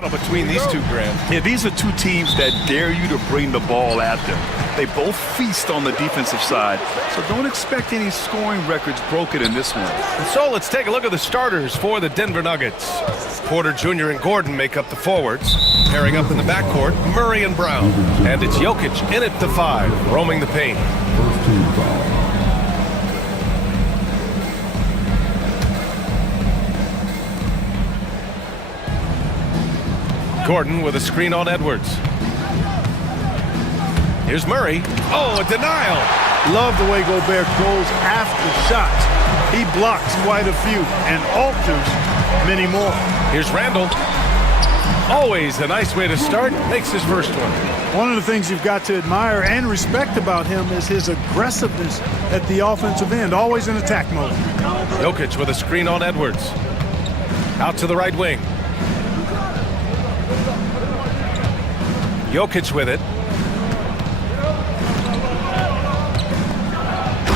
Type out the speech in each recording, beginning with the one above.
Between these two, Grant. Yeah, these are two teams that dare you to bring the ball at them. They both feast on the defensive side, so don't expect any scoring records broken in this one. And so let's take a look at the starters for the Denver Nuggets. Porter Jr. and Gordon make up the forwards. Pairing up in the backcourt, Murray and Brown. And it's Jokic in at the 5, roaming the paint. First team foul. Gordon with a screen on Edwards. Here's Murray. Oh, a denial. Love the way Gobert goes after shots. He blocks quite a few and alters many more. Here's Randall. Always a nice way to start. Makes his first one. One of the things you've got to admire and respect about him is his aggressiveness at the offensive end, always in attack mode. Jokic with a screen on Edwards. Out to the right wing. Jokic with it.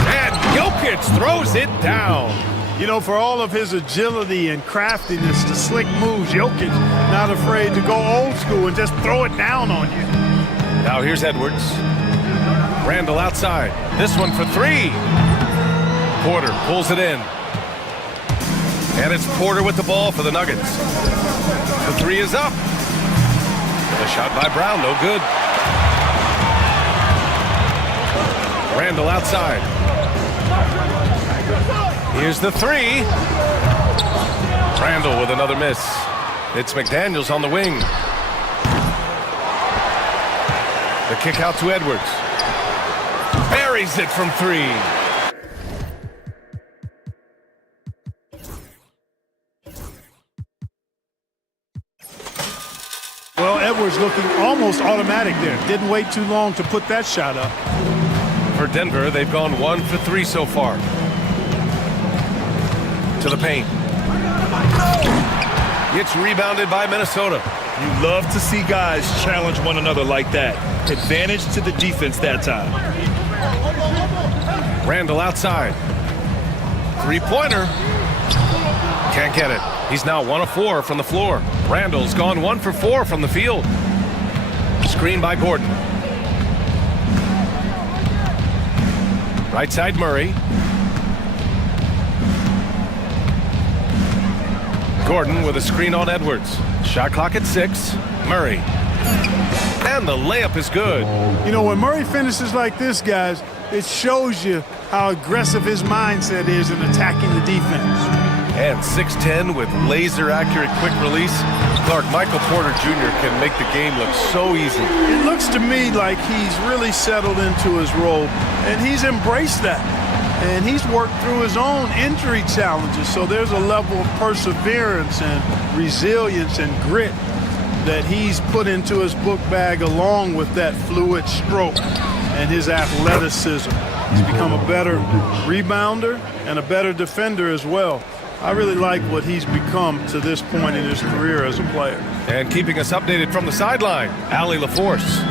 And Jokic throws it down. You know, for all of his agility and craftiness, the slick moves, Jokic not afraid to go old school and just throw it down on you. Now here's Edwards. Randall outside. This one for 3. Porter pulls it in. And it's Porter with the ball for the Nuggets. The 3 is up. A shot by Brown, no good. Randall outside. Here's the 3. Randall with another miss. It's McDaniels on the wing. The kick out to Edwards. Buries it from 3. Well, Edwards looking almost automatic there. Didn't wait too long to put that shot up. For Denver, they've gone 1 for 3 so far. To the paint. It's rebounded by Minnesota. You love to see guys challenge one another like that. Advantage to the defense that time. Randall outside. 3-pointer. Can't get it. He's now 1 of 4 from the floor. Randall's gone 1 for 4 from the field. Screen by Gordon. Right side Murray. Gordon with a screen on Edwards. Shot clock at 6. Murray. And the layup is good. You know, when Murray finishes like this, guys, it shows you how aggressive his mindset is in attacking the defense. And 6'10" with laser-accurate quick release. Clark, Michael Porter Jr. can make the game look so easy. It looks to me like he's really settled into his role, and he's embraced that. And he's worked through his own injury challenges, so there's a level of perseverance and resilience and grit that he's put into his book bag along with that fluid stroke and his athleticism. He's become a better rebounder and a better defender as well. I really like what he's become to this point in his career as a player. And keeping us updated from the sideline, Allie LaForce.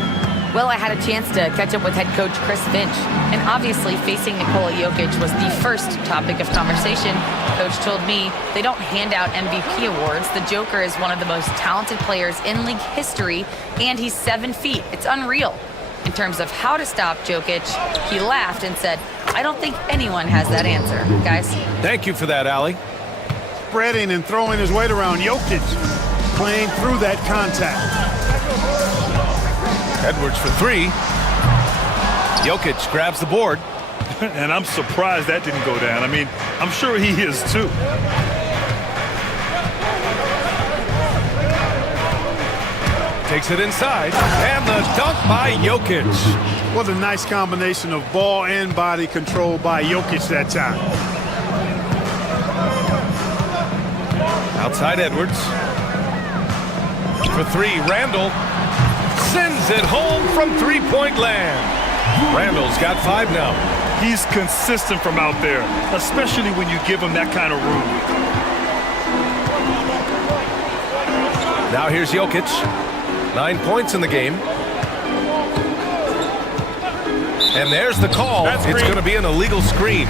Well, I had a chance to catch up with head coach Chris Finch, and obviously facing Nikola Jokic was the first topic of conversation. Coach told me they don't hand out MVP awards. The Joker is one of the most talented players in league history, and he's 7 feet. It's unreal. In terms of how to stop Jokic, he laughed and said, I don't think anyone has that answer, guys. Thank you for that, Allie. Spreading and throwing his weight around. Jokic playing through that contact. Edwards for 3. Jokic grabs the board. And I'm surprised that didn't go down. I mean, I'm sure he is too. Takes it inside. And the dunk by Jokic. What a nice combination of ball and body control by Jokic that time. Outside Edwards. For 3, Randall sends it home from three-point land. Randall's got 5 now. He's consistent from out there, especially when you give him that kind of room. Now here's Jokic. 9 points in the game. And there's the call. It's going to be an illegal screen.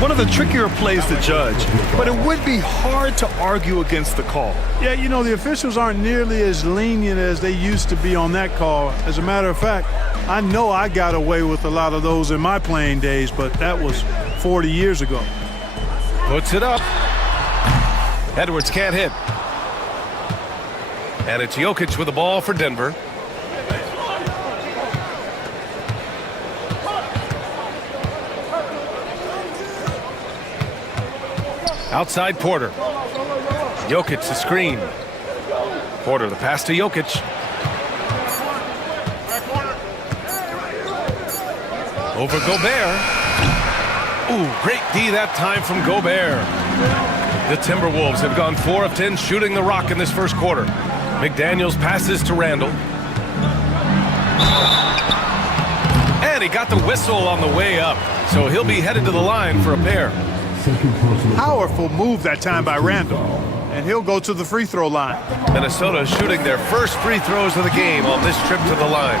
One of the trickier plays to judge, but it would be hard to argue against the call. Yeah, you know, the officials aren't nearly as lenient as they used to be on that call. As a matter of fact, I know I got away with a lot of those in my playing days, but that was 40 years ago. Puts it up. Edwards can't hit. And it's Jokic with the ball for Denver. Outside Porter. Jokic the screen. Porter the pass to Jokic. Over Gobert. Ooh, great D that time from Gobert. The Timberwolves have gone 4 of 10 shooting the rock in this first quarter. McDaniels passes to Randall. And he got the whistle on the way up, so he'll be headed to the line for a pair. Powerful move that time by Randall. And he'll go to the free throw line. Minnesota shooting their first free throws of the game on this trip to the line.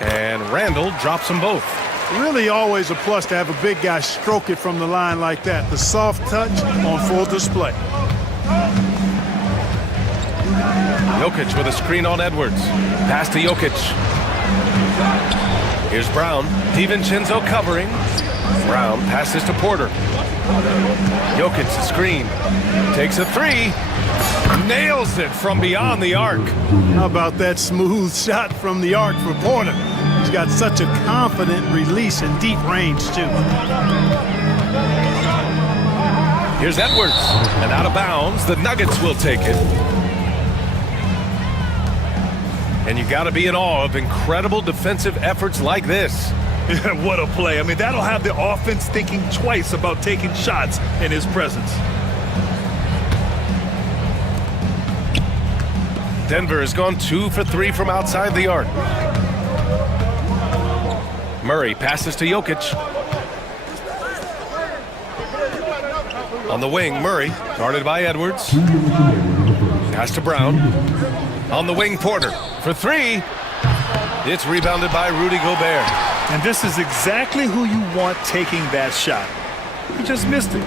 And Randall drops them both. Really always a plus to have a big guy stroke it from the line like that. The soft touch on full display. Jokic with a screen on Edwards. Pass to Jokic. Here's Brown. DiVincenzo covering. Brown passes to Porter. Jokic the screen. Takes a three. Nails it from beyond the arc. How about that smooth shot from the arc for Porter? He's got such a confident release in deep range, too. Here's Edwards. And out of bounds, the Nuggets will take it. And you got to be in awe of incredible defensive efforts like this. What a play. I mean, that'll have the offense thinking twice about taking shots in his presence. Denver has gone 2 for 3 from outside the arc. Murray passes to Jokic. On the wing, Murray, guarded by Edwards. Pass to Brown. On the wing, Porter for 3. It's rebounded by Rudy Gobert. And this is exactly who you want taking that shot. He just missed it.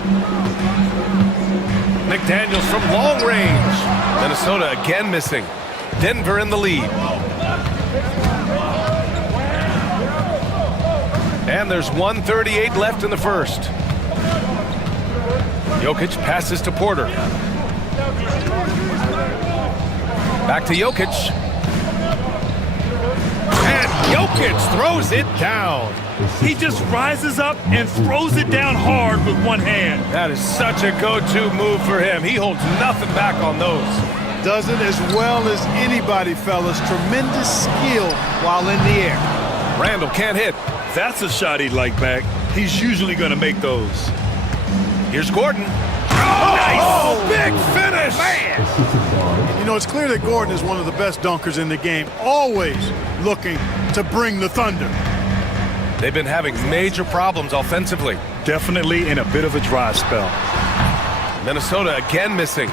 McDaniels from long range. Minnesota again missing. Denver in the lead. And there's 1:38 left in the first. Jokic passes to Porter. Back to Jokic. And Jokic throws it down. He just rises up and throws it down hard with one hand. That is such a go-to move for him. He holds nothing back on those. Does it as well as anybody, fellas. Tremendous skill while in the air. Randall can't hit. That's a shot he'd like back. He's usually going to make those. Here's Gordon. Oh, nice! Big finish! Man! You know, it's clear that Gordon is one of the best dunkers in the game, always looking to bring the thunder. They've been having major problems offensively. Definitely in a bit of a dry spell. Minnesota again missing.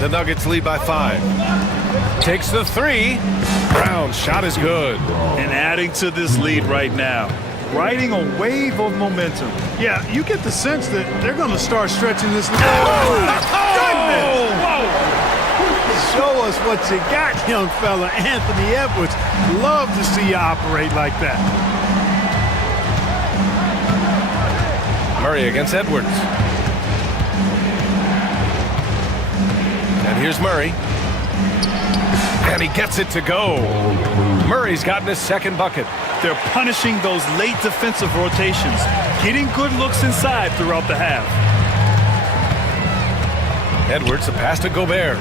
The Nuggets lead by 5. Takes the 3. Brown's shot is good. And adding to this lead right now. Riding a wave of momentum. Yeah, you get the sense that they're going to start stretching this. Oh! Show us what you got, young fella. Anthony Edwards. Love to see you operate like that. Murray against Edwards. And here's Murray. And he gets it to go. Murray's gotten his second bucket. They're punishing those late defensive rotations, getting good looks inside throughout the half. Edwards, the pass to Gobert.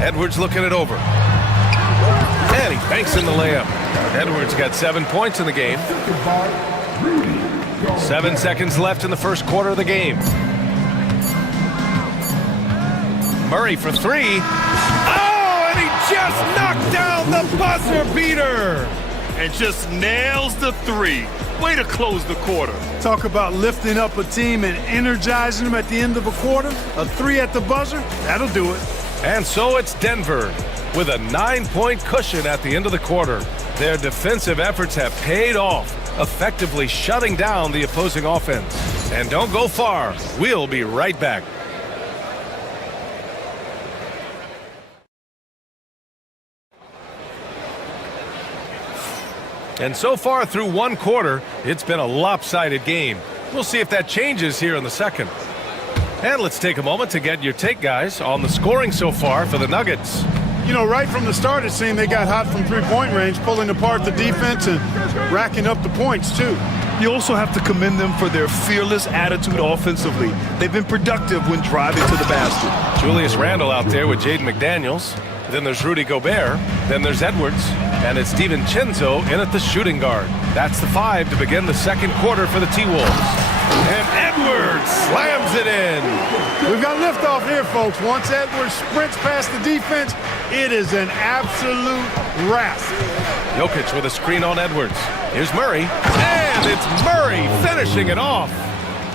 Edwards looking it over. And he banks in the layup. Edwards got 7 points in the game. 7 seconds left in the first quarter of the game. Murray for 3. Oh, and he just knocked down the buzzer beater. And just nails the 3. Way to close the quarter. Talk about lifting up a team and energizing them at the end of a quarter. A 3 at the buzzer, that'll do it. And so it's Denver with a 9-point cushion at the end of the quarter. Their defensive efforts have paid off, effectively shutting down the opposing offense. And don't go far. We'll be right back. And so far through one quarter, it's been a lopsided game. We'll see if that changes here in the second. And let's take a moment to get your take, guys, on the scoring so far for the Nuggets. You know, right from the start, it seemed they got hot from three-point range, pulling apart the defense and racking up the points, too. You also have to commend them for their fearless attitude offensively. They've been productive when driving to the basket. Julius Randle out there with Jaden McDaniels. Then there's Rudy Gobert. Then there's Edwards. And it's DiVincenzo in at the shooting guard. That's the 5 to begin the second quarter for the T-Wolves. And Edwards slams it in. We've got liftoff here, folks. Once Edwards sprints past the defense, it is an absolute wrap. Jokic with a screen on Edwards. Here's Murray. And it's Murray finishing it off.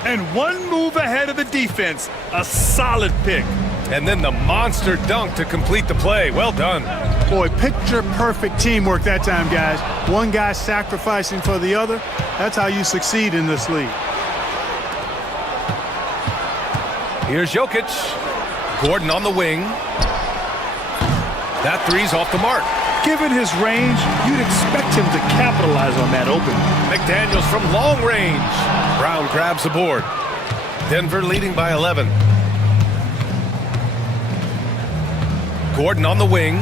And one move ahead of the defense. A solid pick. And then the monster dunk to complete the play. Well done. Boy, picture-perfect teamwork that time, guys. One guy sacrificing for the other. That's how you succeed in this league. Here's Jokic. Gordon on the wing. That three's off the mark. Given his range, you'd expect him to capitalize on that opening. McDaniels from long range. Brown grabs the board. Denver leading by 11. Gordon on the wing.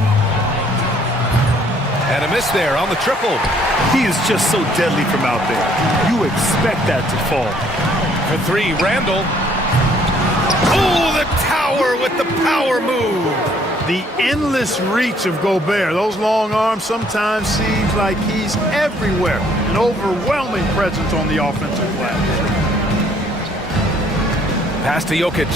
And a miss there on the triple. He is just so deadly from out there. You expect that to fall. For 3, Randle. Oh, the tower with the power move. The endless reach of Gobert. Those long arms sometimes seems like he's everywhere. An overwhelming presence on the offensive glass. Pass to Jokic.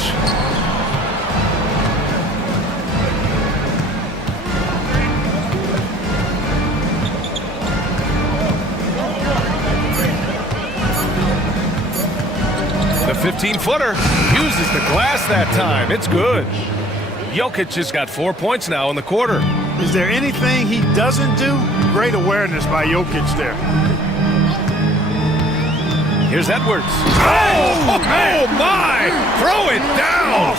The 15-footer uses the glass that time. It's good. Jokic has got 4 points now in the quarter. Is there anything he doesn't do? Great awareness by Jokic there. Here's Edwards. Oh my! Throw it down!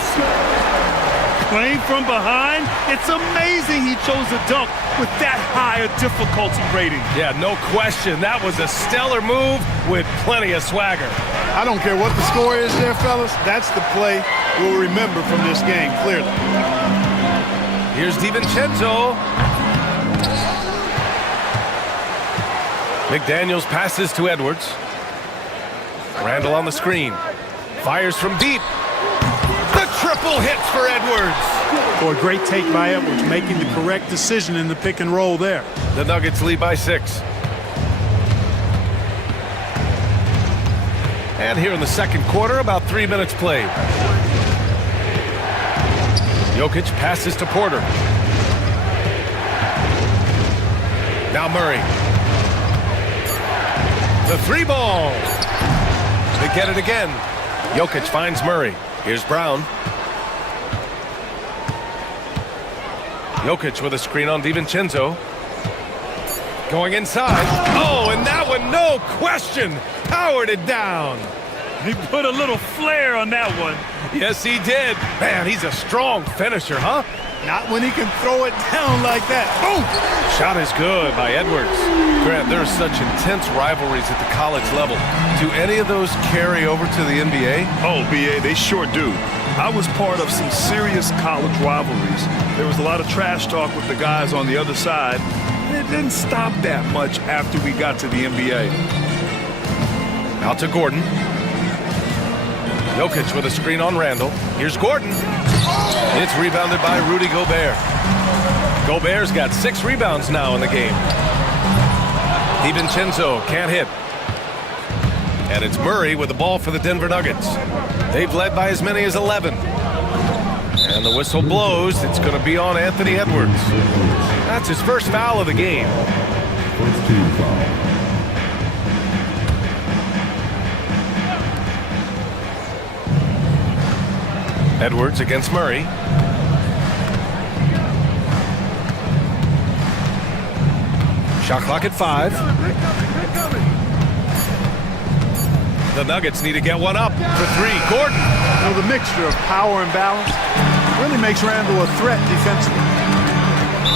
Playing from behind, it's amazing he chose a dunk with that high a difficulty rating. Yeah, no question. That was a stellar move with plenty of swagger. I don't care what the score is there, fellas. That's the play we'll remember from this game, clearly. Here's DiVincenzo. McDaniels passes to Edwards. Randle on the screen. Fires from deep. The triple hits for Edwards. Boy, great take by Edwards, making the correct decision in the pick and roll there. The Nuggets lead by 6. And here in the second quarter, about 3 minutes played. Jokic passes to Porter. Now Murray. The 3-ball. They get it again. Jokic finds Murray. Here's Brown. Jokic with a screen on DiVincenzo. Going inside. Oh, and that one, no question, powered it down. He put a little flair on that one. Yes, he did. Man, he's a strong finisher, huh? Not when he can throw it down like that. Boom! Shot is good by Edwards. Grant, there are such intense rivalries at the college level. Do any of those carry over to the NBA? Oh, BA, they sure do. I was part of some serious college rivalries. There was a lot of trash talk with the guys on the other side. And it didn't stop that much after we got to the NBA. Out to Gordon. Jokic with a screen on Randle. Here's Gordon. It's rebounded by Rudy Gobert. Gobert's got 6 rebounds now in the game. DiVincenzo can't hit. And it's Murray with the ball for the Denver Nuggets. They've led by as many as 11. And the whistle blows. It's going to be on Anthony Edwards. That's his first foul of the game. Edwards against Murray. Shot clock at 5. The Nuggets need to get one up for 3. Gordon. You know, the mixture of power and balance really makes Randall a threat defensively.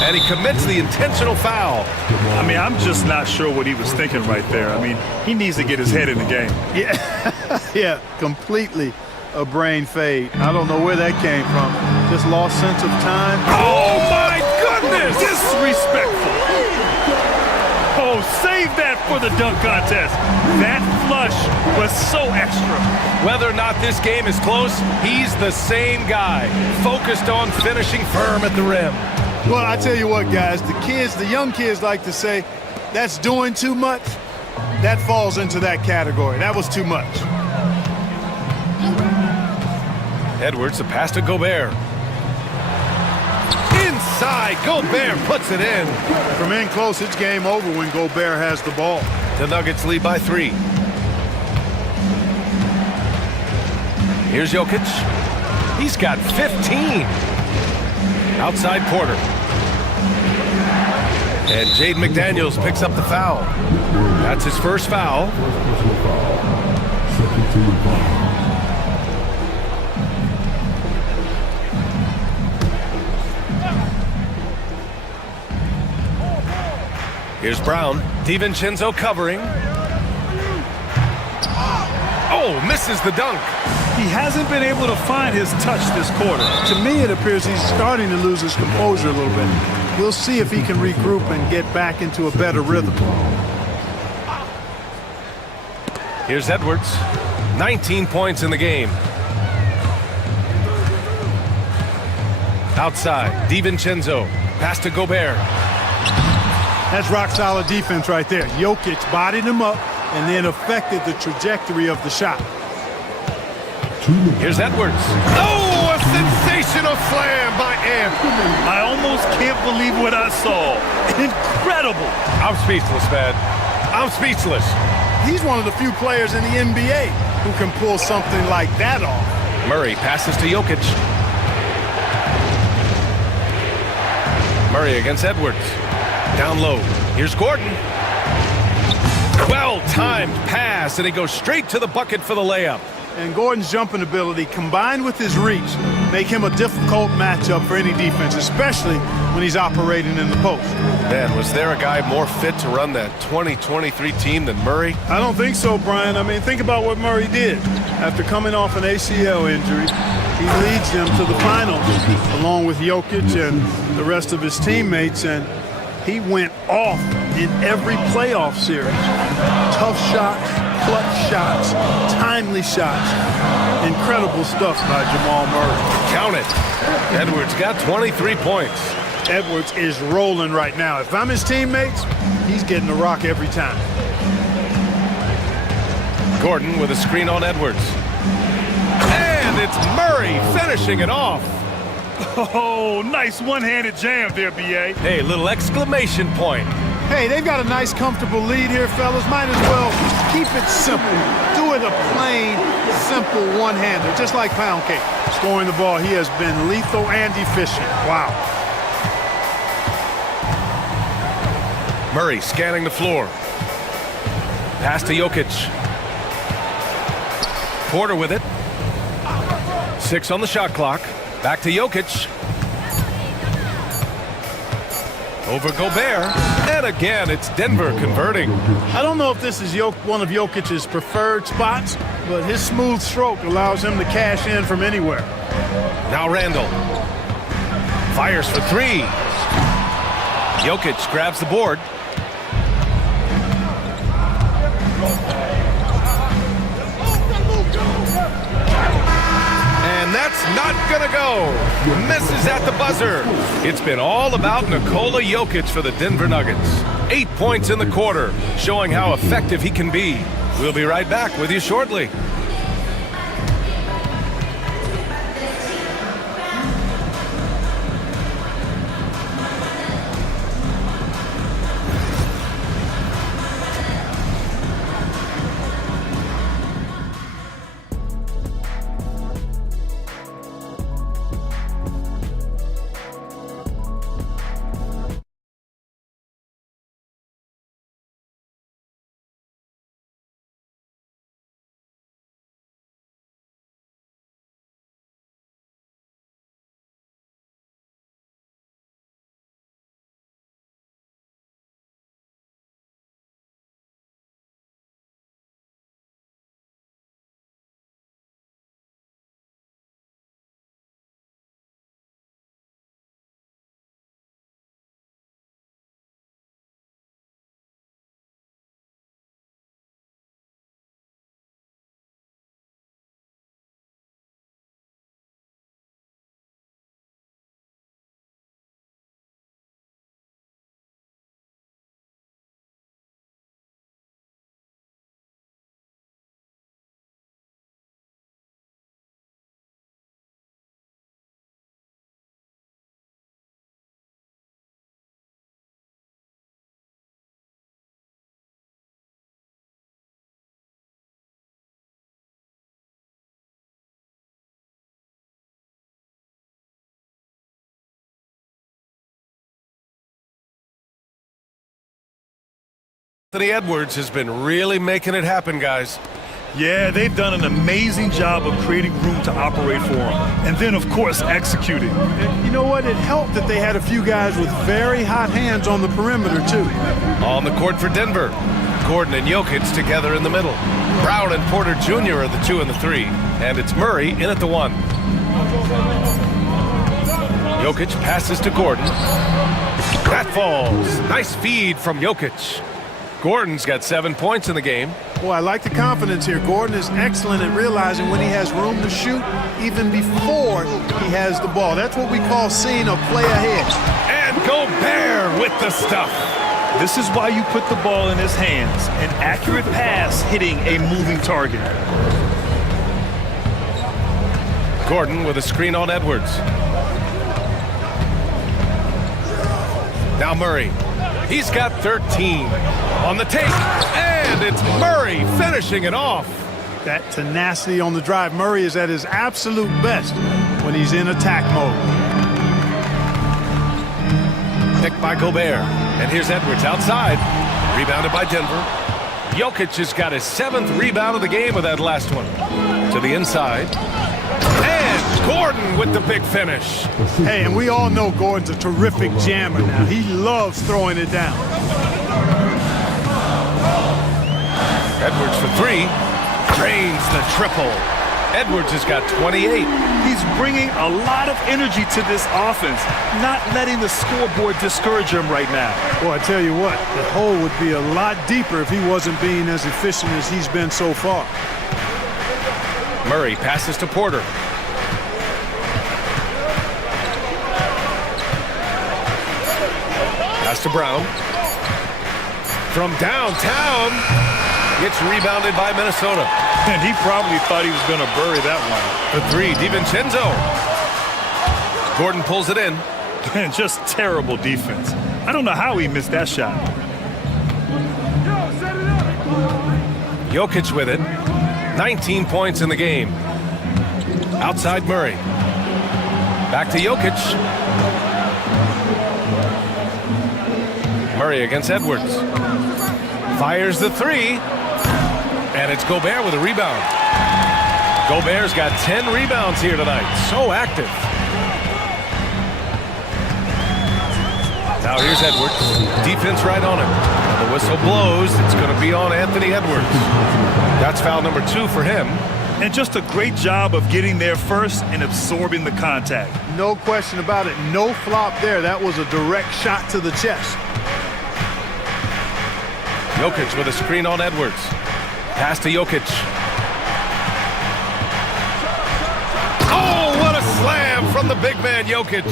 And he commits the intentional foul. I mean, I'm just not sure what he was thinking right there. I mean, he needs to get his head in the game. Yeah, yeah, completely a brain fade. I don't know where that came from. Just lost sense of time. Oh, my goodness! Disrespectful. Oh, save that for the dunk contest. That flush was so extra. Whether or not this game is close, he's the same guy, focused on finishing firm at the rim. Well, I tell you what, guys, the young kids like to say, that's doing too much. That falls into that category. That was too much. Edwards, the pass to Gobert. Inside, Gobert puts it in. From in close, it's game over when Gobert has the ball. The Nuggets lead by 3. Here's Jokic. He's got 15. Outside Porter. And Jaden McDaniels picks up the foul. That's his first foul. Here's Brown. DiVincenzo covering. Oh, misses the dunk. He hasn't been able to find his touch this quarter. To me, it appears he's starting to lose his composure a little bit. We'll see if he can regroup and get back into a better rhythm. Here's Edwards. 19 points in the game. Outside, DiVincenzo. Pass to Gobert. That's rock-solid defense right there. Jokic bodied him up and then affected the trajectory of the shot. Here's Edwards. Oh, a sensational slam by Ant. I almost can't believe what I saw. Incredible. I'm speechless, man. I'm speechless. He's one of the few players in the NBA who can pull something like that off. Murray passes to Jokic. Murray against Edwards. Down low. Here's Gordon. Well-timed pass, and he goes straight to the bucket for the layup. And Gordon's jumping ability, combined with his reach, make him a difficult matchup for any defense, especially when he's operating in the post. Man, was there a guy more fit to run that 2023 team than Murray? I don't think so, Brian. I mean, think about what Murray did. After coming off an ACL injury, he leads them to the finals, along with Jokic and the rest of his teammates, and he went off in every playoff series. Tough shots, clutch shots, timely shots. Incredible stuff by Jamal Murray. Count it. Edwards got 23 points. Edwards is rolling right now. If I'm his teammates, he's getting the rock every time. Gordon with a screen on Edwards. And it's Murray finishing it off. Oh, nice one-handed jam there, B.A. Hey, little exclamation point. Hey, they've got a nice, comfortable lead here, fellas. Might as well keep it simple. Do it a plain, simple one-hander, just like pound cake. Scoring the ball, he has been lethal and efficient. Wow. Murray scanning the floor. Pass to Jokic. Porter with it. 6 on the shot clock. Back to Jokic. Over Gobert. And again, it's Denver converting. I don't know if this is one of Jokic's preferred spots, but his smooth stroke allows him to cash in from anywhere. Now Randall. Fires for 3. Jokic grabs the board. And that's not gonna go. Misses at the buzzer. It's been all about Nikola Jokic for the Denver Nuggets. 8 points in the quarter, showing how effective he can be. We'll be right back with you shortly. Anthony Edwards has been really making it happen, guys. Yeah, they've done an amazing job of creating room to operate for him. And then, of course, executing. And you know what? It helped that they had a few guys with very hot hands on the perimeter, too. On the court for Denver, Gordon and Jokic together in the middle. Brown and Porter Jr. are the 2 and the 3. And it's Murray in at the 1. Jokic passes to Gordon. That falls. Nice feed from Jokic. Gordon's got 7 points in the game. Boy, I like the confidence here. Gordon is excellent at realizing when he has room to shoot, even before he has the ball. That's what we call seeing a play ahead. And Gobert with the stuff. This is why you put the ball in his hands. An accurate pass hitting a moving target. Gordon with a screen on Edwards. Now Murray. He's got 13 on the take, and it's Murray finishing it off. That tenacity on the drive. Murray is at his absolute best when he's in attack mode. Picked by Gobert, and here's Edwards outside. Rebounded by Denver. Jokic has got his 7th rebound of the game with that last one. To the inside. And Gordon with the big finish. Hey, and we all know Gordon's a terrific jammer now. He loves throwing it down. Edwards for 3. Drains the triple. Edwards has got 28. He's bringing a lot of energy to this offense, not letting the scoreboard discourage him right now. Well, I tell you what, the hole would be a lot deeper if he wasn't being as efficient as he's been so far. Murray passes to Porter. Pass to Brown. From downtown, it's rebounded by Minnesota. And he probably thought he was going to bury that one. The 3, DiVincenzo. Gordon pulls it in. And just terrible defense. I don't know how he missed that shot. Jokic with it. 19 points in the game. Outside Murray. Back to Jokic. Murray against Edwards. Fires the 3. And it's Gobert with a rebound. Gobert's got 10 rebounds here tonight. So active. Now here's Edwards. Defense right on him. And the whistle blows. It's going to be on Anthony Edwards. That's foul number 2 for him. And just a great job of getting there first and absorbing the contact. No question about it. No flop there. That was a direct shot to the chest. Jokic with a screen on Edwards. Pass to Jokic. Oh, what a slam from the big man, Jokic.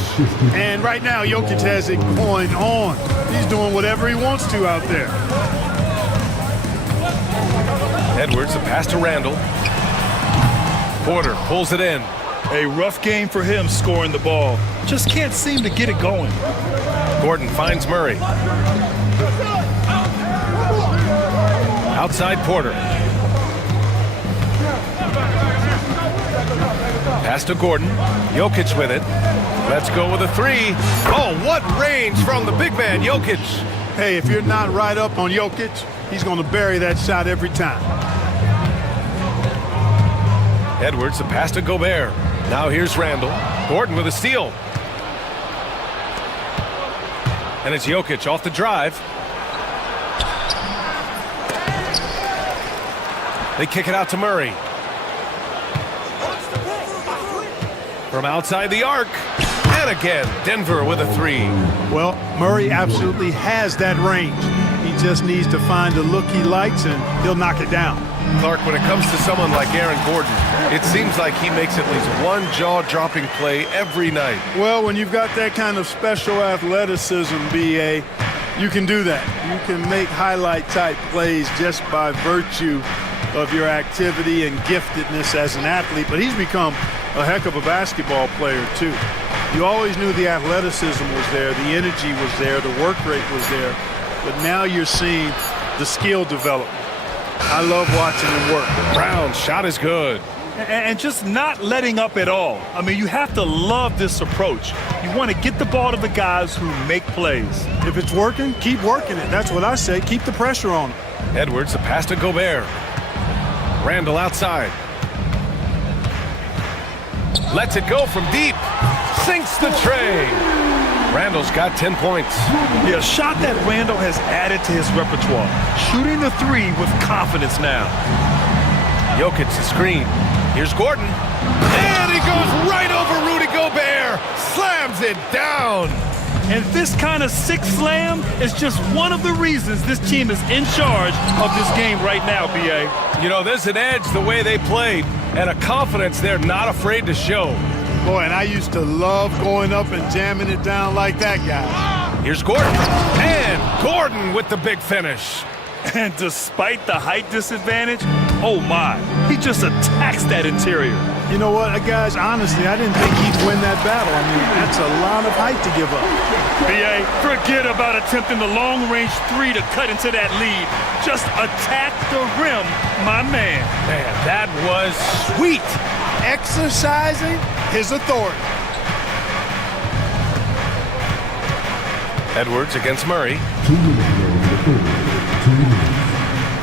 And right now, Jokic has it going on. He's doing whatever he wants to out there. Edwards, a pass to Randall. Porter pulls it in. A rough game for him scoring the ball. Just can't seem to get it going. Gordon finds Murray. Outside Porter. Pass to Gordon. Jokic with it. Let's go with a 3. Oh, what range from the big man, Jokic. Hey, if you're not right up on Jokic, he's going to bury that shot every time. Edwards, the pass to Gobert. Now here's Randall. Gordon with a steal. And it's Jokic off the drive. They kick it out to Murray. From outside the arc. And again, Denver with a 3. Well, Murray absolutely has that range. He just needs to find a look he likes, and he'll knock it down. Clark, when it comes to someone like Aaron Gordon, it seems like he makes at least one jaw-dropping play every night. Well, when you've got that kind of special athleticism, B.A., you can do that. You can make highlight-type plays just by virtue of your activity and giftedness as an athlete, but he's become a heck of a basketball player too. You always knew the athleticism was there, the energy was there, the work rate was there, but now you're seeing the skill development. I love watching him work. Brown's shot is good. and just not letting up at all. I mean, you have to love this approach. You want to get the ball to the guys who make plays. If it's working, keep working it. That's what I say. Keep the pressure on him. Edwards, the pass to Gobert. Randall outside. Lets it go from deep. Sinks the tray. Randall's got 10 points. Yeah, a shot that Randall has added to his repertoire. Shooting the three with confidence now. Jokic the screen. Here's Gordon. And he goes right over Rudy Gobert. Slams it down. And this kind of sick slam is just one of the reasons this team is in charge of this game right now, B.A. You know, there's an edge the way they played and a confidence they're not afraid to show. Boy, and I used to love going up and jamming it down like that guy. Here's Gordon. And Gordon with the big finish. And despite the height disadvantage, oh my, he just attacks that interior. You know what, guys, honestly, I didn't think he'd win that battle. I mean, that's a lot of height to give up. B.A., forget about attempting the long-range three to cut into that lead. Just attack the rim, my man. Man, that was sweet. Exercising his authority. Edwards against Murray.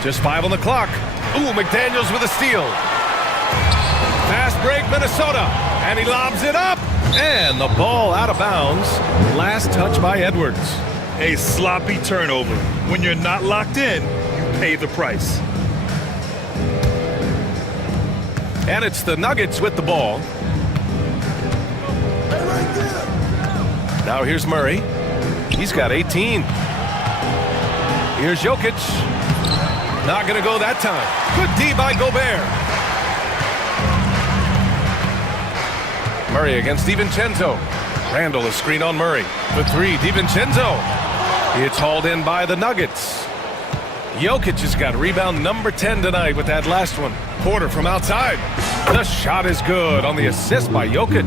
Just 5 on the clock. Ooh, McDaniels with a steal. Fast break, Minnesota. And he lobs it up. And the ball out of bounds. Last touch by Edwards. A sloppy turnover. When you're not locked in, you pay the price. And it's the Nuggets with the ball. Now here's Murray. He's got 18. Here's Jokic. Not going to go that time. Good D by Gobert. Murray against DiVincenzo. Randall a screen on Murray. The three, DiVincenzo. It's hauled in by the Nuggets. Jokic has got rebound number 10 tonight with that last one. Porter from outside. The shot is good on the assist by Jokic.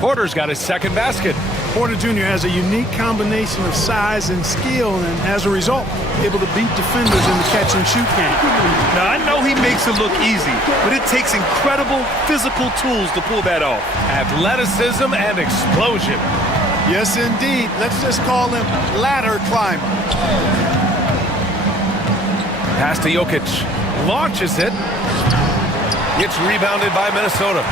Porter's got his second basket. Porter Jr. has a unique combination of size and skill, and as a result, able to beat defenders in the catch-and-shoot game. Now, I know he makes it look easy, but it takes incredible physical tools to pull that off. Athleticism and explosion. Yes, indeed. Let's just call him ladder climber. Pass to Jokic. Launches it. It's rebounded by Minnesota.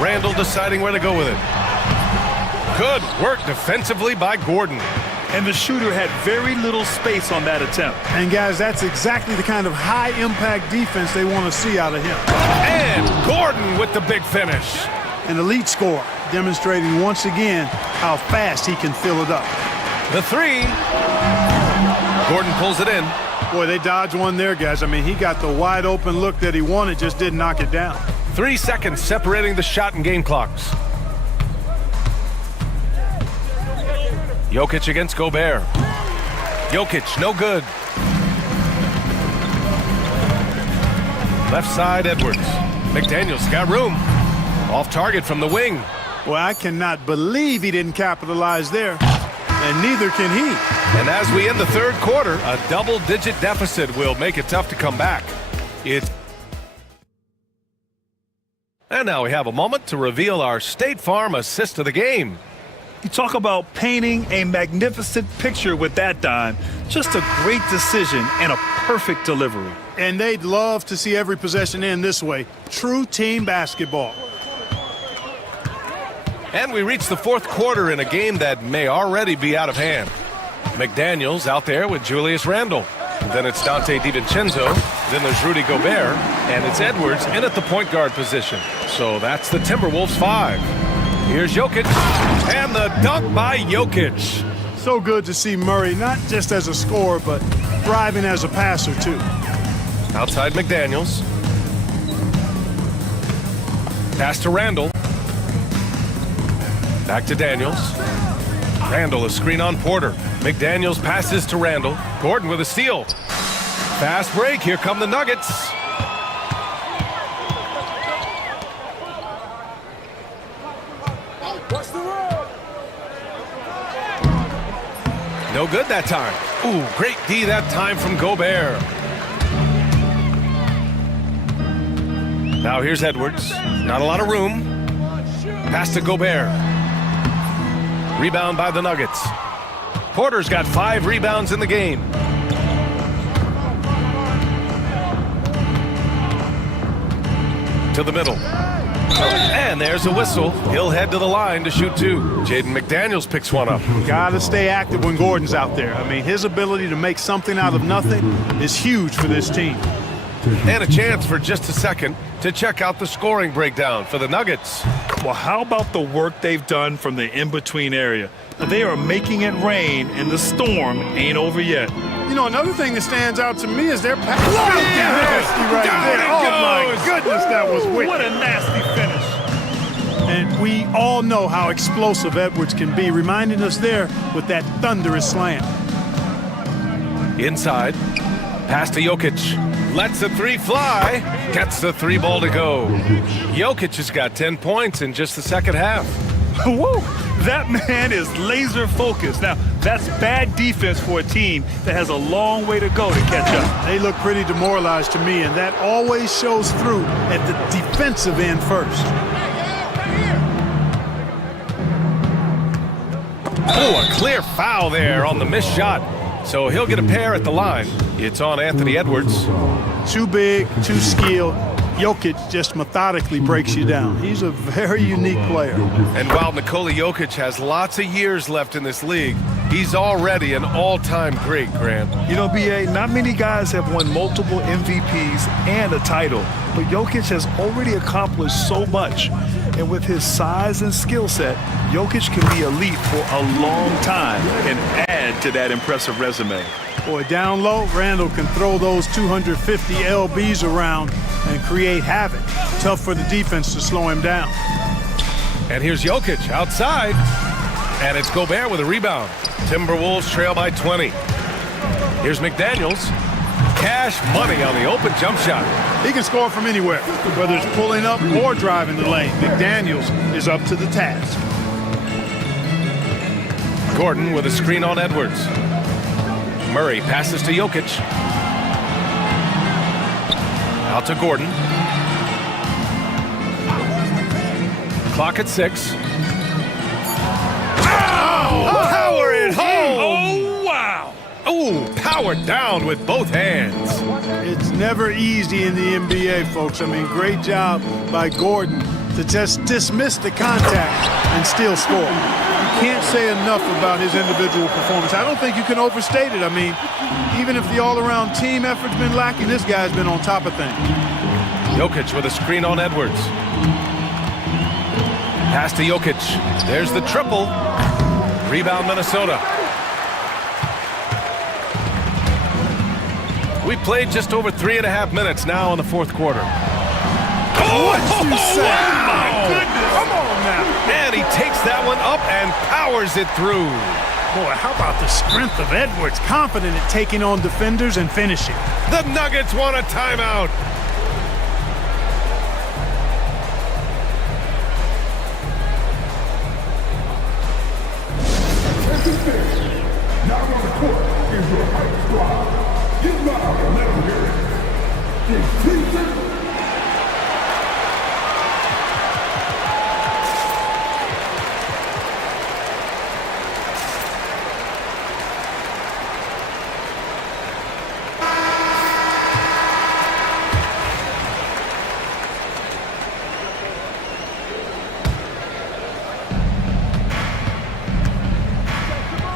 Randall deciding where to go with it. Good work defensively by Gordon. And the shooter had very little space on that attempt. And guys, that's exactly the kind of high-impact defense they want to see out of him. And Gordon with the big finish. An elite scorer, demonstrating once again how fast he can fill it up. The three. Gordon pulls it in. Boy, they dodged one there, guys. I mean, he got the wide-open look that he wanted, just didn't knock it down. 3 seconds separating the shot and game clocks. Jokic against Gobert. Jokic, no good. Left side, Edwards. McDaniels got room. Off target from the wing. Well, I cannot believe he didn't capitalize there. And neither can he. And as we end the third quarter, a double-digit deficit will make it tough to come back. And now we have a moment to reveal our State Farm assist of the game. You talk about painting a magnificent picture with that dime. Just a great decision and a perfect delivery. And they'd love to see every possession end this way. True team basketball. And we reach the fourth quarter in a game that may already be out of hand. McDaniels out there with Julius Randle. Then it's Dante DiVincenzo. Then there's Rudy Gobert. And it's Edwards in at the point guard position. So that's the Timberwolves 5. Here's Jokic. And the dunk by Jokic. So good to see Murray, not just as a scorer, but thriving as a passer, too. Outside McDaniels. Pass to Randall. Back to Daniels. Randall a screen on Porter. McDaniels passes to Randall. Gordon with a steal. Fast break. Here come the Nuggets. No good that time. Ooh, great D that time from Gobert. Now here's Edwards. Not a lot of room. Pass to Gobert. Rebound by the Nuggets. Porter's got 5 rebounds in the game. To the middle. And there's a whistle. He'll head to the line to shoot 2. Jaden McDaniels picks one up. Got to stay active when Gordon's out there. I mean, his ability to make something out of nothing is huge for this team. And a chance for just a second to check out the scoring breakdown for the Nuggets. Well, how about the work they've done from the in-between area? They are making it rain, and the storm ain't over yet. You know, another thing that stands out to me is their pass. Nasty right Down there. it Oh, goes. my goodness, that was wicked. What a nasty finish. And we all know how explosive Edwards can be, reminding us there with that thunderous slam. Inside. Pass to Jokic. Lets the 3 fly. Gets the 3 ball to go. Jokic has got 10 points in just the second half. Woo! That man is laser focused. Now, that's bad defense for a team that has a long way to go to catch up. They look pretty demoralized to me, and that always shows through at the defensive end first. Oh, a clear foul there on the missed shot. So he'll get a pair at the line. It's on Anthony Edwards. Too big, too skilled. Jokic just methodically breaks you down. He's a very unique player. And while Nikola Jokic has lots of years left in this league, he's already an all-time great, Grant. You know, B.A., not many guys have won multiple MVPs and a title, but Jokic has already accomplished so much. And with his size and skill set, Jokic can be elite for a long time and add to that impressive resume. Boy, down low, Randall can throw those 250 LBs around and create havoc. Tough for the defense to slow him down. And here's Jokic outside. And it's Gobert with a rebound. Timberwolves trail by 20. Here's McDaniels. Cash money on the open jump shot. He can score from anywhere, whether it's pulling up or driving the lane. McDaniels is up to the task. Gordon with a screen on Edwards. Murray passes to Jokic. Out to Gordon. Clock at 6. Oh, power it home! Oh, wow! Oh, power down with both hands. It's never easy in the NBA, folks. I mean, great job by Gordon to just dismiss the contact and still score. You can't say enough about his individual performance. I don't think you can overstate it. I mean, even if the all-around team effort's been lacking, this guy's been on top of things. Jokic with a screen on Edwards. Pass to Jokic. There's the triple. Rebound Minnesota. We played just over 3.5 minutes now in the fourth quarter. What you say? Wow! Come on now. And he takes that one up and powers it through. Boy, how about the strength of Edwards? Confident at taking on defenders and finishing. The Nuggets want a timeout. Now on the court is your hype squad. Get loud and let them hear it. It's season.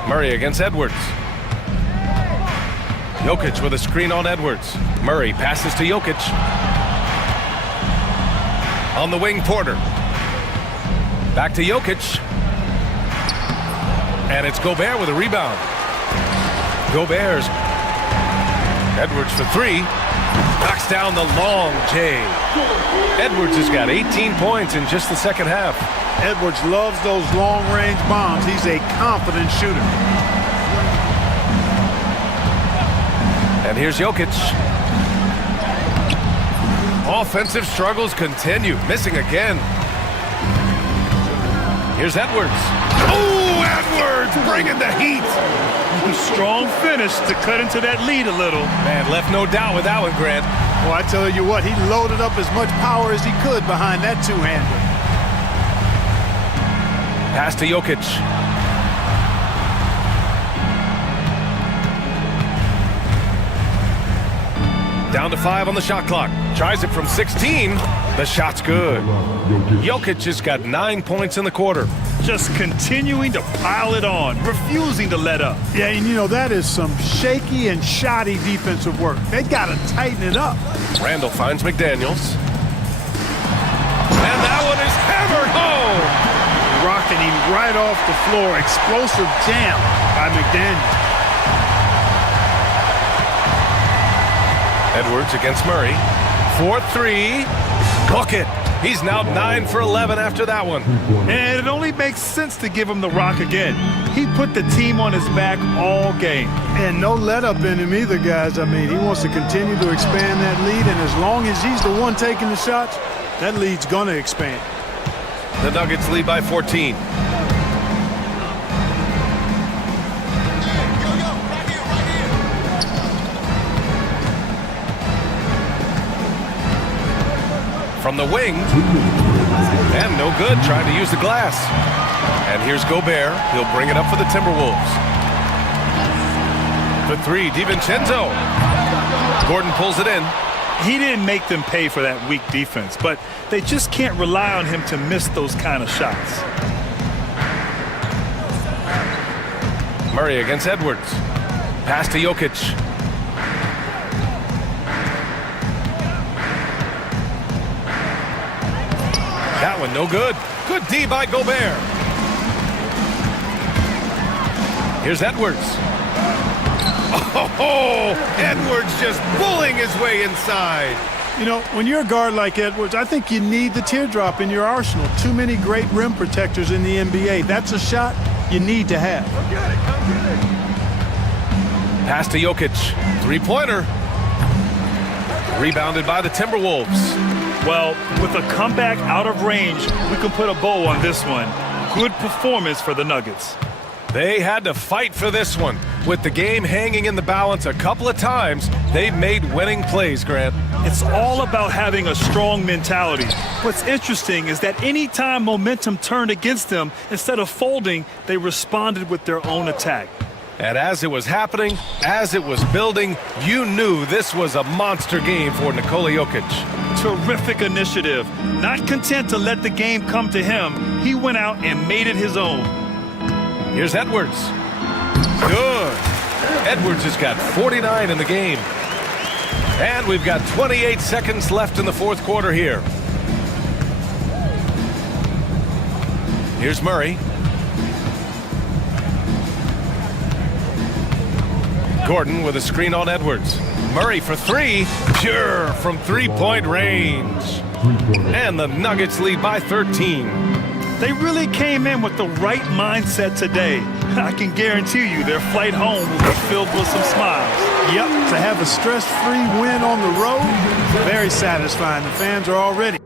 Murray against Edwards. Jokic with a screen on Edwards. Murray passes to Jokic. On the wing, Porter. Back to Jokic. And it's Gobert with a rebound. Gobert's. Edwards for 3. Knocks down the long J. Edwards has got 18 points in just the second half. Edwards loves those long-range bombs. He's a confident shooter. And here's Jokic. Offensive struggles continue. Missing again. Here's Edwards. Oh, Edwards bringing the heat. A strong finish to cut into that lead a little. Man, left no doubt with that one, Grant. Well, I tell you what, he loaded up as much power as he could behind that two-hander. Pass to Jokic. Down to 5 on the shot clock. Tries it from 16. The shot's good. Jokic has got 9 points in the quarter. Just continuing to pile it on, refusing to let up. Yeah, and you know, that is some shaky and shoddy defensive work. They got to tighten it up. Randall finds McDaniels. And that one is hammered home. Rocking him right off the floor. Explosive jam by McDaniels. Edwards against Murray. 4-3. Book it. He's now 9 for 11 after that one. And it only makes sense to give him the rock again. He put the team on his back all game. And no let up in him either, guys. I mean, he wants to continue to expand that lead, and as long as he's the one taking the shots, that lead's going to expand. The Nuggets lead by 14. From the wing, and no good, trying to use the glass. And here's Gobert, he'll bring it up for the Timberwolves. For 3, DiVincenzo. Gordon pulls it in. He didn't make them pay for that weak defense, but they just can't rely on him to miss those kind of shots. Murray against Edwards. Pass to Jokic. That one no good. Good D by Gobert. Here's Edwards. Oh, Edwards just bullying his way inside. You know, when you're a guard like Edwards, I think you need the teardrop in your arsenal. Too many great rim protectors in the NBA. That's a shot you need to have. Pass to Jokic. Three-pointer. Rebounded by the Timberwolves. Well, with a comeback out of range, we can put a bow on this one. Good performance for the Nuggets. They had to fight for this one. With the game hanging in the balance a couple of times, they've made winning plays, Grant. It's all about having a strong mentality. What's interesting is that any time momentum turned against them, instead of folding, they responded with their own attack. And as it was happening, as it was building, you knew this was a monster game for Nikola Jokic. Terrific initiative. Not content to let the game come to him, he went out and made it his own. Here's Edwards. Good. Edwards has got 49 in the game. And we've got 28 seconds left in the fourth quarter here. Here's Murray. Gordon with a screen on Edwards. Murray for 3. Pure from three-point range. And the Nuggets lead by 13. They really came in with the right mindset today. I can guarantee you their flight home will be filled with some smiles. Yep, to have a stress-free win on the road, very satisfying. The fans are all ready.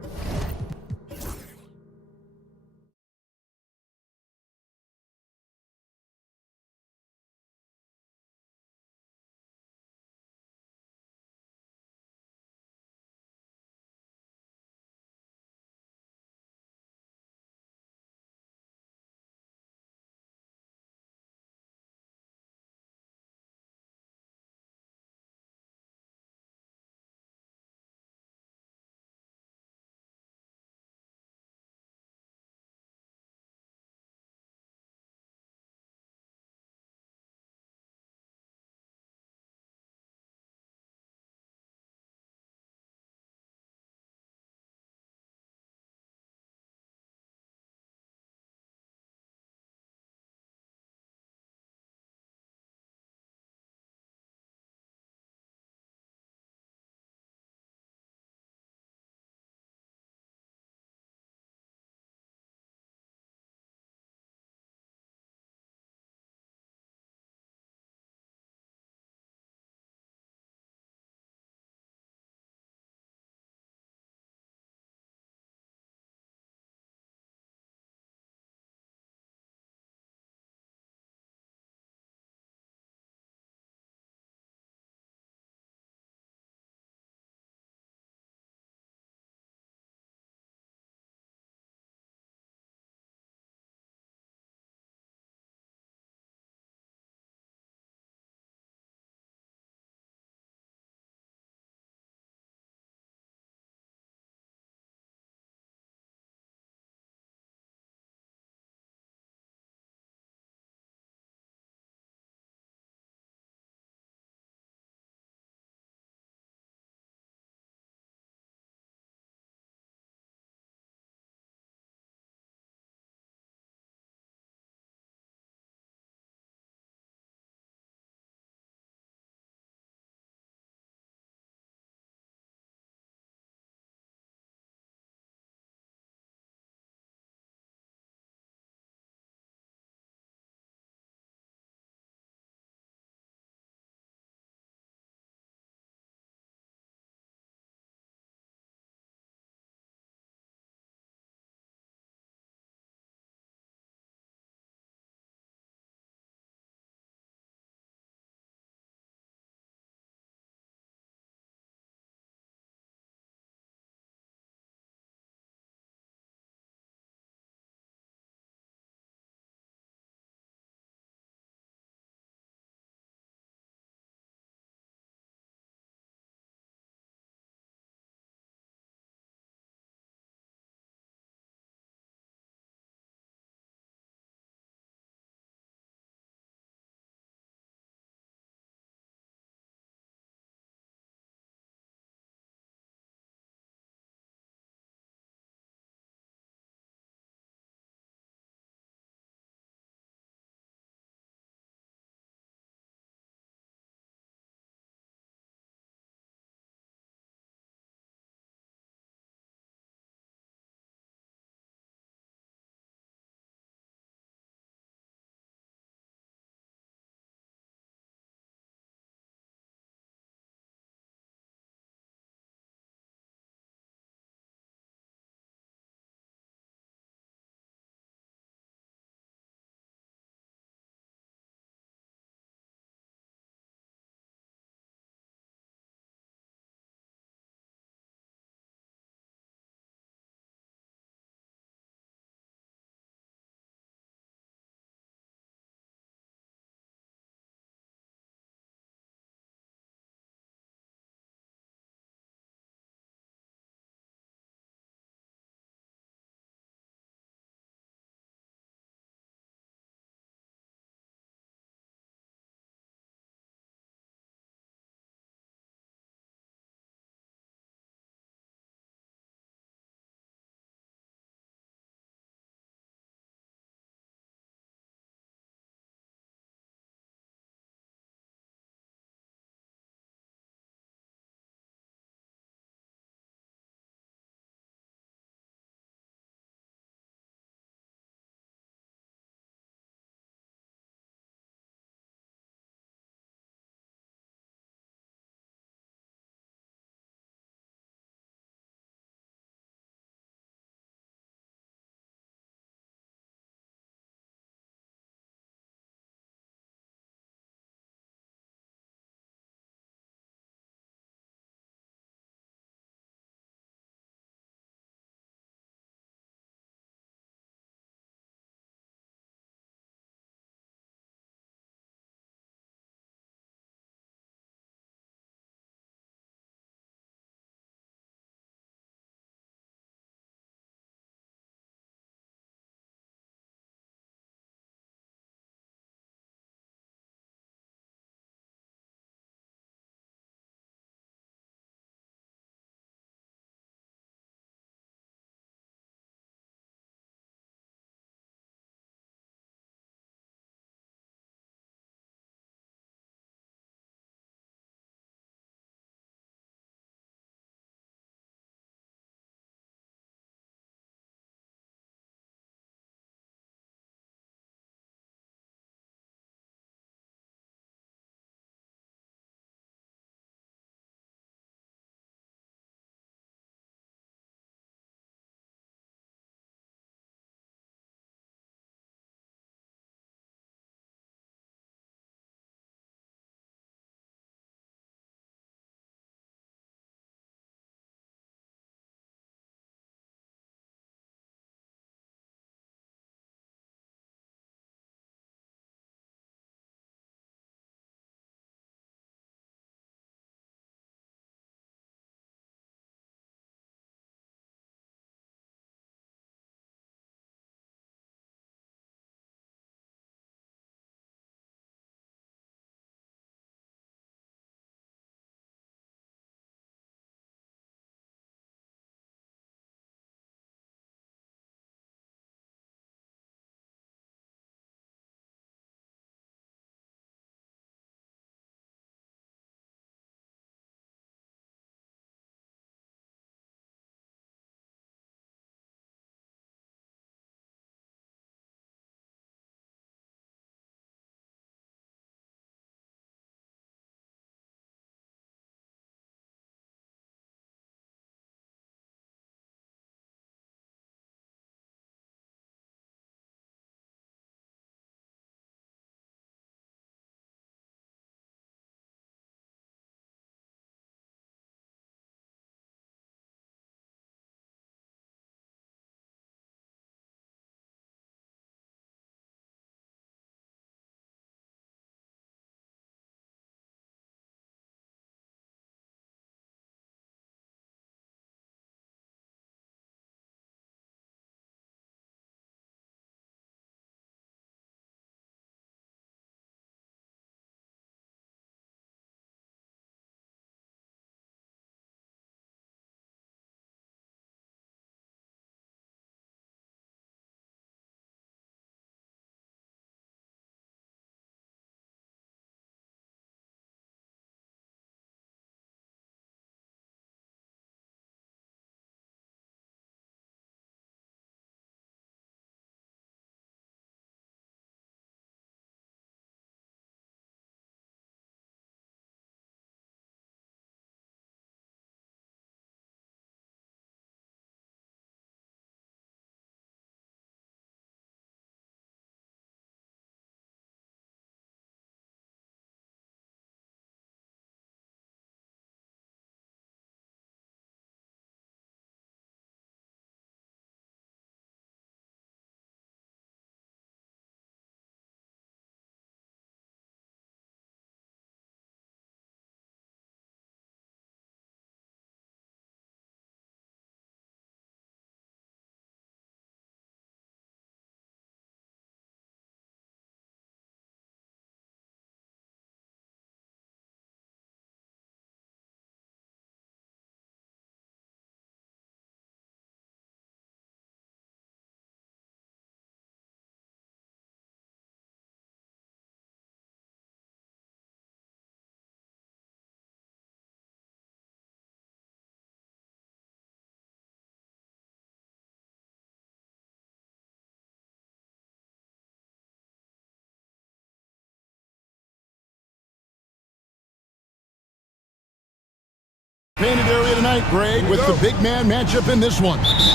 you tonight, Greg, with the big man matchup in this one.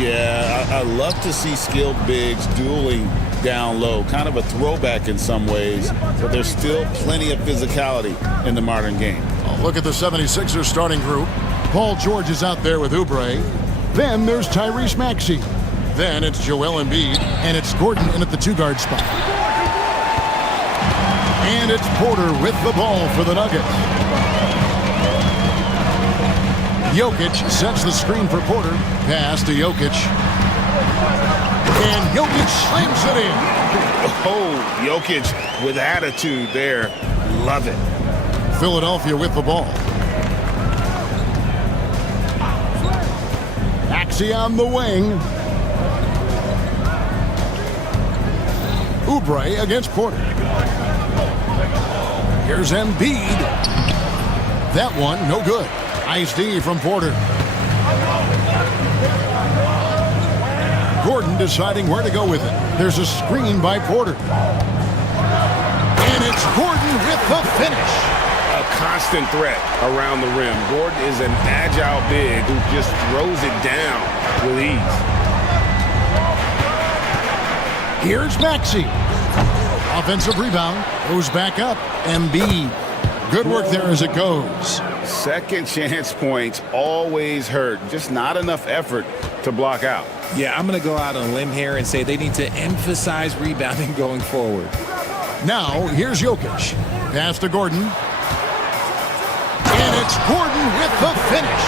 Yeah, I love to see skilled bigs dueling down low. Kind of a throwback in some ways, but there's still plenty of physicality in the modern game. Oh, look at the 76ers starting group. Paul George is out there with Oubre. Then there's Tyrese Maxey. Then it's Joel Embiid, and it's Gordon in at the two-guard spot. And it's Porter with the ball for the Nuggets. Jokic sets the screen for Porter. Pass to Jokic. And Jokic slams it in. Oh, Jokic with attitude there. Love it. Philadelphia with the ball. Maxey on the wing. Oubre against Porter. Here's Embiid. That one, no good. Nice D from Porter. Gordon deciding where to go with it. There's a screen by Porter. And it's Gordon with the finish. A constant threat around the rim. Gordon is an agile big who just throws it down with ease. Here's Maxey. Offensive rebound. Goes back up. Embiid. Good work there as it goes. Second chance points always hurt. Just not enough effort to block out. Yeah, I'm going to go out on a limb here and say they need to emphasize rebounding going forward. Now, here's Jokic. Pass to Gordon. And it's Gordon with the finish.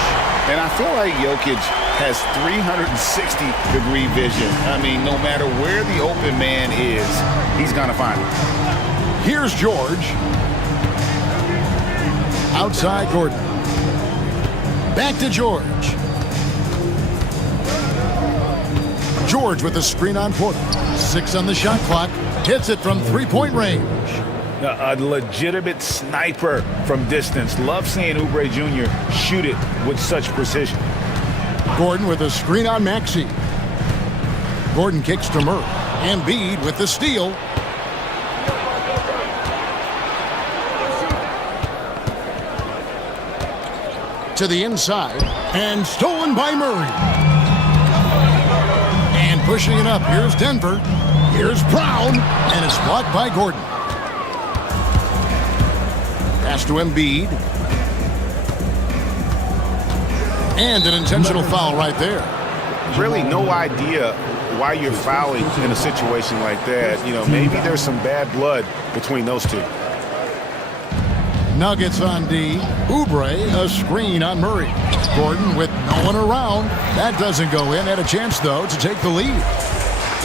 And I feel like Jokic has 360-degree vision. I mean, no matter where the open man is, he's going to find it. Here's George. Outside Gordon. Back to George. George with the screen on Porter. 6 on the shot clock. Hits it from three-point range. A legitimate sniper from distance. Love seeing Oubre Jr. shoot it with such precision. Gordon with a screen on Maxey. Gordon kicks to Murray. Embiid with the steal. To the inside. And stolen by Murray. And pushing it up. Here's Denver. Here's Brown. And it's blocked by Gordon. Pass to Embiid. And an intentional foul right there. Really no idea why you're fouling in a situation like that. You know, maybe there's some bad blood between those two. Nuggets on D. Oubre, a screen on Murray. Gordon with no one around. That doesn't go in. Had a chance, though, to take the lead.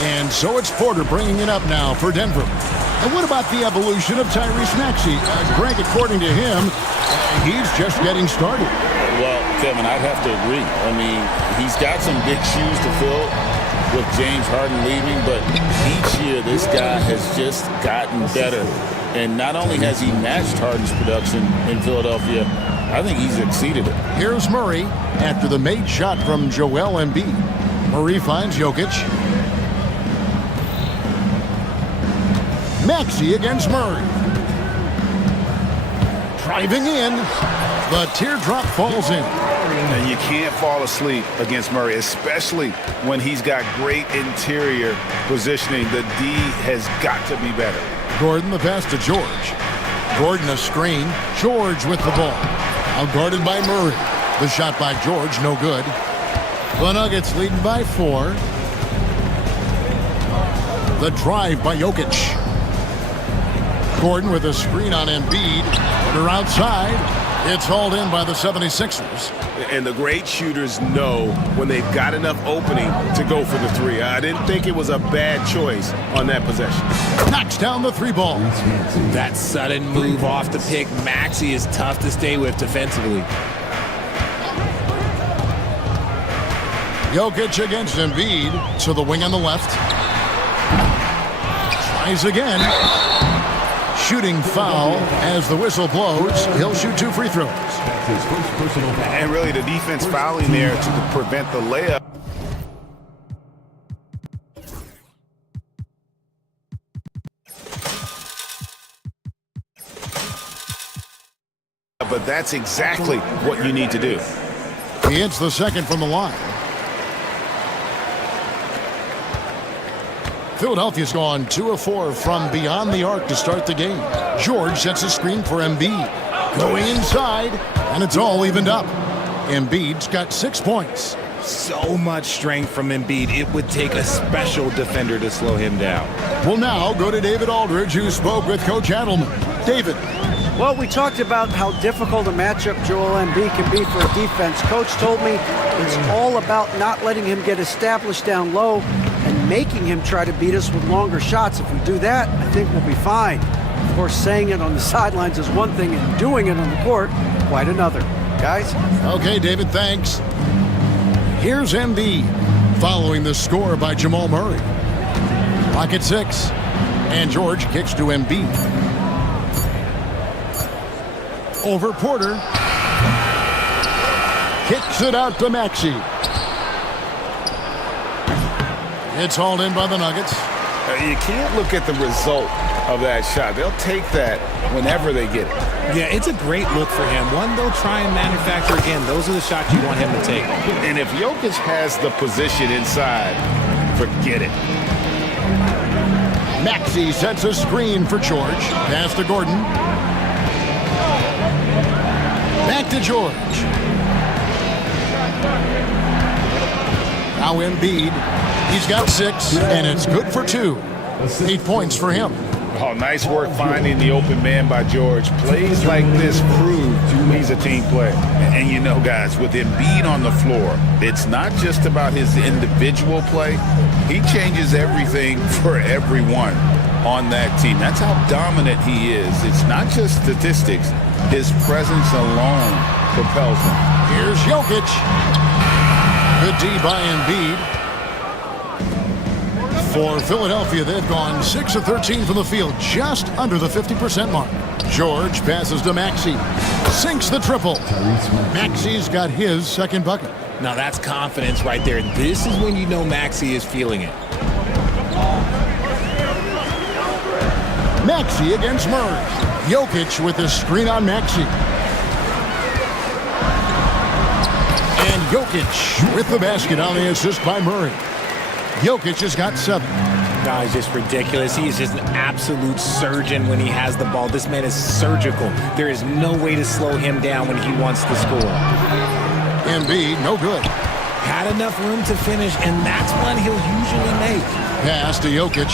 And so it's Porter bringing it up now for Denver. And what about the evolution of Tyrese Maxey? Greg, according to him, he's just getting started. Well, Kevin, I'd have to agree. I mean, he's got some big shoes to fill with James Harden leaving, but each year this guy has just gotten better. And not only has he matched Harden's production in Philadelphia, I think he's exceeded it. Here's Murray after the made shot from Joel Embiid. Murray finds Jokic. Maxey against Murray. Driving in. The teardrop falls in. And you can't fall asleep against Murray, especially when he's got great interior positioning. The D has got to be better. Gordon the pass to George. Gordon a screen. George with the ball. Out guarded by Murray. The shot by George, no good. The Nuggets leading by 4. The drive by Jokic. Gordon with a screen on Embiid. They're outside. It's hauled in by the 76ers. And the great shooters know when they've got enough opening to go for the three. I didn't think it was a bad choice on that possession. Knocks down the 3 ball. That sudden move off the pick, Maxey, is tough to stay with defensively. Jokic against Embiid. To the wing on the left. Tries again. Shooting foul as the whistle blows. He'll shoot 2 free throws. And really the defense fouling there to prevent the layup. But that's exactly what you need to do. He hits the second from the line. Philadelphia's gone 2 of 4 from beyond the arc to start the game. George sets a screen for Embiid. Going inside, and it's all evened up. Embiid's got 6 points. So much strength from Embiid. It would take a special defender to slow him down. We'll now go to David Aldridge, who spoke with Coach Adelman. David. Well, we talked about how difficult a matchup Joel Embiid can be for a defense. Coach told me it's all about not letting him get established down low and making him try to beat us with longer shots. If we do that, I think we'll be fine. Of course, saying it on the sidelines is one thing and doing it on the court, quite another. Guys? Okay, David, thanks. Here's Embiid, following the score by Jamal Murray. Clock at 6, and George kicks to Embiid. Over Porter. Kicks it out to Maxey. It's hauled in by the Nuggets. You can't look at the result of that shot. They'll take that whenever they get it. Yeah, it's a great look for him. One they'll try and manufacture again. Those are the shots you want him to take. And if Jokic has the position inside, forget it. Maxey sets a screen for George. Pass to Gordon. Back to George. Now Embiid. He's got 6, and it's good for 2. 8 points for him. Oh, nice work finding the open man by George. Plays like this prove he's a team player. And you know, guys, with Embiid on the floor, it's not just about his individual play. He changes everything for everyone on that team. That's how dominant he is. It's not just statistics. His presence alone propels him. Here's Jokic. Good D by Embiid. For Philadelphia, they've gone 6 of 13 from the field, just under the 50% mark. George passes to Maxey. Sinks the triple. Maxey's got his second bucket. Now that's confidence right there. This is when you know Maxey is feeling it. Maxey against Murray. Jokic with the screen on Maxey. And Jokic with the basket on the assist by Murray. Jokic has got 7. Guys, just ridiculous. He is just an absolute surgeon when he has the ball. This man is surgical. There is no way to slow him down when he wants to score. Embiid, no good. Had enough room to finish, and that's one he'll usually make. Pass to Jokic.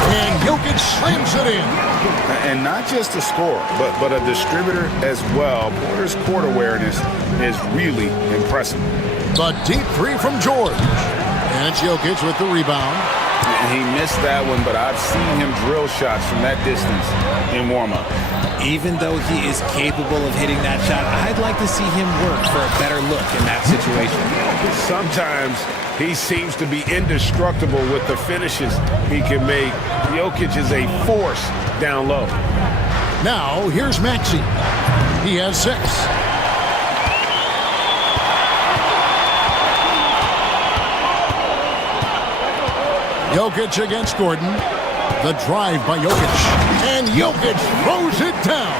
And Jokic slams it in. And not just a scorer, but a distributor as well. Porter's court awareness is really impressive. The deep 3 from George. And it's Jokic with the rebound. And he missed that one, but I've seen him drill shots from that distance in warm-up. Even though he is capable of hitting that shot, I'd like to see him work for a better look in that situation. Sometimes he seems to be indestructible with the finishes he can make. Jokic is a force down low. Now, here's Maxey. He has 6. Jokic against Gordon. The drive by Jokic. And Jokic throws it down.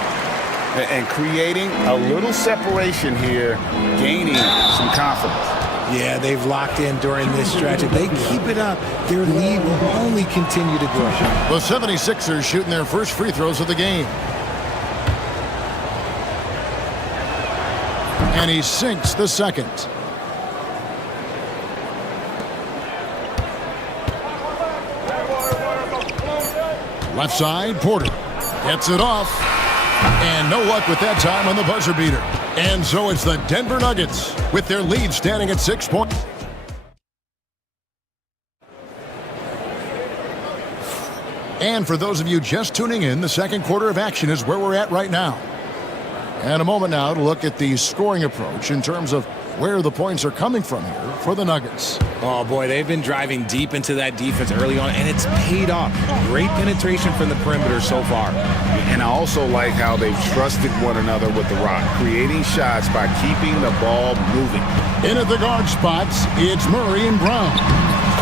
And creating a little separation here, gaining some confidence. Yeah, they've locked in during this stretch. If they keep it up, their lead will only continue to grow. The 76ers shooting their first free throws of the game. And he sinks the second. Left side, Porter gets it off. And no luck with that time on the buzzer beater. And so it's the Denver Nuggets with their lead standing at 6 points. And for those of you just tuning in, the second quarter of action is where we're at right now. And a moment now to look at the scoring approach in terms of where the points are coming from here for the Nuggets. Oh, boy, they've been driving deep into that defense early on, and it's paid off. Great penetration from the perimeter so far. And I also like how they've trusted one another with the rock, creating shots by keeping the ball moving. In at the guard spots, it's Murray and Brown.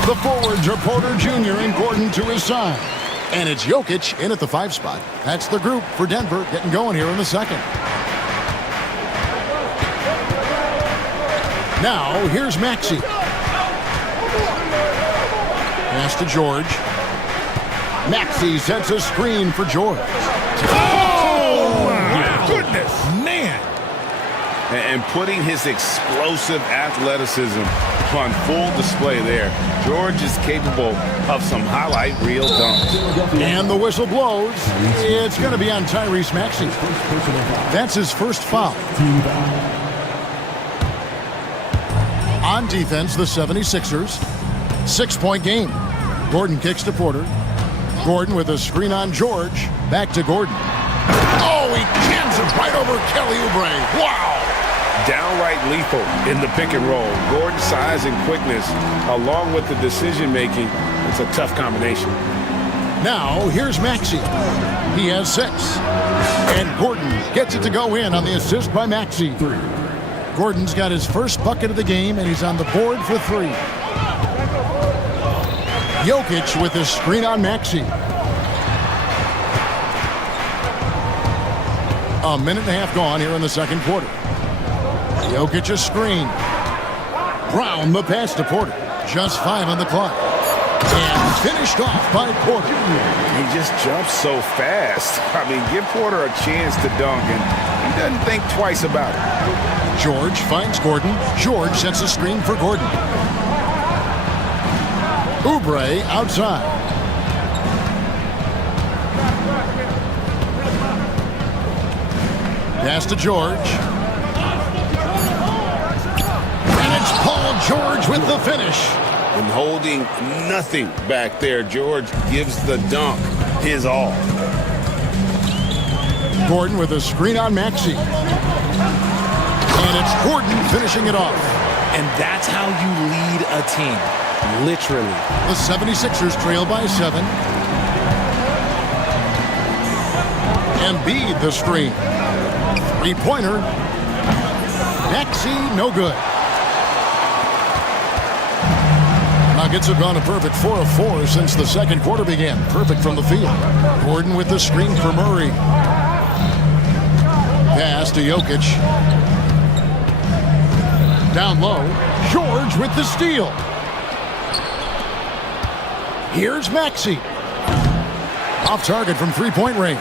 The forwards are Porter Jr. and Gordon to his side. And it's Jokic in at the 5 spot. That's the group for Denver getting going here in the second. Now, here's Maxey. Pass to George. Maxey sets a screen for George. Oh, my goodness. Man. And putting his explosive athleticism on full display there. George is capable of some highlight reel dunks. And the whistle blows. It's going to be on Tyrese Maxey. That's his first foul. On defense, the 76ers. 6-point game. Gordon kicks to Porter. Gordon with a screen on George. Back to Gordon. Oh, he jams it right over Kelly Oubre. Wow! Downright lethal in the pick and roll. Gordon's size and quickness, along with the decision-making, it's a tough combination. Now, here's Maxey. He has 6. And Gordon gets it to go in on the assist by Maxey. Gordon's got his first bucket of the game, and he's on the board for 3. Jokic with his screen on Maxey. A minute and a half gone here in the second quarter. Jokic a screen. Brown the pass to Porter. Just 5 on the clock. And finished off by Porter. He just jumps so fast. I mean, give Porter a chance to dunk, and he doesn't think twice about it. George finds Gordon. George sets a screen for Gordon. Oubre outside. Pass to George. And it's Paul George with the finish. And holding nothing back there, George gives the dunk his all. Gordon with a screen on Maxey. And it's Gordon finishing it off. And that's how you lead a team. Literally. The 76ers trail by 7. Embiid the screen. 3-pointer. Maxey, no good. Nuggets have gone a perfect 4 of 4 since the second quarter began. Perfect from the field. Gordon with the screen for Murray. Pass to Jokic. Down low. George with the steal. Here's Maxey. Off target from 3-point range.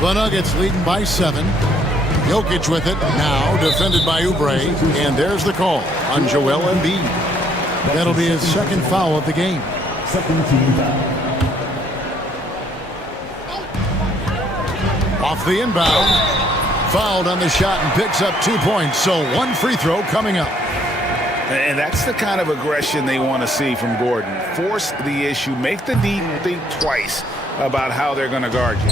The Nuggets leading by 7. Jokic with it. Now defended by Oubre. And there's the call on Joel Embiid. That'll be his second foul of the game. Second team foul. Off the inbound. Fouled on the shot and picks up 2 points. So 1 free throw coming up. And that's the kind of aggression they want to see from Gordon. Force the issue. Make the D think twice about how they're going to guard you.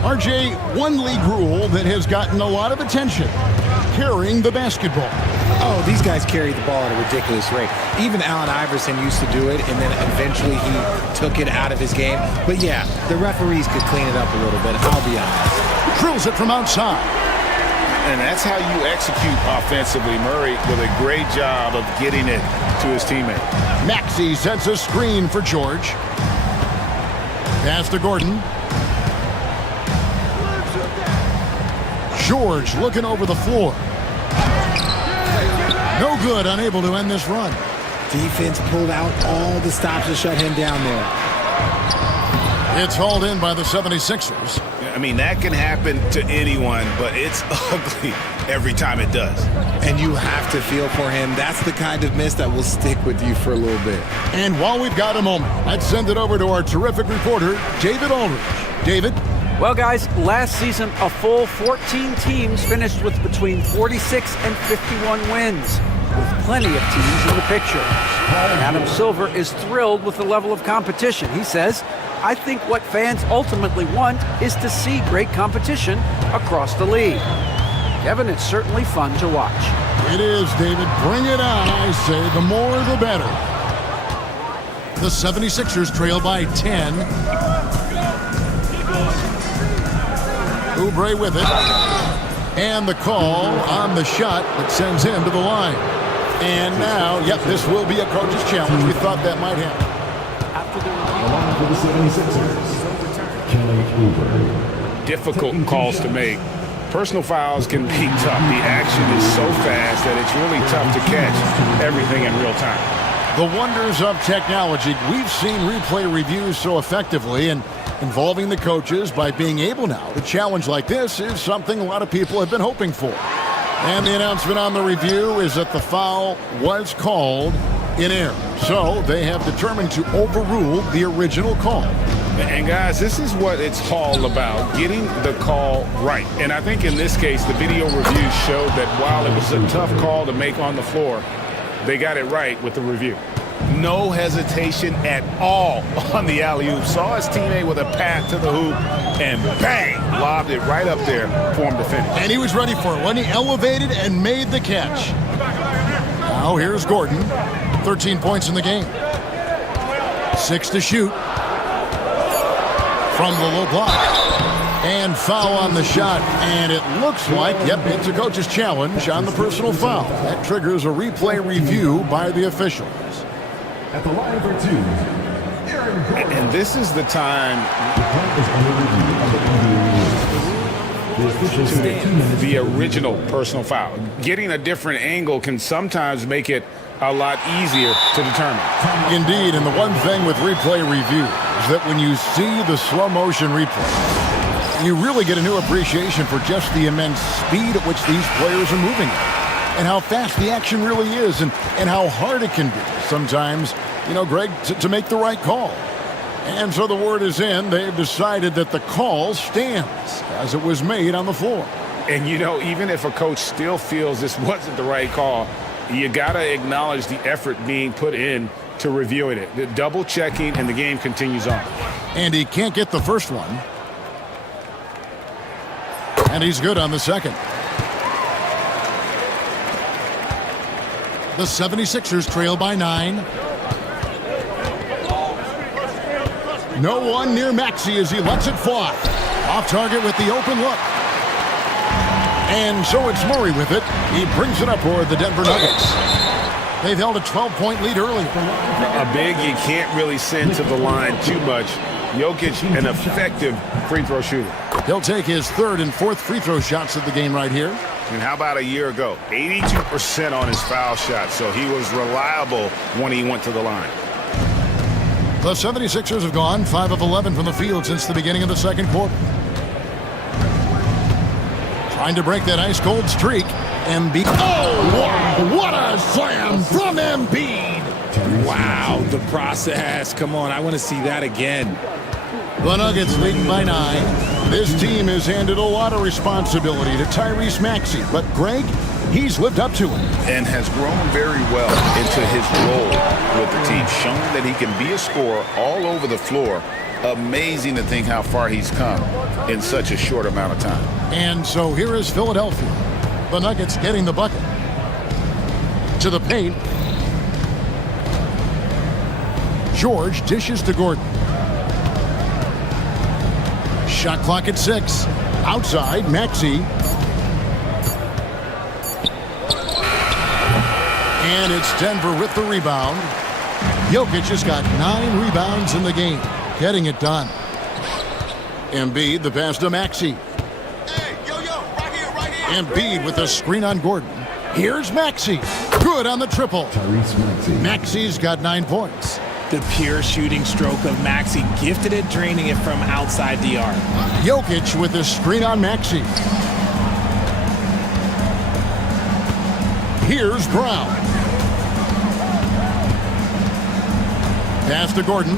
RJ, one league rule that has gotten a lot of attention. Carrying the basketball. Oh, these guys carry the ball at a ridiculous rate. Even Allen Iverson used to do it, and then eventually he took it out of his game. But yeah, the referees could clean it up a little bit, I'll be honest. Drills it from outside. And that's how you execute offensively. Murray with a great job of getting it to his teammate. Maxey sets a screen for George. Pass to Gordon. George looking over the floor. No good, unable to end this run. Defense pulled out all the stops to shut him down there. It's hauled in by the 76ers. I mean, that can happen to anyone, but it's ugly every time it does. And you have to feel for him. That's the kind of miss that will stick with you for a little bit. And while we've got a moment, let's send it over to our terrific reporter, David Aldridge. David? Well, guys, last season, a full 14 teams finished with between 46 and 51 wins, with plenty of teams in the picture. Adam Silver is thrilled with the level of competition. He says, I think what fans ultimately want is to see great competition across the league. Kevin, it's certainly fun to watch. It is, David. Bring it on, I say. The more, the better. The 76ers trail by 10. Oubre with it. And the call on the shot that sends him to the line. And now, yep, this will be a coach's challenge. We thought that might happen. For the 76ers, Kelly Oubre. Difficult calls to make. Personal fouls can be tough. The action is so fast that it's really tough to catch everything in real time. The wonders of technology. We've seen replay reviews so effectively, and involving the coaches by being able now to challenge like this is something a lot of people have been hoping for. And the announcement on the review is that the foul was called in error. So they have determined to overrule the original call. And guys, this is what it's all about, getting the call right. And I think in this case, the video review showed that while it was a tough call to make on the floor, they got it right with the review. No hesitation at all on the alley-oop. Saw his teammate with a pass to the hoop, and bang, lobbed it right up there for him to finish. And he was ready for it when he elevated and made the catch. Now here's Gordon, 13 points in the game. 6 to shoot. From the low block. And foul on the shot. And it looks like, yep, it's a coach's challenge on the personal foul. That triggers a replay review by the officials. At the line for two, Aaron Gordon. And this is the time the original personal foul. Getting a different angle can sometimes make it a lot easier to determine. Indeed, and the one thing with replay review is that when you see the slow motion replay, you really get a new appreciation for just the immense speed at which these players are moving and how fast the action really is and how hard it can be sometimes, you know, Greg, to make the right call. And so the word is in. They've decided that the call stands as it was made on the floor. And, you know, even if a coach still feels this wasn't the right call, you got to acknowledge the effort being put in to reviewing it. The double checking, and the game continues on. And he can't get the first one. And he's good on the second. The 76ers trail by 9. No one near Maxey as he lets it fly. Off target with the open look. And so it's Murray with it. He brings it up for the Denver Nuggets. They've held a 12-point lead early. A big you can't really send to the line too much. Jokic, an effective free throw shooter. He'll take his third and fourth free throw shots of the game right here. And how about a year ago? 82% on his foul shot, so he was reliable when he went to the line. The 76ers have gone 5 of 11 from the field since the beginning of the second quarter. Trying to break that ice-cold streak. Embiid. Oh, wow! What a slam from Embiid! Wow, the process. Come on, I want to see that again. The Nuggets leading by 9. This team has handed a lot of responsibility to Tyrese Maxey, but Greg, he's lived up to it. And has grown very well into his role with the team, showing that he can be a scorer all over the floor. Amazing to think how far he's come in such a short amount of time. And so here is Philadelphia. The Nuggets getting the bucket. To the paint. George dishes to Gordon. Shot clock at 6. Outside, Maxey. And it's Denver with the rebound. Jokic has got 9 rebounds in the game, getting it done. Embiid, the pass to Maxey. Hey, right here. Embiid with a screen on Gordon. Here's Maxey. Good on the triple. Maxey's got 9 points. The pure shooting stroke of Maxey, gifted at draining it from outside the arc. Jokic with a screen on Maxey. Here's Brown. Pass to Gordon.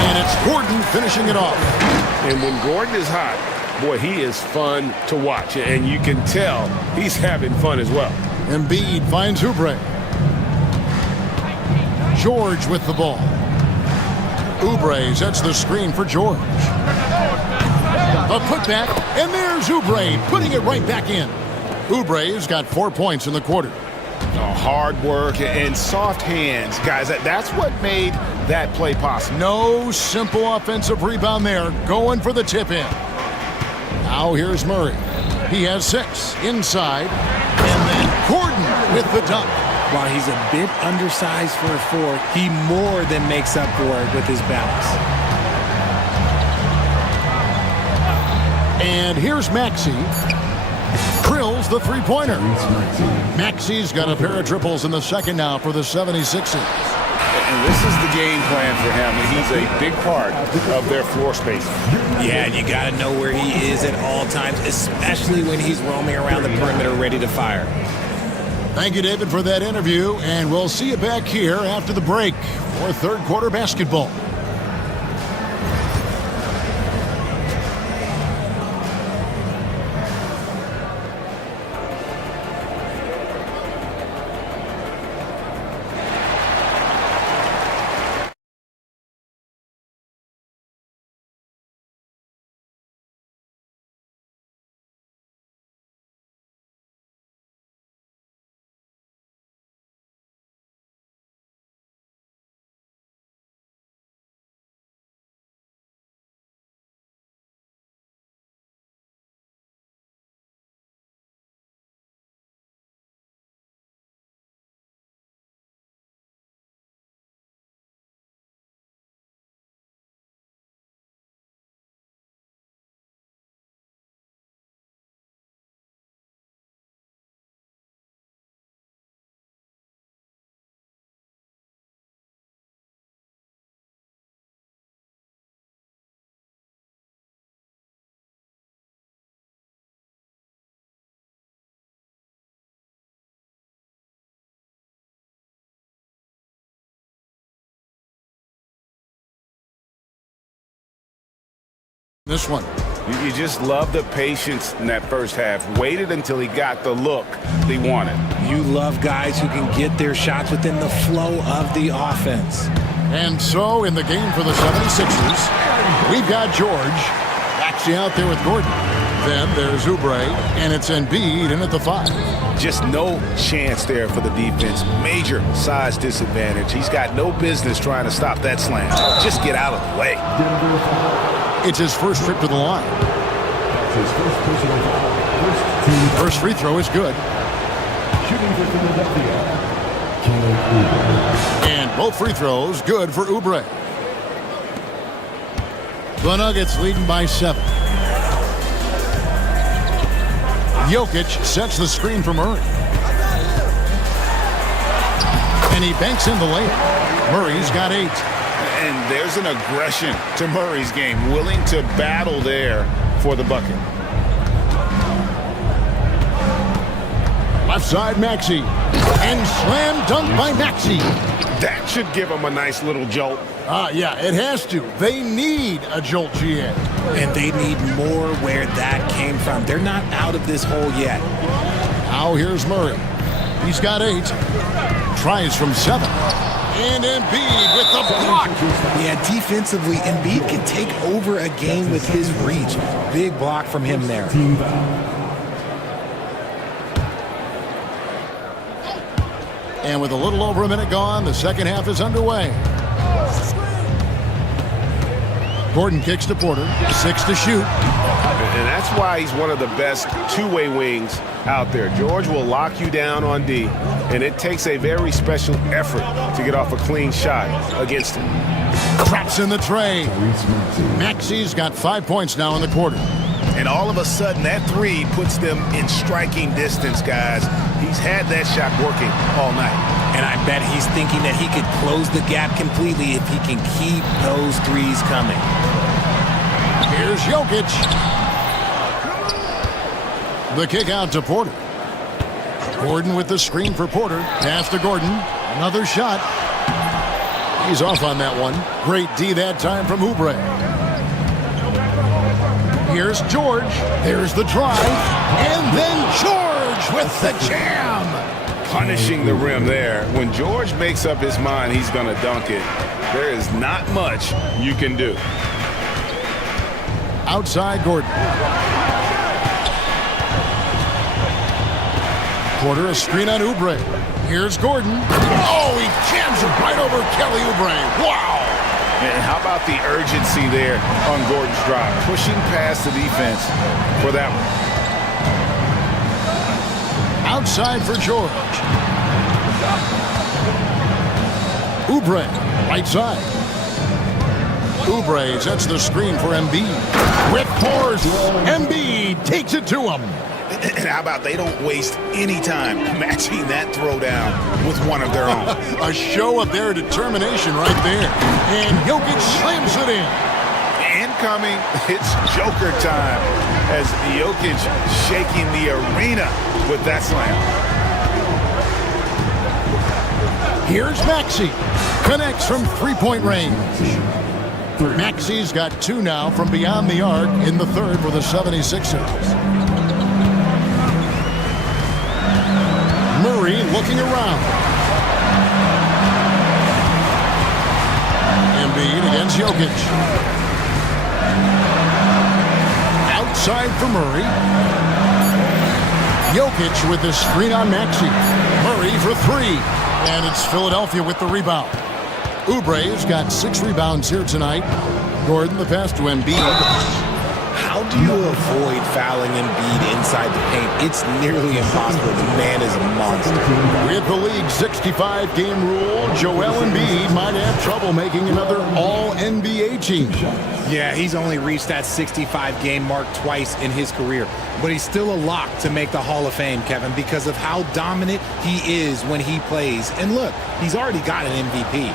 And it's Gordon finishing it off. And when Gordon is hot, boy, he is fun to watch. And you can tell he's having fun as well. Embiid finds Oubre. George with the ball. Oubre sets the screen for George. A putback, and there's Oubre putting it right back in. Oubre's got 4 points in the quarter. Hard work and soft hands, guys. That's what made that play possible. No simple offensive rebound there. Going for the tip in. Now here's Murray. He has 6 inside. And then Gordon with the dunk. While he's a bit undersized for a 4, he more than makes up for it with his balance. And here's Maxey. Drills the three-pointer. Maxey's got a pair of triples in the second now for the 76ers. And this is the game plan for him, and he's a big part of their floor space. Yeah, and you got to know where he is at all times, especially when he's roaming around the perimeter ready to fire. Thank you, David, for that interview, and we'll see you back here after the break for third quarter basketball. This one. You just love the patience in that first half. Waited until he got the look they wanted. You love guys who can get their shots within the flow of the offense. And so in the game for the 76ers, we've got George actually out there with Gordon. Then there's Oubre, and it's Embiid in at the 5. Just no chance there for the defense. Major size disadvantage. He's got no business trying to stop that slam. Just get out of the way. It's his first trip to the line. First free throw is good. And both free throws good for Oubre. The Nuggets leading by 7. Jokic sets the screen for Murray. And he banks in the layup. Murray's got 8. And there's an aggression to Murray's game, willing to battle there for the bucket. Left side, Maxey. And slam dunk by Maxey. That should give him a nice little jolt. Yeah, it has to. They need a jolt, GA. And they need more where that came from. They're not out of this hole yet. Now here's Murray. He's got 8. Tries from 7. And Embiid with the block. Yeah, defensively, Embiid can take over a game with his reach. Big block from him there. And with a little over a minute gone, the second half is underway. Gordon kicks to Porter. 6 to shoot. And that's why he's one of the best two-way wings out there. George will lock you down on D, and it takes a very special effort to get off a clean shot against him. Traps in the tray. Maxey's got 5 points now in the quarter. And all of a sudden, that 3 puts them in striking distance, guys. He's had that shot working all night. And I bet he's thinking that he could close the gap completely if he can keep those threes coming. Here's Jokic. The kick out to Porter. Gordon with the screen for Porter. Pass to Gordon. Another shot. He's off on that one. Great D that time from Oubre. Here's George. There's the drive. And then George with the jam. Punishing the rim there. When George makes up his mind he's going to dunk it, there is not much you can do. Outside Gordon. Porter a screen on Oubre. Here's Gordon. Oh, he jams it right over Kelly Oubre. Wow. And how about the urgency there on Gordon's drive? Pushing past the defense for that one. Outside for George. Oubre, right side. Oubre sets the screen for Embiid. With force, Embiid takes it to him. And how about they don't waste any time matching that throwdown with one of their own. A show of their determination right there. And Jokic slams it in. Incoming, it's Joker time as Jokic shaking the arena with that slam. Here's Maxey. Connects from three-point range. Maxey's got two now from beyond the arc in the third for the 76ers. Murray looking around. Embiid against Jokic. Outside for Murray. Jokic with the screen on Maxey. Murray for three. And it's Philadelphia with the rebound. Oubre's got 6 rebounds here tonight. Gordon the pass to Embiid. How do you avoid fouling Embiid inside the paint? It's nearly impossible. The man is a monster. With the league's 65-game rule, Joel Embiid might have trouble making another All-NBA team. Yeah, he's only reached that 65-game mark twice in his career. But he's still a lock to make the Hall of Fame, Kevin, because of how dominant he is when he plays. And look, he's already got an MVP.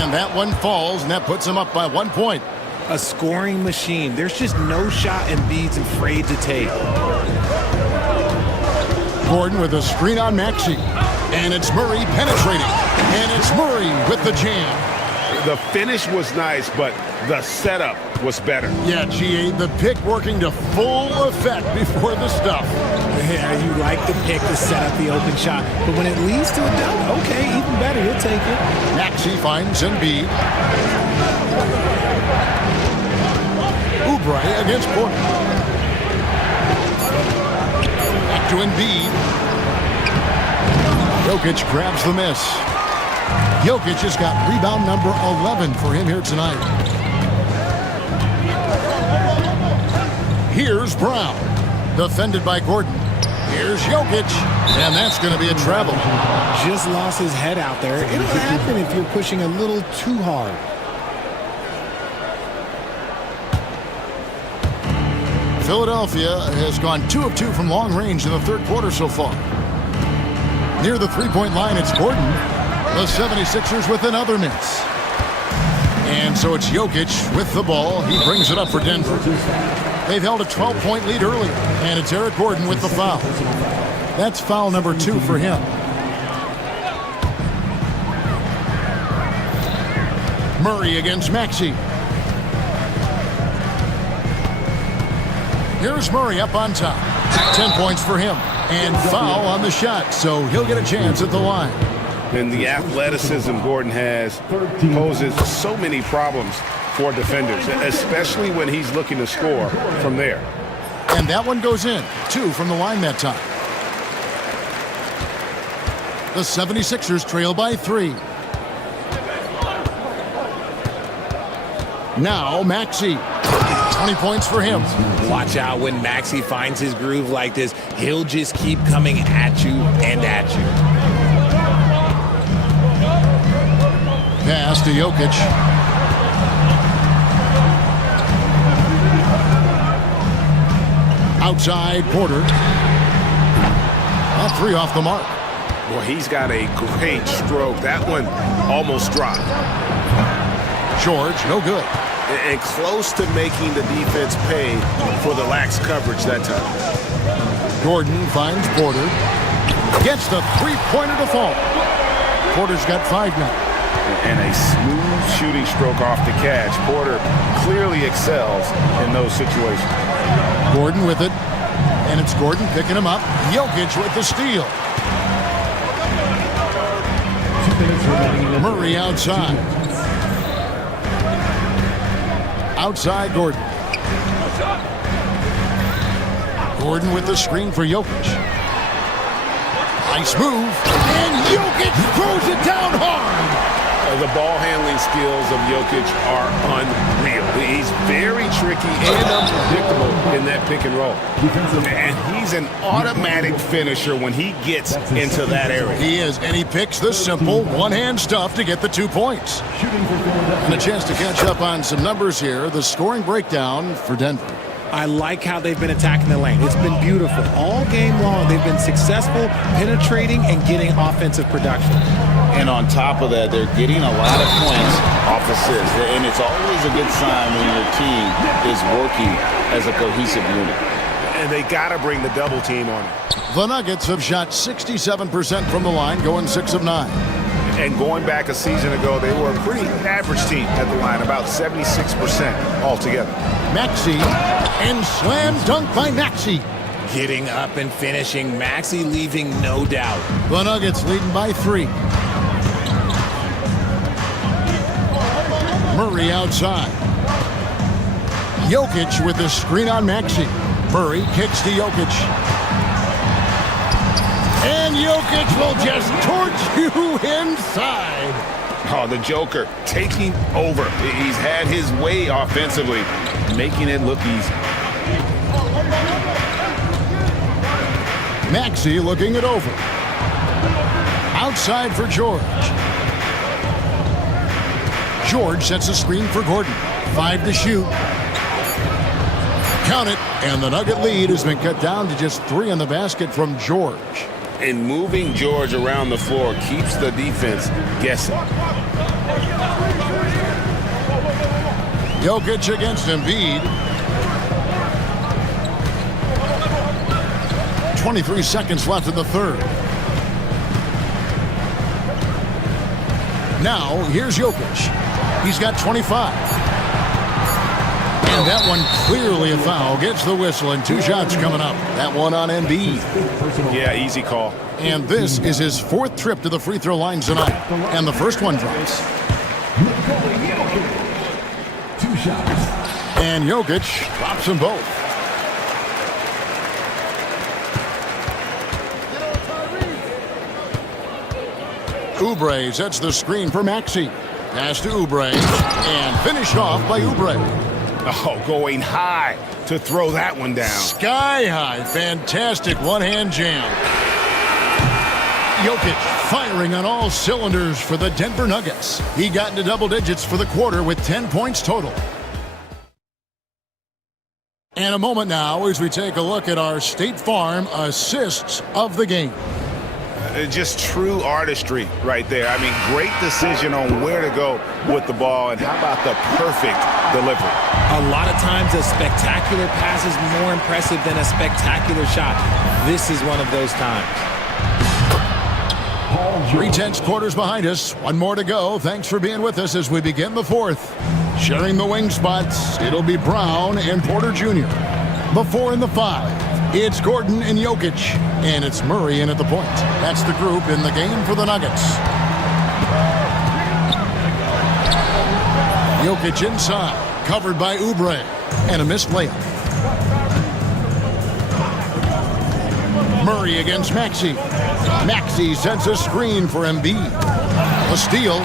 And that one falls, and that puts him up by 1 point. A scoring machine. There's just no shot Embiid's afraid to take. Gordon with a screen on Maxey. And it's Murray penetrating. And it's Murray with the jam. The finish was nice, but the setup was better. Yeah, GA, the pick working to full effect before the stuff. Yeah, you like the pick to set up the open shot, but when it leads to a dunk, okay, even better, you'll take it. Maxey finds Embiid. Oubre against Porter. Back to Embiid. Jokic grabs the miss. Jokic has got rebound number 11 for him here tonight. Here's Brown. Defended by Gordon. Here's Jokic. And that's going to be a travel. Just lost his head out there. It'll happen if you're pushing a little too hard. Philadelphia has gone 2 of 2 from long range in the third quarter so far. Near the three-point line, it's Gordon. The 76ers with another miss. And so it's Jokic with the ball. He brings it up for Denver. They've held a 12-point lead earlier, and it's Eric Gordon with the foul. That's foul number 2 for him. Murray against Maxey. Here's Murray up on top. 10 points for him. And foul on the shot, so he'll get a chance at the line. And the athleticism Gordon has poses so many problems for defenders, especially when he's looking to score from there. And that one goes in. 2 from the line that time. The 76ers trail by 3. Now Maxey. 20 points for him. Watch out when Maxey finds his groove like this. He'll just keep coming at you and at you. Pass to Jokic. Outside Porter. That 3 off the mark. Well, he's got a great stroke. That one almost dropped. George, no good. And close to making the defense pay for the lax coverage that time. Gordon finds Porter. Gets the three-pointer to fall. Porter's got 5 now. And a smooth shooting stroke off the catch. Porter clearly excels in those situations. Gordon with it. And it's Gordon picking him up. Jokic with the steal. Murray outside. Outside Gordon. Gordon with the screen for Jokic. Nice move. And Jokic throws it down hard. The ball handling skills of Jokic are unreal. He's very tricky and unpredictable in that pick and roll. And he's an automatic finisher when he gets into that area. He is, and he picks the simple one-hand stuff to get the 2 points. And a chance to catch up on some numbers here. The scoring breakdown for Denver. I like how they've been attacking the lane. It's been beautiful. All game long, they've been successful penetrating and getting offensive production. And on top of that, they're getting a lot of points off assists. And it's always a good sign when your team is working as a cohesive unit. And they got to bring the double team on it. The Nuggets have shot 67% from the line, going 6 of 9. And going back a season ago, they were a pretty average team at the line, about 76% altogether. Maxey, and slam dunk by Maxey. Getting up and finishing. Maxey leaving no doubt. The Nuggets leading by 3. Murray outside. Jokic with the screen on Maxey. Murray kicks to Jokic. And Jokic will just torch you inside. Oh, the Joker taking over. He's had his way offensively, making it look easy. Maxey looking it over. Outside for George. George sets a screen for Gordon. 5 to shoot. Count it, and the Nugget lead has been cut down to just 3 on the basket from George. And moving George around the floor keeps the defense guessing. Jokic against Embiid. 23 seconds left in the third. Now, here's Jokic. He's got 25. And that one clearly a foul. Gets the whistle, and 2 shots coming up. That one on Embiid. Yeah, easy call. And this is his 4th trip to the free throw line tonight. And the first one drops. 2 shots. And Jokic drops them both. Oubre sets the screen for Maxey. Pass to Oubre. And finished off by Oubre. Oh, going high to throw that one down. Sky high. Fantastic one-hand jam. Jokic firing on all cylinders for the Denver Nuggets. He got into double digits for the quarter with 10 points total. And a moment now as we take a look at our State Farm assists of the game. Just true artistry right there. I mean, great decision on where to go with the ball, and how about the perfect delivery? A lot of times a spectacular pass is more impressive than a spectacular shot. This is one of those times. 3 tenths quarters behind us. 1 more to go. Thanks for being with us as we begin the 4th. Sharing the wing spots, it'll be Brown and Porter Jr. The 4 and the 5. It's Gordon and Jokic, and it's Murray in at the point. That's the group in the game for the Nuggets. Jokic inside, covered by Oubre, and a missed layup. Murray against Maxey. Maxey sets a screen for Embiid. A steal.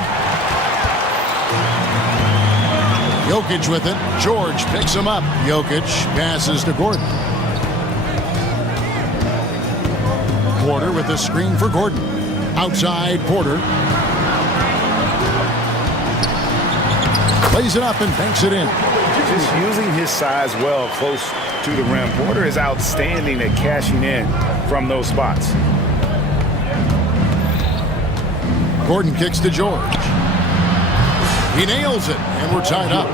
Jokic with it. George picks him up. Jokic passes to Gordon. Porter with the screen for Gordon. Outside, Porter. Plays it up and banks it in. Just using his size well close to the rim. Porter is outstanding at cashing in from those spots. Gordon kicks to George. He nails it, and we're tied up.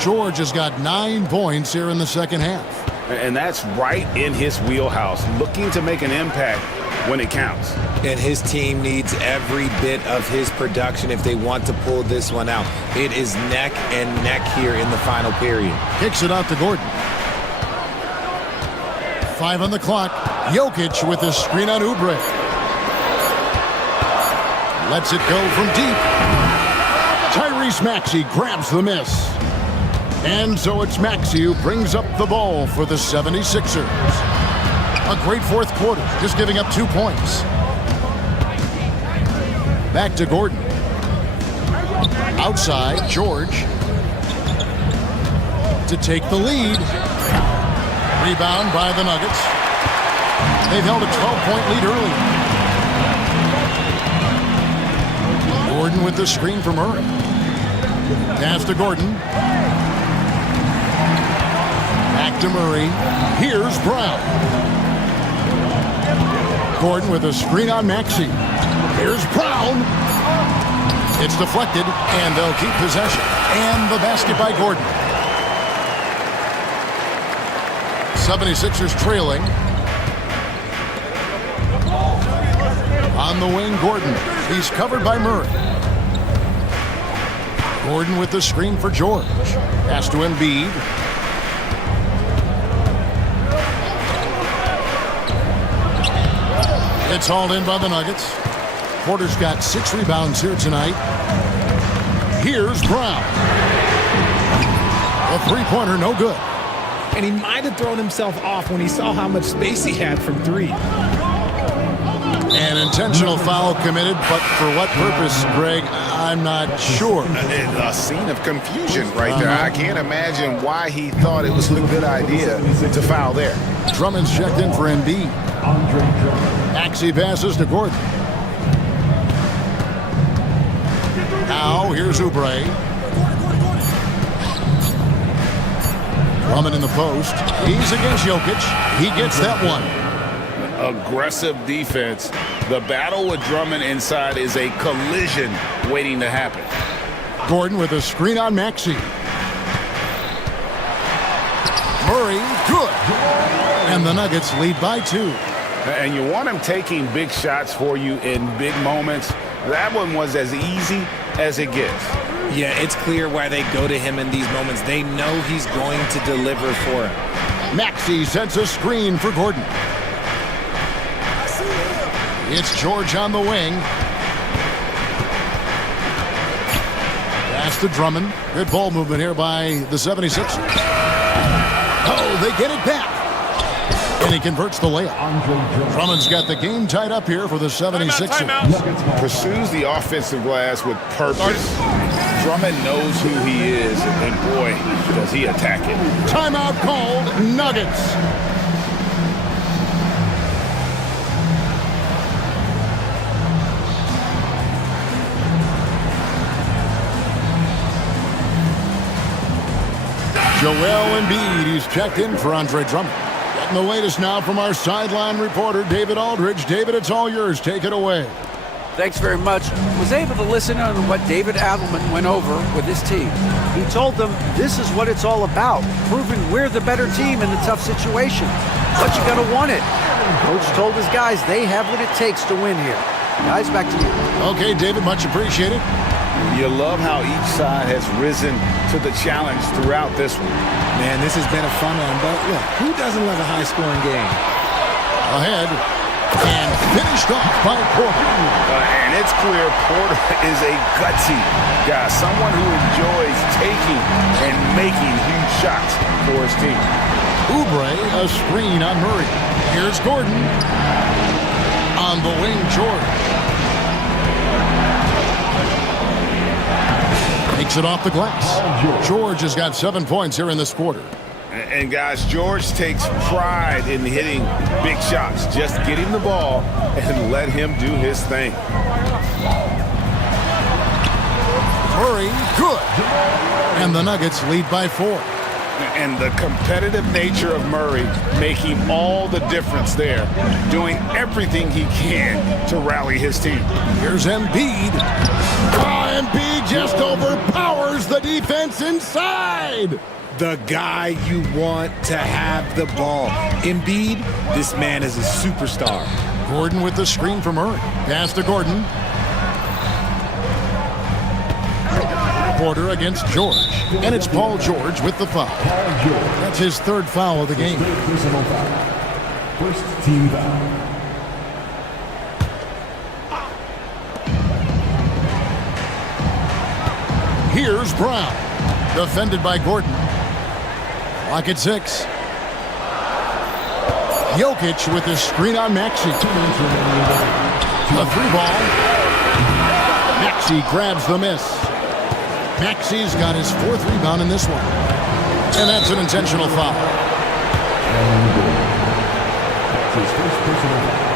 George has got 9 points here in the second half. And that's right in his wheelhouse, looking to make an impact when it counts. And his team needs every bit of his production if they want to pull this one out. It is neck and neck here in the final period. Kicks it out to Gordon. 5 on the clock. Jokic with the screen on Oubre. Lets it go from deep. Tyrese Maxey grabs the miss. And so it's Maxey who brings up the ball for the 76ers. A great 4th quarter, just giving up 2 points. Back to Gordon. Outside, George. To take the lead. Rebound by the Nuggets. They've held a 12-point lead early. Gordon with the screen for Murray. Pass to Gordon. Back to Murray. Here's Brown. Gordon with a screen on Maxey. Here's Brown. It's deflected, and they'll keep possession. And the basket by Gordon. 76ers trailing. On the wing, Gordon. He's covered by Murray. Gordon with the screen for George. Pass to Embiid. It's hauled in by the Nuggets. Porter's got 6 rebounds here tonight. Here's Brown. A three-pointer, no good. And he might have thrown himself off when he saw how much space he had from 3. An intentional foul committed, but for what purpose, Greg, I'm not sure. A scene of confusion right there. I can't imagine why he thought it was a good idea to foul there. Drummond's checked in for Embiid. Maxey passes to Gordon. Now, here's Oubre. Drummond in the post. He's against Jokic. He gets that one. Aggressive defense. The battle with Drummond inside is a collision waiting to happen. Gordon with a screen on Maxey. Murray, good. And the Nuggets lead by 2. And you want him taking big shots for you in big moments. That one was as easy as it gets. Yeah, it's clear why they go to him in these moments. They know he's going to deliver for him. Maxey sets a screen for Gordon. It's George on the wing. Pass to Drummond. Good ball movement here by the 76ers. Oh, they get it back. And he converts the layup. Drummond's got the game tied up here for the 76ers. Pursues the offensive glass with purpose. Drummond knows who he is, and boy, does he attack it. Timeout called, Nuggets. Joel Embiid, he's checked in for Andre Drummond. Getting the latest now from our sideline reporter, David Aldridge. David, it's all yours. Take it away. Thanks very much. Was able to listen on what David Adelman went over with his team. He told them this is what it's all about, proving we're the better team in a tough situation. But you got to want it. Coach told his guys they have what it takes to win here. Guys, back to you. Okay, David, much appreciated. You love how each side has risen to the challenge throughout this one. Man, this has been a fun one, but look, who doesn't love a high-scoring game? Ahead, and finished off by Porter. And it's clear Porter is a gutsy guy, someone who enjoys taking and making huge shots for his team. Oubre, a screen on Murray. Here's Gordon. On the wing, George. Takes it off the glass. George has got 7 points here in this quarter. And guys, George takes pride in hitting big shots. Just get him the ball and let him do his thing. Murray, good. And the Nuggets lead by 4. And the competitive nature of Murray making all the difference there, doing everything he can to rally his team. Here's Embiid. Embiid just overpowers the defense inside. The guy you want to have the ball. Embiid, this man is a superstar. Gordon with the screen for Murray. Pass to Gordon. Porter against George. And it's Paul George with the foul. That's his 3rd foul of the game. Personal foul. First team foul. Here's Brown. Defended by Gordon. Clock at 6. Jokic with the screen on Maxey. A 3-ball. Maxey grabs the miss. Maxey's got his 4th rebound in this one. And that's an intentional foul. his first personal foul.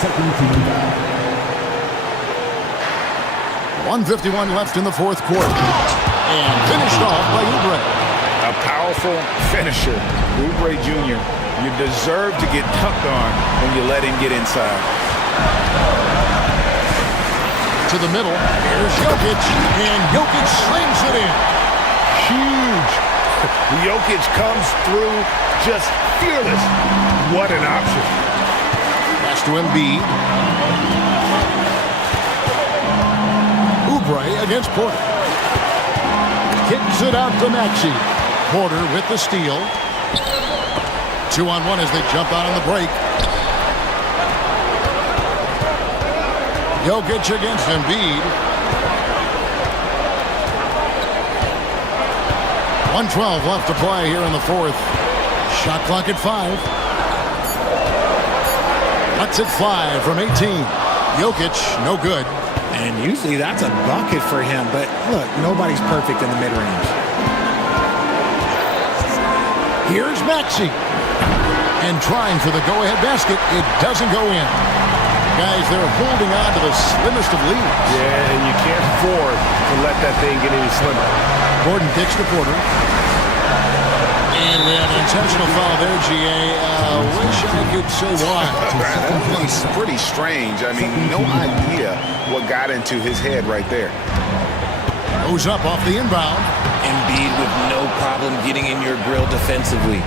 Second team foul. 1:51 left in the fourth quarter. And finished off by Oubre. A powerful finisher. Oubre Jr., you deserve to get dunked on when you let him get inside. To the middle. Here's Jokic. And Jokic slings it in. Huge. Jokic comes through just fearless. What an option. Pass to Embiid. Oubre against Porter. Kicks it out to Maxey. Porter with the steal. 2-on-1 as they jump out on the break. Jokic against Embiid. 1:12 left to play here in the fourth. Shot clock at 5. Lets it fly from 18. Jokic, no good. And usually that's a bucket for him, but look, nobody's perfect in the mid-range. Here's Maxey. And trying for the go-ahead basket. It doesn't go in. Guys, they're holding on to the slimmest of leads. Yeah, and you can't afford to let that thing get any slimmer. Gordon kicks to Porter. And an intentional foul there, GA. Wish I could say why. That's pretty strange. I mean, no idea what got into his head right there. Goes up off the inbound. Embiid with no problem getting in your grill defensively.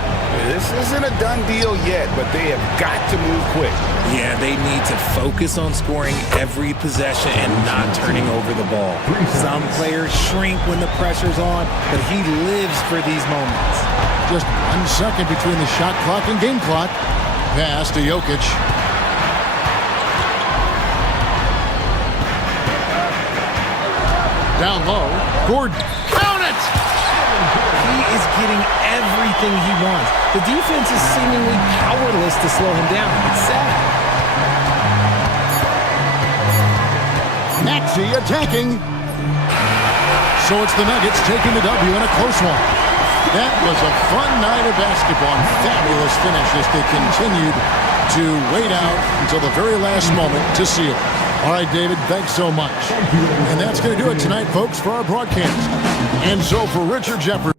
This isn't a done deal yet, but they have got to move quick. Yeah, they need to focus on scoring every possession and not turning over the ball. Some players shrink when the pressure's on, but he lives for these moments. Just 1 second between the shot clock and game clock. Pass to Jokic. Down low. Gordon. Count it! He is getting everything he wants. The defense is seemingly powerless to slow him down. It's sad. Maxey attacking. So it's the Nuggets taking the W in a close one. That was a fun night of basketball and fabulous finish as they continued to wait out until the very last moment to seal. All right, David, thanks so much. And that's going to do it tonight, folks, for our broadcast. And so for Richard Jefferson.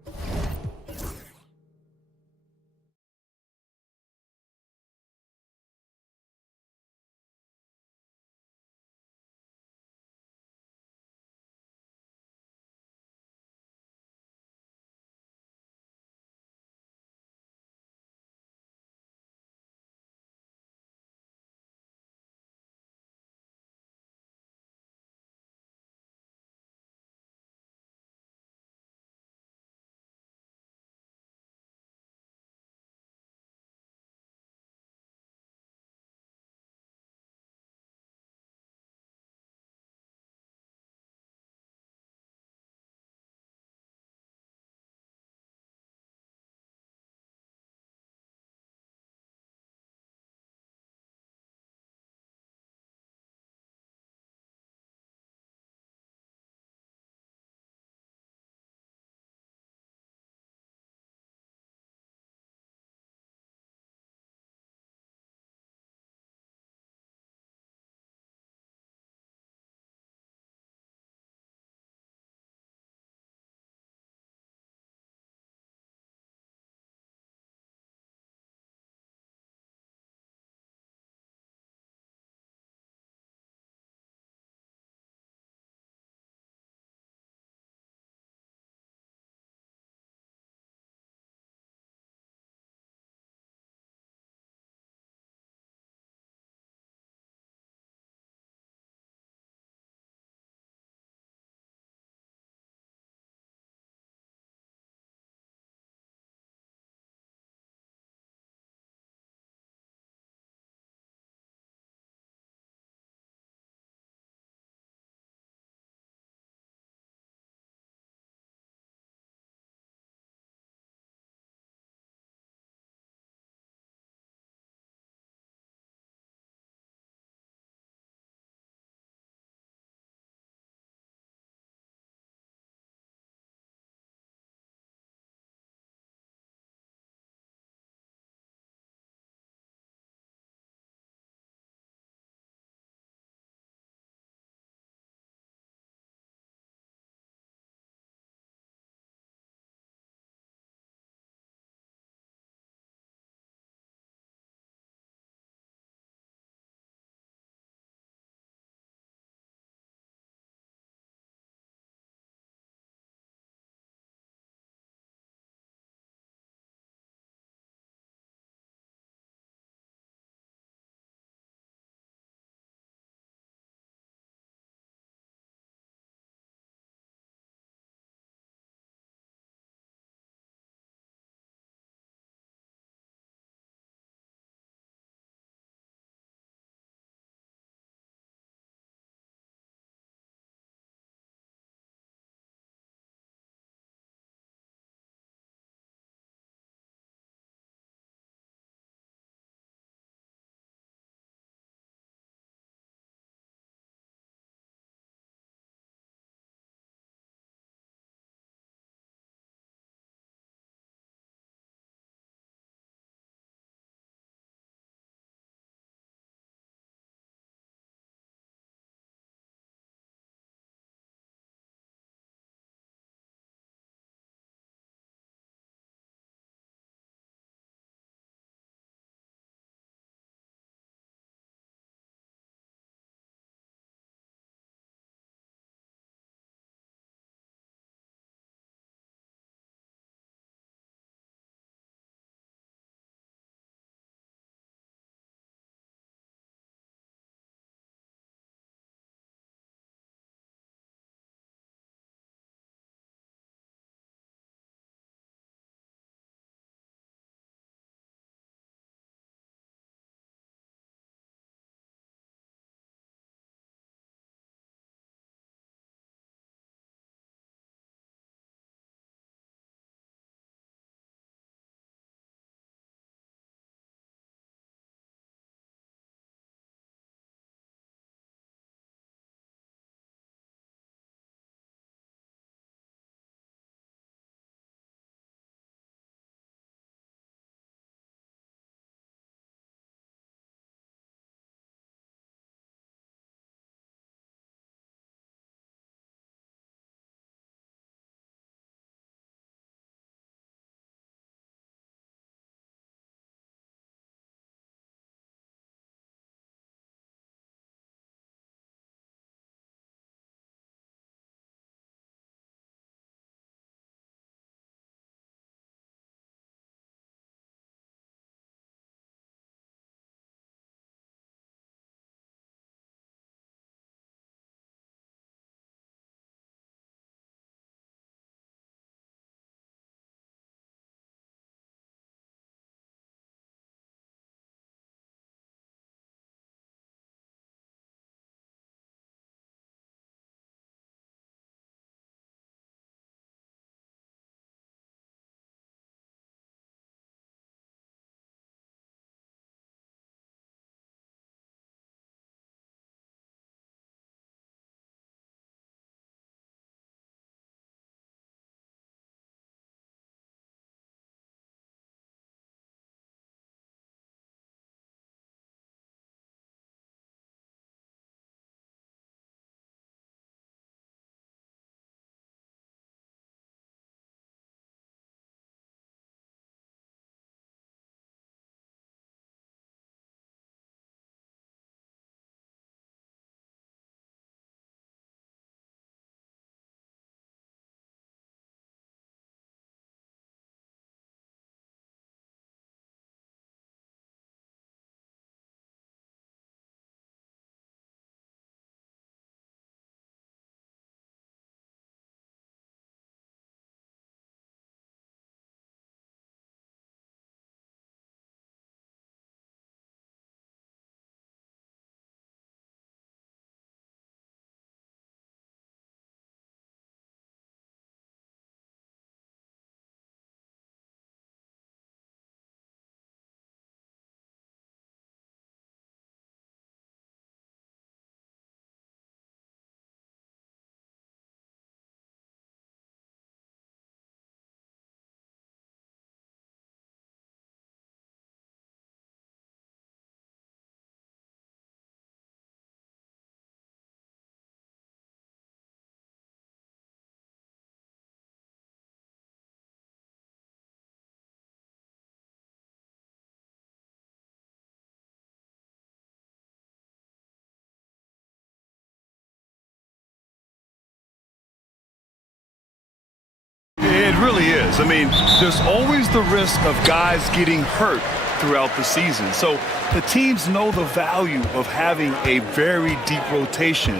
really is. I mean, there's always the risk of guys getting hurt throughout the season. So the teams know the value of having a very deep rotation,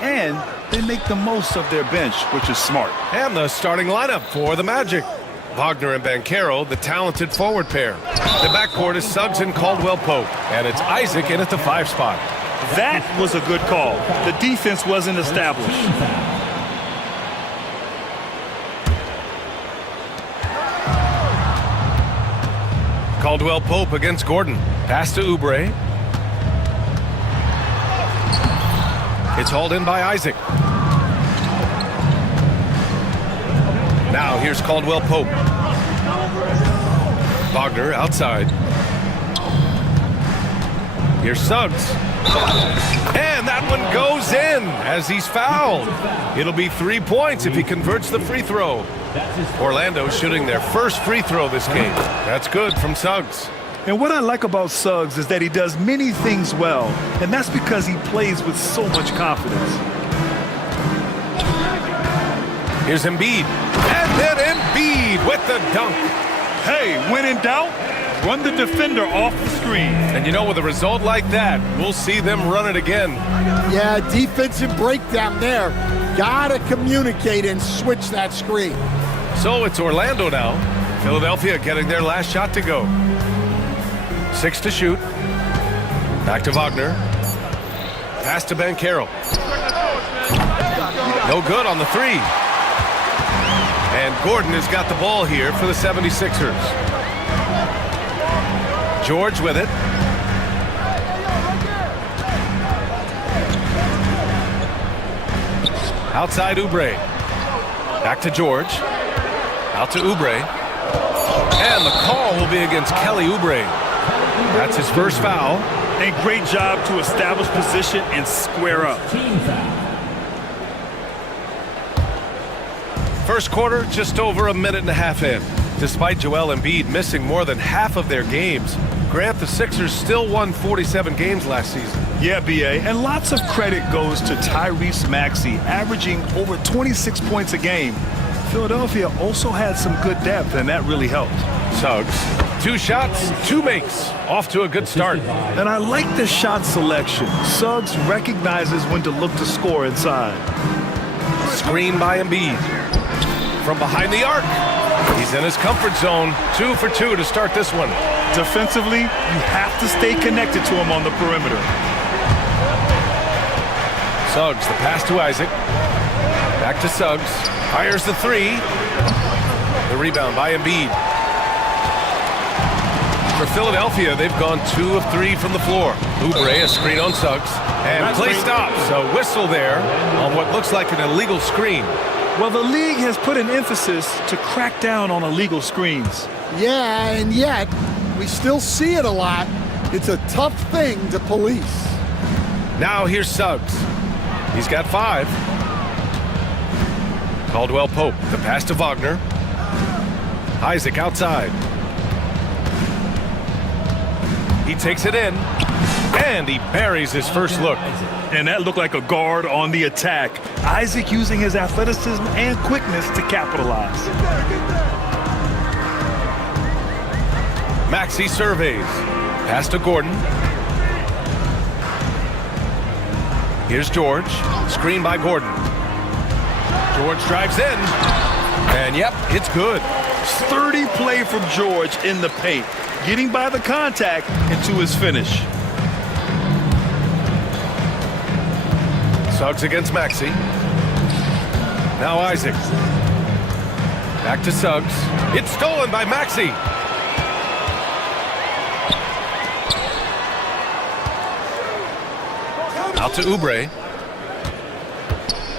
and they make the most of their bench, which is smart. And the starting lineup for the Magic. Wagner and Banchero, the talented forward pair. The backcourt is Suggs and Caldwell-Pope, and it's Isaac in at the 5 spot. That was a good call. The defense wasn't established. Caldwell-Pope against Gordon. Pass to Oubre. It's hauled in by Isaac. Now here's Caldwell-Pope. Wagner outside. Here's Suggs. And that one goes in as he's fouled. It'll be 3 points if he converts the free throw. Orlando shooting their first free throw this game. That's good from Suggs. And what I like about Suggs is that he does many things well, and that's because he plays with so much confidence. Here's Embiid. And then Embiid with the dunk. Hey, when in doubt, run the defender off the screen. And you know, with a result like that, we'll see them run it again. Yeah, defensive breakdown there. Gotta communicate and switch that screen. So it's Orlando now. Philadelphia getting their last shot to go. 6 to shoot. Back to Wagner. Pass to Banchero. No good on the 3. And Gordon has got the ball here for the 76ers. George with it. Outside Oubre. Back to George. Out to Oubre. And the call will be against Kelly Oubre. That's his first foul. And great job to establish position and square up. First quarter, just over a minute and a half in. Despite Joel Embiid missing more than half of their games, Grant, the Sixers still won 47 games last season. Yeah, B.A., and lots of credit goes to Tyrese Maxey, averaging over 26 points a game. Philadelphia also had some good depth, and that really helped. Suggs, 2 shots, 2 makes. Off to a good start. And I like the shot selection. Suggs recognizes when to look to score inside. Screen by Embiid. From behind the arc. He's in his comfort zone. 2 for 2 to start this one. Defensively, you have to stay connected to him on the perimeter. Suggs, the pass to Isaac. Back to Suggs. Fires the 3. The rebound by Embiid. For Philadelphia, they've gone 2 of 3 from the floor. Oubre, a screen on Suggs. And play stops. A whistle there on what looks like an illegal screen. Well, the league has put an emphasis to crack down on illegal screens. Yeah, and yet, we still see it a lot. It's a tough thing to police. Now here's Suggs. He's got 5. Caldwell-Pope, the pass to Wagner. Isaac outside. He takes it in, and he buries his first look. And that looked like a guard on the attack. Isaac using his athleticism and quickness to capitalize. Maxey surveys. Pass to Gordon. Here's George. Screen by Gordon. George drives in. And yep, it's good. Sturdy play from George in the paint, getting by the contact and to his finish. Suggs against Maxey. Now Isaac. Back to Suggs. It's stolen by Maxey. Out to Oubre.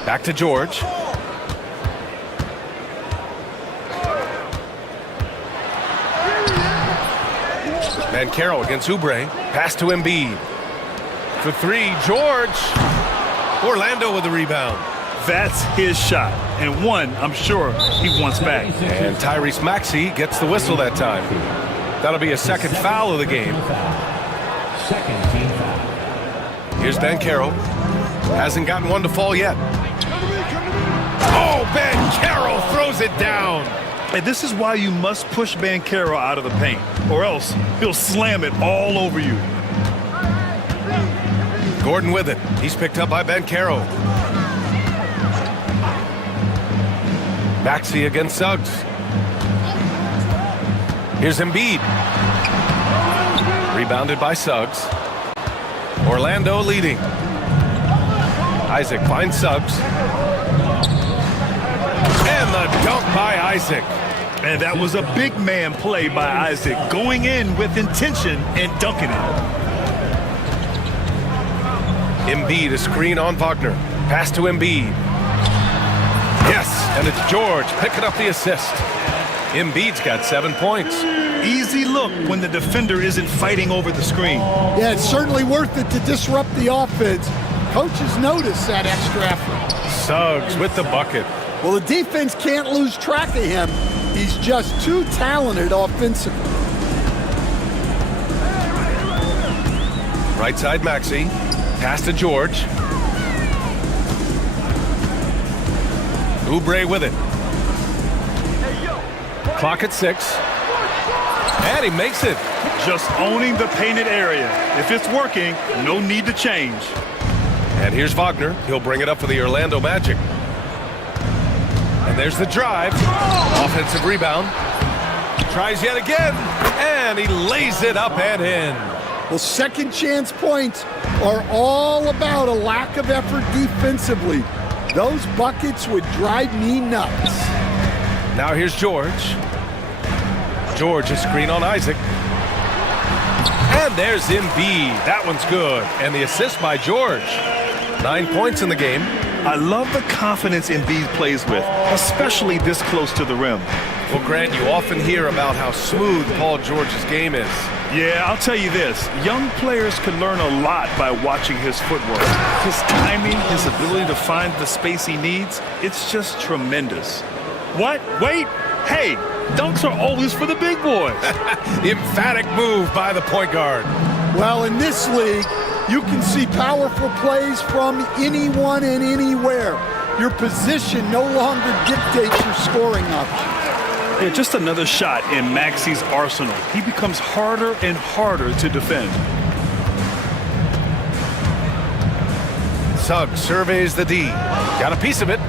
Back to George. Banchero against Oubre. Pass to Embiid. For 3, George. Orlando with the rebound. That's his shot, and one I'm sure he wants back. And Tyrese Maxey gets the whistle that time. That'll be a second foul of the game. Here's Banchero. Hasn't gotten one to fall yet. Oh, Banchero throws it down. And this is why you must push Banchero out of the paint, or else he'll slam it all over you. Gordon with it. He's picked up by Banchero. Maxey against Suggs. Here's Embiid. Rebounded by Suggs. Orlando leading. Isaac finds Suggs. And the dunk by Isaac. And that was a big man play by Isaac, going in with intention and dunking it. Embiid, a screen on Wagner. Pass to Embiid. Yes, and it's George picking up the assist. Embiid's got 7 points. Easy look when the defender isn't fighting over the screen. Yeah, it's certainly worth it to disrupt the offense. Coaches notice that extra effort. Suggs with the bucket. Well, the defense can't lose track of him. He's just too talented offensively. Right side Maxey. Pass to George. Oubre with it. Clock at 6. And he makes it. Just owning the painted area. If it's working, no need to change. And here's Wagner. He'll bring it up for the Orlando Magic. And there's the drive. Offensive rebound. Tries yet again. And he lays it up and in. Well, second chance points are all about a lack of effort defensively. Those buckets would drive me nuts. Now here's George. George, a screen on Isaac. And there's Embiid. That one's good. And the assist by George. 9 points in the game. I love the confidence Embiid plays with, especially this close to the rim. Well, Grant, you often hear about how smooth Paul George's game is. Yeah, I'll tell you this. Young players can learn a lot by watching his footwork. His timing, his ability to find the space he needs, it's just tremendous. What? Wait! Hey, dunks are always for the big boys. Emphatic move by the point guard. Well, in this league, you can see powerful plays from anyone and anywhere. Your position no longer dictates your scoring options. Yeah, just another shot in Maxey's arsenal. He becomes harder and harder to defend. Suggs surveys the D. Got a piece of it.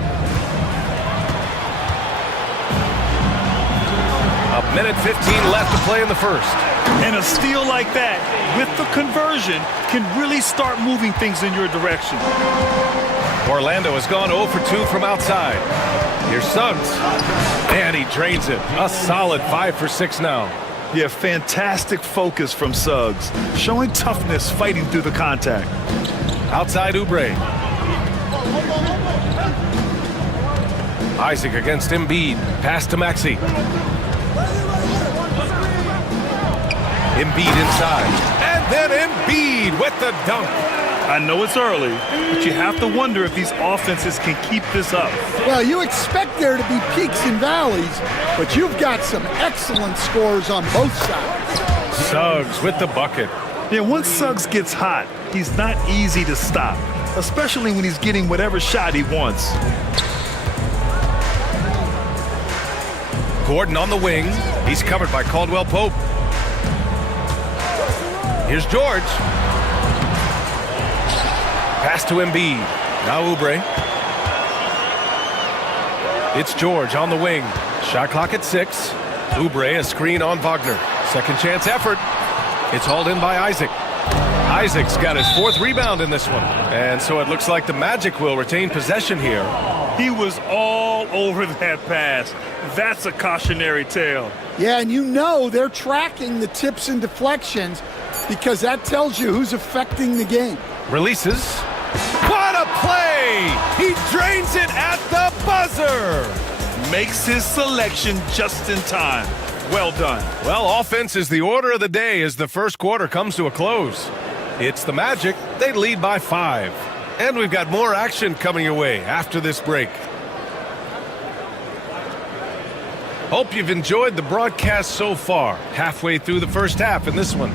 A minute 15 left to play in the first. And a steal like that, with the conversion, can really start moving things in your direction. Orlando has gone 0 for 2 from outside. Here's Suggs. And he drains it. A solid 5 for 6 now. Yeah, fantastic focus from Suggs. Showing toughness fighting through the contact. Outside Oubre. Isaac against Embiid. Pass to Maxey. Embiid inside. And then Embiid with the dunk. I know it's early, but you have to wonder if these offenses can keep this up. Well, you expect there to be peaks and valleys, but you've got some excellent scores on both sides. Suggs with the bucket. Yeah, once Suggs gets hot, he's not easy to stop, especially when he's getting whatever shot he wants. Gordon on the wing. He's covered by Caldwell Pope. Here's George. Pass to Embiid. Now Oubre. It's George on the wing. Shot clock at 6. Oubre, a screen on Wagner. Second chance effort. It's hauled in by Isaac. Isaac's got his 4th rebound in this one. And so it looks like the Magic will retain possession here. He was all over that pass. That's a cautionary tale. Yeah, and you know they're tracking the tips and deflections because that tells you who's affecting the game. Releases. What a play! He drains it at the buzzer! Makes his selection just in time. Well done. Well, offense is the order of the day as the first quarter comes to a close. It's the Magic. They lead by 5. And we've got more action coming your way after this break. Hope you've enjoyed the broadcast so far, halfway through the first half in this one.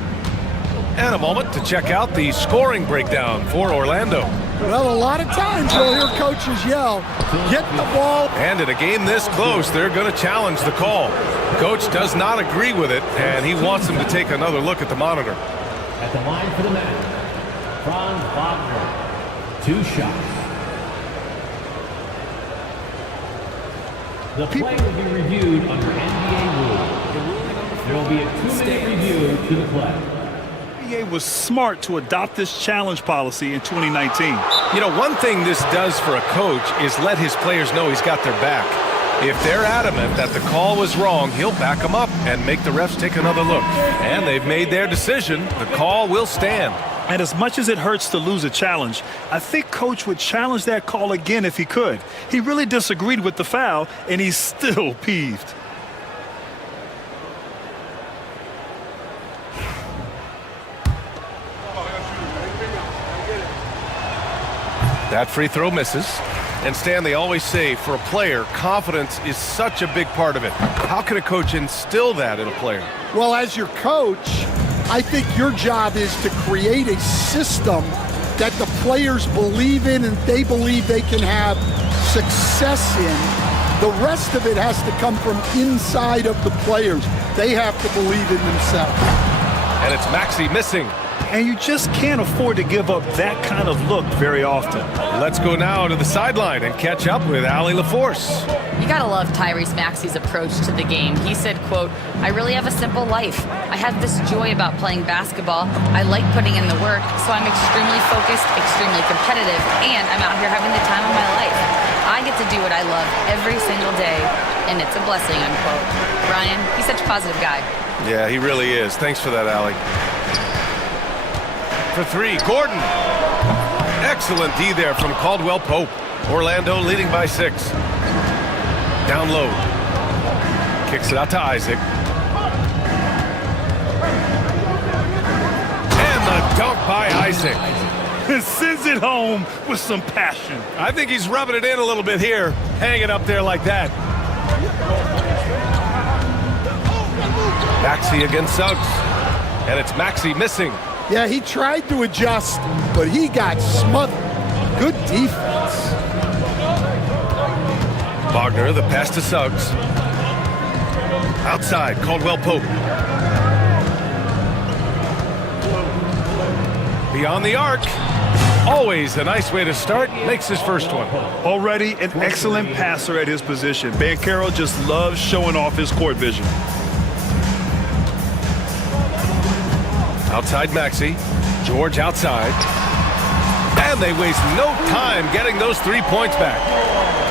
And a moment to check out the scoring breakdown for Orlando. Well, a lot of times you'll hear coaches yell, Get the ball. And in a game this close, they're going to challenge the call. Coach does not agree with it, and he wants him to take another look at the monitor. At the line for the man, Franz Wagner. 2 shots. The play will be reviewed under NBA rules. There will be a 2-minute review to the play. NBA was smart to adopt this challenge policy in 2019. You know, one thing this does for a coach is let his players know he's got their back. If they're adamant that the call was wrong, he'll back them up and make the refs take another look. And they've made their decision. The call will stand. And as much as it hurts to lose a challenge, I think Coach would challenge that call again if he could. He really disagreed with the foul, and he's still peeved. That free throw misses. And Stan, they always say, for a player, confidence is such a big part of it. How can a coach instill that in a player? Well, as your coach, I think your job is to create a system that the players believe in and they believe they can have success in. The rest of it has to come from inside of the players. They have to believe in themselves. And it's Maxey missing. And you just can't afford to give up that kind of look very often. Let's go now to the sideline and catch up with Allie LaForce. You gotta love Tyrese Maxey's approach to the game. He said, quote, "I really have a simple life. I have this joy about playing basketball. I like putting in the work, so I'm extremely focused, extremely competitive, and I'm out here having the time of my life. I get to do what I love every single day, and it's a blessing," unquote. Ryan, he's such a positive guy. Yeah, he really is. Thanks for that, Allie. For 3, Gordon. Excellent D there from Caldwell Pope. Orlando leading by 6. Down low. Kicks it out to Isaac. And the dunk by Isaac. Sends it home with some passion. I think he's rubbing it in a little bit here. Hang it up there like that. Maxey against Suggs. And it's Maxey missing. Yeah, he tried to adjust, but he got smothered. Good defense. Wagner, the pass to Suggs. Outside, Caldwell Pope. Beyond the arc. Always a nice way to start. Makes his first one. Already an excellent passer at his position. Banchero just loves showing off his court vision. Outside Maxey. George outside. And they waste no time getting those 3 points back.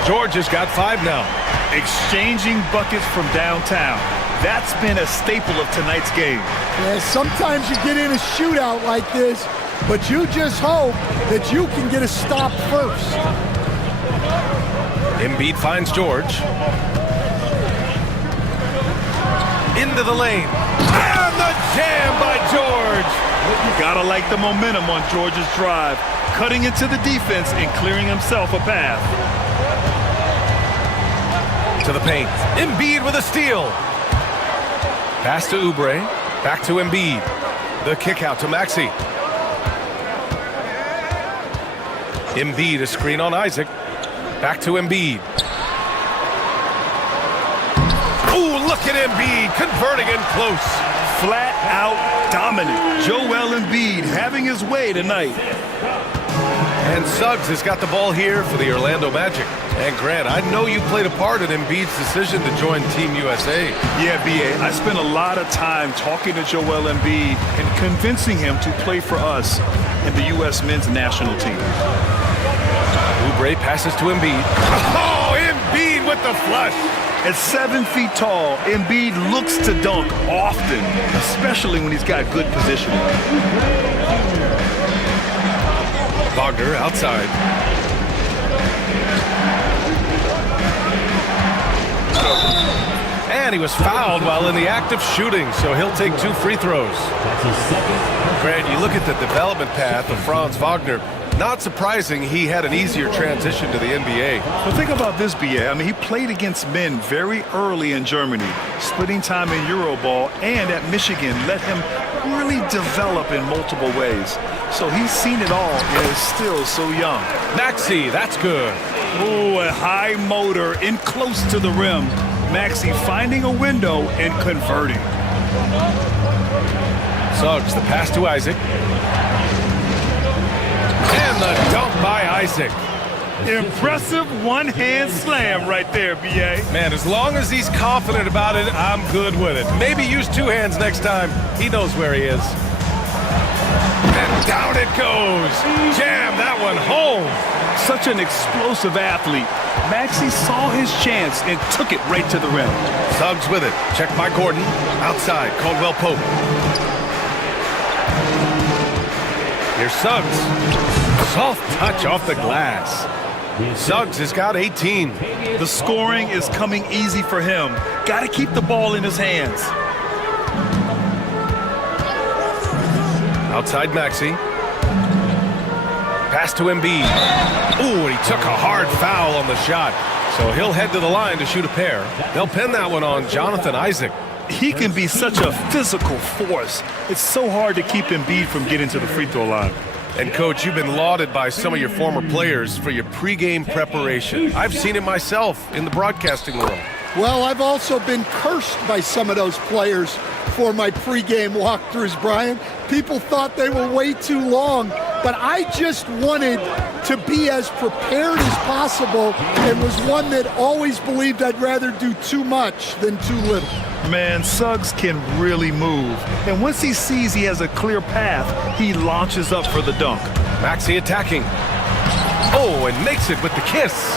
George has got 5 now. Exchanging buckets from downtown. That's been a staple of tonight's game. Yeah, sometimes you get in a shootout like this, but you just hope that you can get a stop first. Embiid finds George. Into the lane. And the jam by George. Gotta like the momentum on George's drive. Cutting into the defense and clearing himself a path. To the paint. Embiid with a steal. Pass to Oubre. Back to Embiid. The kick out to Maxey. Embiid, a screen on Isaac. Back to Embiid. Ooh, look at Embiid converting in close. Flat out dominant. Joel Embiid having his way tonight. And Suggs has got the ball here for the Orlando Magic. And Grant, I know you played a part in Embiid's decision to join Team USA. Yeah, B.A., I spent a lot of time talking to Joel Embiid and convincing him to play for us in the U.S. men's national team. Oubre passes to Embiid. Oh, Embiid with the flush. At 7 feet tall, Embiid looks to dunk often, especially when he's got good positioning. Wagner outside. And he was fouled while in the act of shooting, so he'll take 2 free throws. Grant, you look at the development path of Franz Wagner. Not surprising he had an easier transition to the NBA. Well, think about this, B.A. I mean, he played against men very early in Germany, splitting time in Euroball, and at Michigan let him really develop in multiple ways. So he's seen it all and is still so young. Maxey, that's good. Ooh, a high motor in close to the rim. Maxey finding a window and converting. Suggs, the pass to Isaac. And the dunk by Isaac. Impressive one-hand slam right there, B.A. Man, as long as he's confident about it, I'm good with it. Maybe use two hands next time. He knows where he is. And down it goes. Jam that one home. Such an explosive athlete. Maxey saw his chance and took it right to the rim. Suggs with it. Checked by Gordon. Outside, Caldwell Pope. Here's Suggs. Soft touch off the glass. Suggs has got 18. The scoring is coming easy for him. Got to keep the ball in his hands. Outside Maxey. Pass to Embiid. Ooh, and he took a hard foul on the shot. So he'll head to the line to shoot a pair. They'll pin that one on Jonathan Isaac. He can be such a physical force. It's so hard to keep Embiid from getting to the free throw line. And, Coach, you've been lauded by some of your former players for your pregame preparation. I've seen it myself in the broadcasting world. Well, I've also been cursed by some of those players for my pregame walkthroughs, Brian. People thought they were way too long, but I just wanted to be as prepared as possible and was one that always believed I'd rather do too much than too little. Man, Suggs can really move. And once he sees he has a clear path, he launches up for the dunk. Maxey attacking. Oh, and makes it with the kiss.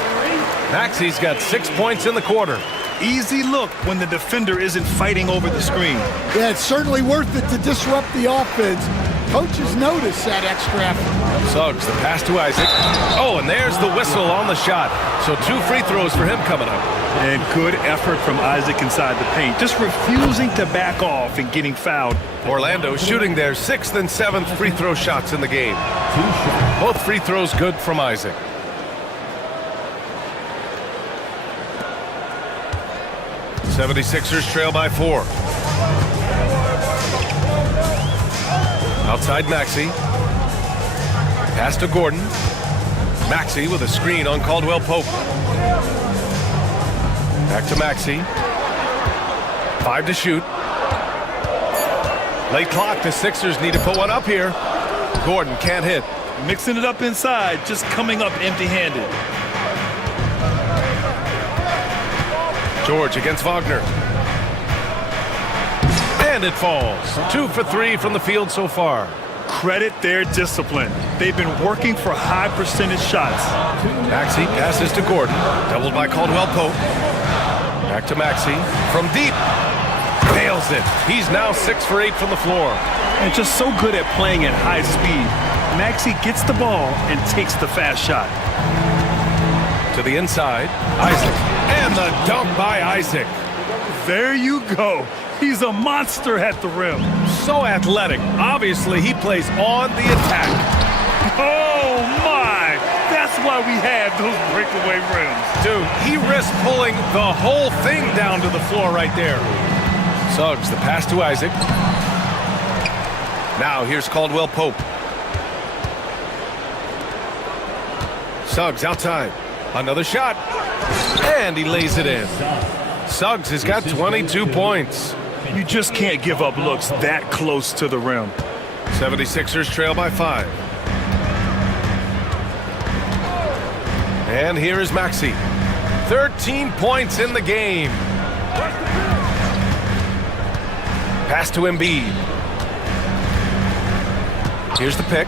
Maxey's got 6 points in the quarter. Easy look when the defender isn't fighting over the screen. Yeah, it's certainly worth it to disrupt the offense. Coaches notice that extra effort. Suggs, the pass to Isaac. Oh, and there's the whistle on the shot. So 2 free throws for him coming up. And good effort from Isaac inside the paint. Just refusing to back off and getting fouled. Orlando shooting their 6th and 7th free throw shots in the game. Both free throws good from Isaac. '76ers trail by 4. Outside Maxey. Pass to Gordon. Maxey with a screen on Caldwell Pope. Back to Maxey. 5 to shoot. Late clock. The Sixers need to put one up here. Gordon can't hit. Mixing it up inside, just coming up empty-handed. George against Wagner. And it falls. 2 for 3 from the field so far. Credit their discipline. They've been working for high percentage shots. Maxey passes to Gordon. Doubled by Caldwell Pope. Back to Maxey. From deep. Nails it. He's now 6 for 8 from the floor. And just so good at playing at high speed. Maxey gets the ball and takes the fast shot. To the inside. Isaac. And the dunk by Isaac. There you go. He's a monster at the rim. So athletic. Obviously, he plays on the attack. Oh, my. That's why we have those breakaway rims. Dude, he risked pulling the whole thing down to the floor right there. Suggs, the pass to Isaac. Now, here's Caldwell Pope. Suggs outside. Another shot. And he lays it in. Suggs has got 22 points. You just can't give up looks that close to the rim. 76ers trail by 5. And here is Maxey. 13 points in the game. Pass to Embiid. Here's the pick.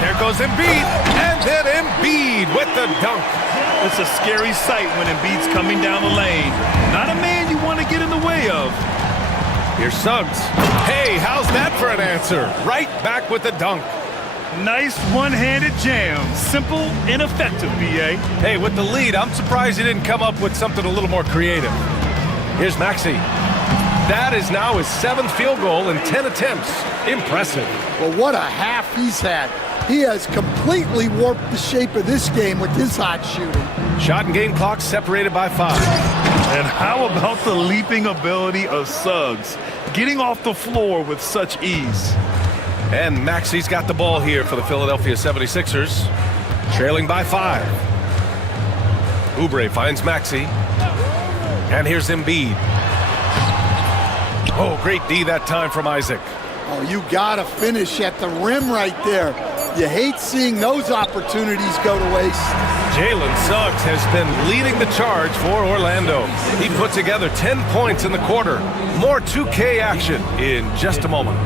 Here goes Embiid. And then Embiid with the dunk. It's a scary sight when Embiid's coming down the lane. Not a man you want to get in the way of. Here's Suggs. Hey, how's that for an answer? Right back with the dunk. Nice one-handed jam. Simple and effective, B.A. Hey, with the lead, I'm surprised he didn't come up with something a little more creative. Here's Maxey. That is now his 7th field goal in 10 attempts. Impressive. Well, what a half he's had. He has completely warped the shape of this game with his hot shooting. Shot and game clock separated by 5. And how about the leaping ability of Suggs? Getting off the floor with such ease. And Maxey's got the ball here for the Philadelphia 76ers. Trailing by 5. Oubre finds Maxey. And here's Embiid. Oh, great D that time from Isaac. Oh, you got to finish at the rim right there. You hate seeing those opportunities go to waste. Jalen Suggs has been leading the charge for Orlando. He put together 10 points in the quarter. More 2K action in just a moment.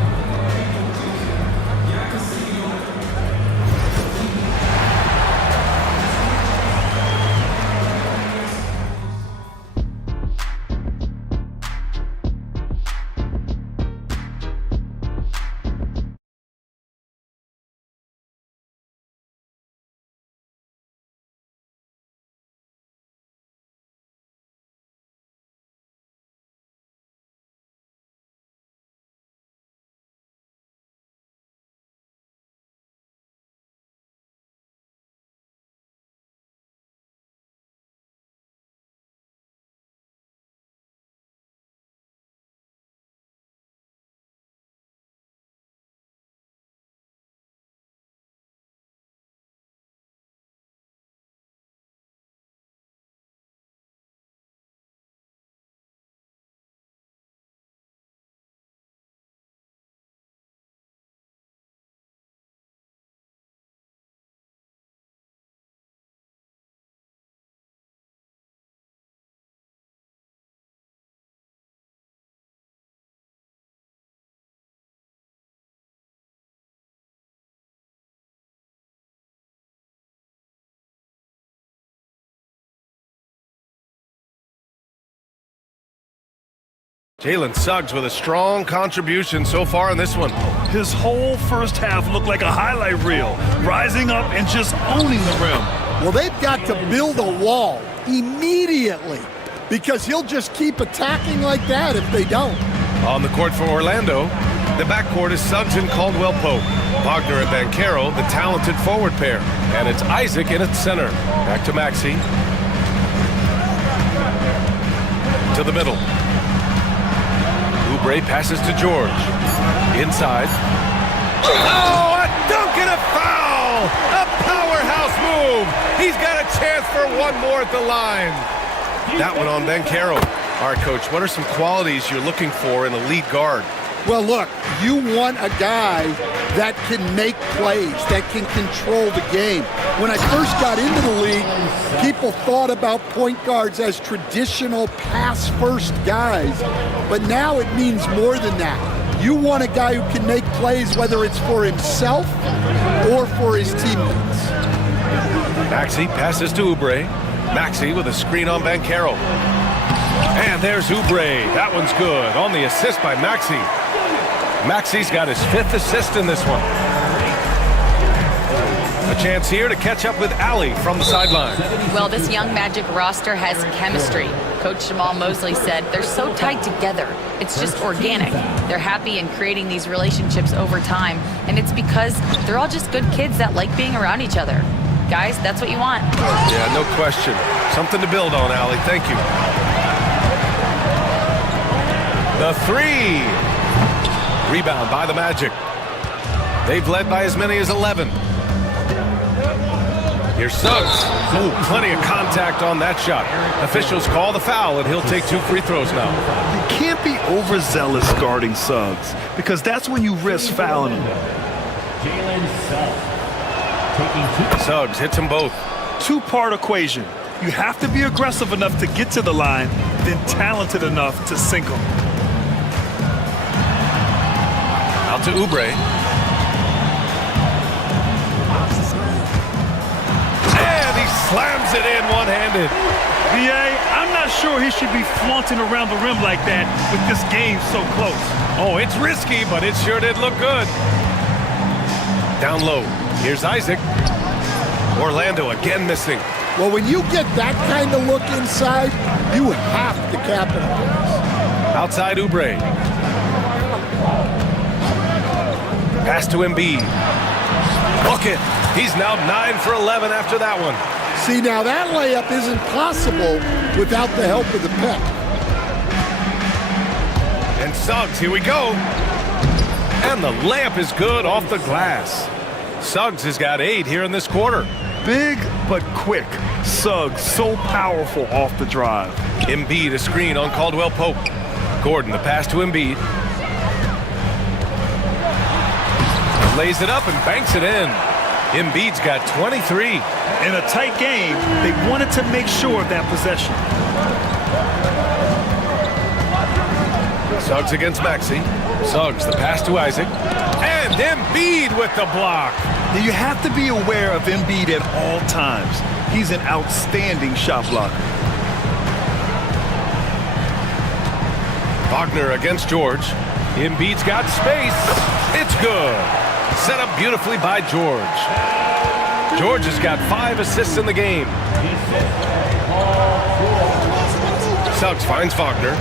Jalen Suggs with a strong contribution so far in this one. His whole first half looked like a highlight reel, rising up and just owning the rim. Well, they've got to build a wall immediately because he'll just keep attacking like that if they don't. On the court for Orlando, the backcourt is Suggs and Caldwell Pope. Wagner and Banchero, the talented forward pair. And it's Isaac in its center. Back to Maxey. To the middle. Oubre passes to George. Inside. Oh, a dunk and a foul! A powerhouse move! He's got a chance for one more at the line. That one on Banchero. All right, Coach, what are some qualities you're looking for in a lead guard? Well, look, you want a guy that can make plays, that can control the game. When I first got into the league, people thought about point guards as traditional pass-first guys, but now it means more than that. You want a guy who can make plays, whether it's for himself or for his teammates. Maxey passes to Oubre. Maxey with a screen on Banchero. And there's Oubre. That one's good. On the assist by Maxey. Maxey's got his 5th assist in this one. A chance here to catch up with Allie from the sideline. Well, this young Magic roster has chemistry. Coach Jamal Mosley said they're so tied together. It's just organic. They're happy in creating these relationships over time, and it's because they're all just good kids that like being around each other. Guys, that's what you want. Yeah, no question. Something to build on, Allie. Thank you. The 3. Rebound by the Magic. They've led by as many as 11. Here's Suggs. Ooh, plenty of contact on that shot. Officials call the foul, and he'll take 2 free throws now. You can't be overzealous guarding Suggs because that's when you risk fouling him. Jalen Suggs taking 2. Suggs hits them both. 2-part equation. You have to be aggressive enough to get to the line, then talented enough to sink them. Out to Oubre. And he slams it in one-handed. BA, I'm not sure he should be flaunting around the rim like that with this game so close. Oh, it's risky, but it sure did look good. Down low. Here's Isaac. Orlando again missing. Well, when you get that kind of look inside, you have to capitalize. Outside Oubre. Pass to Embiid. Bucket. He's now 9 for 11 after that one. See, now that layup isn't possible without the help of the pep. And Suggs, here we go. And the layup is good off the glass. Suggs has got 8 here in this quarter. Big but quick. Suggs so powerful off the drive. Embiid a screen on Caldwell Pope. Gordon the pass to Embiid. Lays it up and banks it in. Embiid's got 23. In a tight game, they wanted to make sure of that possession. Suggs against Maxey. Suggs the pass to Isaac. And Embiid with the block. Now you have to be aware of Embiid at all times. He's an outstanding shot blocker. Wagner against George. Embiid's got space. It's good. Set up beautifully by George. George has got 5 assists in the game. Suggs finds Wagner.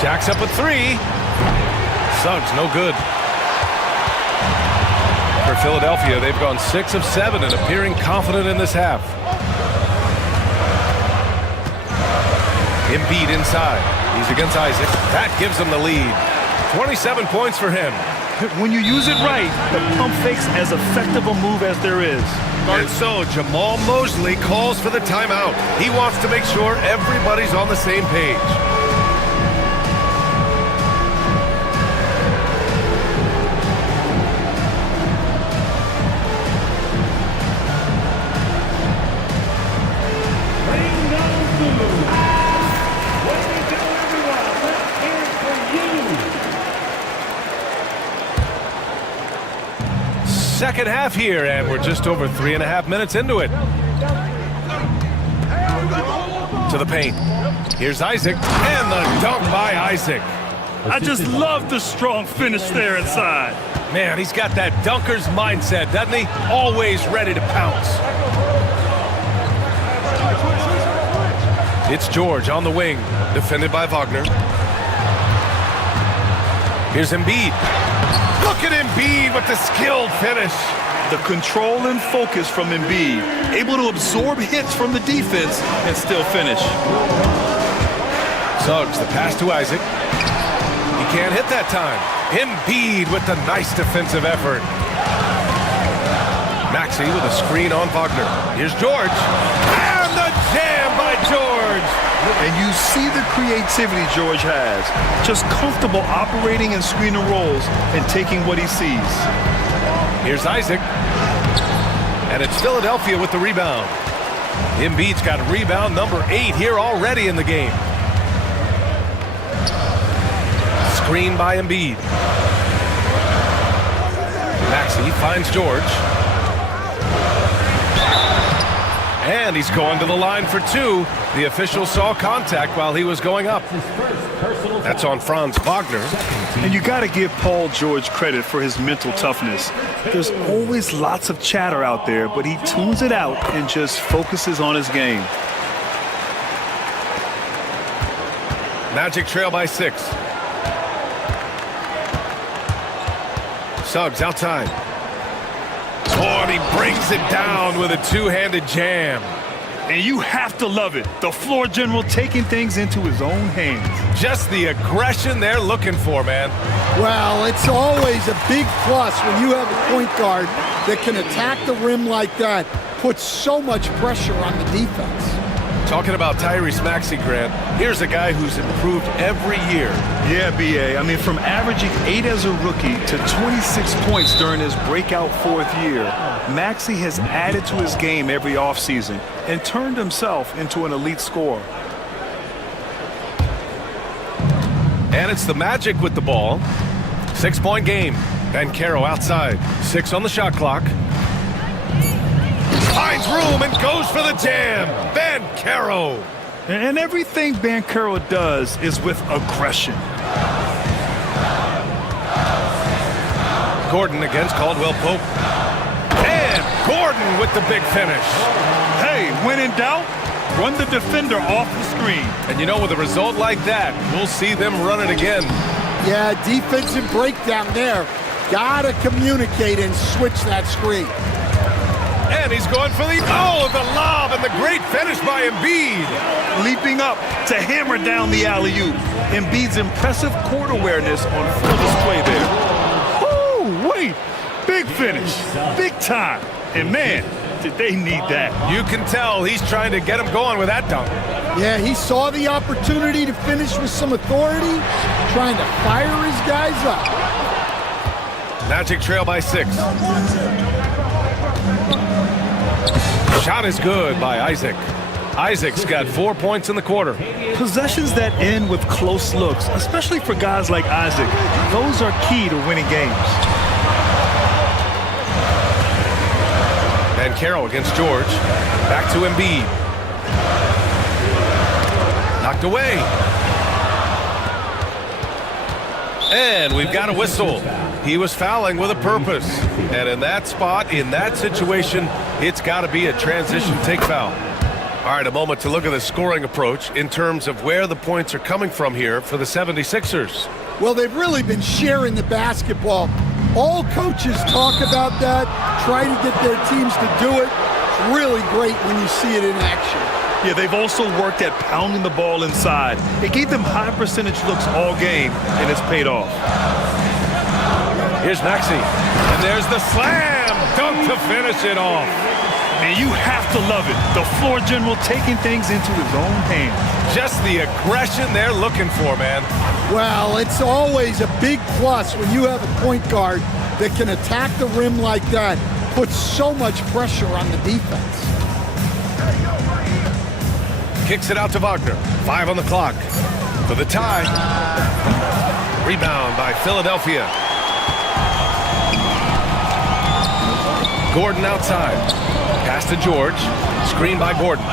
Jacks up a 3. Suggs no good. For Philadelphia, they've gone 6 of 7 and appearing confident in this half. Embiid inside. He's against Isaac. That gives them the lead. 27 points for him. When you use it right, the pump fake's as effective a move as there is. And so Jamal Mosley calls for the timeout. He wants to make sure everybody's on the same page. Second half here, and we're just over 3.5 minutes into it. To the paint. Here's Isaac, and the dunk by Isaac. I just love the strong finish there inside. Man, he's got that dunker's mindset, doesn't he? Always ready to pounce. It's George on the wing, defended by Wagner. Here's Embiid. Look at Embiid with the skilled finish. The control and focus from Embiid, able to absorb hits from the defense and still finish. Suggs, the pass to Isaac. He can't hit that time. Embiid with the nice defensive effort. Maxey with a screen on Wagner. Here's George. And the jam by George. And you see the creativity George has. Just comfortable operating in screen and rolls and taking what he sees. Here's Isaac. And it's Philadelphia with the rebound. Embiid's got rebound number 8 here already in the game. Screen by Embiid. Maxey finds George. And he's going to the line for 2. The official saw contact while he was going up. That's on Franz Wagner. And you got to give Paul George credit for his mental toughness. There's always lots of chatter out there, but he tunes it out and just focuses on his game. Magic trail by 6. Suggs outside. Oh, and he brings it down with a two-handed jam. And you have to love it. The floor general taking things into his own hands. Just the aggression they're looking for, man. Well, it's always a big plus when you have a point guard that can attack the rim like that, puts so much pressure on the defense. Talking about Tyrese Maxey, Grant, here's a guy who's improved every year. Yeah, B.A. I mean, from averaging 8 as a rookie to 26 points during his breakout 4th year, Maxey has added to his game every offseason and turned himself into an elite scorer. And it's the Magic with the ball. 6-point game. Banchero outside. 6 on the shot clock. Finds room and goes for the jam. Banchero. And everything Banchero does is with aggression. Gordon against Caldwell Pope. And Gordon with the big finish. Hey, when in doubt, run the defender off the screen. And you know, with a result like that, we'll see them run it again. Yeah, defensive breakdown there. Gotta communicate and switch that screen. And he's going for the lob and the great finish by Embiid. Leaping up to hammer down the alley-oop. Embiid's impressive court awareness on full display there. Oh, wait, big finish, big time. And man, Did they need that? You can tell he's trying to get him going with that dunk. Yeah, he saw the opportunity to finish with some authority, trying to fire his guys up. Magic trail by 6. Shot is good by Isaac. Isaac's got 4 points in the quarter. Possessions that end with close looks, especially for guys like Isaac, those are key to winning games. And Carroll against George. Back to Embiid. Knocked away. And we've got a whistle. He was fouling with a purpose. And in that spot, in that situation, it's got to be a transition take foul. All right, a moment to look at the scoring approach in terms of where the points are coming from here for the 76ers. Well, they've really been sharing the basketball. All coaches talk about that, try to get their teams to do it. It's really great when you see it in action. Yeah, they've also worked at pounding the ball inside. It gave them high percentage looks all game, and it's paid off. Here's Maxey, and there's the slam dunk to finish it off. And you have to love it. The floor general taking things into his own hands. Just the aggression they're looking for, man. Well, it's always a big plus when you have a point guard that can attack the rim like that, puts so much pressure on the defense. Kicks it out to Wagner. 5 on the clock. For the tie. Rebound by Philadelphia. Gordon outside. Pass to George. Screen by Gordon.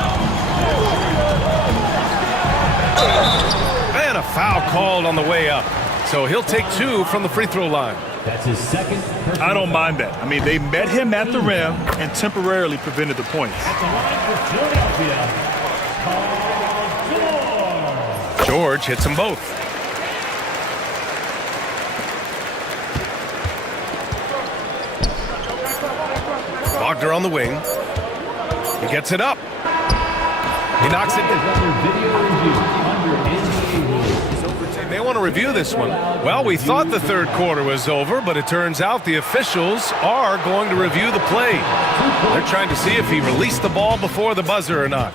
And a foul called on the way up. So he'll take 2 from the free throw line. That's his second. I don't mind that. I mean, they met him at the rim and temporarily prevented the points. At the line for Philadelphia, George hits them both. Wagner on the wing. He gets it up. He knocks it down. They want to review this one. Well, we thought the third quarter was over, but it turns out the officials are going to review the play. They're trying to see if he released the ball before the buzzer or not.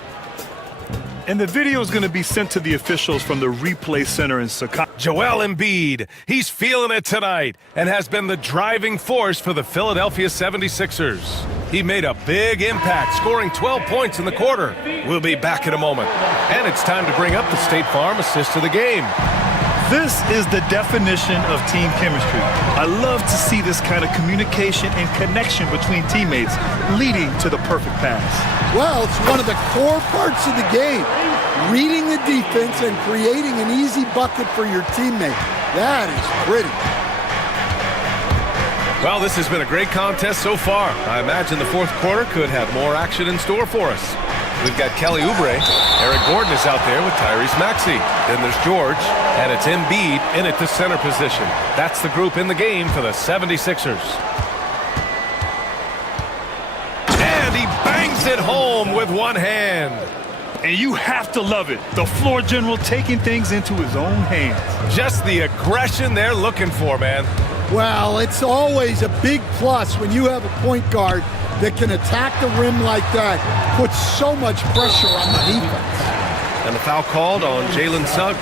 And the video is going to be sent to the officials from the replay center in Chicago. Joel Embiid, he's feeling it tonight and has been the driving force for the Philadelphia 76ers. He made a big impact, scoring 12 points in the quarter. We'll be back in a moment. And it's time to bring up the State Farm assist of the game. This is the definition of team chemistry. I love to see this kind of communication and connection between teammates leading to the perfect pass. Well, it's one of the core parts of the game. Reading the defense and creating an easy bucket for your teammate. That is pretty. Well, this has been a great contest so far. I imagine the fourth quarter could have more action in store for us. We've got Kelly Oubre. Eric Gordon is out there with Tyrese Maxey. Then there's George, and it's Embiid in at the center position. That's the group in the game for the 76ers. And he bangs it home with one hand. And you have to love it. The floor general taking things into his own hands. Just the aggression they're looking for, man. Well, it's always a big plus when you have a point guard that can attack the rim like that, puts so much pressure on the defense. And the foul called on Jalen Suggs.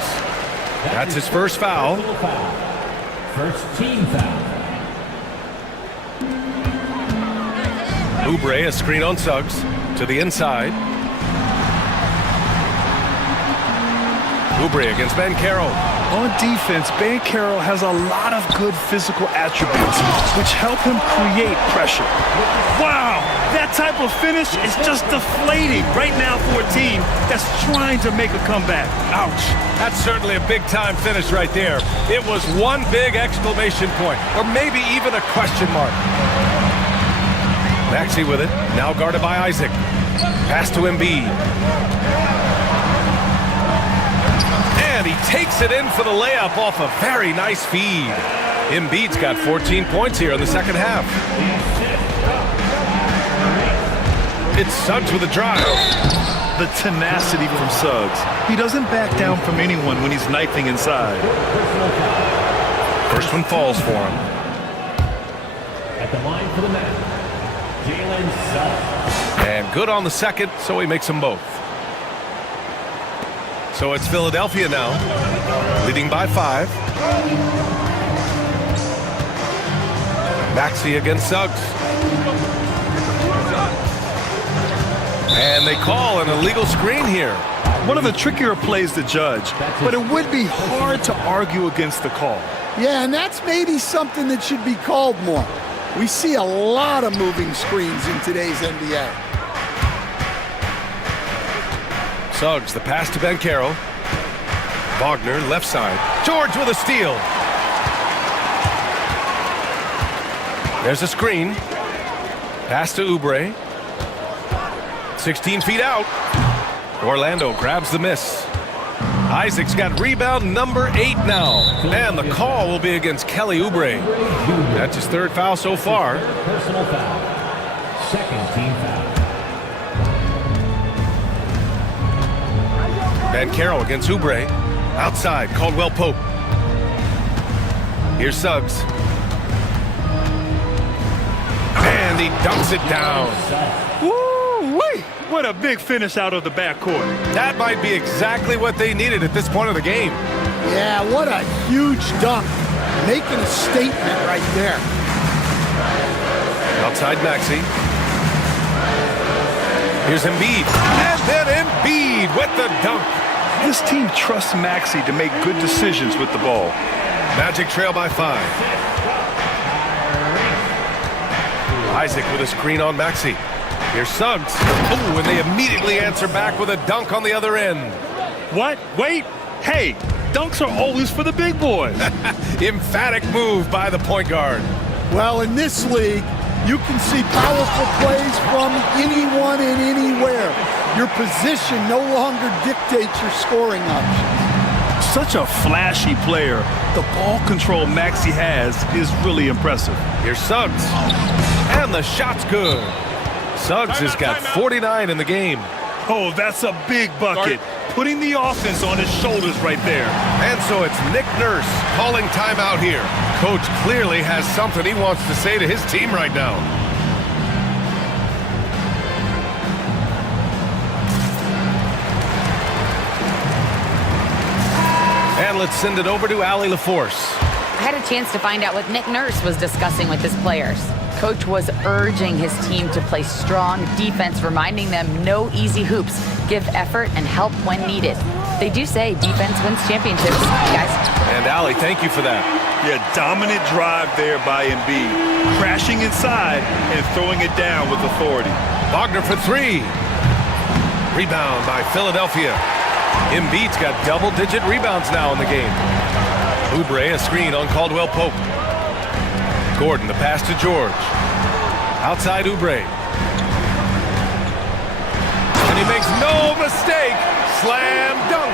That's his first foul. First team foul. Oubre, a screen on Suggs to the inside. Oubre against Ben Carroll. On defense, Ben Carroll has a lot of good physical attributes, which help him create pressure. Wow, that type of finish is just deflating right now for a team that's trying to make a comeback. Ouch. That's certainly a big-time finish right there. It was one big exclamation point, or maybe even a question mark. Maxey with it, now guarded by Isaac. Pass to Embiid. And he takes it in for the layup off a very nice feed. Embiid's got 14 points here in the second half. It's Suggs with a drive. The tenacity from Suggs. He doesn't back down from anyone when he's knifing inside. First one falls for him. At the line for the match, And good on the second, so he makes them both. So it's Philadelphia now, leading by 5. Maxey against Suggs. And they call an illegal screen here. One of the trickier plays to judge, but it would be hard to argue against the call. Yeah, and that's maybe something that should be called more. We see a lot of moving screens in today's NBA. Suggs, the pass to Banchero. Wagner, left side. George with a steal. There's a screen. Pass to Oubre. 16 feet out. Orlando grabs the miss. Isaac's got rebound number 8 now. And the call will be against Kelly Oubre. That's his 3rd foul so far. Personal foul. 2nd team foul. Banchero against Oubre. Outside, Caldwell Pope. Here's Suggs. And he dunks it down. Woo-wee! What a big finish out of the backcourt. That might be exactly what they needed at this point of the game. Yeah, what a huge dunk. Making a statement right there. Outside Maxey. Here's Embiid. And then Embiid with the dunk. This team trusts Maxey to make good decisions with the ball. Magic trail by 5. Isaac with a screen on Maxey. Here's Suggs. Oh, and they immediately answer back with a dunk on the other end. What? Wait. Hey, dunks are always for the big boys. Emphatic move by the point guard. Well, in this league, you can see powerful plays from anyone and anywhere. Your position no longer dictates your scoring options. Such a flashy player. The ball control Maxey has is really impressive. Here's Suggs. And the shot's good. Suggs has got 49 in the game. Oh, that's a big bucket. Putting the offense on his shoulders right there. And so it's Nick Nurse calling timeout here. Coach clearly has something he wants to say to his team right now. And let's send it over to Allie LaForce. I had a chance to find out what Nick Nurse was discussing with his players. Coach was urging his team to play strong defense, reminding them no easy hoops, give effort and help when needed. They do say defense wins championships, guys. And Allie, thank you for that. Yeah, dominant drive there by Embiid. Crashing inside and throwing it down with authority. Wagner for 3. Rebound by Philadelphia. Embiid's got double-digit rebounds now in the game. Oubre, a screen on Caldwell Pope. Gordon, the pass to George. Outside Oubre. And he makes no mistake. Slam dunk.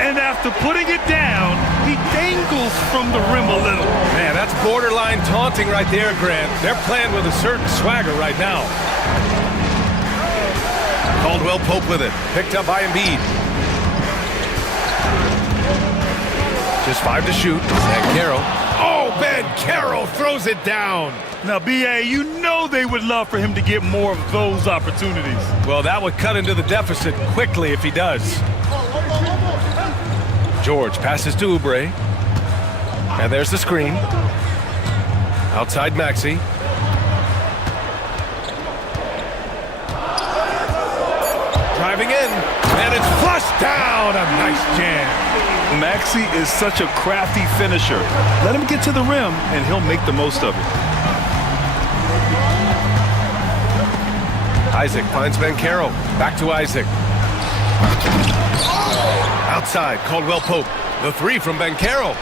And after putting it down, he dangles from the rim a little. Man, that's borderline taunting right there, Grant. They're playing with a certain swagger right now. Caldwell Pope with it. Picked up by Embiid. Just 5 to shoot. Banchero. Oh, Banchero throws it down. Now, B.A., you know they would love for him to get more of those opportunities. Well, that would cut into the deficit quickly if he does. George passes to Oubre. And there's the screen. Outside Maxey. Driving in. And it's flushed down. A nice jam. Maxey is such a crafty finisher. Let him get to the rim, and he'll make the most of it. Isaac finds Banchero. Back to Isaac. Outside, Caldwell Pope. The 3 from Banchero.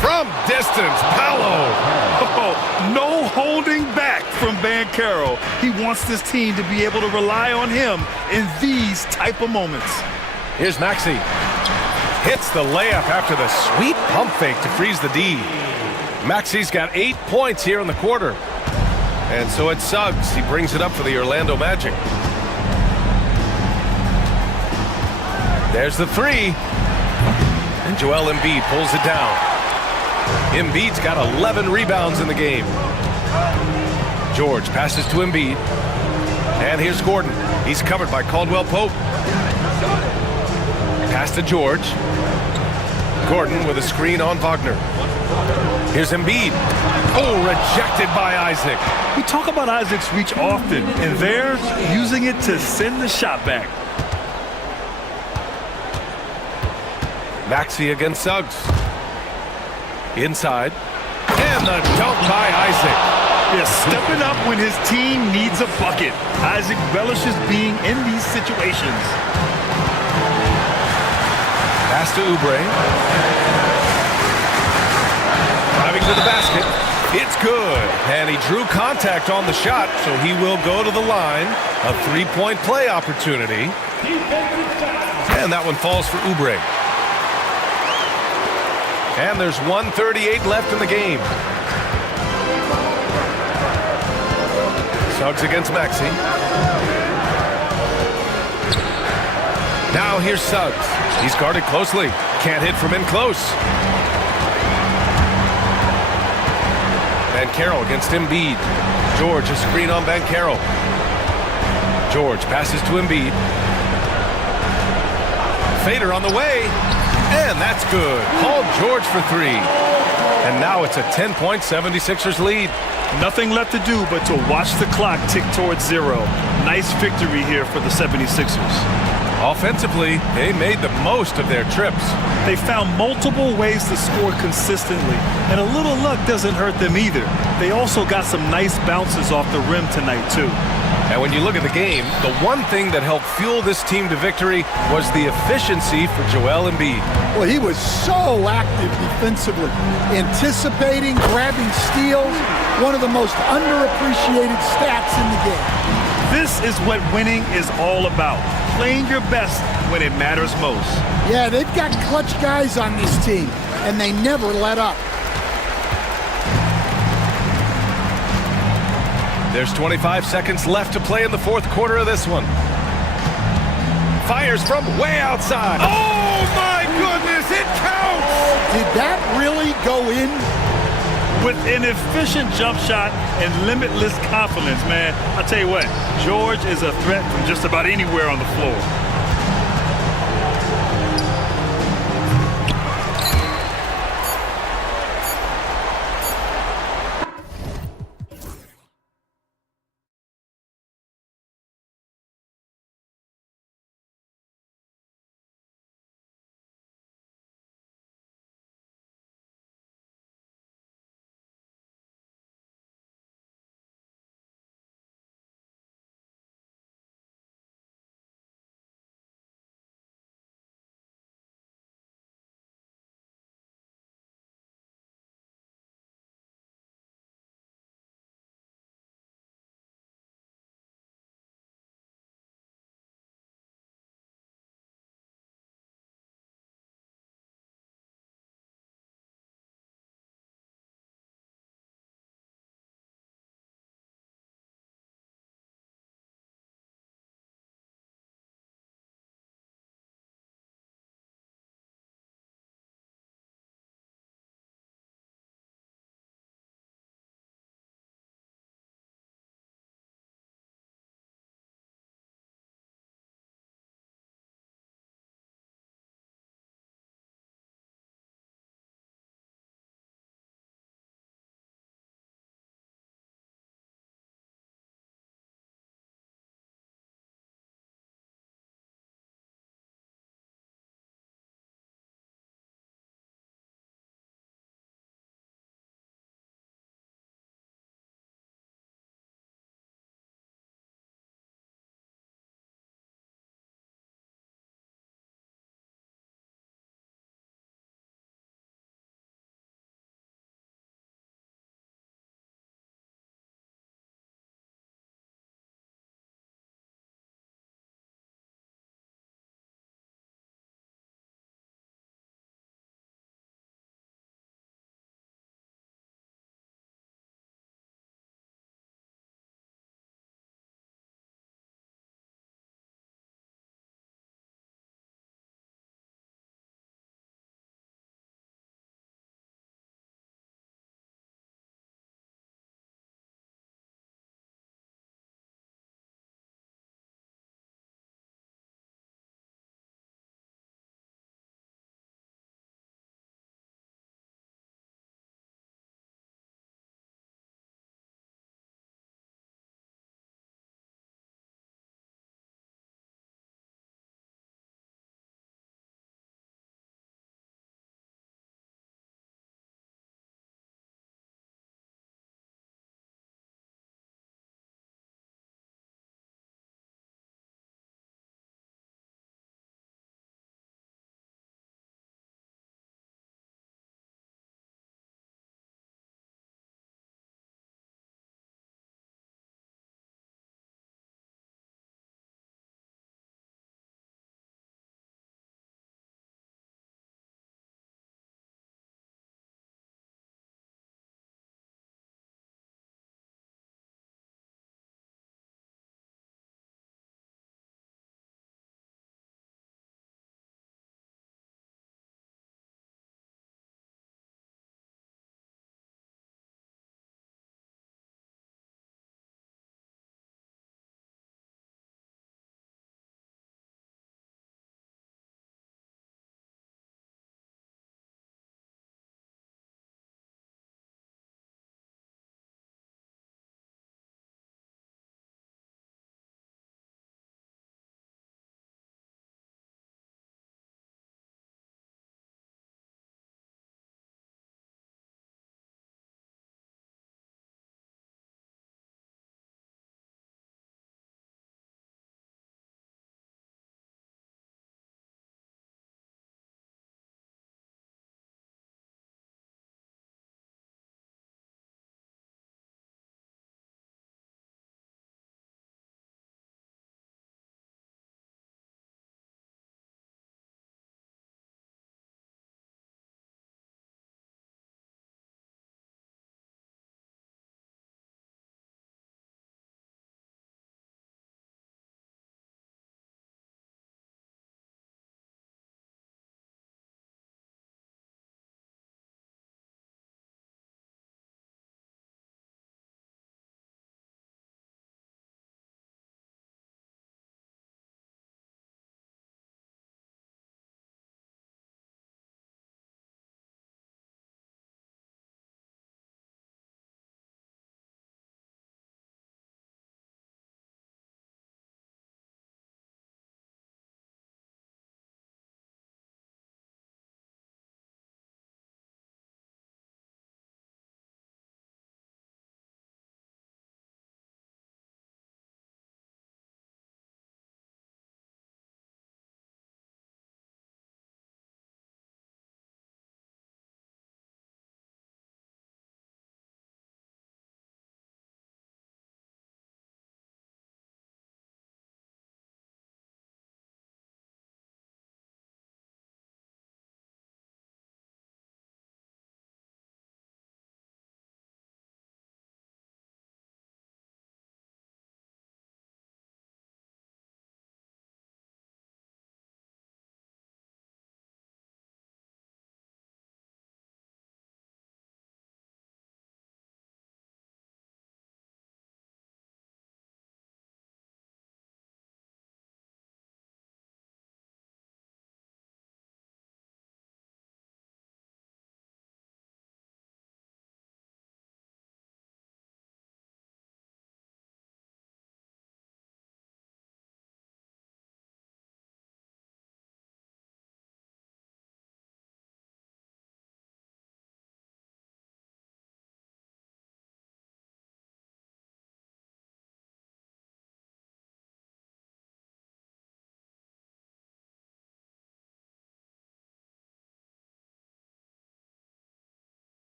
From distance, Paolo. Oh, no holding back from Banchero. He wants this team to be able to rely on him in these type of moments. Here's Maxey. Hits the layup after the sweet pump fake to freeze the D. Maxey's got 8 points here in the quarter. And so it's Suggs. He brings it up for the Orlando Magic. There's the 3. And Joel Embiid pulls it down. Embiid's got 11 rebounds in the game. George passes to Embiid. And here's Gordon. He's covered by Caldwell Pope. Pass to George. Gordon with a screen on Wagner. Here's Embiid. Oh, rejected by Isaac. We talk about Isaac's reach often, and they're using it to send the shot back. Maxey against Suggs. Inside. And the dunk by Isaac. Yeah, stepping up when his team needs a bucket. Isaac relishes being in these situations. Pass to Oubre. Driving to the basket. It's good. And he drew contact on the shot, so he will go to the line. A three-point play opportunity. And that one falls for Oubre. And there's 1:38 left in the game. Suggs against Maxey. Now here's Suggs. He's guarded closely. Can't hit from in close. Banchero against Embiid. George a screen on Banchero. George passes to Embiid. Fader on the way. And that's good. Paul George for three. And now it's a 10-point 76ers lead. Nothing left to do but to watch the clock tick towards zero. Nice victory here for the 76ers. Offensively, they made the most of their trips. They found multiple ways to score consistently, and a little luck doesn't hurt them either. They also got some nice bounces off the rim tonight, too. And when you look at the game, the one thing that helped fuel this team to victory was the efficiency for Joel Embiid. Well, he was so active defensively, anticipating, grabbing steals, one of the most underappreciated stats in the game. This is what winning is all about, playing your best when it matters most. Yeah, they've got clutch guys on this team, and they never let up. There's 25 seconds left to play in the fourth quarter of this one. Fires from way outside. Oh, my goodness, it counts! Did that really go in? With an efficient jump shot and limitless confidence, man, I'll tell you what, George is a threat from just about anywhere on the floor.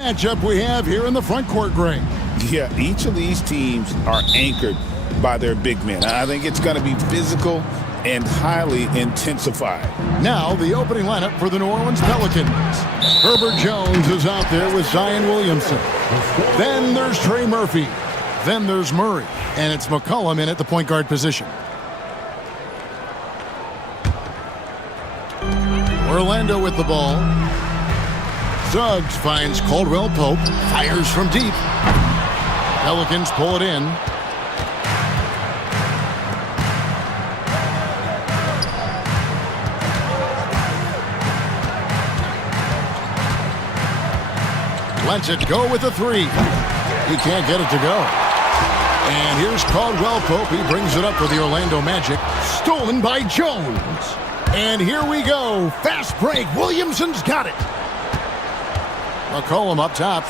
Matchup we have here in the front court, Greg. Yeah, each of these teams are anchored by their big men. I think it's going to be physical and highly intensified. Now the opening lineup for the New Orleans Pelicans. Herbert Jones is out there with Zion Williamson. Then there's Trey Murphy. Then there's Murray. And it's McCollum in at the point guard position. Orlando with the ball. Suggs finds Caldwell Pope. Fires from deep. Pelicans pull it in. Lets it go with a three. He can't get it to go. And here's Caldwell Pope. He brings it up for the Orlando Magic. Stolen by Jones. And here we go. Fast break. Williamson's got it. McCollum up top.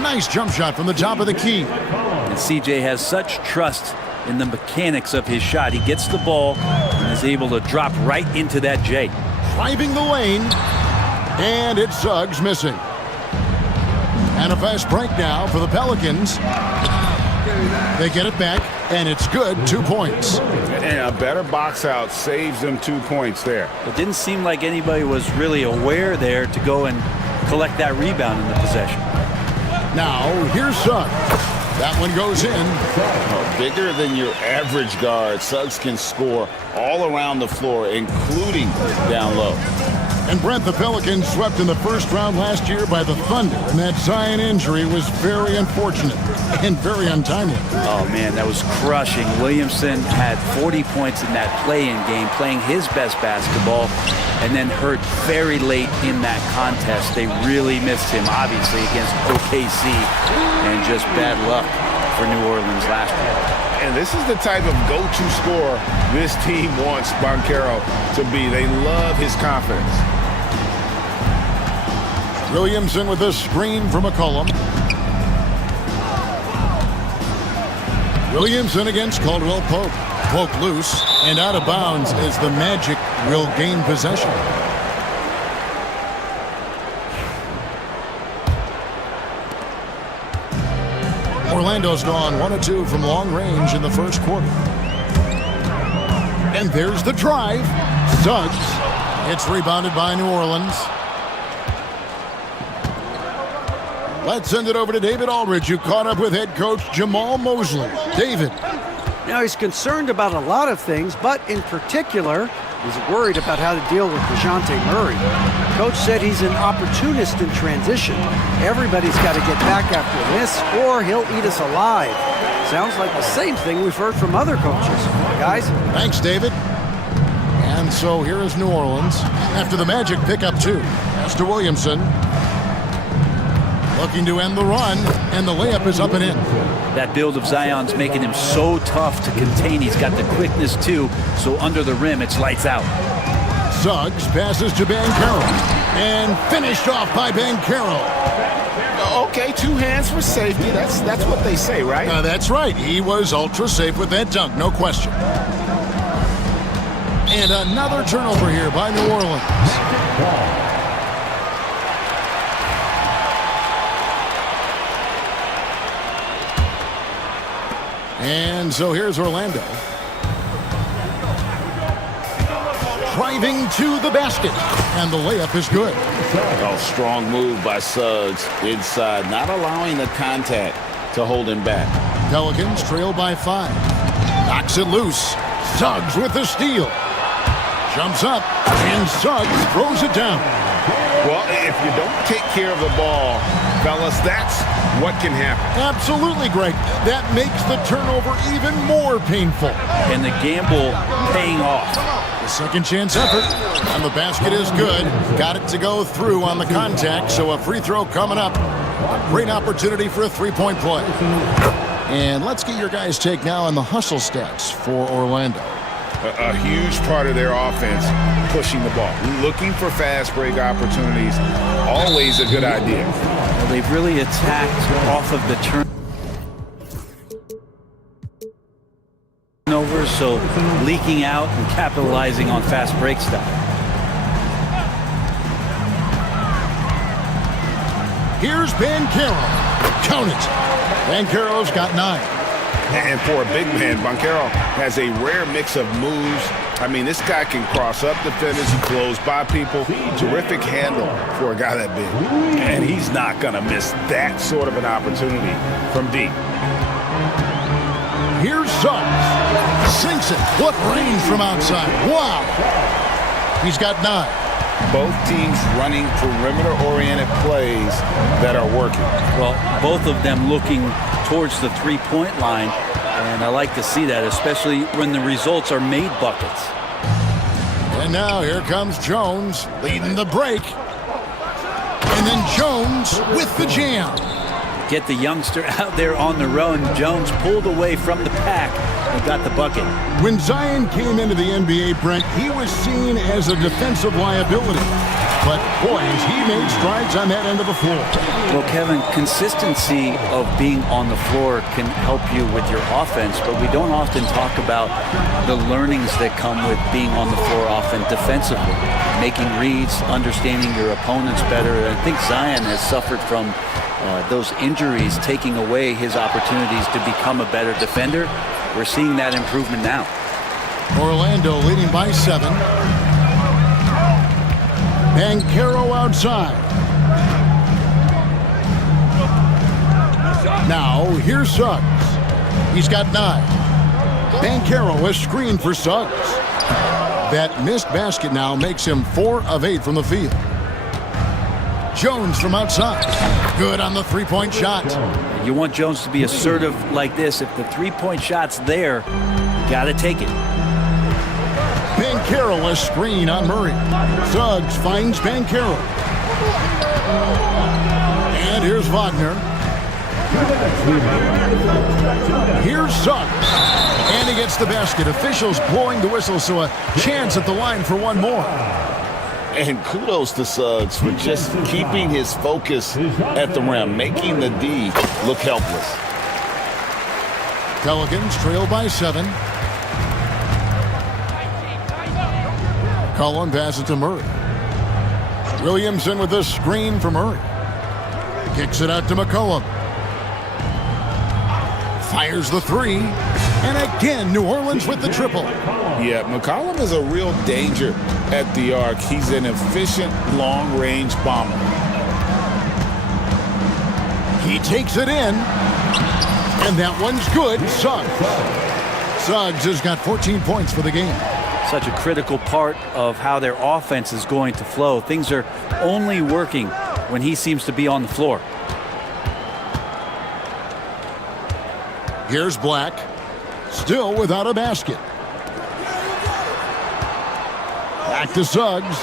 Nice jump shot from the top of the key. And CJ has such trust in the mechanics of his shot. He gets the ball and is able to drop right into that J. Driving the lane. And it's Suggs missing. And a fast break now for the Pelicans. They get it back, and it's good. 2 points. And a better box out saves them 2 points there. It didn't seem like anybody was really aware there to go and collect that rebound in the possession. Now, here's Suggs. That one goes in. Oh, bigger than your average guard, Suggs can score all around the floor, including down low. And Brent, the Pelicans swept in the first round last year by the Thunder, and that Zion injury was very unfortunate and very untimely. Oh, man, that was crushing. Williamson had 40 points in that play-in game, playing his best basketball, and then hurt very late in that contest. They really missed him, obviously, against OKC, and just bad luck for New Orleans last year. And this is the type of go-to scorer this team wants Banchero to be. They love his confidence. Williamson with a screen from McCollum. Williamson against Caldwell Pope. Pope loose and out of bounds as the Magic will gain possession. Orlando's gone 1 of 2 from long range in the first quarter. And there's the drive. Suggs. It's rebounded by New Orleans. Let's send it over to David Aldridge, who caught up with head coach Jamal Mosley. David. Now, he's concerned about a lot of things, but in particular, he's worried about how to deal with DeJounte Murray. Coach said he's an opportunist in transition. Everybody's got to get back after this, or he'll eat us alive. Sounds like the same thing we've heard from other coaches. Guys? Thanks, David. And so here is New Orleans. After the Magic pick up 2. Pass to Williamson. Looking to end the run, and the layup is up and in. That build of Zion's making him so tough to contain. He's got the quickness, too, so under the rim, it's lights out. Suggs passes to Banchero, and finished off by Banchero. Okay, 2 hands for safety. That's what they say, right? That's right. He was ultra safe with that dunk, no question. And another turnover here by New Orleans. And so here's Orlando. Driving to the basket. And the layup is good. Oh, strong move by Suggs inside, not allowing the contact to hold him back. Pelicans trail by 5. Knocks it loose. Suggs with the steal. Jumps up, and Suggs throws it down. Well, if you don't take care of the ball, fellas, that's what can happen. Absolutely, Greg. That makes the turnover even more painful. And the gamble paying off. The second chance effort, and the basket is good. Got it to go through on the contact, so a free throw coming up. A great opportunity for a three-point play. And let's get your guys' take now on the hustle stats for Orlando. A huge part of their offense, pushing the ball, looking for fast break opportunities, always a good idea. Well, they've really attacked off of the turnover, so leaking out and capitalizing on fast break style. Here's Banchero. Count it. Banchero's got 9. And for a big man, Banchero has a rare mix of moves. I mean, this guy can cross up defenders. He flows by people. Terrific handle for a guy that big. And he's not going to miss that sort of an opportunity from deep. Here's Suggs. Sinks it. What range from outside. Wow. He's got 9. Both teams running perimeter-oriented plays that are working. Well, both of them looking towards the three-point line, and I like to see that, especially when the results are made buckets. And now here comes Jones leading the break. And then Jones with the jam. Get the youngster out there on the run. Jones pulled away from the pack and got the bucket. When Zion came into the NBA, Brent, he was seen as a defensive liability. But, boy, has he made strides on that end of the floor. Well, Kevin, consistency of being on the floor can help you with your offense, but we don't often talk about the learnings that come with being on the floor often defensively. Making reads, understanding your opponents better. And I think Zion has suffered from those injuries taking away his opportunities to become a better defender. We're seeing that improvement now. Orlando leading by 7. Banchero outside. Now, here's Suggs. He's got 9. Banchero is screened for Suggs. That missed basket now makes him 4 of 8 from the field. Jones from outside. Good on the three-point shot. You want Jones to be assertive like this. If the three-point shot's there, you got to take it. Banchero a screen on Murray. Suggs finds Banchero. And here's Wagner. Here's Suggs. And he gets the basket. Officials blowing the whistle, so a chance at the line for one more. And kudos to Suggs for just keeping his focus at the rim, making the D look helpless. Pelicans trail by 7. Cullen passes to Murray. Williamson with a screen for Murray. Kicks it out to McCollum. Fires the 3. And again, New Orleans with the triple. Yeah, McCollum is a real danger at the arc. He's an efficient long-range bomber. He takes it in. And that one's good. Suggs has got 14 points for the game. Such a critical part of how their offense is going to flow. Things are only working when he seems to be on the floor. Here's Black. Still without a basket. Back to Suggs.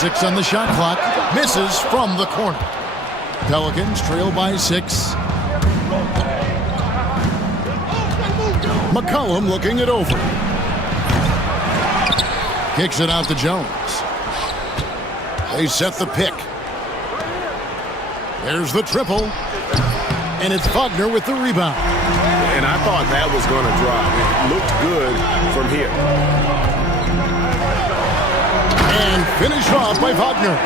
6 on the shot clock. Misses from the corner. Pelicans trail by 6. McCollum looking it over. Kicks it out to Jones. They set the pick. There's the triple. And it's Wagner with the rebound. And I thought that was going to drop. It looked good from here. And finished off by Wagner.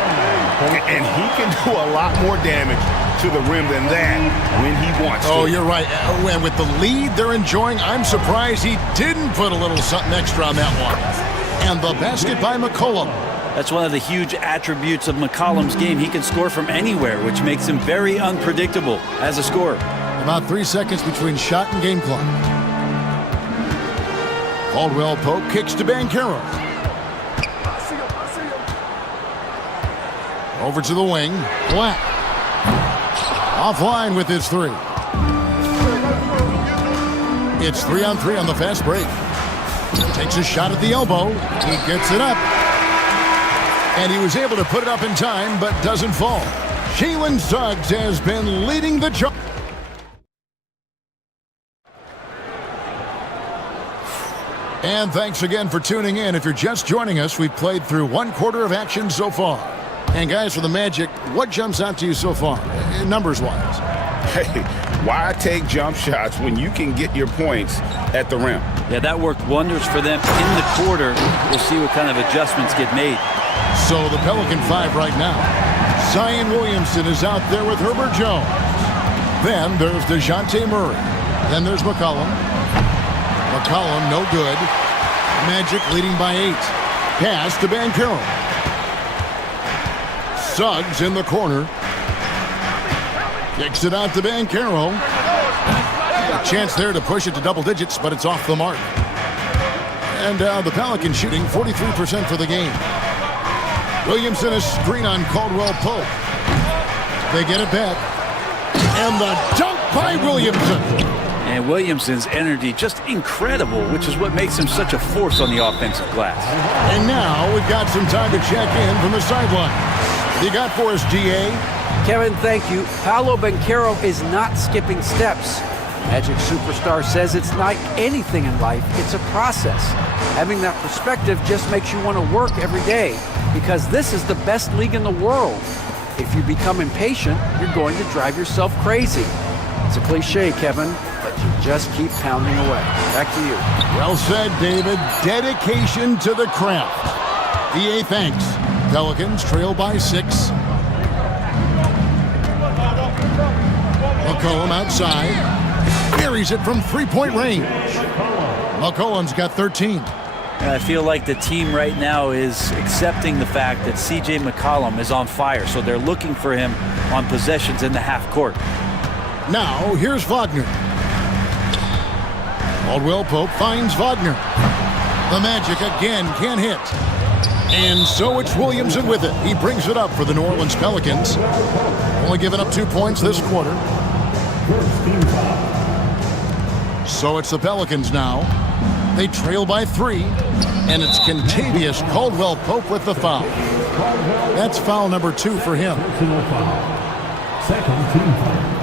And he can do a lot more damage to the rim than that when he wants to. Oh, you're right. And with the lead they're enjoying, I'm surprised he didn't put a little something extra on that one. And the basket by McCollum. That's one of the huge attributes of McCollum's game. He can score from anywhere, which makes him very unpredictable as a scorer. About 3 seconds between shot and game clock. Caldwell Pope kicks to Banchero. Over to the wing. Black. Offline with his 3. It's 3-on-3 on the fast break. Takes a shot at the elbow. He gets it up. And he was able to put it up in time, but doesn't fall. Jalen Suggs has been leading the charge. And thanks again for tuning in. If you're just joining us, we've played through 1 quarter of action so far. And guys, for the Magic, what jumps out to you so far, numbers-wise? Hey, why take jump shots when you can get your points at the rim? Yeah, that worked wonders for them in the quarter. We'll see what kind of adjustments get made. So the Pelican 5 right now. Zion Williamson is out there with Herbert Jones. Then there's DeJounte Murray. Then there's McCollum. McCollum, no good. Magic leading by 8. Pass to Banchero. Suggs in the corner. Kicks it out to Banchero. A chance there to push it to double digits, but it's off the mark. And the Pelicans shooting 43% for the game. Williamson a screen on Caldwell Pope. They get it back. And the dunk by Williamson. And Williamson's energy just incredible, which is what makes him such a force on the offensive glass. And now we've got some time to check in from the sideline. What you got for us, GA? Kevin, thank you. Paolo Banchero is not skipping steps. Magic Superstar says it's like anything in life, it's a process. Having that perspective just makes you want to work every day because this is the best league in the world. If you become impatient, you're going to drive yourself crazy. It's a cliche, Kevin, but you just keep pounding away. Back to you. Well said, David. Dedication to the craft. EA thanks. Pelicans trail by 6. McCollum outside. Buries it from three-point range. McCollum's got 13. I feel like the team right now is accepting the fact that C.J. McCollum is on fire, so they're looking for him on possessions in the half court. Now, here's Wagner. Caldwell Pope finds Wagner. The Magic again can't hit. And so it's Williamson with it. He brings it up for the New Orleans Pelicans. Only given up 2 points this quarter. So it's the Pelicans now. They trail by 3. And it's Kentavious Caldwell Pope with the foul. That's foul number 2 for him. Second team foul.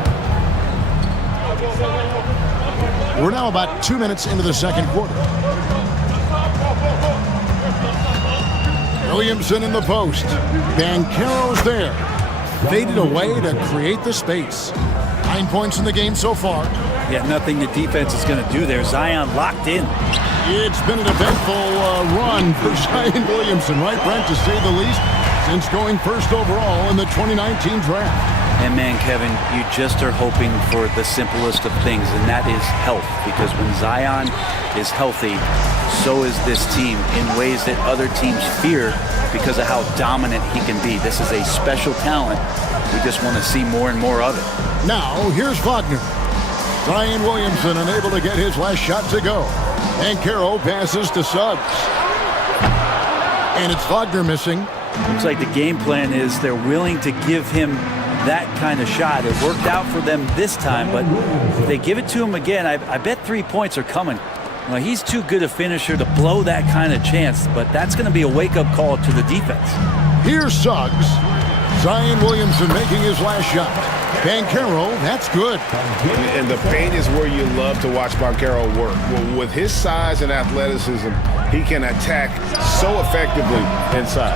We're now about 2 minutes into the second quarter. Williamson in the post. Banchero's there. Faded away to create the space. 9 points in the game so far. Yeah, nothing the defense is going to do there. Zion locked in. It's been an eventful run for Zion Williamson, right, Brent, to say the least, since going first overall in the 2019 draft. And man, Kevin, you just are hoping for the simplest of things, and that is health. Because when Zion is healthy, so is this team in ways that other teams fear because of how dominant he can be. This is a special talent. We just want to see more and more of it. Now, here's Wagner. Zion Williamson unable to get his last shot to go. Banchero passes to Suggs. And it's Wagner missing. Looks like the game plan is they're willing to give him that kind of shot. It worked out for them this time, but if they give it to him again, I bet 3 points are coming. Well, he's too good a finisher to blow that kind of chance, but that's going to be a wake-up call to the defense. Here's Suggs. Zion Williamson making his last shot. Banchero, that's good. And the paint is where you love to watch Banchero work. Well, with his size and athleticism, he can attack so effectively inside.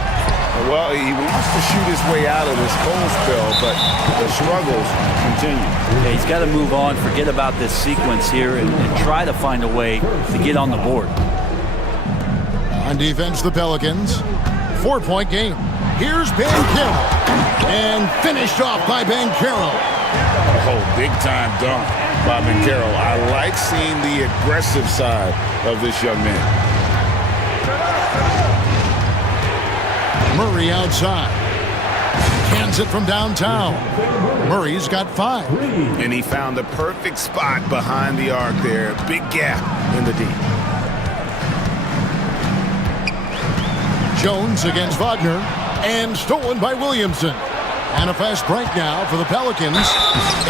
Well, he wants to shoot his way out of this cold spell, but the struggles continue. Yeah, he's got to move on, forget about this sequence here, and try to find a way to get on the board. On defense, the Pelicans. 4-point game. Here's Banchero. And finished off by Banchero. Oh, big-time dunk by Banchero. I like seeing the aggressive side of this young man. Murray outside. Cans it from downtown. Murray's got 5. And he found the perfect spot behind the arc there. Big gap in the D. Jones against Wagner. And stolen by Williamson. And a fast break now for the Pelicans.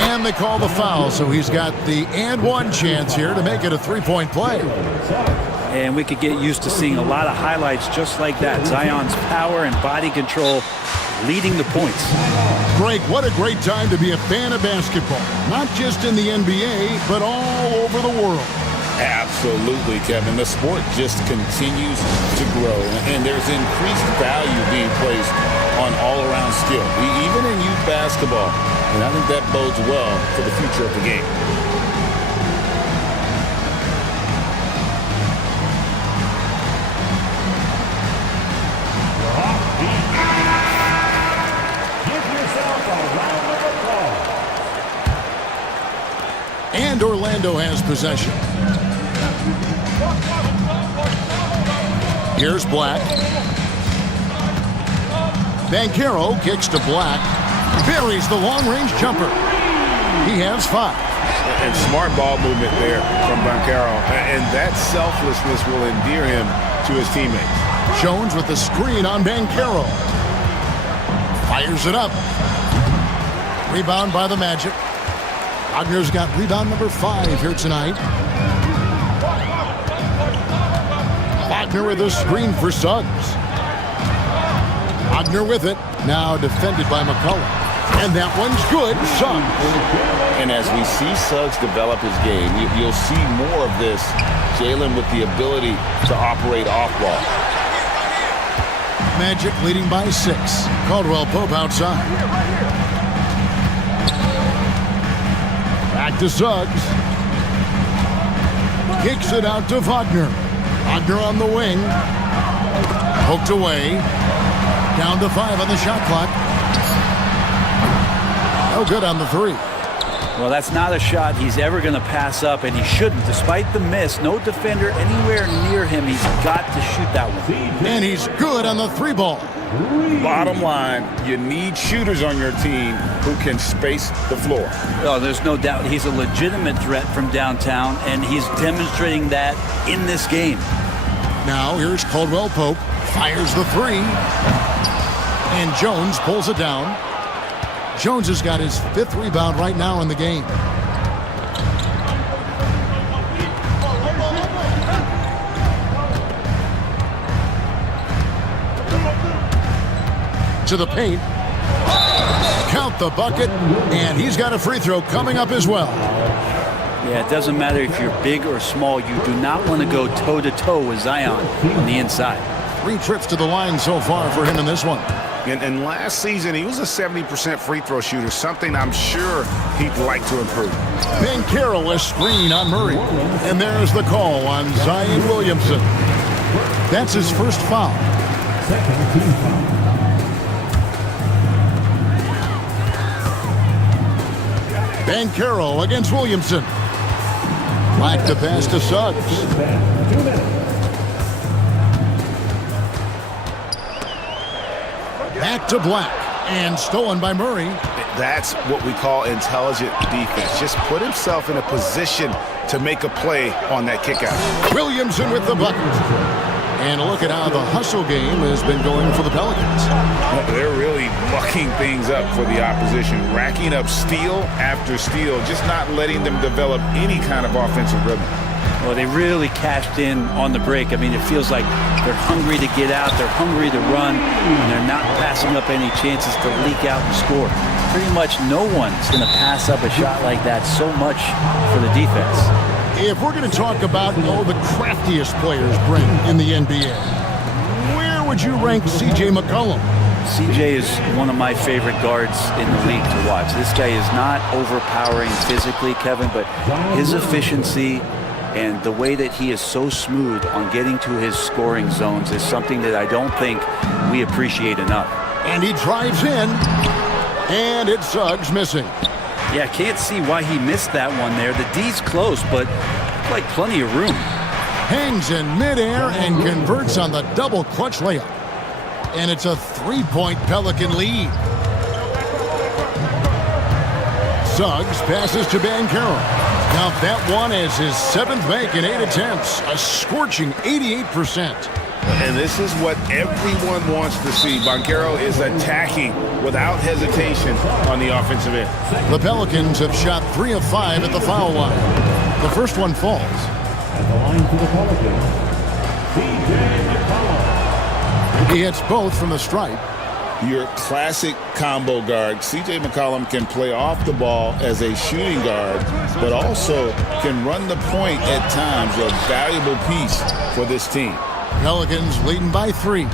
And they call the foul, so he's got the and one chance here to make it a 3-point play. And we could get used to seeing a lot of highlights just like that. Zion's power and body control leading the points. Greg, what a great time to be a fan of basketball. Not just in the NBA, but all over the world. Absolutely, Kevin. The sport just continues to grow, and there's increased value being placed on all-around skill, even in youth basketball. And I think that bodes well for the future of the game. And Orlando has possession. Here's Black. Banchero kicks to Black. Buries the long-range jumper. He has 5. And smart ball movement there from Banchero. And that selflessness will endear him to his teammates. Jones with the screen on Banchero. Fires it up. Rebound by the Magic. Wagner's got rebound number 5 here tonight. Wagner with a screen for Suggs. Wagner with it. Now defended by McCollum. And that one's good. Suggs. And as we see Suggs develop his game, you'll see more of this. Jalen with the ability to operate off ball. Magic leading by 6. Caldwell Pope outside. Back to Suggs. Kicks it out to Wagner. Wagner on the wing. Poked away. Down to 5 on the shot clock. No good on the 3. Well, that's not a shot he's ever going to pass up, and he shouldn't. Despite the miss, no defender anywhere near him. He's got to shoot that one. And he's good on the 3 ball. Bottom line, you need shooters on your team who can space the floor. Oh, there's no doubt he's a legitimate threat from downtown, and he's demonstrating that in this game. Now here's Caldwell Pope. Fires the 3. And Jones pulls it down. Jones has got his 5th rebound right now in the game. To the paint. Count the bucket, and he's got a free throw coming up as well. Yeah, it doesn't matter if you're big or small. You do not want to go toe-to-toe with Zion on the inside. 3 trips to the line so far for him in this one. And last season, he was a 70% free throw shooter, something I'm sure he'd like to improve. Banchero a screen on Murray. And there's the call on Zion Williamson. That's his first foul. Second team foul. Banchero against Williamson. Black to pass to Suggs. 2 minutes. Back to Black. And stolen by Murray. That's what we call intelligent defense. Just put himself in a position to make a play on that kickout. Williamson with the bucket. And a look at how the hustle game has been going for the Pelicans. They're really mucking things up for the opposition, racking up steal after steal, just not letting them develop any kind of offensive rhythm. Well, they really cashed in on the break. I mean, it feels like they're hungry to get out, they're hungry to run, and they're not passing up any chances to leak out and score. Pretty much no one's going to pass up a shot like that so much for the defense. If we're going to talk about the craftiest players, Brent, in the NBA, where would you rank C.J. McCollum? C.J. is one of my favorite guards in the league to watch. This guy is not overpowering physically, Kevin, but his efficiency and the way that he is so smooth on getting to his scoring zones is something that I don't think we appreciate enough. And he drives in, and it's Suggs missing. Yeah, I can't see why he missed that one there. The D's close, but like plenty of room. Hangs in midair and converts on the double clutch layup. And it's a 3-point Pelican lead. Suggs passes to Banchero. Now that one is his 7th make in 8 attempts, a scorching 88%. And this is what everyone wants to see. Banchero is attacking without hesitation on the offensive end. The Pelicans have shot 3 of 5 at the foul line. The first one falls. At the line for the Pelicans, C.J. McCollum. He hits both from the stripe. Your classic combo guard. C.J. McCollum can play off the ball as a shooting guard, but also can run the point at times, a valuable piece for this team. Pelicans leading by 3.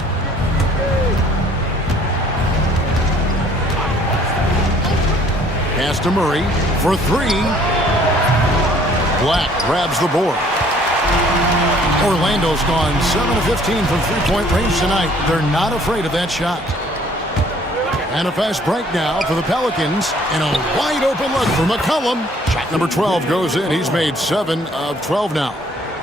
Pass to Murray for 3. Black grabs the board. Orlando's gone 7 of 15 from 3-point range tonight. They're not afraid of that shot. And a fast break now for the Pelicans. And a wide open look for McCollum. Shot number 12 goes in. He's made 7 of 12 now.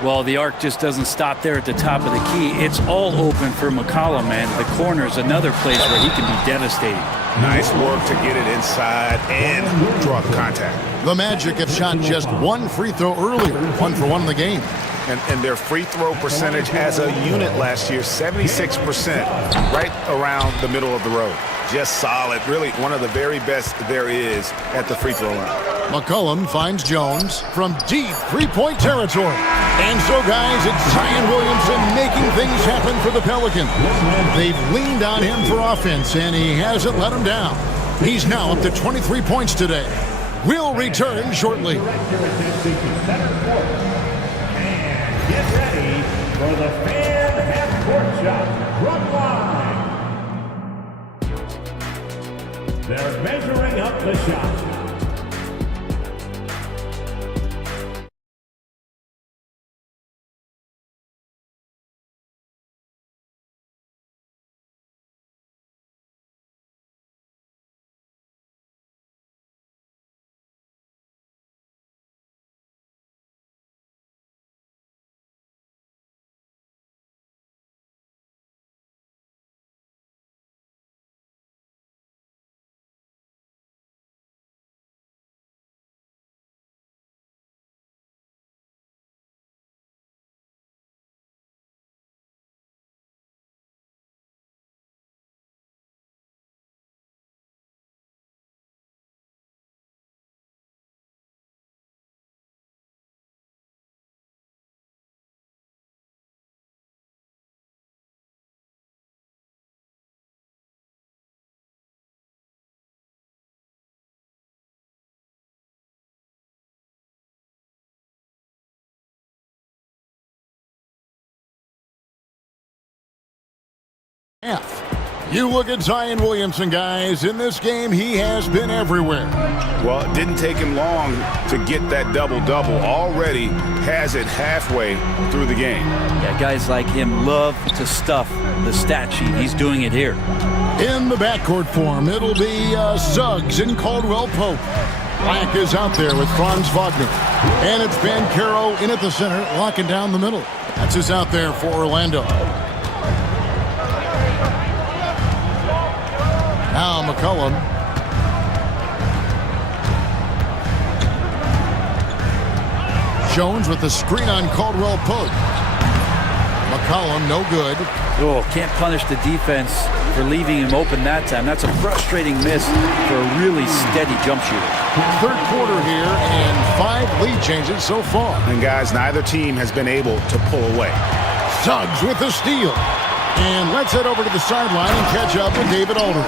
Well, the arc just doesn't stop there at the top of the key. It's all open for McCollum, and the corner is another place where he can be devastating. Nice work to get it inside and draw the contact. The Magic have shot just 1 free throw earlier, 1 for 1 in the game. And their free throw percentage as a unit last year, 76%, right around the middle of the road. Just solid, really one of the very best there is at the free throw line. McCollum finds Jones from deep three-point territory. And so, guys, it's Zion Williamson making things happen for the Pelicans. They've leaned on him for offense, and he hasn't let them down. He's now up to 23 points today. We'll return shortly. Get ready for the fan half-court shot from line. They're measuring up the shot. You look at Zion Williamson, guys. In this game, he has been everywhere. Well, it didn't take him long to get that double-double. Already has it halfway through the game. Yeah, guys like him love to stuff the stat sheet. He's doing it here. In the backcourt form, it'll be Suggs and Caldwell Pope. Black is out there with Franz Wagner. And it's Banchero in at the center, locking down the middle. That's who's out there for Orlando. Now McCollum. Jones with the screen on Caldwell Pope. McCollum, no good. Oh, can't punish the defense for leaving him open that time. That's a frustrating miss for a really steady jump shooter. Third quarter here and 5 lead changes so far. And guys, neither team has been able to pull away. Suggs with the steal. And let's head over to the sideline and catch up with David Aldridge.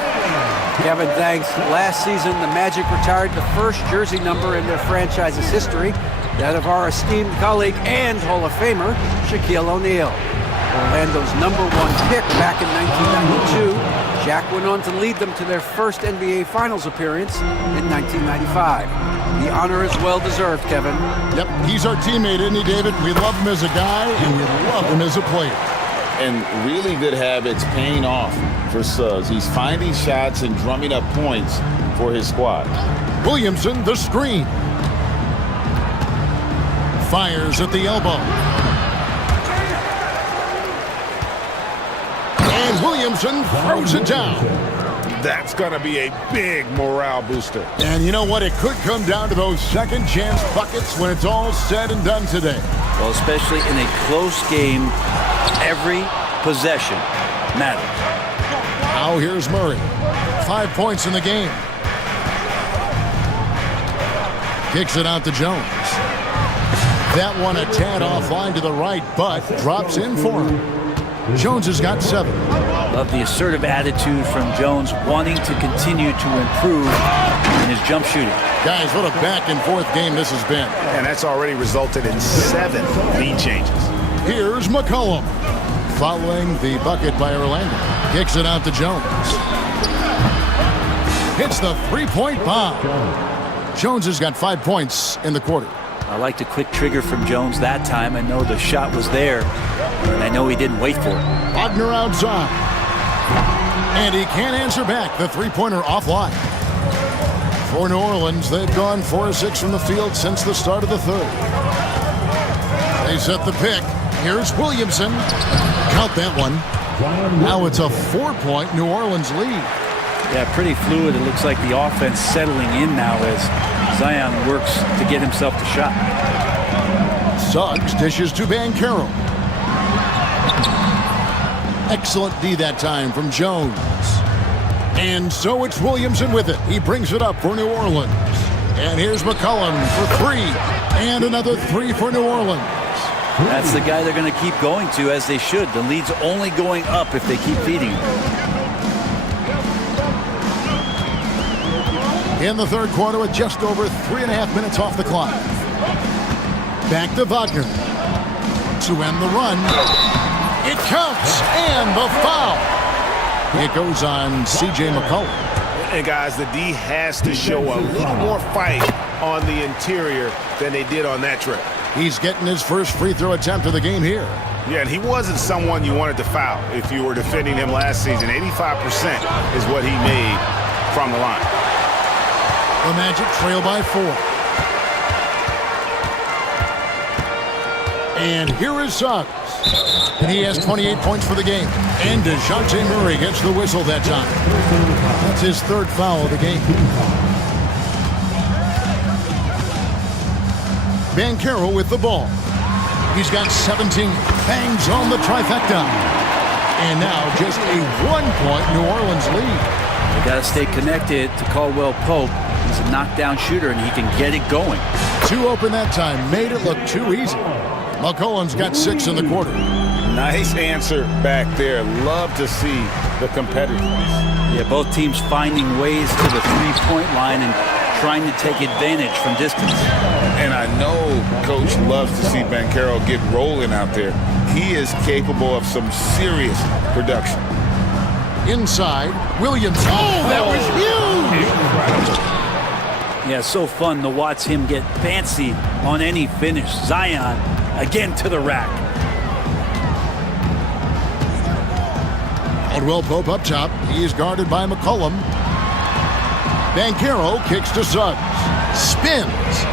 Kevin, thanks. Last season, the Magic retired the first jersey number in their franchise's history, that of our esteemed colleague and Hall of Famer, Shaquille O'Neal. Orlando's #1 pick back in 1992, Shaq went on to lead them to their first NBA Finals appearance in 1995. The honor is well-deserved, Kevin. Yep, he's our teammate, isn't he, David? We love him as a guy, and we love him as a player. And really good habits paying off for Suggs. He's finding shots and drumming up points for his squad. Williamson, the screen. Fires at the elbow. And Williamson throws it down. That's going to be a big morale booster. And you know what? It could come down to those second chance buckets when it's all said and done today. Well, especially in a close game, every possession matters. Now here's Murray. 5 points in the game. Kicks it out to Jones. That one a tad offline to the right, but drops in for him. Jones has got 7. Love the assertive attitude from Jones, wanting to continue to improve in his jump shooting. Guys, what a back-and-forth game this has been. And that's already resulted in 7 lead changes. Here's McCollum. Following the bucket by Orlando. Kicks it out to Jones. Hits the three-point bomb. Jones has got 5 points in the quarter. I like the quick trigger from Jones that time. I know the shot was there, and I know he didn't wait for it. Wagner outside. And he can't answer back. The three-pointer offline. For New Orleans, they've gone 4 of 6 from the field since the start of the third. They set the pick. Here's Williamson. Count that one. Now it's a 4-point New Orleans lead. Yeah, pretty fluid. It looks like the offense settling in now as Zion works to get himself the shot. Suggs dishes to Banchero. Excellent D that time from Jones. And so it's Williamson with it. He brings it up for New Orleans. And here's McCollum for 3. And another 3 for New Orleans. That's the guy they're going to keep going to, as they should. The lead's only going up if they keep feeding him. In the third quarter with just over 3.5 minutes off the clock. Back to Wagner. To end the run. It counts. And the foul. It goes on C.J. McCollum. And guys, the D has to show a little more fight on the interior than they did on that trip. He's getting his first free throw attempt of the game here. Yeah, and he wasn't someone you wanted to foul if you were defending him last season. 85% is what he made from the line. The Magic trail by 4. And here is Suggs. And he has 28 points for the game. And DeJounte Murray gets the whistle that time. That's his third foul of the game. Banchero with the ball. He's got 17. Bangs on the trifecta. And now just a 1-point New Orleans lead. They got to stay connected to Caldwell Pope. He's a knockdown shooter, and he can get it going. 2 open that time. Made it look too easy. McCollum's got 6 in the quarter. Nice answer back there. Love to see the competitiveness. Yeah, both teams finding ways to the three-point line and trying to take advantage from distance. And I know Coach loves to see Banchero get rolling out there. He is capable of some serious production. Inside, Williams. Oh, that was huge! Yeah, so fun to watch him get fancy on any finish. Zion, again to the rack. Caldwell Pope up top. He is guarded by McCollum. Banchero kicks to Suggs. Spins.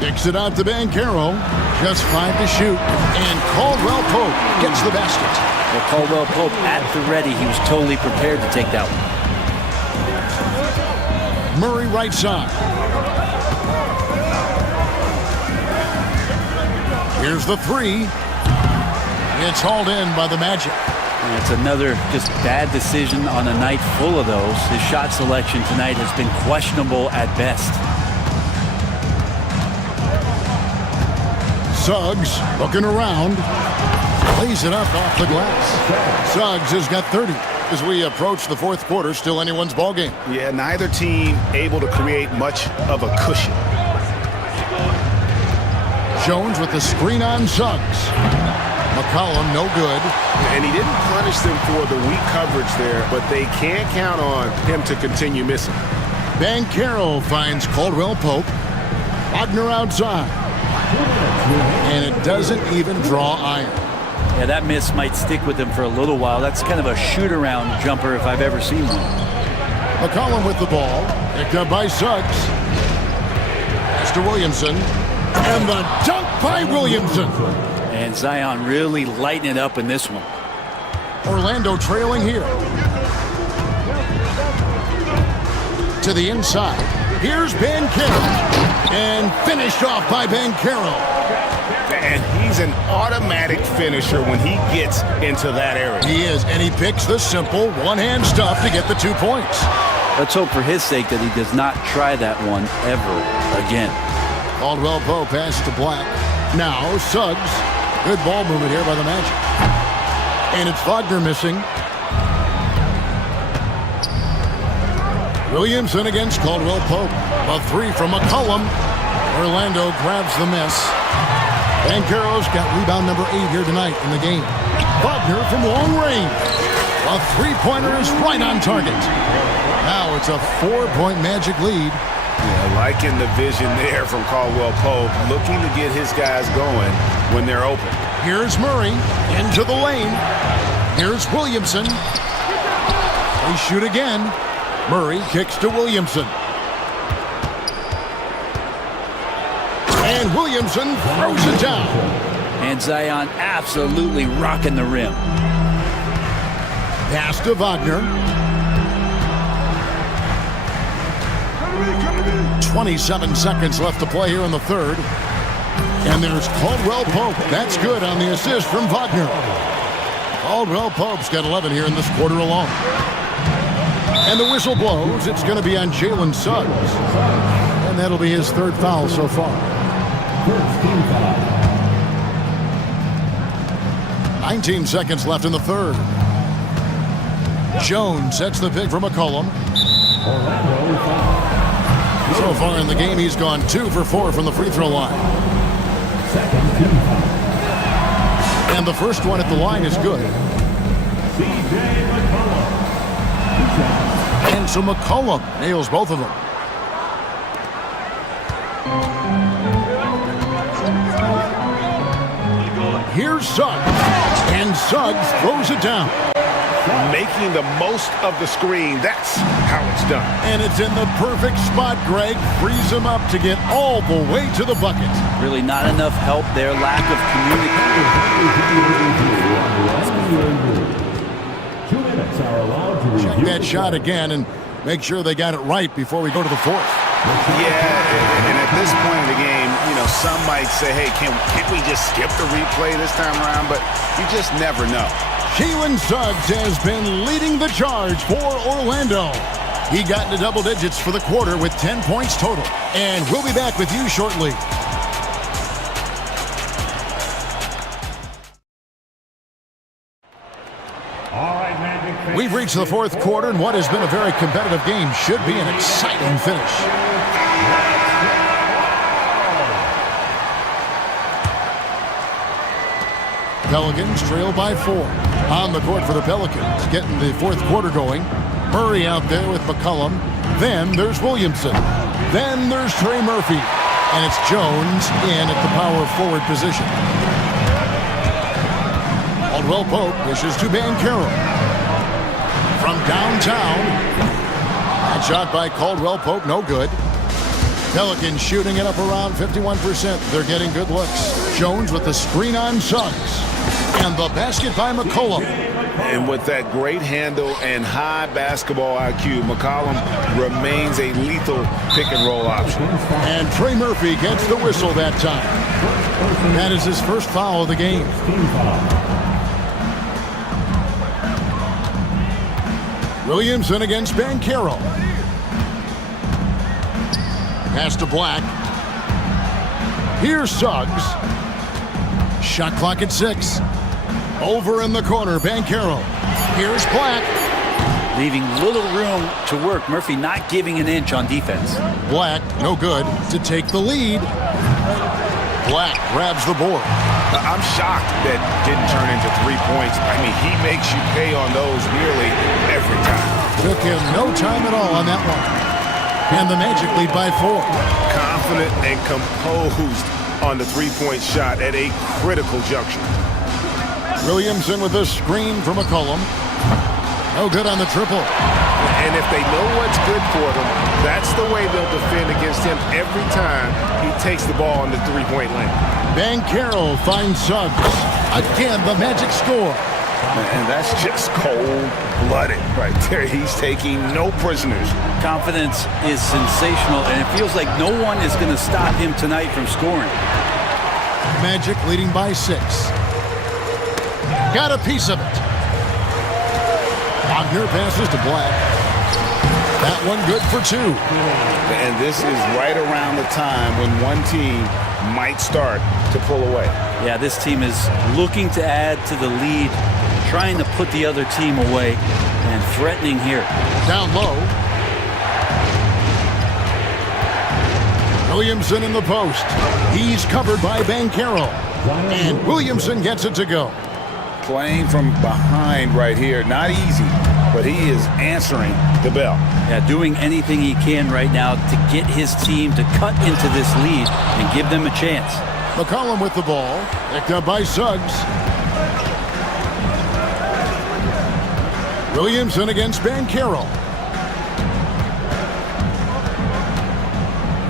Kicks it out to Banchero. Just 5 to shoot. And Caldwell Pope gets the basket. Well, Caldwell Pope at the ready. He was totally prepared to take that one. Murray right side. Here's the 3. It's hauled in by the Magic. And it's another just bad decision on a night full of those. His shot selection tonight has been questionable at best. Suggs looking around. Lays it up off the glass. Suggs has got 30 as we approach the fourth quarter. Still anyone's ball game. Yeah, neither team able to create much of a cushion. Jones with the screen on Suggs. McCollum no good. And he didn't punish them for the weak coverage there, but they can't count on him to continue missing. Banchero finds Caldwell Pope. Wagner outside. And it doesn't even draw iron. Yeah, that miss might stick with him for a little while. That's kind of a shoot-around jumper if I've ever seen one. McCollum with the ball. Picked up by Suggs. Pass to Williamson. And the dunk by Williamson. And Zion really lighting it up in this one. Orlando trailing here. To the inside. Here's Banchero. And finished off by Banchero. And he's an automatic finisher when he gets into that area. He is, and he picks the simple one-hand stuff to get the 2 points. Let's hope for his sake that he does not try that one ever again. Caldwell Pope pass to Black. Now Suggs. Good ball movement here by the Magic. And it's Wagner missing. Williamson against Caldwell Pope. A 3 from McCollum. Orlando grabs the miss. Banchero's got rebound number 8 here tonight in the game. Wagner from long range. A three-pointer is right on target. Now it's a 4-point Magic lead. Yeah, liking the vision there from Caldwell Pope, looking to get his guys going when they're open. Here's Murray into the lane. Here's Williamson. They shoot again. Murray kicks to Williamson. And Williamson throws it down. And Zion absolutely rocking the rim. Pass to Wagner. 27 seconds left to play here in the third. And there's Caldwell Pope. That's good on the assist from Wagner. Caldwell Pope's got 11 here in this quarter alone. And the whistle blows. It's going to be on Jalen Suggs. And that'll be his third foul so far. 19 seconds left in the third. Jones sets the pick for McCollum. So far in the game, he's gone 2 for 4 from the free throw line. And the first one at the line is good. And so McCollum nails both of them. Here's Suggs. And Suggs throws it down. Making the most of the screen. That's how it's done. And it's in the perfect spot, Greg. Frees him up to get all the way to the bucket. Really not enough help there. Lack of communication. Check that shot again and make sure they got it right before we go to the fourth. Yeah, and at this point in the game, you know, some might say, hey, can't we just skip the replay this time around? But you just never know. Jalen Suggs has been leading the charge for Orlando. He got into double digits for the quarter with 10 points total. And we'll be back with you shortly. We've reached the fourth quarter, and what has been a very competitive game should be an exciting finish. Pelicans trail by 4. On the court for the Pelicans, getting the fourth quarter going. Murray out there with McCollum. Then there's Williamson. Then there's Trey Murphy. And it's Jones in at the power forward position. Caldwell Pope dishes to Banchero. From downtown. That shot by Caldwell Pope, no good. Pelicans shooting it up around 51%. They're getting good looks. Jones with the screen on Suggs. And the basket by McCollum. And with that great handle and high basketball IQ, McCollum remains a lethal pick-and-roll option. And Trey Murphy gets the whistle that time. That is his first foul of the game. Williamson against Banchero. Pass to Black. Here's Suggs. Shot clock at 6. Over in the corner, Banchero. Here's Black. Leaving little room to work. Murphy not giving an inch on defense. Black, no good, to take the lead. Black grabs the board. I'm shocked that didn't turn into 3 points. I mean, he makes you pay on those nearly every time. Took him no time at all on that one. And the Magic lead by 4. Confident and composed on the three-point shot at a critical juncture. Williamson with a screen from McCollum. No good on the triple. And if they know what's good for them, that's the way they'll defend against him every time he takes the ball in the three-point lane. Banchero finds Suggs. Again, the Magic score. And that's just cold-blooded right there. He's taking no prisoners. Confidence is sensational, and it feels like no one is going to stop him tonight from scoring. Magic leading by 6. Got a piece of it. Wagner passes to Black. That one good for 2. And this is right around the time when one team might start to pull away. Yeah, this team is looking to add to the lead, trying to put the other team away, and threatening here. Down low. Williamson in the post. He's covered by Banchero. And Williamson gets it to go. Playing from behind right here, not easy, but he is answering the bell. Yeah, doing anything he can right now to get his team to cut into this lead and give them a chance. McCollum with the ball, picked up by Suggs. Williamson against Bankero.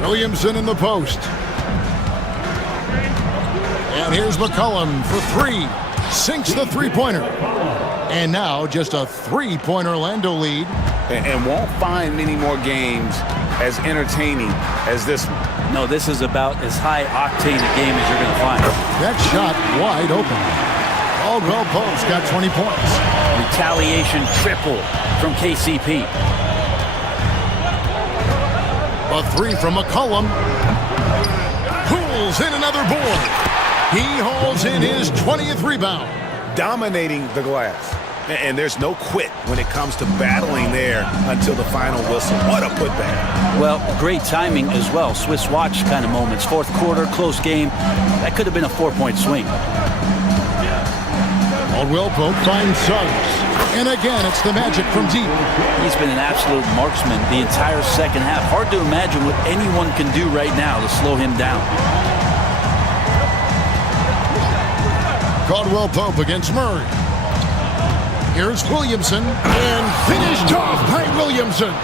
Williamson in the post. And here's McCollum for three. Sinks the three-pointer. And now just a three-point Orlando lead. And won't find many more games as entertaining as this one. No, this is about as high-octane a game as you're going to find. That shot wide open. Caldwell Pope's got 20 points. Retaliation triple from KCP. A three from McCollum. Pulls in another board. He hauls in his 20th rebound. Dominating the glass. And there's no quit when it comes to battling there until the final whistle. What a putback. Well, great timing as well. Swiss watch kind of moments. Fourth quarter, close game. That could have been a 4-point swing. Caldwell Pope finds Suggs. And again, it's the Magic from deep. He's been an absolute marksman the entire second half. Hard to imagine what anyone can do right now to slow him down. Caldwell Pope against Murray. Here's Williamson, and finished off by Williamson.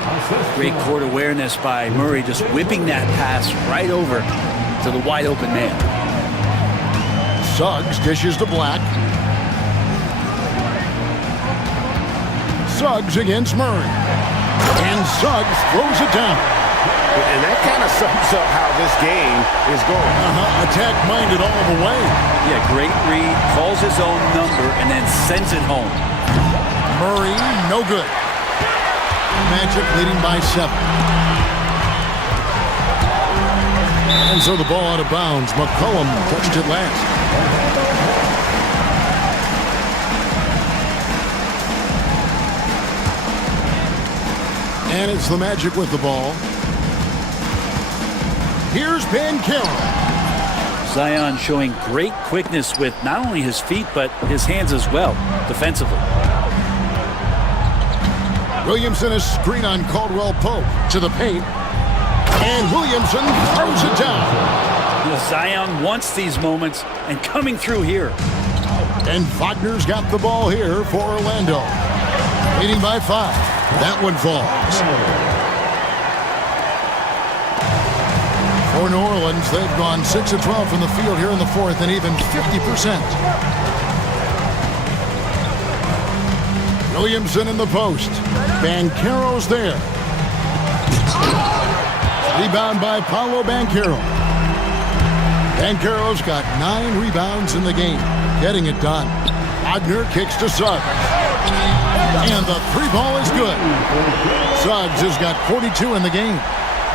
Great court awareness by Murray, just whipping that pass right over to the wide open man. Suggs dishes to Black. Suggs against Murray. And Suggs throws it down. And that kind of sums up how this game is going. Attack-minded all the way. Yeah, great read, calls his own number, and then sends it home. Murray, no good. Magic leading by 7. And so the ball out of bounds. McCollum touched it last. And it's the Magic with the ball. Here's Bankero. Zion showing great quickness with not only his feet, but his hands as well, defensively. Williamson is screen on Caldwell Pope to the paint. And Williamson throws it down. Zion wants these moments and coming through here. And Wagner's got the ball here for Orlando. Leading by 5. That one falls. For New Orleans, they've gone 6 of 12 from the field here in the fourth and even 50%. Williamson in the post. Bankero's there. Rebound by Paolo Bankero. Bankero's got 9 rebounds in the game, getting it done. Wagner kicks to Suggs. And the 3-ball is good. Suggs has got 42 in the game.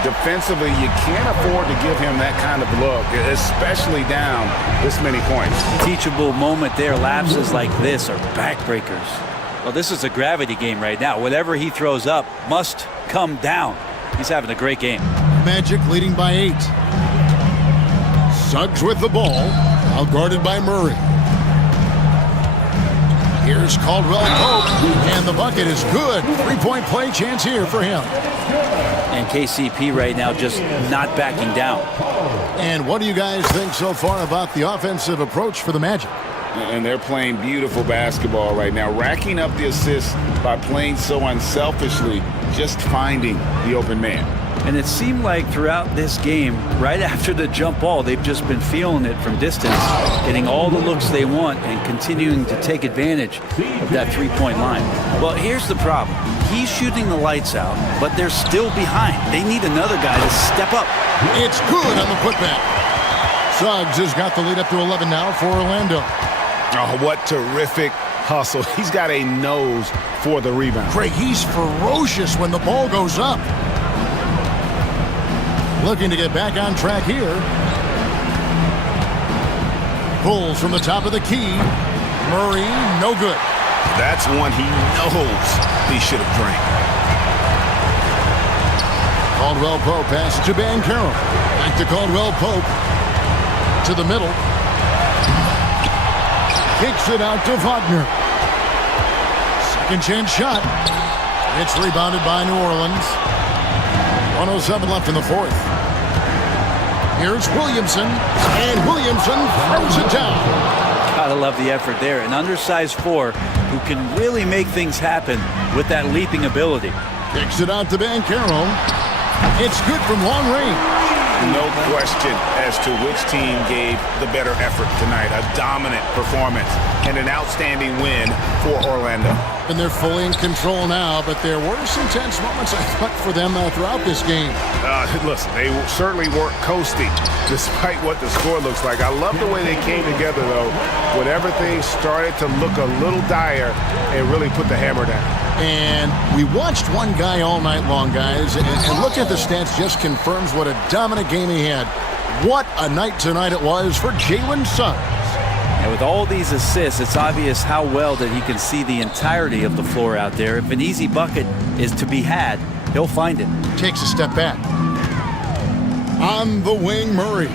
Defensively, you can't afford to give him that kind of look, especially down this many points. Teachable moment there. Lapses like this are backbreakers. Well, this is a gravity game right now. Whatever he throws up must come down. He's having a great game. Magic leading by 8. Suggs with the ball, out guarded by Murray. Here's Caldwell Pope, and the bucket is good. 3-point play chance here for him. And KCP right now just not backing down. And what do you guys think so far about the offensive approach for the Magic? And they're playing beautiful basketball right now, racking up the assists by playing so unselfishly, just finding the open man. And it seemed like throughout this game, right after the jump ball, they've just been feeling it from distance, getting all the looks they want and continuing to take advantage of that 3-point line. Well, here's the problem. He's shooting the lights out, but they're still behind. They need another guy to step up. It's good on the putback. Suggs has got the lead up to 11 now for Orlando. Oh, what terrific hustle. He's got a nose for the rebound. Craig, he's ferocious when the ball goes up. Looking to get back on track here. Pulls from the top of the key. Murray, no good. That's one he knows he should have drank. Caldwell Pope passes to Bankero. Back to Caldwell Pope. To the middle. Kicks it out to Wagner. Second chance shot. It's rebounded by New Orleans. 1:07 left in the fourth. Here's Williamson, and Williamson throws it down. Gotta love the effort there. An undersized 4 who can really make things happen with that leaping ability. Kicks it out to Banchero. It's good from long range. No question as to which team gave the better effort tonight. A dominant performance and an outstanding win for Orlando. And they're fully in control now, but there were some tense moments, I thought, for them throughout this game. Listen, they certainly weren't coasting despite what the score looks like. I love the way they came together, though, when everything started to look a little dire and really put the hammer down. And we watched one guy all night long, guys, and look at the stats just confirms what a dominant game he had. What a night tonight it was for Jalen Suggs. And with all these assists, it's obvious how well that he can see the entirety of the floor out there. If an easy bucket is to be had, he'll find it. Takes a step back. On the wing, Murray.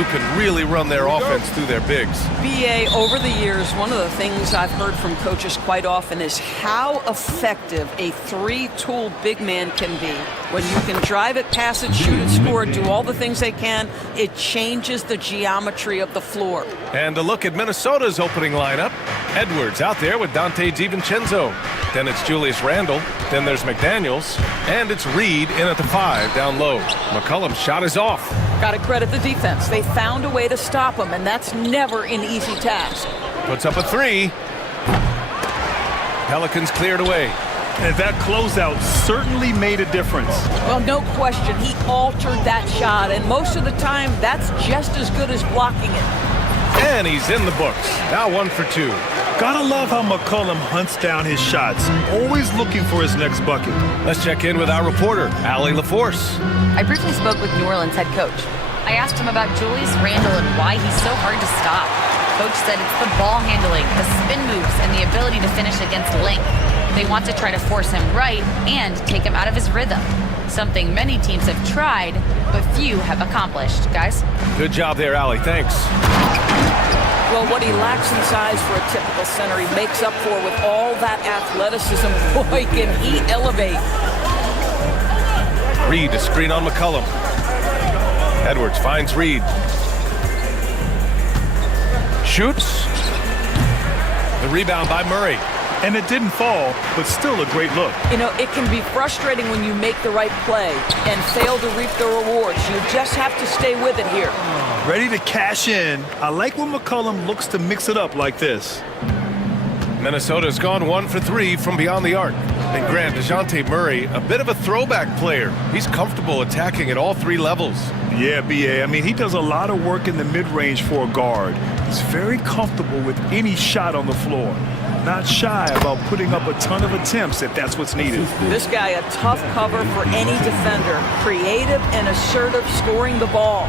who can really run their offense through their bigs. BA, over the years, one of the things I've heard from coaches quite often is how effective a three-tool big man can be. When you can drive it, pass it, shoot it, score it, do all the things they can, it changes the geometry of the floor. And a look at Minnesota's opening lineup. Edwards out there with Dante DiVincenzo. Then it's Julius Randle. Then there's McDaniels. And it's Reed in at the 5 down low. McCollum's shot is off. Got to credit the defense. They found a way to stop him, and that's never an easy task. Puts up a 3. Pelicans cleared away. And that closeout certainly made a difference. Well, no question. He altered that shot, and most of the time, that's just as good as blocking it. And he's in the books. Now 1 for 2. Gotta love how McCollum hunts down his shots, always looking for his next bucket. Let's check in with our reporter, Allie LaForce. I briefly spoke with New Orleans head coach. I asked him about Julius Randle and why he's so hard to stop. Coach said it's the ball handling, the spin moves, and the ability to finish against length. They want to try to force him right and take him out of his rhythm. Something many teams have tried, but few have accomplished. Guys? Good job there, Allie. Thanks. Well, what he lacks in size for a typical center, he makes up for with all that athleticism. Boy, can he elevate. Reed, a screen on McCollum. Edwards finds Reed. Shoots. The rebound by Murray. And it didn't fall, but still a great look. You know, it can be frustrating when you make the right play and fail to reap the rewards. You just have to stay with it here. Ready to cash in. I like when McCollum looks to mix it up like this. Minnesota's gone 1 for 3 from beyond the arc. And Grant, DeJounte Murray, a bit of a throwback player. He's comfortable attacking at all 3 levels. Yeah, BA. I mean, he does a lot of work in the mid-range for a guard. He's very comfortable with any shot on the floor. Not shy about putting up a ton of attempts if that's what's needed. This guy, a tough cover for any defender. Creative and assertive scoring the ball.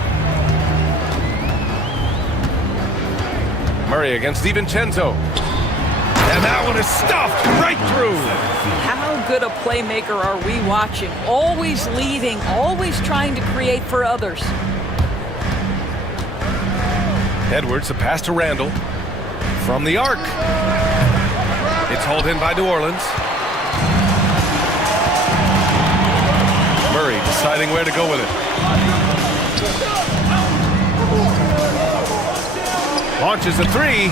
Murray against DiVincenzo. And that one is stuffed right through. How good a playmaker are we watching? Always leading, always trying to create for others. Edwards, a pass to Randle. From the arc. It's hauled in by New Orleans. Murray deciding where to go with it. Launches a 3.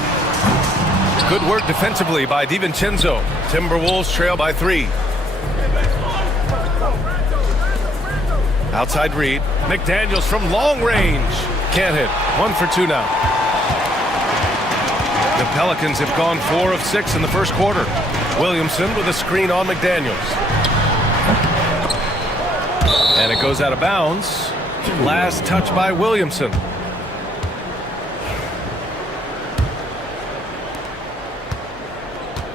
Good work defensively by DiVincenzo. Timberwolves trail by 3. Outside Reed. McDaniels from long range. Can't hit. 1 for 2 now. The Pelicans have gone 4 of 6 in the first quarter. Williamson with a screen on McDaniels. And it goes out of bounds. Last touch by Williamson.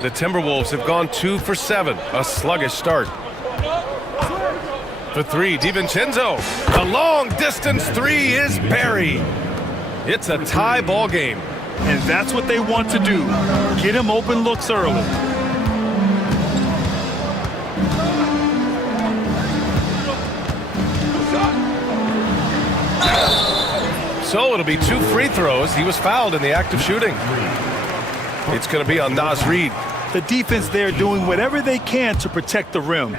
The Timberwolves have gone 2 for 7. A sluggish start. For 3, DiVincenzo. A long distance 3 is buried. It's a tie ball game. And that's what they want to do. Get him open looks early. So it'll be 2 free throws. He was fouled in the act of shooting. It's going to be on Naz Reid. The defense there doing whatever they can to protect the rim.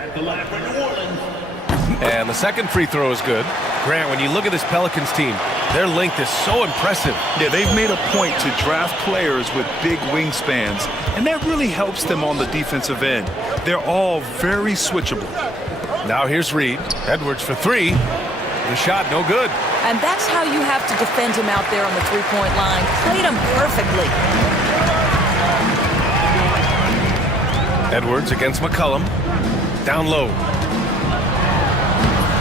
And the second free throw is good. Grant, when you look at this Pelicans team, their length is so impressive. Yeah, they've made a point to draft players with big wingspans, and that really helps them on the defensive end. They're all very switchable. Now here's Reed. Edwards for 3. The shot no good. And that's how you have to defend him out there on the three-point line. Played him perfectly. Edwards against McCollum. Down low.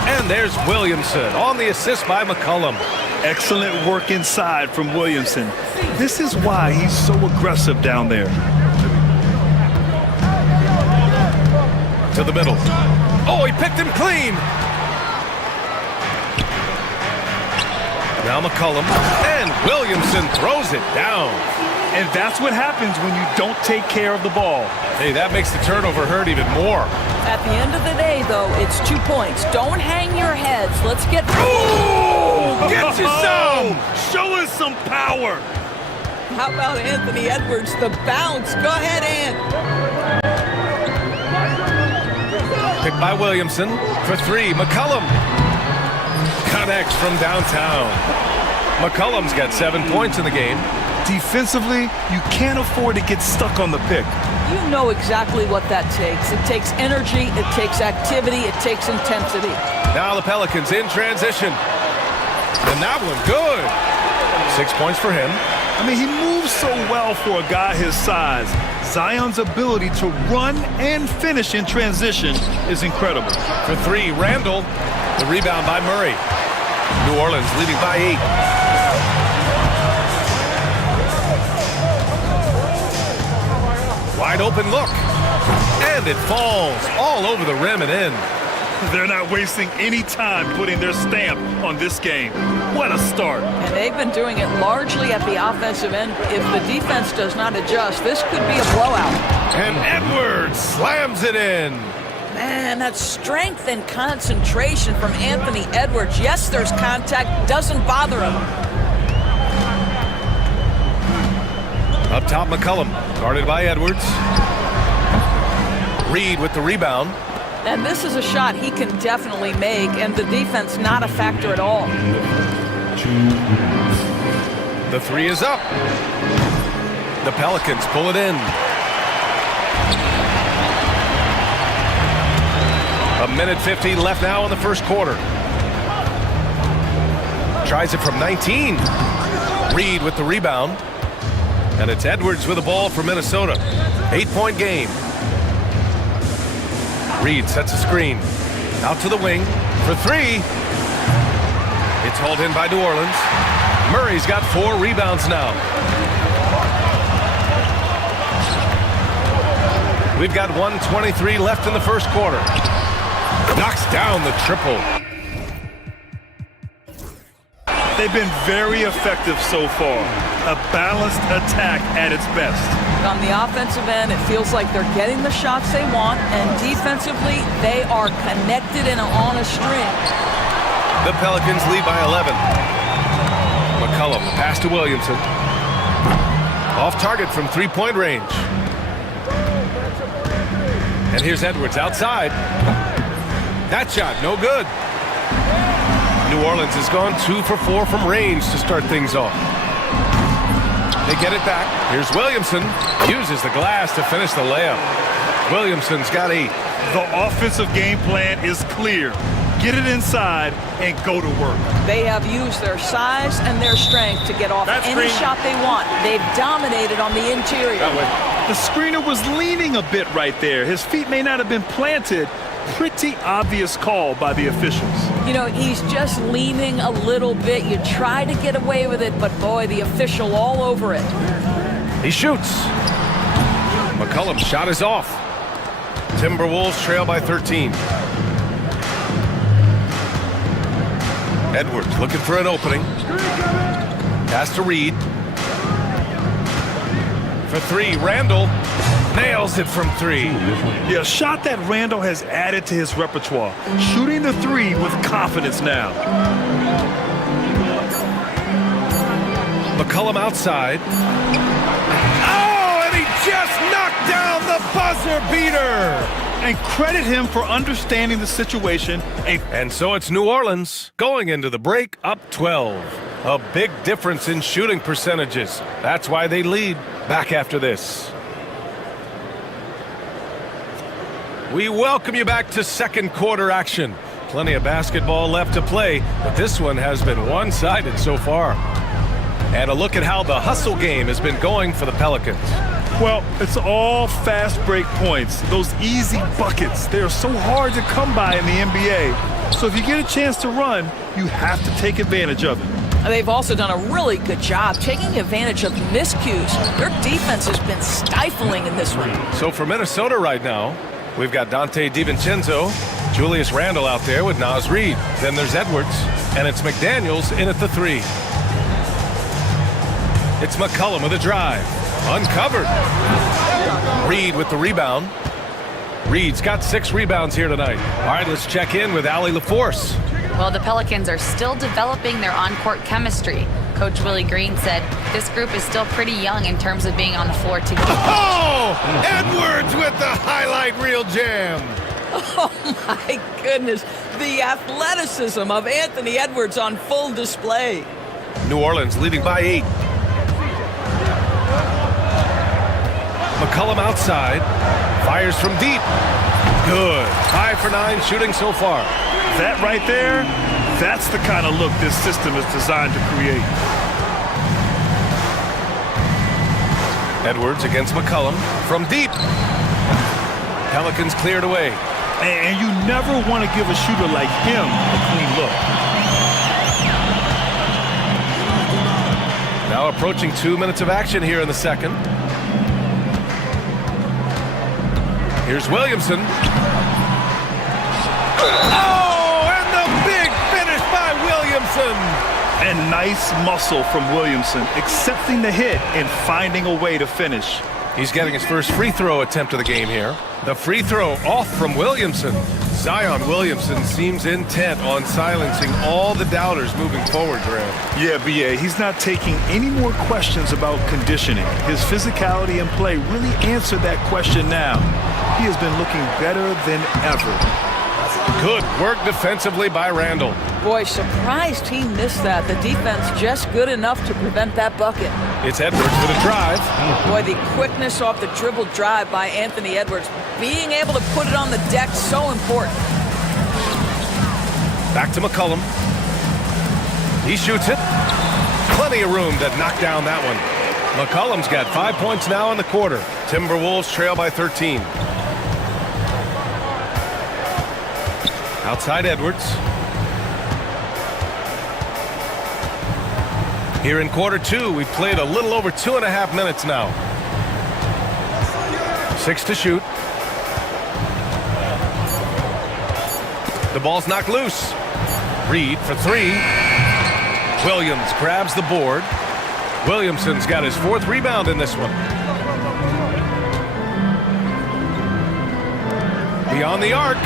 And there's Williamson on the assist by McCollum. Excellent work inside from Williamson. This is why he's so aggressive down there. To the middle. Oh, he picked him clean. Now McCollum, and Williamson throws it down. And that's what happens when you don't take care of the ball. Hey, that makes the turnover hurt even more. At the end of the day, though, it's 2 points. Don't hang your heads. Let's get... Ooh! Get you some! Show us some power! How about Anthony Edwards, the bounce? Go ahead, Ant. Picked by Williamson for 3. McCollum connects from downtown. McCollum's got 7 points in the game. Defensively, you can't afford to get stuck on the pick. You know exactly what that takes. It takes energy, it takes activity, it takes intensity. Now the Pelicans in transition. And that one, good. 6 points for him. I mean, he moves so well for a guy his size. Zion's ability to run and finish in transition is incredible. For 3, Randall. The rebound by Murray. New Orleans leading by 8. Wide open look. And it falls all over the rim and in. They're not wasting any time putting their stamp on this game. What a start. And they've been doing it largely at the offensive end. If the defense does not adjust, this could be a blowout. And Edwards slams it in. Man, that's strength and concentration from Anthony Edwards. Yes, there's contact. Doesn't bother him. Up top, McCollum. Guarded by Edwards. Reed with the rebound. And this is a shot he can definitely make, and the defense not a factor at all. The 3 is up. The Pelicans pull it in. A minute 50 left now in the first quarter. Tries it from 19. Reed with the rebound. And it's Edwards with the ball for Minnesota. 8-point game. Reed sets a screen. Out to the wing for 3. It's hauled in by New Orleans. Murray's got 4 rebounds now. We've got 1:23 left in the first quarter. Knocks down the triple. They've been very effective so far. A balanced attack at its best. On the offensive end, it feels like they're getting the shots they want, and defensively, they are connected and on a string. The Pelicans lead by 11. McCollum, pass to Williamson. Off target from 3-point range. And here's Edwards outside. That shot, no good. New Orleans has gone 2 for 4 from range to start things off. They get it back. Here's Williamson. Uses the glass to finish the layup. Williamson's got 8. The offensive game plan is clear. Get it inside and go to work. They have used their size and their strength to get off any shot they want. They've dominated on the interior. The screener was leaning a bit right there. His feet may not have been planted. Pretty obvious call by the officials. You know, he's just leaning a little bit. You try to get away with it, but boy, the official all over it. He shoots. McCollum's shot is off. Timberwolves trail by 13. Edwards looking for an opening. Pass to Reed. For 3, Randall nails it from 3. Yeah, a shot that Randall has added to his repertoire. Shooting the 3 with confidence now. McCollum outside. Oh, and he just knocked down the buzzer beater. And credit him for understanding the situation. And so it's New Orleans going into the break up 12. A big difference in shooting percentages. That's why they lead. Back after this. We welcome you back to second quarter action. Plenty of basketball left to play, but this one has been one-sided so far. And a look at how the hustle game has been going for the Pelicans. Well, it's all fast break points. Those easy buckets. They are so hard to come by in the NBA. So if you get a chance to run, you have to take advantage of it. They've also done a really good job taking advantage of miscues. Their defense has been stifling in this one. So for Minnesota right now, we've got Dante DiVincenzo, Julius Randle out there with Naz Reid. Then there's Edwards, and it's McDaniels in at the 3. It's McCollum with a drive. Uncovered. Reed with the rebound. Reed's got 6 rebounds here tonight. All right, let's check in with Allie LaForce. Well, the Pelicans are still developing their on-court chemistry. Coach Willie Green said this group is still pretty young in terms of being on the floor together. Oh! Edwards with the highlight reel jam. Oh, my goodness. The athleticism of Anthony Edwards on full display. New Orleans leading by 8. McCollum outside. Fires from deep. Good. 5 for 9 shooting so far. That right there, that's the kind of look this system is designed to create. Edwards against McCollum from deep. Pelicans cleared away. And you never want to give a shooter like him a clean look. Now approaching 2 minutes of action here in the second. Here's Williamson. Oh, and the big finish by Williamson. And nice muscle from Williamson, accepting the hit and finding a way to finish. He's getting his first free throw attempt of the game here. The free throw off from Williamson. Zion Williamson seems intent on silencing all the doubters moving forward, Graham. Yeah, B.A., he's not taking any more questions about conditioning. His physicality and play really answered that question now. He has been looking better than ever. Good work defensively by Randall. Boy, surprised he missed that. The defense just good enough to prevent that bucket. It's Edwards with a drive. Boy, the quickness off the dribble drive by Anthony Edwards. Being able to put it on the deck, so important. Back to McCollum. He shoots it. Plenty of room to knock down that one. McCollum's got 5 points now in the quarter. Timberwolves trail by 13. Outside Edwards. Here in quarter 2, we've played a little over 2.5 minutes now. 6 to shoot. The ball's knocked loose. Reed for 3. Williams grabs the board. Williamson's got his 4th rebound in this one. Beyond the arc.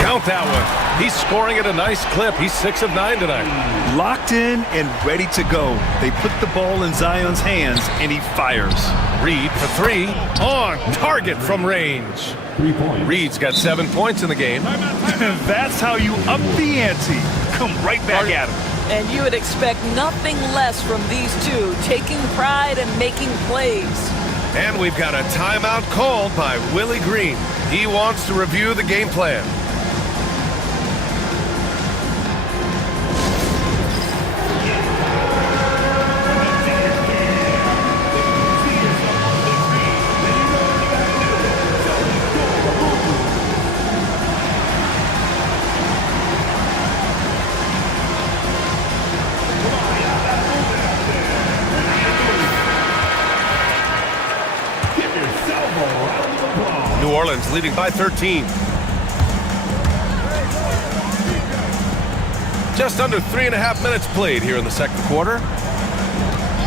Count that one. He's scoring at a nice clip. He's 6 of 9 tonight. Locked in and ready to go. They put the ball in Zion's hands, and he fires. Reed for 3. On target from range. 3 points. Reed's got 7 points in the game. That's how you up the ante. Come right back at him. And you would expect nothing less from these two, taking pride and making plays. And we've got a timeout called by Willie Green. He wants to review the game plan. New Orleans leading by 13. Just under 3.5 minutes played here in the second quarter.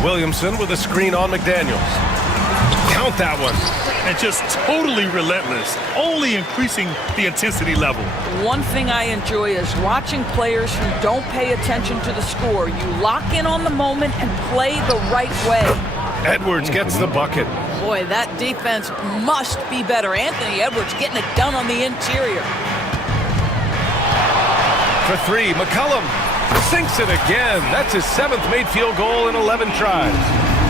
Williamson with a screen on McDaniels. Count that one. And just totally relentless, only increasing the intensity level. One thing I enjoy is watching players who don't pay attention to the score. You lock in on the moment and play the right way. Edwards gets the bucket. Boy, that defense must be better. Anthony Edwards getting it done on the interior. For 3, McCollum sinks it again. That's his 7th made field goal in 11 tries.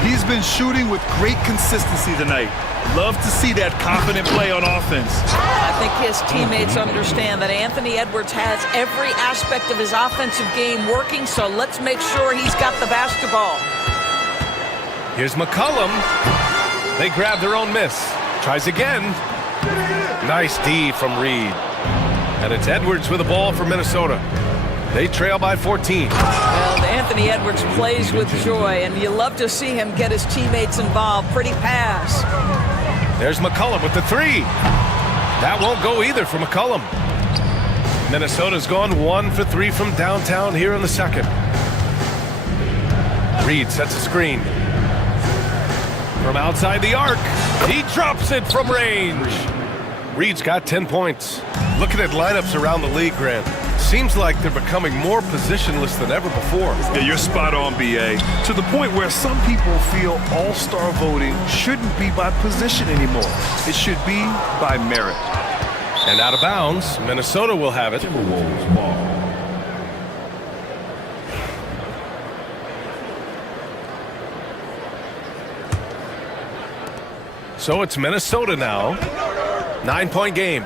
He's been shooting with great consistency tonight. Love to see that confident play on offense. I think his teammates understand that Anthony Edwards has every aspect of his offensive game working, so let's make sure he's got the basketball. Here's McCollum. They grab their own miss. Tries again. Nice D from Reed. And it's Edwards with the ball for Minnesota. They trail by 14. Well, Anthony Edwards plays with joy, and you love to see him get his teammates involved. Pretty pass. There's McCollum with the 3. That won't go either for McCollum. Minnesota's gone 1 for 3 from downtown here in the second. Reed sets a screen. From outside the arc, he drops it from range. Reed's got 10 points. Looking at lineups around the league, Grant, seems like they're becoming more positionless than ever before. Yeah, you're spot on, BA. To the point where some people feel all-star voting shouldn't be by position anymore. It should be by merit. And out of bounds, Minnesota will have it. Timberwolves ball. So it's Minnesota now. 9-point game.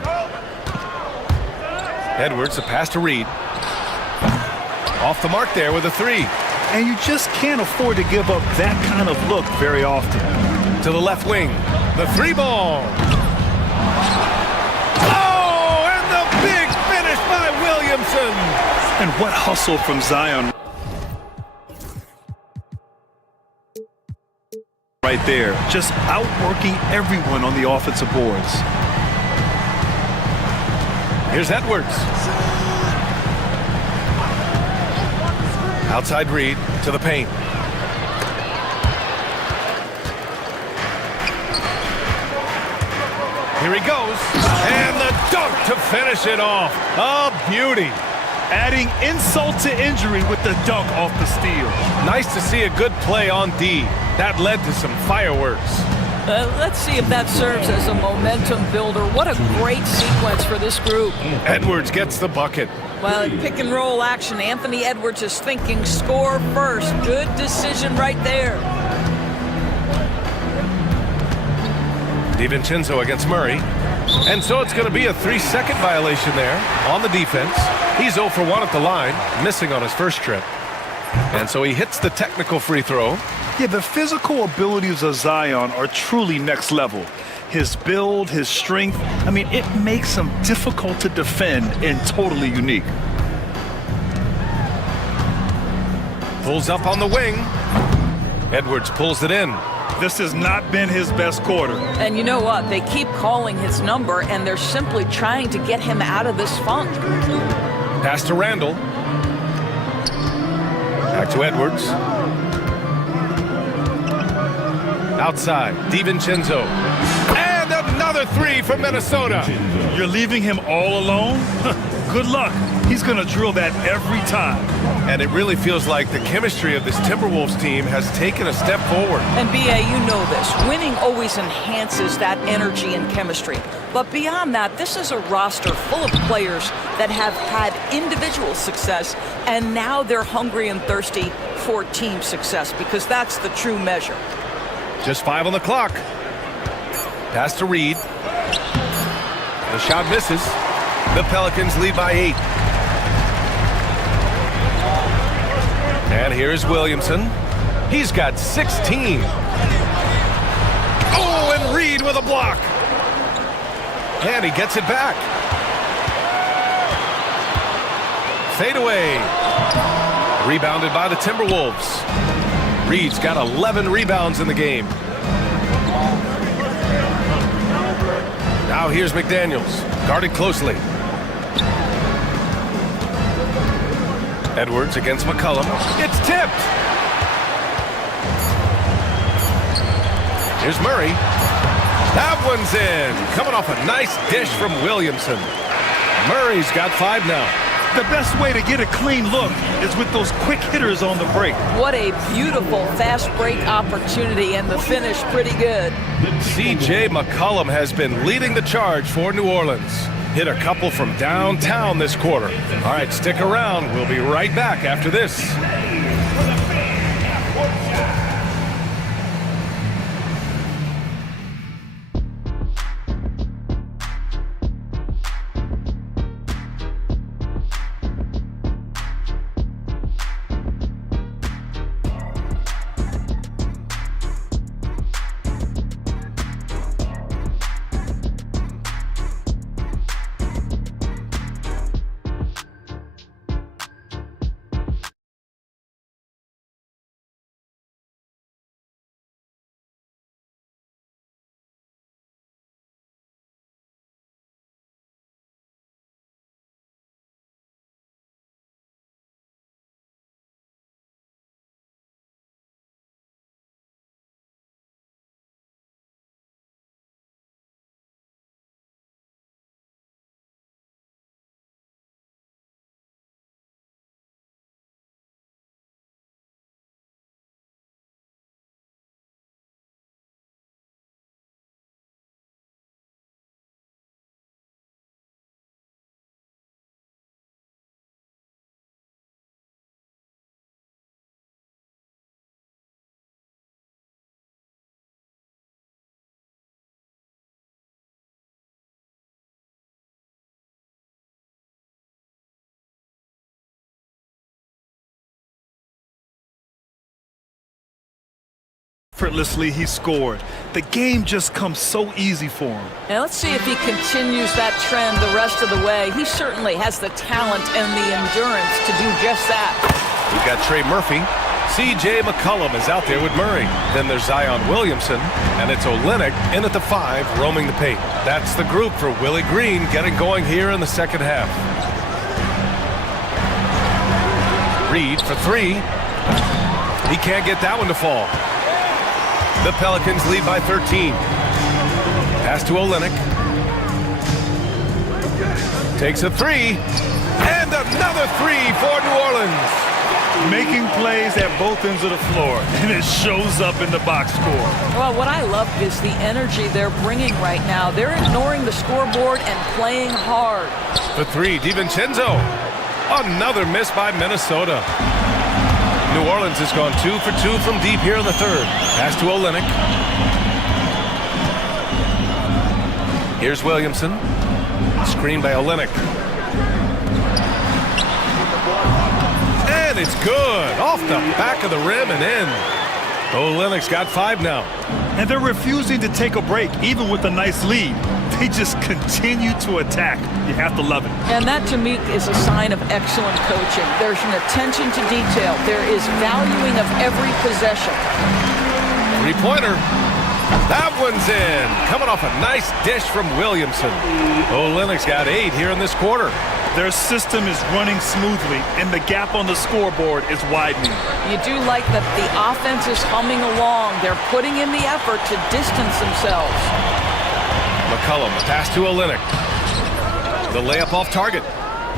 Edwards, a pass to Reed. Off the mark there with a three. And you just can't afford to give up that kind of look very often. To the left wing. The three ball. Oh, and the big finish by Williamson. And what hustle from Zion. Right there, just outworking everyone on the offensive boards. Here's Edwards. Outside Reed to the paint. Here he goes. And the dunk to finish it off. A beauty. Adding insult to injury with the dunk off the steal. Nice to see a good play on D. That led to some fireworks. Let's see if that serves as a momentum builder. What a great sequence for this group. Edwards gets the bucket. Well, in pick and roll action, Anthony Edwards is thinking score first. Good decision right there. DiVincenzo against Murray. And so it's going to be a 3-second violation there on the defense. He's 0 for 1 at the line, missing on his first trip. And so he hits the technical free throw. Yeah, the physical abilities of Zion are truly next level. His build, his strength, I mean, it makes him difficult to defend and totally unique. Pulls up on the wing. Edwards pulls it in. This has not been his best quarter. And you know what? They keep calling his number, and they're simply trying to get him out of this funk. Pass to Randall. Back to Edwards. Outside, DiVincenzo. And another three for Minnesota. You're leaving him all alone? Good luck. He's going to drill that every time. And it really feels like the chemistry of this Timberwolves team has taken a step forward. And BA, you know this. Winning always enhances that energy and chemistry. But beyond that, this is a roster full of players that have had individual success, and now they're hungry and thirsty for team success, because that's the true measure. Just 5 on the clock. Pass to Reed. The shot misses. The Pelicans lead by 8. And here's Williamson. He's got 16. Oh, and Reed with a block. And he gets it back. Fade away. Rebounded by the Timberwolves. Reed's got 11 rebounds in the game. Now here's McDaniels, guarded closely. Edwards against McCollum. It's tipped. Here's Murray. That one's in. Coming off a nice dish from Williamson. Murray's got 5 now. The best way to get a clean look is with those quick hitters on the break. What a beautiful fast break opportunity, and the finish pretty good. C.J. McCollum has been leading the charge for New Orleans. Hit a couple from downtown this quarter. All right, stick around. We'll be right back after this. Effortlessly, he scored. The game just comes so easy for him. And let's see if he continues that trend the rest of the way. He certainly has the talent and the endurance to do just that. We've got Trey Murphy. C.J. McCollum is out there with Murray. Then there's Zion Williamson, and it's Olynyk in at the 5, roaming the paint. That's the group for Willie Green getting going here in the second half. Reed for 3. He can't get that one to fall. The Pelicans lead by 13. Pass to Olynyk. Takes a 3. And another 3 for New Orleans. Making plays at both ends of the floor, and it shows up in the box score. Well, what I love is the energy they're bringing right now. They're ignoring the scoreboard and playing hard. For 3, DiVincenzo. Another miss by Minnesota. New Orleans has gone 2 for 2 from deep here in the third. Pass to Olynyk. Here's Williamson. Screen by Olynyk. And it's good. Off the back of the rim and in. Olynyk's got 5 now. And they're refusing to take a break, even with a nice lead. They just continue to attack. You have to love it. And that, to me, is a sign of excellent coaching. There's an attention to detail. There is valuing of every possession. 3-pointer. That one's in. Coming off a nice dish from Williamson. Olynyk's got 8 here in this quarter. Their system is running smoothly, and the gap on the scoreboard is widening. You do like that the offense is humming along. They're putting in the effort to distance themselves. McCollum, pass to Olynyk. The layup off target.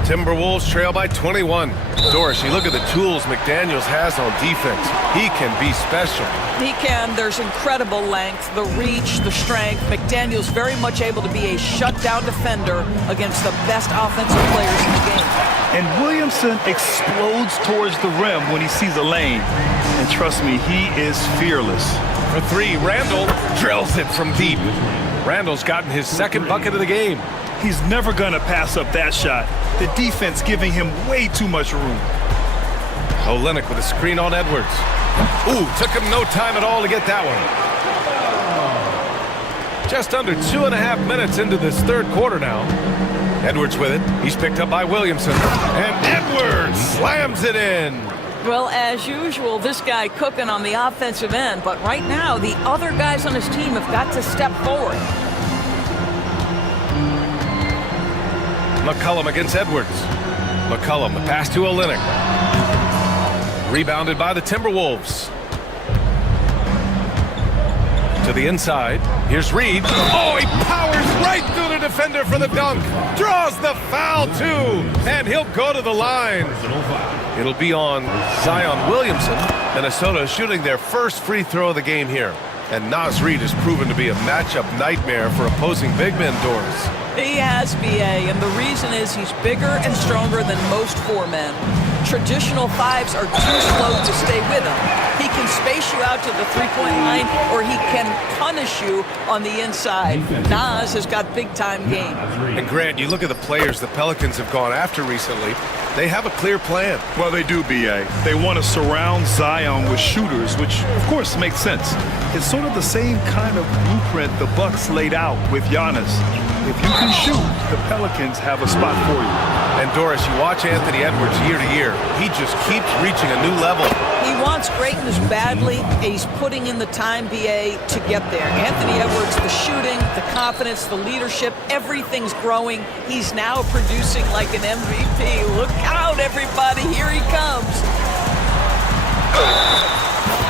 Timberwolves trail by 21. Doris, you look at the tools McDaniels has on defense. He can be special. He can. There's incredible length, the reach, the strength. McDaniels very much able to be a shutdown defender against the best offensive players in the game. And Williamson explodes towards the rim when he sees a lane. And trust me, he is fearless. For 3, Randall drills it from deep. Randall's gotten his second bucket of the game. He's never going to pass up that shot. The defense giving him way too much room. Olynyk with a screen on Edwards. Ooh, took him no time at all to get that one. Just under 2.5 minutes into this third quarter now. Edwards with it. He's picked up by Williamson. And Edwards slams it in. Well, as usual, this guy cooking on the offensive end. But right now, the other guys on his team have got to step forward. McCollum against Edwards. McCollum, the pass to Olynyk. Rebounded by the Timberwolves. To the inside. Here's Reed. Oh, he powers right through the defender for the dunk. Draws the foul, too. And he'll go to the line. It'll be on Zion Williamson. Minnesota shooting their first free throw of the game here. And Naz Reid has proven to be a matchup nightmare for opposing big men, Doris. He has, B.A., and the reason is he's bigger and stronger than most 4 men. Traditional 5s are too slow to stay with him. He can space you out to the three-point line, or he can punish you on the inside. Naz has got big-time game. And Grant, you look at the players the Pelicans have gone after recently. They have a clear plan. Well, they do, B.A. They want to surround Zion with shooters, which, of course, makes sense. It's sort of the same kind of blueprint the Bucks laid out with Giannis. If you can shoot, the Pelicans have a spot for you. And Doris, you watch Anthony Edwards year to year. He just keeps reaching a new level. He wants greatness badly. He's putting in the time, B.A., to get there. Anthony Edwards, the shooting, the confidence, the leadership, everything's growing. He's now producing like an MVP. Look out, everybody. Here he comes.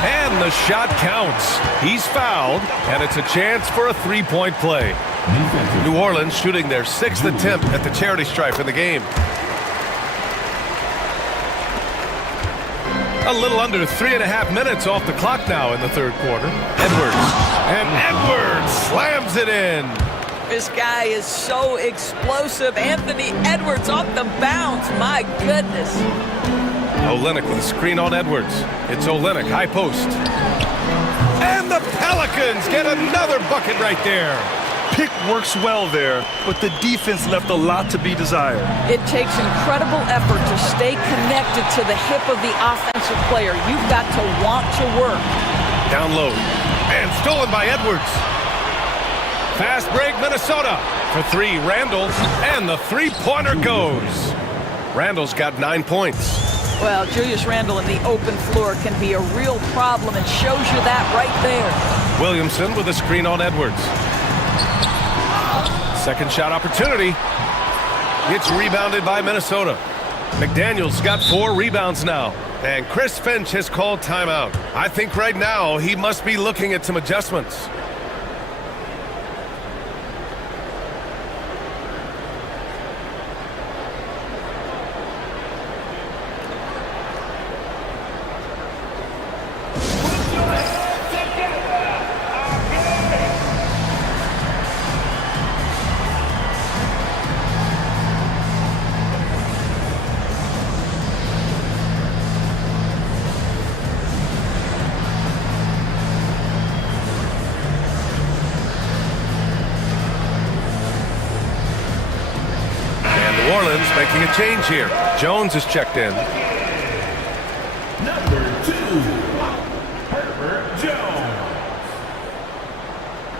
And the shot counts. He's fouled, and it's a chance for a three-point play. New Orleans shooting their 6th attempt at the charity stripe in the game. A little under 3.5 minutes off the clock now in the third quarter. Edwards. And Edwards slams it in. This guy is so explosive. Anthony Edwards off the bounce. My goodness. Olynyk with a screen on Edwards. It's Olynyk, high post. And the Pelicans get another bucket right there. Pick works well there, but the defense left a lot to be desired. It takes incredible effort to stay connected to the hip of the offensive player. You've got to want to work. Down low. And stolen by Edwards. Fast break, Minnesota. For three, Randall. And the three-pointer goes. Randall's got 9 points. Well, Julius Randle in the open floor can be a real problem and shows you that right there. Williamson with a screen on Edwards. Second shot opportunity. It's rebounded by Minnesota. McDaniel's got 4 rebounds now. And Chris Finch has called timeout. I think right now he must be looking at some adjustments. Making a change here. Jones is checked in. Number 2, Herbert Jones.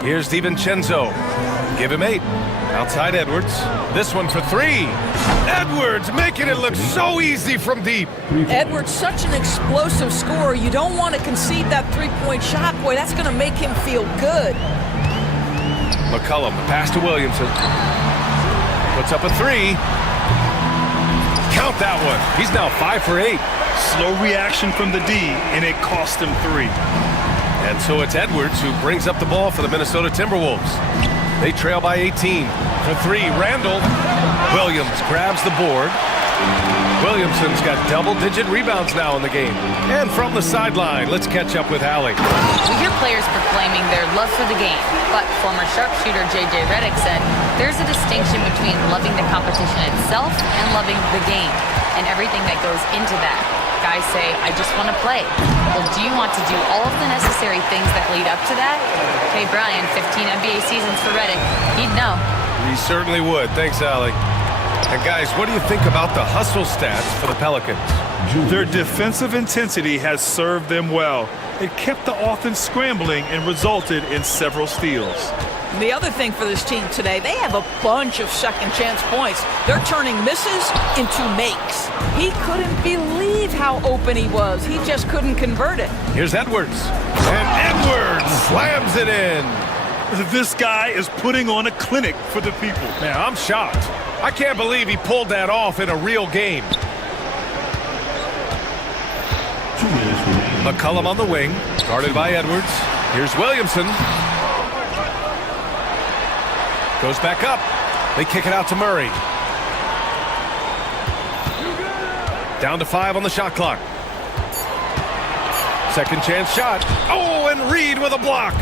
Here's DiVincenzo. Give him 8. Outside Edwards. This one for 3. Edwards making it look so easy from deep. Edwards, such an explosive scorer. You don't want to concede that three-point shot. Boy, that's going to make him feel good. McCollum, the pass to Williamson. Puts up a 3. Count that one. He's now 5 for 8. Slow reaction from the D, and it cost him 3. And so it's Edwards who brings up the ball for the Minnesota Timberwolves. They trail by 18. For 3, Randall. Williams grabs the board. Williamson's got double-digit rebounds now in the game. And from the sideline, let's catch up with Allie. We hear players proclaiming their love for the game, but former sharpshooter J.J. Redick said there's a distinction between loving the competition itself and loving the game, and everything that goes into that. Guys say, I just want to play. Well, do you want to do all of the necessary things that lead up to that? Hey, Brian, 15 NBA seasons for Redick. He'd know. He certainly would. Thanks, Allie. And guys, what do you think about the hustle stats for the Pelicans? Their defensive intensity has served them well. It kept the offense scrambling and resulted in several steals. The other thing for this team today, they have a bunch of second chance points. They're turning misses into makes. He couldn't believe how open he was. He just couldn't convert it. Here's Edwards. And Edwards slams it in. This guy is putting on a clinic for the people. Man, I'm shocked. I can't believe he pulled that off in a real game. 2 minutes remaining. McCollum on the wing, guarded by Edwards. Here's Williamson. Goes back up. They kick it out to Murray. Down to 5 on the shot clock. Second chance shot. Oh, and Reed with a block.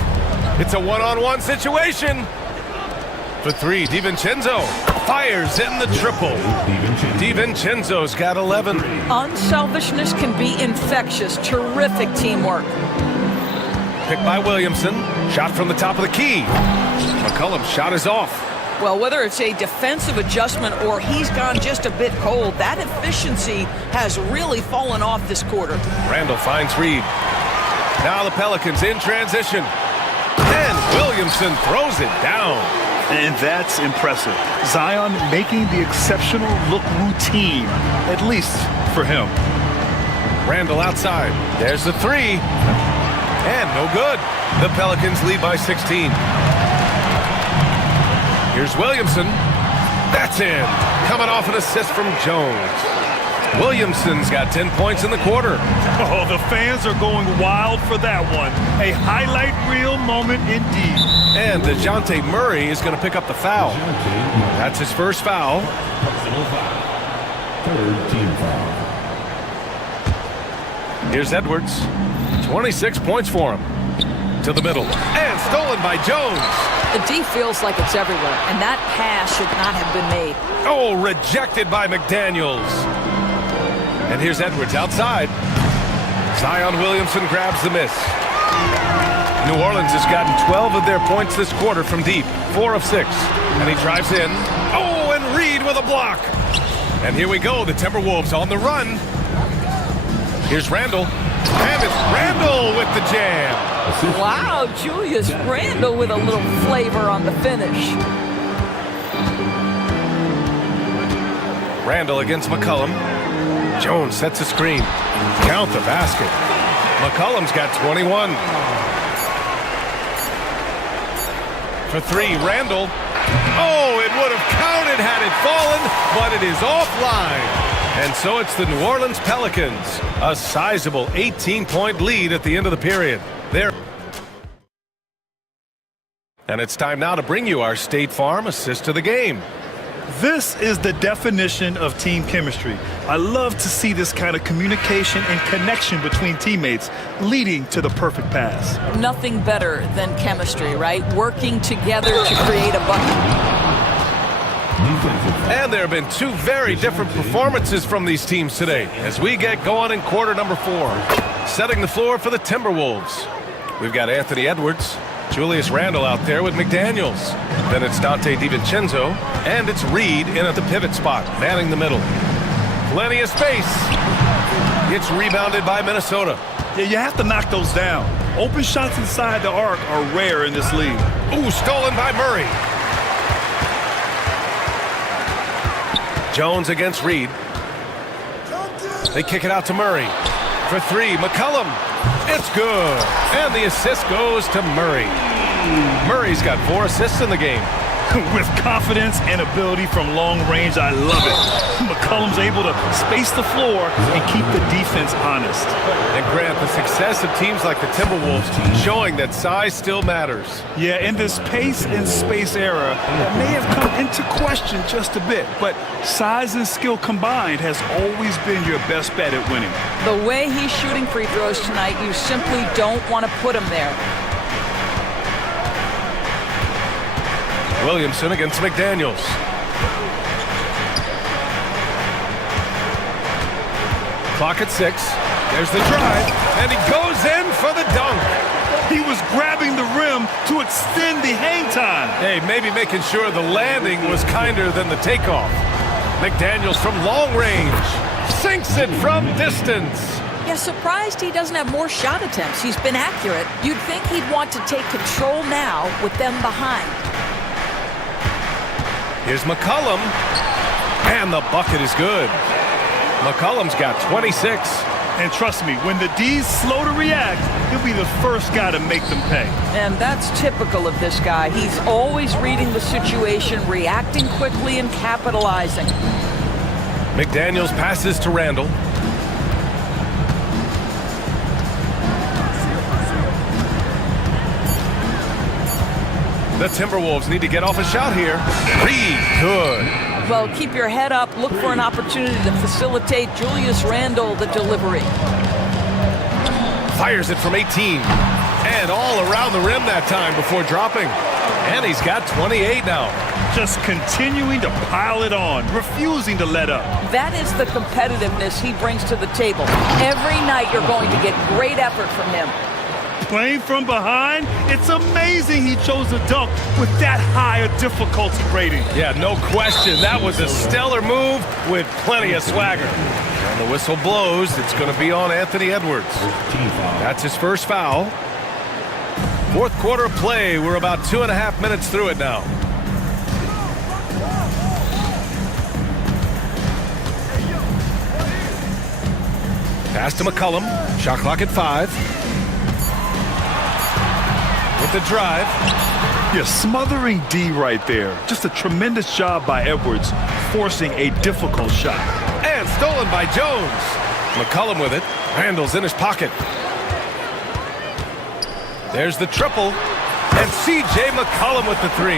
It's a one-on-one situation. For 3, DiVincenzo fires in the triple. DiVincenzo's got 11. Unselfishness can be infectious. Terrific teamwork. Picked by Williamson. Shot from the top of the key. McCollum's shot is off. Well, whether it's a defensive adjustment or he's gone just a bit cold, that efficiency has really fallen off this quarter. Randall finds Reed. Now the Pelicans in transition. And Williamson throws it down. And that's impressive. Zion making the exceptional look routine, at least for him. Randall outside. There's the 3. And no good. The Pelicans lead by 16. Here's Williamson. That's in. Coming off an assist from Jones. Williamson's got 10 points in the quarter. Oh, the fans are going wild for that one. A highlight reel moment indeed. And DeJounte Murray is going to pick up the foul. That's his first foul. Third team foul. Here's Edwards. 26 points for him. To the middle. And stolen by Jones. The D feels like it's everywhere, and that pass should not have been made. Oh, rejected by McDaniels. And here's Edwards outside. Zion Williamson grabs the miss. New Orleans has gotten 12 of their points this quarter from deep. 4 of 6. And he drives in. Oh, and Reed with a block. And here we go. The Timberwolves on the run. Here's Randall. And it's Randle with the jam. Wow, Julius Randle with a little flavor on the finish. Randle against McCollum. Jones sets a screen. Count the basket. McCollum's got 21. For three, Randle. Oh, it would have counted had it fallen, but it is offline. And so it's the New Orleans Pelicans. A sizable 18-point lead at the end of the period. There. And it's time now to bring you our State Farm assist of the game. This is the definition of team chemistry. I love to see this kind of communication and connection between teammates leading to the perfect pass. Nothing better than chemistry, right? Working together to create a bucket. And there have been two very different performances from these teams today as we get going in quarter number 4. Setting the floor for the Timberwolves. We've got Anthony Edwards, Julius Randle out there with McDaniels. Then it's Dante DiVincenzo, and it's Reed in at the pivot spot, manning the middle. Plenty of space. It's rebounded by Minnesota. Yeah, you have to knock those down. Open shots inside the arc are rare in this league. Ooh, stolen by Murray. Jones against Reed. They kick it out to Murray. For three, McCollum. It's good. And the assist goes to Murray. Murray's got 4 assists in the game. With confidence and ability from long range, I love it. McCollum's able to space the floor and keep the defense honest. And Grant, the success of teams like the Timberwolves showing that size still matters. Yeah, in this pace and space era, that may have come into question just a bit, but size and skill combined has always been your best bet at winning. The way he's shooting free throws tonight, you simply don't want to put him there. Williamson against McDaniels. Clock at 6. There's the drive, and he goes in for the dunk. He was grabbing the rim to extend the hang time. Hey, maybe making sure the landing was kinder than the takeoff. McDaniels from long range. Sinks it from distance. Yeah, surprised he doesn't have more shot attempts. He's been accurate. You'd think he'd want to take control now with them behind. Here's McCollum, and the bucket is good. McCollum's got 26. And trust me, when the D's slow to react, he'll be the first guy to make them pay. And that's typical of this guy. He's always reading the situation, reacting quickly and capitalizing. McDaniels passes to Randle. The Timberwolves need to get off a shot here. Reed, good. Well, keep your head up. Look for an opportunity to facilitate Julius Randle the delivery. Fires it from 18. And all around the rim that time before dropping. And he's got 28 now. Just continuing to pile it on, refusing to let up. That is the competitiveness he brings to the table. Every night you're going to get great effort from him. Playing from behind, it's amazing he chose to dunk with that high a difficulty rating. Yeah, no question. That was a stellar move with plenty of swagger. And the whistle blows. It's going to be on Anthony Edwards. That's his first foul. Fourth quarter of play. We're about 2.5 minutes through it now. Pass to McCollum. Shot clock at 5. With the drive. Yeah, smothering D right there. Just a tremendous job by Edwards, forcing a difficult shot. And stolen by Jones. McCollum with it. Randle's in his pocket. There's the triple. And C.J. McCollum with the 3.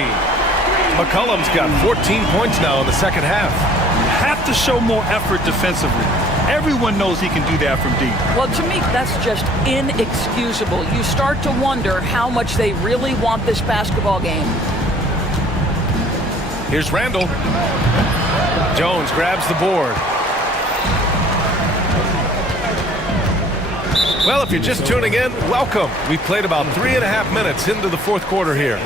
McCollum's got 14 points now in the second half. Have to show more effort defensively. Everyone knows he can do that from deep. Well, to me, that's just inexcusable. You start to wonder how much they really want this basketball game. Here's Randle. Jones grabs the board. Well, if you're just tuning in, welcome. We played about 3.5 minutes into the fourth quarter here.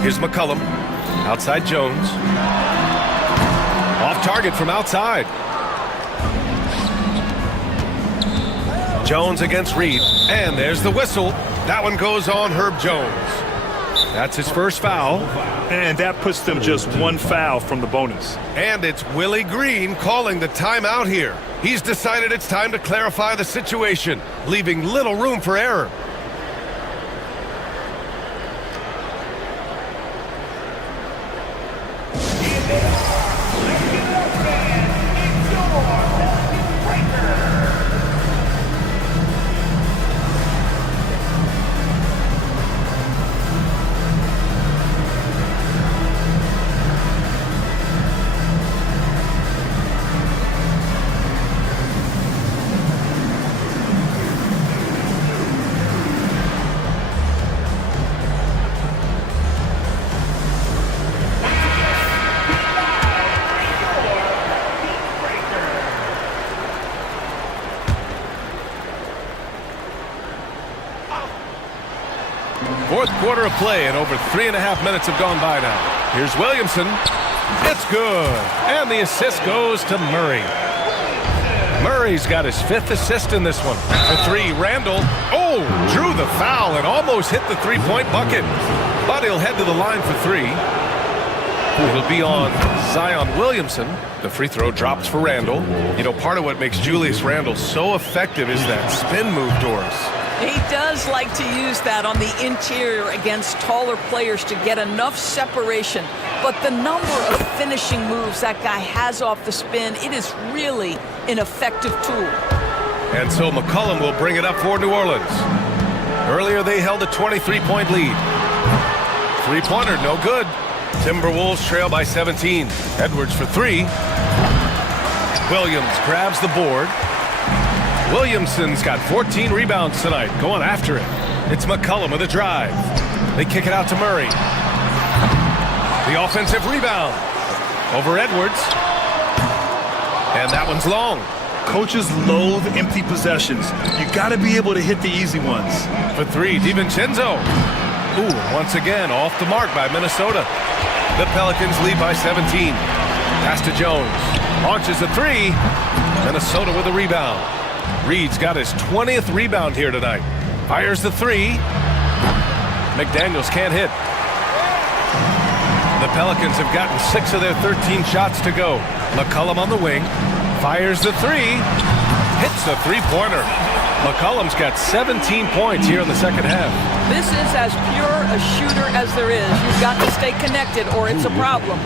Here's McCollum. Outside Jones. Off target from outside. Jones against Reed. And there's the whistle. That one goes on Herb Jones. That's his first foul. And that puts them just one foul from the bonus. And it's Willie Green calling the timeout here. He's decided it's time to clarify the situation, leaving little room for error. Fourth quarter of play, and over 3.5 minutes have gone by now. Here's Williamson. It's good. And the assist goes to Murray. Murray's got his 5th assist in this one. For 3, Randall. Oh, drew the foul and almost hit the 3-point bucket. But he'll head to the line for 3. It'll be on Zion Williamson. The free throw drops for Randall. You know, part of what makes Julius Randall so effective is that spin move, Doris. He does like to use that on the interior against taller players to get enough separation. But the number of finishing moves that guy has off the spin, it is really an effective tool. And so McCollum will bring it up for New Orleans. Earlier they held a 23-point lead. Three-pointer, no good. Timberwolves trail by 17. Edwards for 3. Williams grabs the board. Williamson's got 14 rebounds tonight, going after it. It's McCollum with a drive. They kick it out to Murray. The offensive rebound over Edwards. And that one's long. Coaches loathe empty possessions. You got to be able to hit the easy ones. For 3, DiVincenzo. Ooh, once again, off the mark by Minnesota. The Pelicans lead by 17. Pass to Jones. Launches a 3. Minnesota with a rebound. Reed's got his 20th rebound here tonight. Fires the 3. McDaniels can't hit. The Pelicans have gotten 6 of their 13 shots to go. McCollum on the wing. Fires the 3. Hits the three-pointer. McCollum's got 17 points here in the second half. This is as pure a shooter as there is. You've got to stay connected or it's a problem.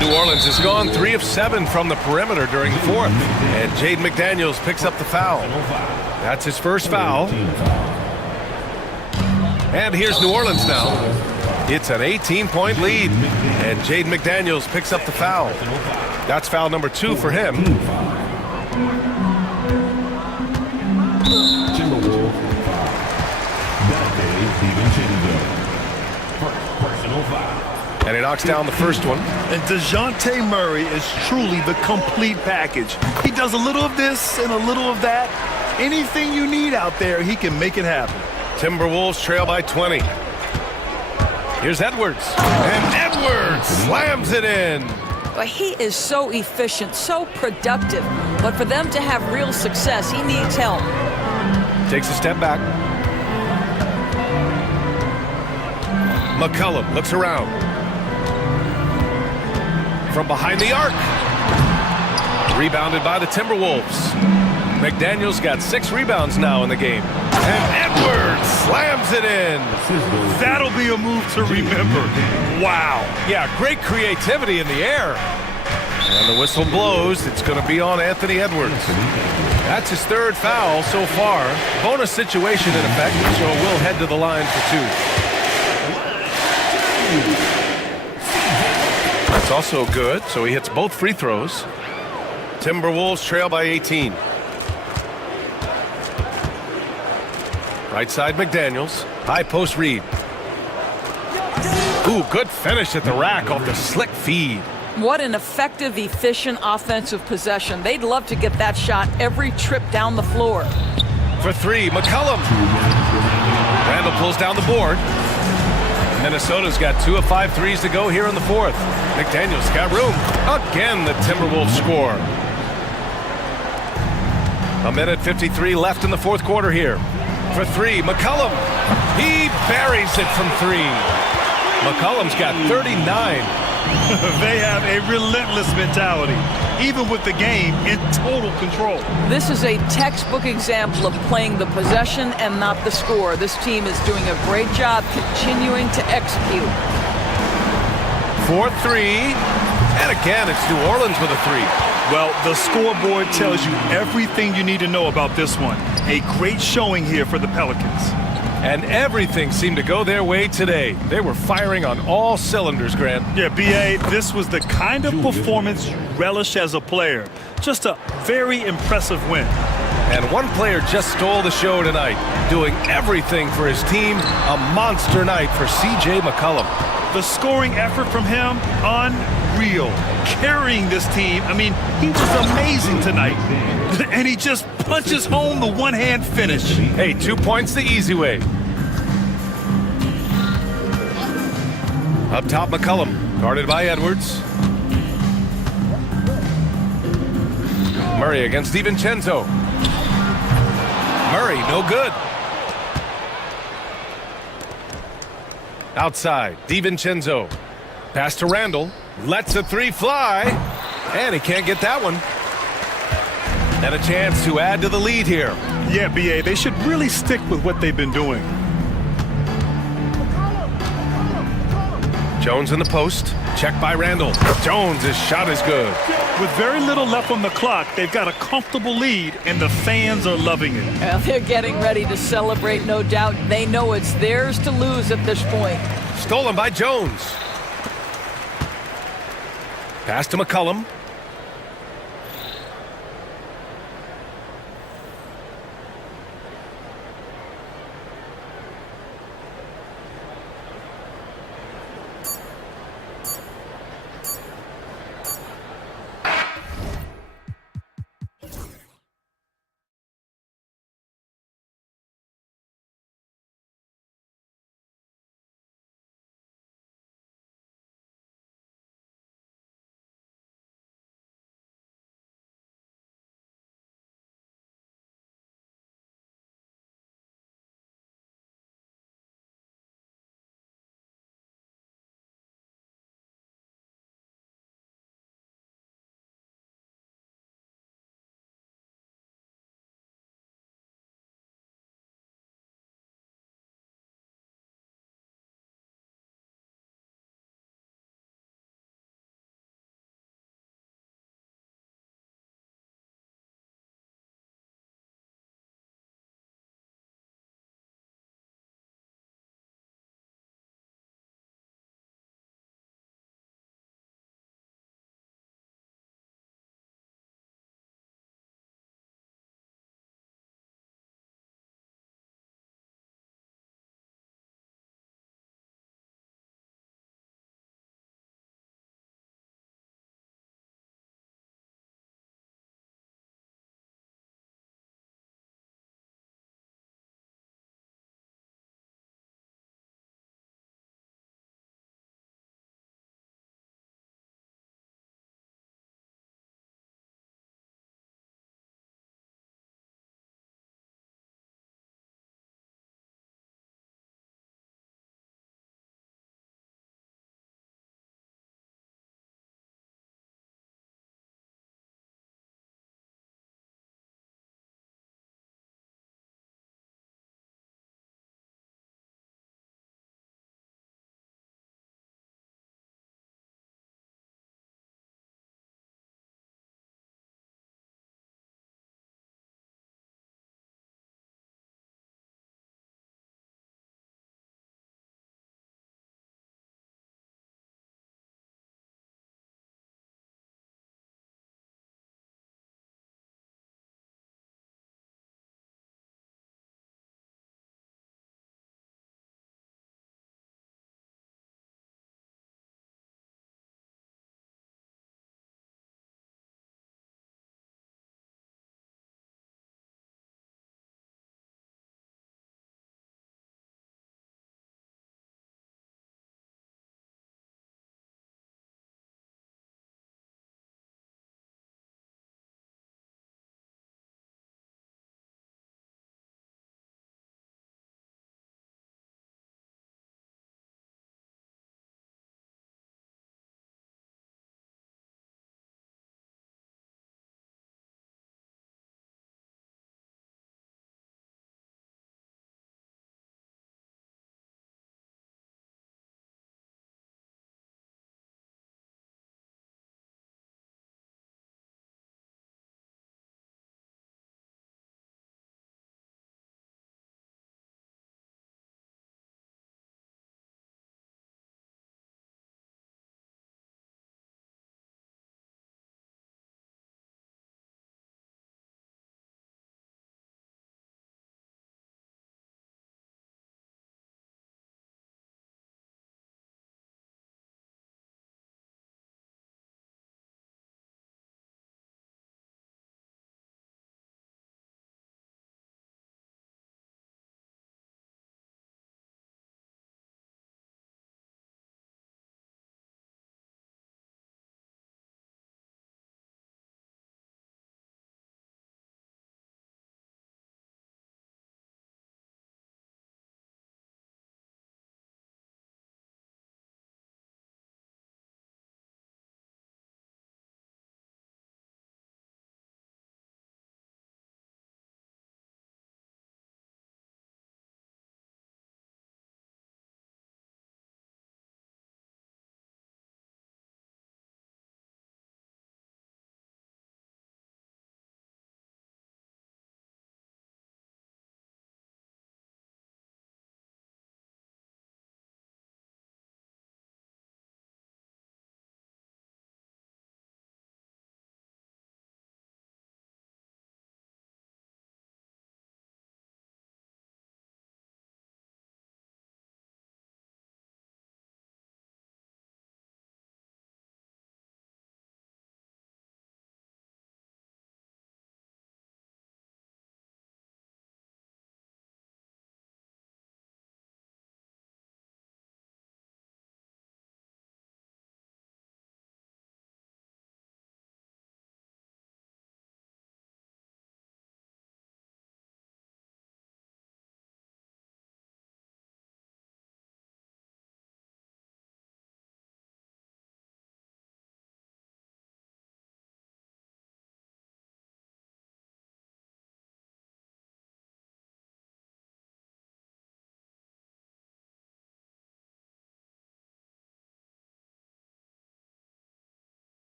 New Orleans has gone 3 of 7 from the perimeter during the 4th. And Jaden McDaniels picks up the foul. That's his first foul. And here's New Orleans now. It's an 18-point lead. And Jaden McDaniels picks up the foul. That's foul number 2 for him. And he knocks down the first one. And DeJounte Murray is truly the complete package. He does a little of this and a little of that. Anything you need out there, he can make it happen. Timberwolves trail by 20. Here's Edwards. And Edwards slams it in. But he is so efficient, so productive. But for them to have real success, he needs help. Takes a step back. McCollum looks around. From behind the arc. Rebounded by the Timberwolves. McDaniels got 6 rebounds now in the game. And Edwards slams it in. That'll be a move to remember. Wow. Yeah, great creativity in the air. And the whistle blows. It's going to be on Anthony Edwards. That's his 3rd foul so far. Bonus situation in effect, so we'll head to the line for 2. That's also good, so he hits both free throws. Timberwolves trail by 18. Right side McDaniels. High post Reed. Ooh, good finish at the rack off the slick feed. What an effective, efficient offensive possession. They'd love to get that shot every trip down the floor. For 3, McCollum. Randall pulls down the board. Minnesota's got 2 of 5 threes to go here in the 4th. McDaniels got room. Again, the Timberwolves score. A minute 53 left in the fourth quarter here. For three, McCollum. He buries it from three. McCollum's got 39. They have a relentless mentality, even with the game in total control. This is a textbook example of playing the possession and not the score. This team is doing a great job continuing to execute. 4-3. And again, it's New Orleans with a three. Well, the scoreboard tells you everything you need to know about this one. A great showing here for the Pelicans. And everything seemed to go their way today. They were firing on all cylinders, Grant. Yeah, B.A., this was the kind of performance you relish as a player. Just a very impressive win. And one player just stole the show tonight, doing everything for his team. A monster night for C.J. McCollum. The scoring effort from him, unreal. Carrying this team, I mean, he was amazing tonight. And he just punches home the one-hand finish. Hey, 2 points the easy way. Up top, McCollum, guarded by Edwards. Murray against DiVincenzo. Murray, no good. Outside, DiVincenzo. Pass to Randall. Lets the three fly. And he can't get that one. And a chance to add to the lead here. Yeah, B.A., they should really stick with what they've been doing. Jones in the post. Checked by Randall. Jones' shot is good. With very little left on the clock, they've got a comfortable lead, and the fans are loving it. Well, they're getting ready to celebrate, no doubt. They know it's theirs to lose at this point. Stolen by Jones. Pass to McCollum.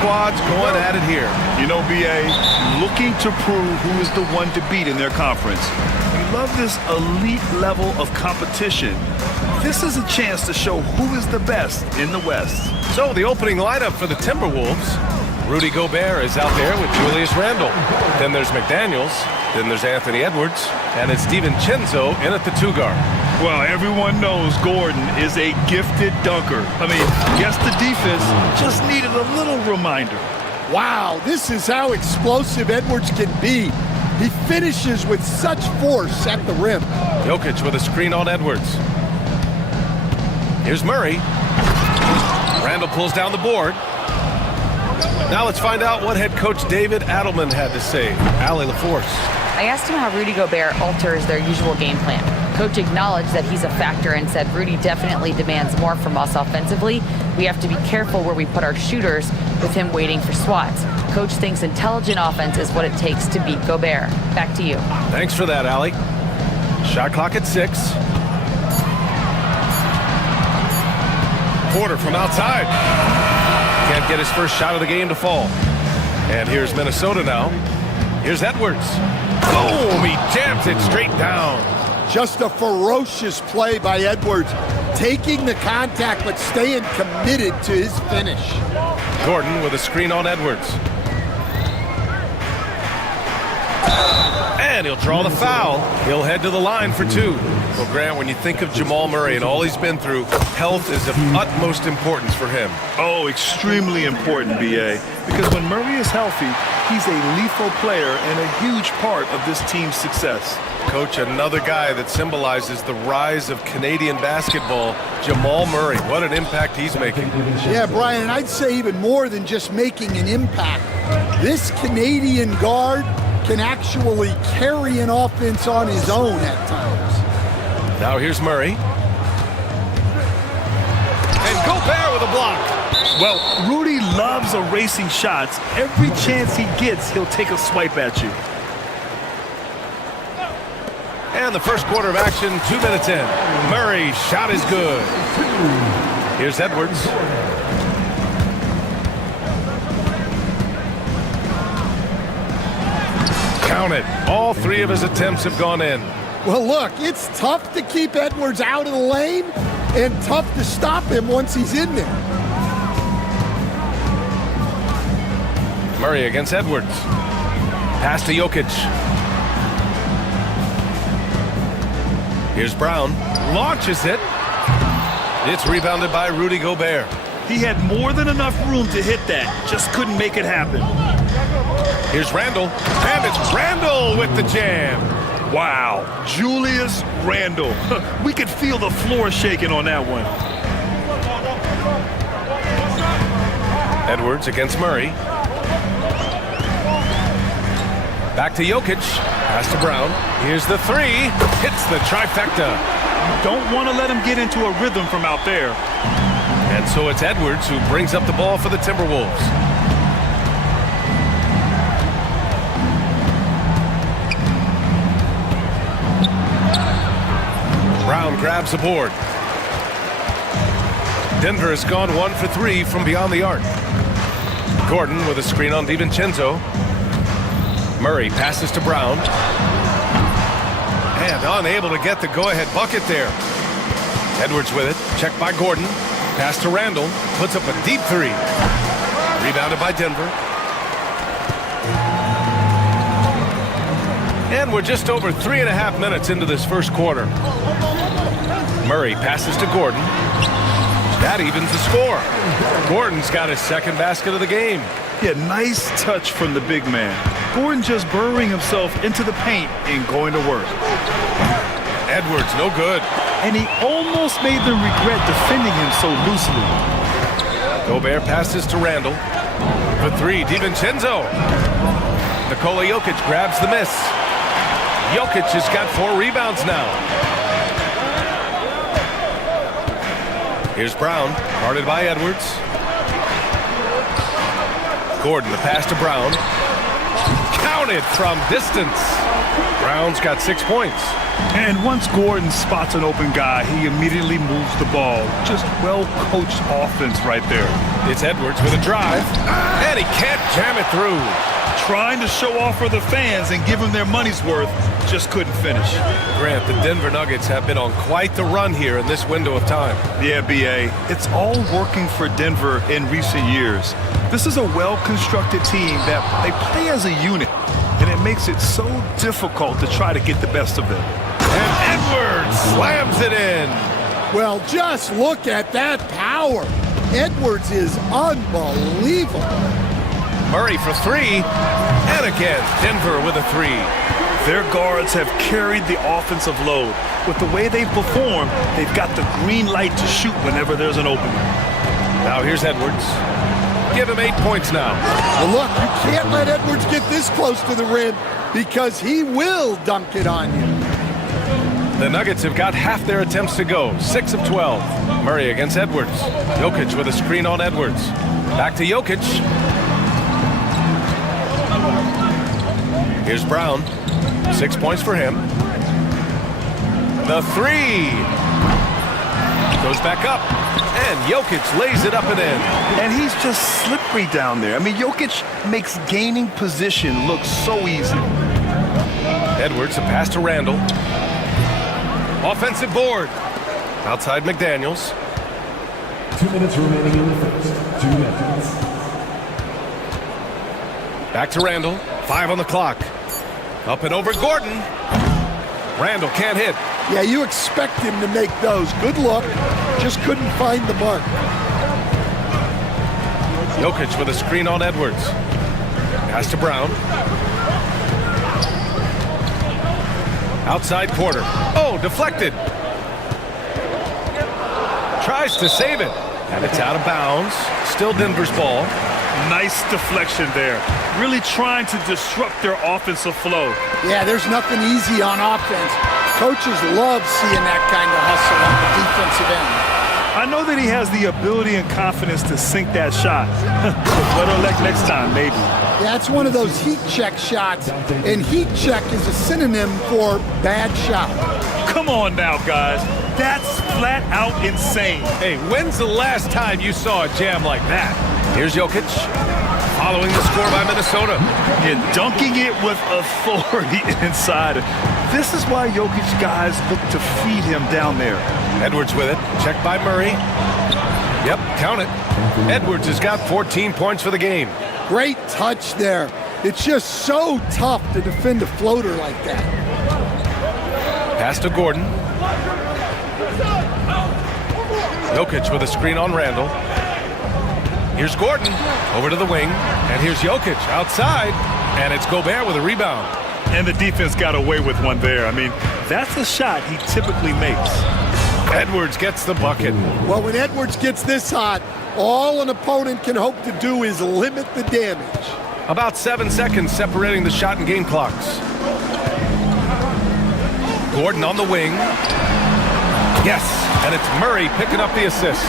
squads going at it here. You know, BA, looking to prove who is the one to beat in their conference. You love this elite level of competition. This is a chance to show who is the best in the West. So the opening lineup for the Timberwolves. Rudy Gobert is out there with Julius Randle. Then there's McDaniels. Then there's Anthony Edwards. And it's DiVincenzo in at the 2-guard. Well, everyone knows Gordon is a gifted dunker. I mean, guess the defense just needed a little reminder. Wow, this is how explosive Edwards can be. He finishes with such force at the rim. Jokic with a screen on Edwards. Here's Murray. Randle pulls down the board. Now let's find out what head coach David Adelman had to say. Allie LaForce. I asked him how Rudy Gobert alters their usual game plan. Coach acknowledged that he's a factor and said Rudy definitely demands more from us offensively. We have to be careful where we put our shooters with him waiting for swats. Coach thinks intelligent offense is what it takes to beat Gobert. Back to you. Thanks for that, Allie. Shot clock at 6. Porter from outside. Can't get his first shot of the game to fall. And here's Minnesota now. Here's Edwards. Boom! He jams it straight down. Just a ferocious play by Edwards. Taking the contact, but staying committed to his finish. Gordon with a screen on Edwards. And he'll draw the foul. He'll head to the line for 2. Well, Grant, when you think of Jamal Murray and all he's been through, health is of utmost importance for him. Oh, extremely important, BA. Because when Murray is healthy, he's a lethal player and a huge part of this team's success. Coach, another guy that symbolizes the rise of Canadian basketball, Jamal Murray. What an impact he's making. Yeah, Brian, and I'd say even more than just making an impact. This Canadian guard can actually carry an offense on his own at times. Now here's Murray. And Gobert with a block. Well, Rudy loves erasing shots. Every chance he gets, he'll take a swipe at you. And the first quarter of action, 2 minutes in. Murray's shot is good. Here's Edwards. Count it. All 3 of his attempts have gone in. Well, look, it's tough to keep Edwards out of the lane and tough to stop him once he's in there. Murray against Edwards. Pass to Jokic. Here's Brown. Launches it. It's rebounded by Rudy Gobert. He had more than enough room to hit that. Just couldn't make it happen. Here's Randle. And it's Randle with the jam. Wow. Julius Randle. We could feel the floor shaking on that one. Edwards against Murray. Back to Jokic. Pass to Brown. Here's the 3. Hits the trifecta. You don't want to let him get into a rhythm from out there. And so it's Edwards who brings up the ball for the Timberwolves. Brown grabs the board. Denver has gone 1 for 3 from beyond the arc. Gordon with a screen on DiVincenzo. Murray passes to Brown. And unable to get the go-ahead bucket there. Edwards with it. Checked by Gordon. Pass to Randle. Puts up a deep 3. Rebounded by Denver. And we're just over 3.5 minutes into this first quarter. Murray passes to Gordon. That evens the score. Gordon's got his second basket of the game. Yeah, nice touch from the big man. Gordon just burrowing himself into the paint and going to work. Edwards, no good. And he almost made them regret defending him so loosely. Gobert passes to Randle. For 3, DiVincenzo. Nikola Jokic grabs the miss. Jokic has got 4 rebounds now. Here's Brown, guarded by Edwards. Gordon, the pass to Brown. Counted from distance. Brown's got 6 points. And once Gordon spots an open guy, he immediately moves the ball. Just well-coached offense right there. It's Edwards with a drive, and he can't jam it through. Trying to show off for the fans and give them their money's worth, just couldn't finish. Grant, the Denver Nuggets have been on quite the run here in this window of time. Yeah, B.A., it's all working for Denver in recent years. This is a well-constructed team that they play as a unit, and it makes it so difficult to try to get the best of them. And Edwards slams it in. Well, just look at that power. Edwards is unbelievable. Murray for 3, and again, Denver with a 3. Their guards have carried the offensive load. With the way they've performed, they've got the green light to shoot whenever there's an opening. Now here's Edwards. Give him 8 points now. Well, look, you can't let Edwards get this close to the rim because he will dunk it on you. The Nuggets have got half their attempts to go, 6 of 12. Murray against Edwards. Jokic with a screen on Edwards. Back to Jokic. Here's Brown. 6 points for him. The 3. Goes back up. And Jokic lays it up and in. And he's just slippery down there. I mean, Jokic makes gaining position look so easy. Edwards, a pass to Randall. Offensive board. Outside McDaniels. 2 minutes remaining in the first. 2 minutes. Back to Randall. 5 on the clock. Up and over Gordon. Randall can't hit. Yeah, you expect him to make those. Good look. Just couldn't find the mark. Jokic with a screen on Edwards. Pass to Brown. Outside Porter. Oh, deflected. Tries to save it. And it's out of bounds. Still Denver's ball. Nice deflection there. Really trying to disrupt their offensive flow. Yeah, there's nothing easy on offense. Coaches love seeing that kind of hustle on the defensive end. I know that he has the ability and confidence to sink that shot. Better luck next time, maybe. Yeah, it's one of those heat check shots, and heat check is a synonym for bad shot. Come on now, guys. That's flat out insane. Hey, when's the last time you saw a jam like that? Here's Jokic, following the score by Minnesota. And dunking it with authority inside. This is why Jokic guys look to feed him down there. Edwards with it, checked by Murray. Yep, count it. Edwards has got 14 points for the game. Great touch there. It's just so tough to defend a floater like that. Pass to Gordon. Jokic with a screen on Randall. Here's Gordon over to the wing. And here's Jokic outside. And it's Gobert with a rebound. And the defense got away with one there. I mean, that's a shot he typically makes. Edwards gets the bucket. Well, when Edwards gets this hot, all an opponent can hope to do is limit the damage. About 7 seconds separating the shot and game clocks. Gordon on the wing. Yes, and it's Murray picking up the assist.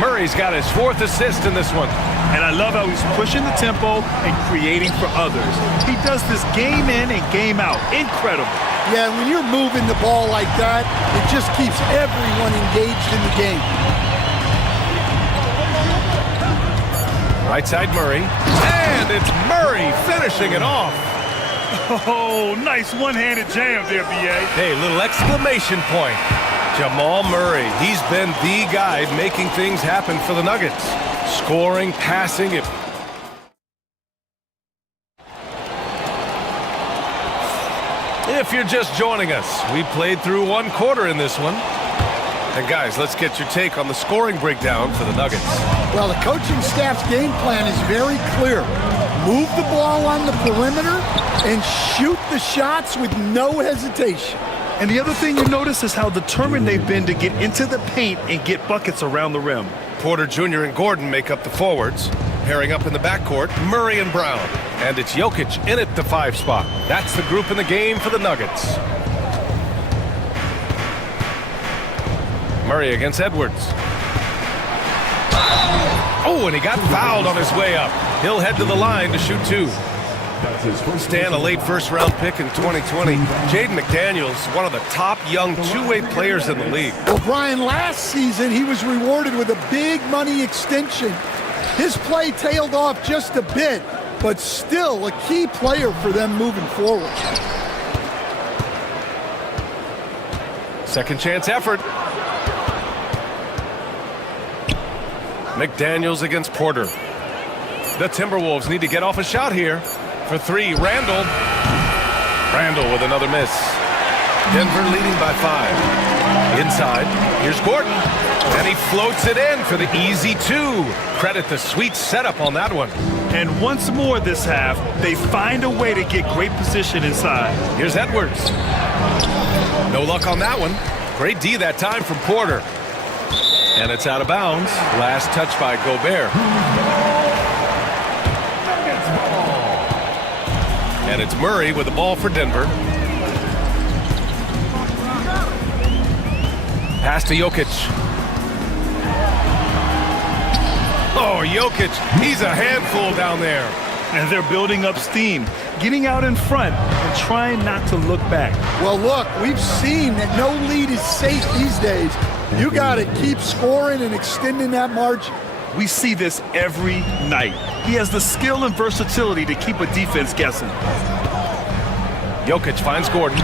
Murray's got his 4th assist in this one. And I love how he's pushing the tempo and creating for others. He does this game in and game out. Incredible. Yeah, when you're moving the ball like that, it just keeps everyone engaged in the game. Right side Murray. And it's Murray finishing it off. Oh, nice one-handed jam there, B.A. Hey, little exclamation point. Jamal Murray, he's been the guy making things happen for the Nuggets. Scoring, passing it. If you're just joining us, we played through 1 quarter in this one. And guys, let's get your take on the scoring breakdown for the Nuggets. Well, the coaching staff's game plan is very clear. Move the ball on the perimeter and shoot the shots with no hesitation. And the other thing you notice is how determined they've been to get into the paint and get buckets around the rim. Porter Jr. and Gordon make up the forwards. Pairing up in the backcourt, Murray and Brown. And it's Jokic in at the 5 spot. That's the group in the game for the Nuggets. Murray against Edwards. Oh, and he got fouled on his way up. He'll head to the line to shoot 2. Stan, a late first-round pick in 2020. Jaden McDaniels, one of the top young two-way players in the league. Well, Brian, last season he was rewarded with a big money extension. His play tailed off just a bit, but still a key player for them moving forward. Second chance effort. McDaniels against Porter. The Timberwolves need to get off a shot here. For three, Randall. Randall with another miss. Denver leading by 5. Inside, here's Gordon. And he floats it in for the easy 2. Credit the sweet setup on that one. And once more this half, they find a way to get great position inside. Here's Edwards. No luck on that one. Great D that time from Porter. And it's out of bounds. Last touch by Gobert. And it's Murray with the ball for Denver. Pass to Jokic. Oh, Jokic, he's a handful down there. And they're building up steam, getting out in front and trying not to look back. Well, look, we've seen that no lead is safe these days. You got to keep scoring and extending that margin. We see this every night. He has the skill and versatility to keep a defense guessing. Jokic finds Gordon.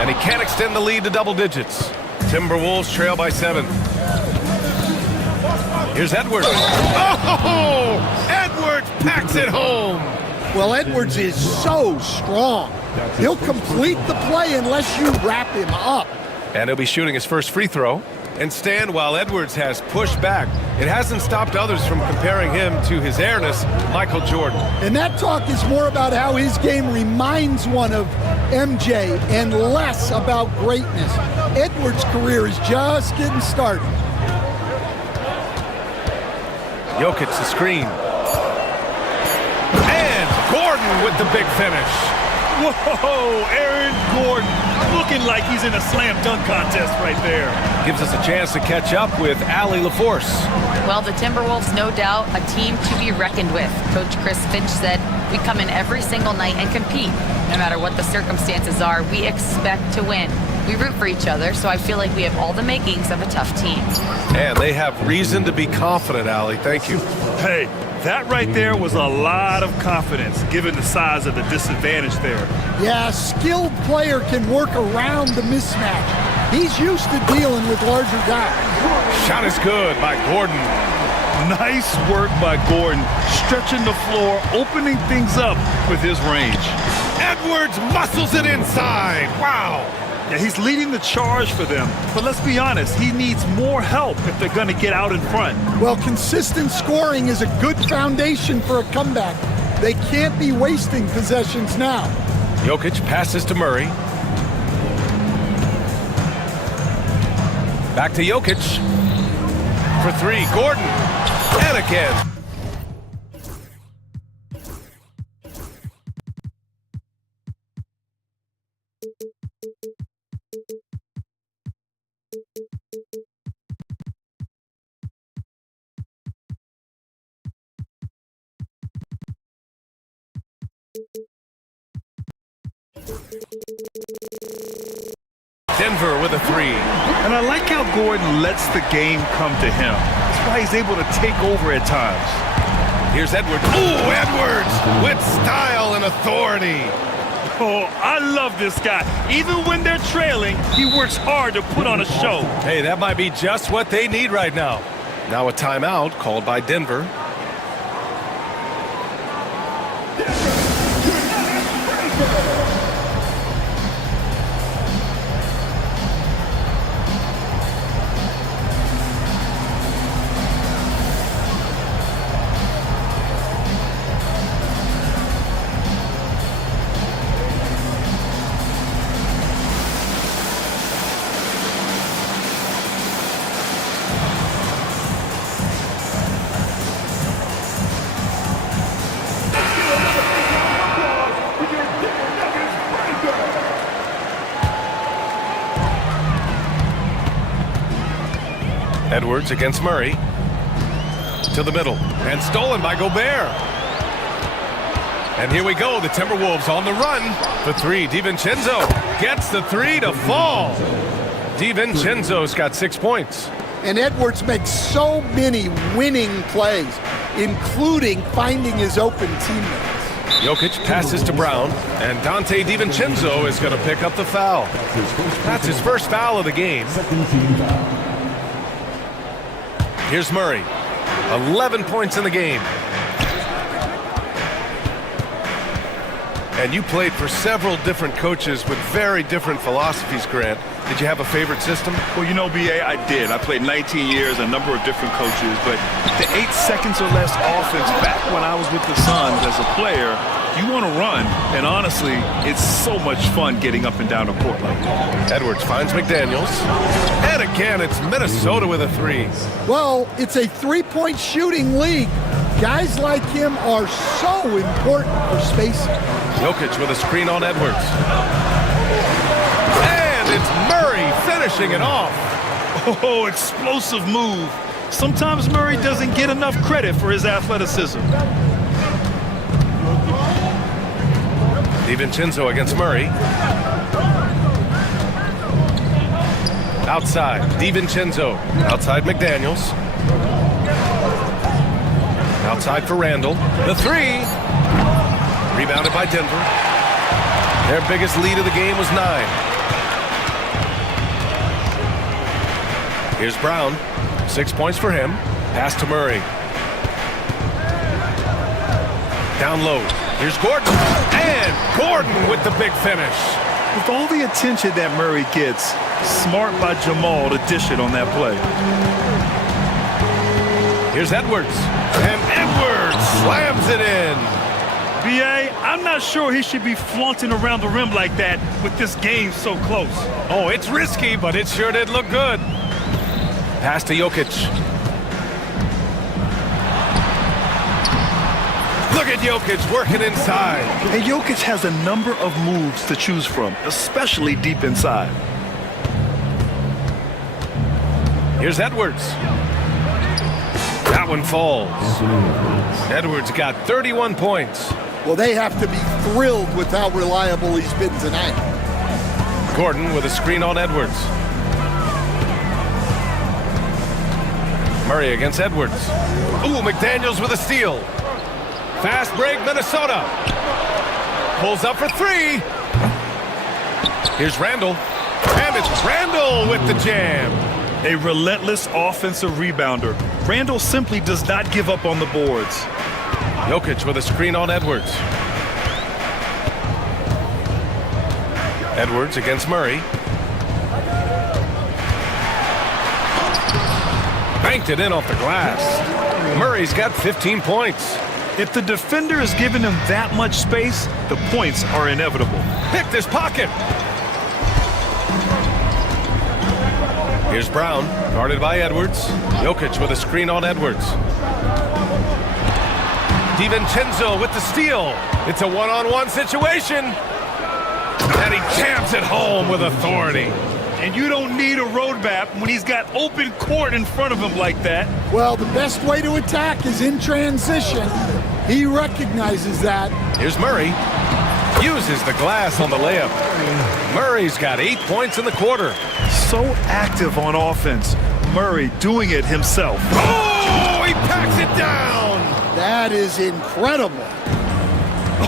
And he can't extend the lead to double digits. Timberwolves trail by 7. Here's Edwards. Oh! Edwards packs it home. Well, Edwards is so strong. He'll complete the play unless you wrap him up. And he'll be shooting his first free throw. And Stan, while Edwards has pushed back, it hasn't stopped others from comparing him to his airness, Michael Jordan. And that talk is more about how his game reminds one of MJ and less about greatness. Edwards' career is just getting started. Jokic the screen. And Gordon with the big finish. Whoa, Aaron Gordon looking like he's in a slam dunk contest right there. Gives us a chance to catch up with Allie LaForce. Well, the Timberwolves, no doubt, a team to be reckoned with. Coach Chris Finch said, we come in every single night and compete. No matter what the circumstances are, we expect to win. We root for each other, so I feel like we have all the makings of a tough team. And they have reason to be confident, Allie. Thank you. Hey, that right there was a lot of confidence, given the size of the disadvantage there. Yeah, a skilled player can work around the mismatch. He's used to dealing with larger guys. Shot is good by Gordon. Nice work by Gordon, stretching the floor, opening things up with his range. Edwards muscles it inside. Wow. Yeah, he's leading the charge for them. But let's be honest, he needs more help if they're going to get out in front. Well, consistent scoring is a good foundation for a comeback. They can't be wasting possessions now. Jokic passes to Murray. Back to Jokic. For 3, Gordon. And again. Denver with a 3. And I like how Gordon lets the game come to him. That's why he's able to take over at times. Here's Edwards. Ooh, Edwards with style and authority. Oh, I love this guy. Even when they're trailing, he works hard to put on a show. Hey, that might be just what they need right now. Now a timeout called by Denver. Edwards against Murray. To the middle. And stolen by Gobert. And here we go, the Timberwolves on the run. For three, DiVincenzo gets the three to fall. DiVincenzo's got 6 points. And Edwards makes so many winning plays, including finding his open teammates. Jokic passes to Brown, and Dante DiVincenzo is going to pick up the foul. That's his first foul of the game. Here's Murray. 11 points in the game. And you played for several different coaches with very different philosophies, Grant. Did you have a favorite system? Well, you know, B.A., I did. I played 19 years, a number of different coaches, but the 8 seconds or less offense back when I was with the Suns as a player, you want to run, and honestly, it's so much fun getting up and down the court like that. Edwards finds McDaniels, and again, it's Minnesota with a three. Well, it's a three-point shooting league. Guys like him are so important for spacing. Jokic with a screen on Edwards. And it's Murray finishing it off. Oh, explosive move. Sometimes Murray doesn't get enough credit for his athleticism. DiVincenzo against Murray. Outside, DiVincenzo. Outside McDaniels. Outside for Randall. The three. Rebounded by Denver. Their biggest lead of the game was 9. Here's Brown. 6 points for him. Pass to Murray. Down low. Here's Gordon. And Gordon with the big finish. With all the attention that Murray gets, smart by Jamal to dish it on that play. Here's Edwards. And Edwards slams it in. B.A., I'm not sure he should be flaunting around the rim like that with this game so close. Oh, it's risky, but it sure did look good. Pass to Jokic. Look at Jokic working inside. And Jokic has a number of moves to choose from, especially deep inside. Here's Edwards. That one falls. Edwards got 31 points. Well, they have to be thrilled with how reliable he's been tonight. Gordon with a screen on Edwards. Murray against Edwards. Ooh, McDaniels with a steal. Fast break, Minnesota. Pulls up for three. Here's Randall. And it's Randall with the jam. A relentless offensive rebounder. Randall simply does not give up on the boards. Jokic with a screen on Edwards. Edwards against Murray. Banked it in off the glass. Murray's got 15 points. If the defender is giving him that much space, the points are inevitable. Pick this pocket. Here's Brown, guarded by Edwards. Jokic with a screen on Edwards. DiVincenzo with the steal. It's a one-on-one situation. And he jams it home with authority. And you don't need a roadmap when he's got open court in front of him like that. Well, the best way to attack is in transition. He recognizes that. Here's Murray. Uses the glass on the layup. Murray's got 8 points in the quarter. So active on offense. Murray doing it himself. Oh, he packs it down. That is incredible.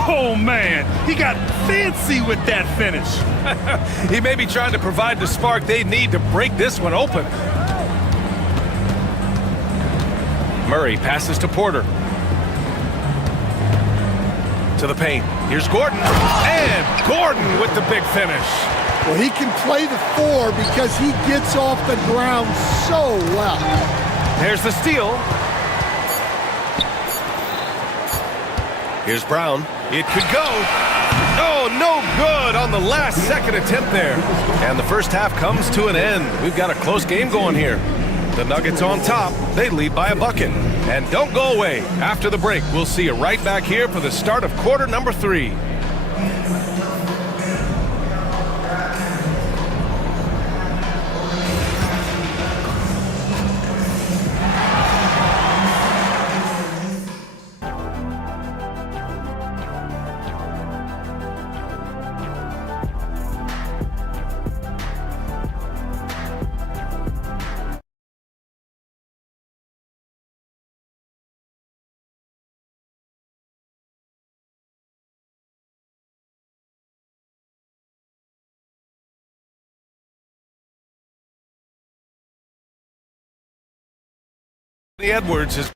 Oh, man. He got fancy with that finish. He may be trying to provide the spark they need to break this one open. Murray passes to Porter. To the paint. Here's Gordon. And Gordon with the big finish. Well, he can play the 4 because he gets off the ground so well. There's the steal. Here's Brown. It could go. Oh, no good on the last second attempt there. And the first half comes to an end. We've got a close game going here. The Nuggets on top. They lead by a bucket. And don't go away. After the break, we'll see you right back here for the start of quarter number 3. Edwards is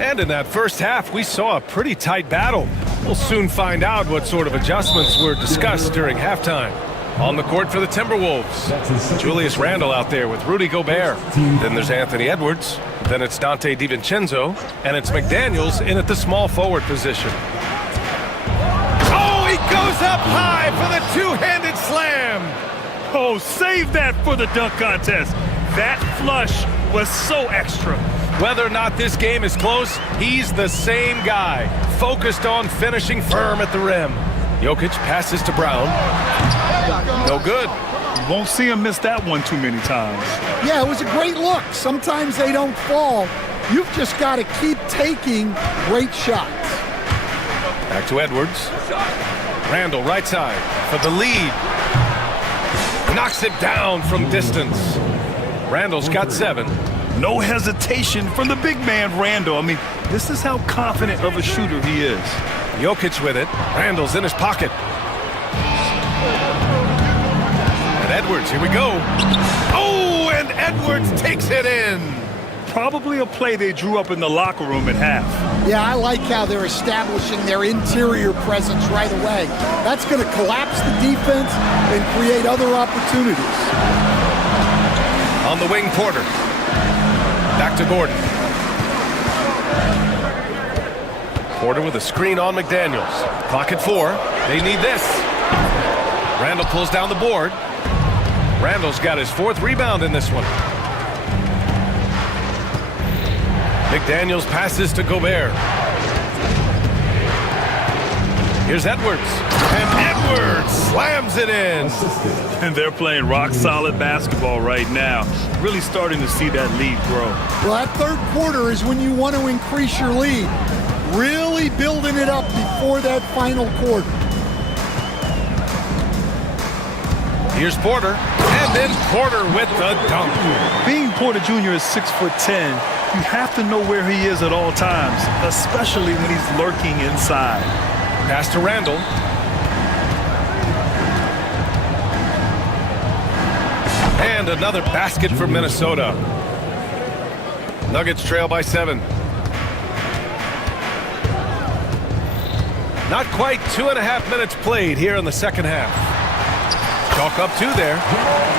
And in that first half, we saw a pretty tight battle. We'll soon find out what sort of adjustments were discussed during halftime. On the court for the Timberwolves, Julius Randle out there with Rudy Gobert. Then there's Anthony Edwards. Then it's Dante DiVincenzo. And it's McDaniels in at the small forward position. Oh, he goes up high for the two-handed slam. Oh, save that for the dunk contest. That flush was so extra. Whether or not this game is close, he's the same guy, focused on finishing firm at the rim. Jokic passes to Brown. No good. You won't see him miss that one too many times. Yeah, it was a great look. Sometimes they don't fall. You've just got to keep taking great shots. Back to Edwards. Randle, right side, for the lead. Knocks it down from distance. Randle's got 7. No hesitation from the big man, Randle. I mean, this is how confident of a shooter he is. Jokic with it. Randle's in his pocket. And Edwards, here we go. Oh, and Edwards takes it in. Probably a play they drew up in the locker room at half. Yeah, I like how they're establishing their interior presence right away. That's going to collapse the defense and create other opportunities. On the wing, Porter. Back to Gordon. Porter with a screen on McDaniels. Clock at 4. They need this. Randle pulls down the board. Randle's got his 4th rebound in this one. McDaniels passes to Gobert. Here's Edwards. And Edwards slams it in. And they're playing rock-solid basketball right now. Really starting to see that lead grow. Well, that third quarter is when you want to increase your lead. Really building it up before that final quarter. Here's Porter. And then Porter with the dunk. Being Porter Jr. is 6'10", you have to know where he is at all times, especially when he's lurking inside. Pass to Randle. And another basket for Minnesota. Nuggets trail by 7. Not quite 2.5 minutes played here in the second half. Chalk up 2 there.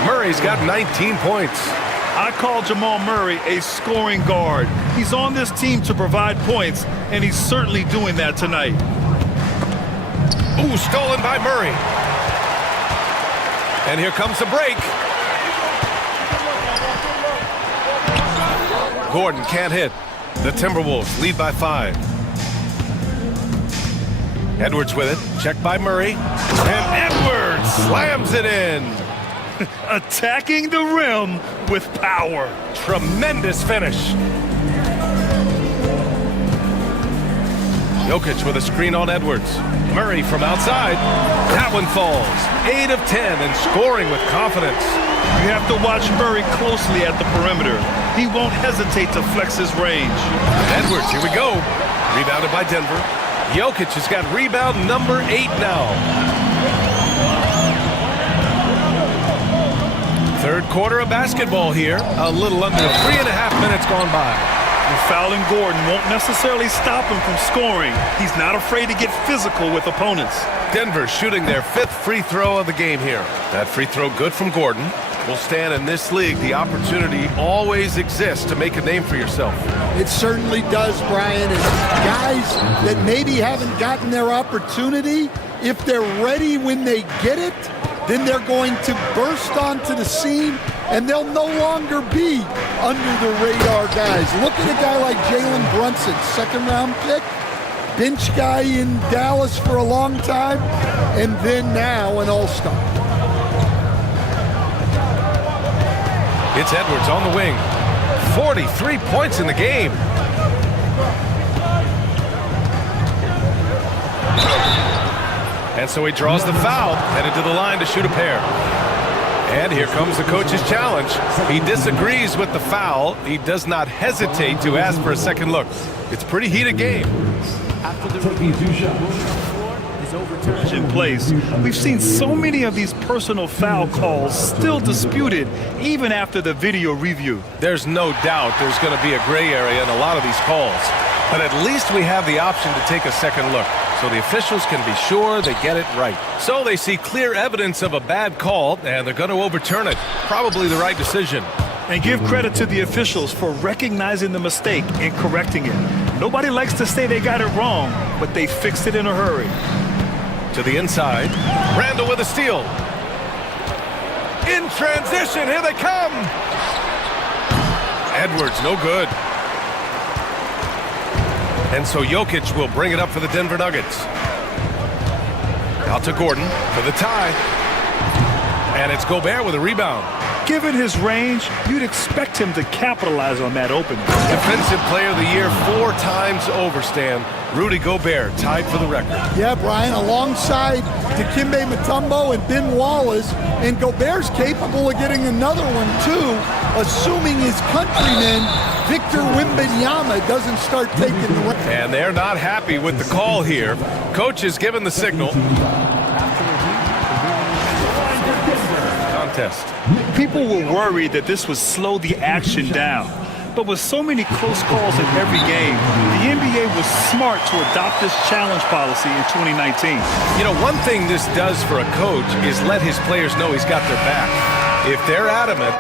Murray's got 19 points. I call Jamal Murray a scoring guard. He's on this team to provide points, and he's certainly doing that tonight. Ooh, stolen by Murray. And here comes the break. Gordon can't hit. The Timberwolves lead by 5. Edwards with it. Checked by Murray. And Edwards slams it in. Attacking the rim with power. Tremendous finish. Jokic with a screen on Edwards. Murray from outside. That one falls. 8 of 10 and scoring with confidence. You have to watch Murray closely at the perimeter. He won't hesitate to flex his range. Edwards, here we go. Rebounded by Denver. Jokic has got rebound number 8 now. Third quarter of basketball here. A little under 3.5 minutes gone by. And fouling Gordon won't necessarily stop him from scoring. He's not afraid to get physical with opponents. Denver shooting their 5th free throw of the game here. That free throw good from Gordon. Well, Stan, in this league, the opportunity always exists to make a name for yourself. It certainly does, Brian. And guys that maybe haven't gotten their opportunity, if they're ready when they get it, then they're going to burst onto the scene, and they'll no longer be under the radar guys. Look at a guy like Jalen Brunson, second-round pick, bench guy in Dallas for a long time, and then now an all-star. It's Edwards on the wing. 43 points in the game. And so he draws the foul, headed to the line to shoot a pair. And here comes the coach's challenge. He disagrees with the foul. He does not hesitate to ask for a second look. It's a pretty heated game. After the rookie two shots. In place. We've seen so many of these personal foul calls still disputed even after the video review. There's no doubt there's going to be a gray area in a lot of these calls. But at least we have the option to take a second look, so the officials can be sure they get it right. So they see clear evidence of a bad call, and they're going to overturn it. Probably the right decision. And give credit to the officials for recognizing the mistake and correcting it. Nobody likes to say they got it wrong, but they fixed it in a hurry. To the inside, Randall with a steal. In transition, here they come. Edwards, no good. And so Jokic will bring it up for the Denver Nuggets. Out to Gordon for the tie. And it's Gobert with a rebound. Given his range, you'd expect him to capitalize on that opening. Defensive Player of the Year 4 times over, Stan. Rudy Gobert tied for the record. Yeah, Brian, alongside Dikembe Mutombo and Ben Wallace, and Gobert's capable of getting another one too, assuming his countryman Victor Wembanyama doesn't start taking the reins. And they're not happy with the call here. Coach has given the signal. Contest. People were worried that this would slow the action down. But with so many close calls in every game, the NBA was smart to adopt this challenge policy in 2019. You know, one thing this does for a coach is let his players know he's got their back. If they're adamant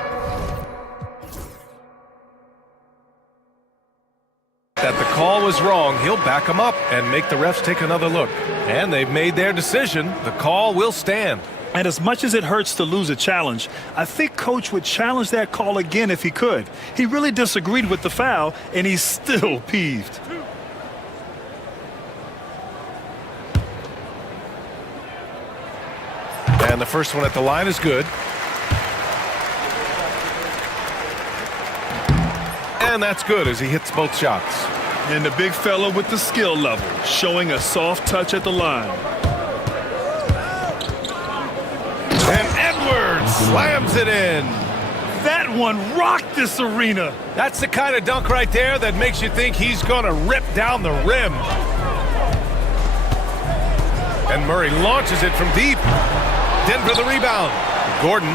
that the call was wrong, he'll back them up and make the refs take another look. And they've made their decision. The call will stand. And as much as it hurts to lose a challenge, I think Coach would challenge that call again if he could. He really disagreed with the foul, and he's still peeved. And the first one at the line is good. And that's good as he hits both shots. And the big fella with the skill level, showing a soft touch at the line. And Edwards slams it in. That one rocked this arena. That's the kind of dunk right there that makes you think he's going to rip down the rim. And Murray launches it from deep. Denver the rebound. Gordon.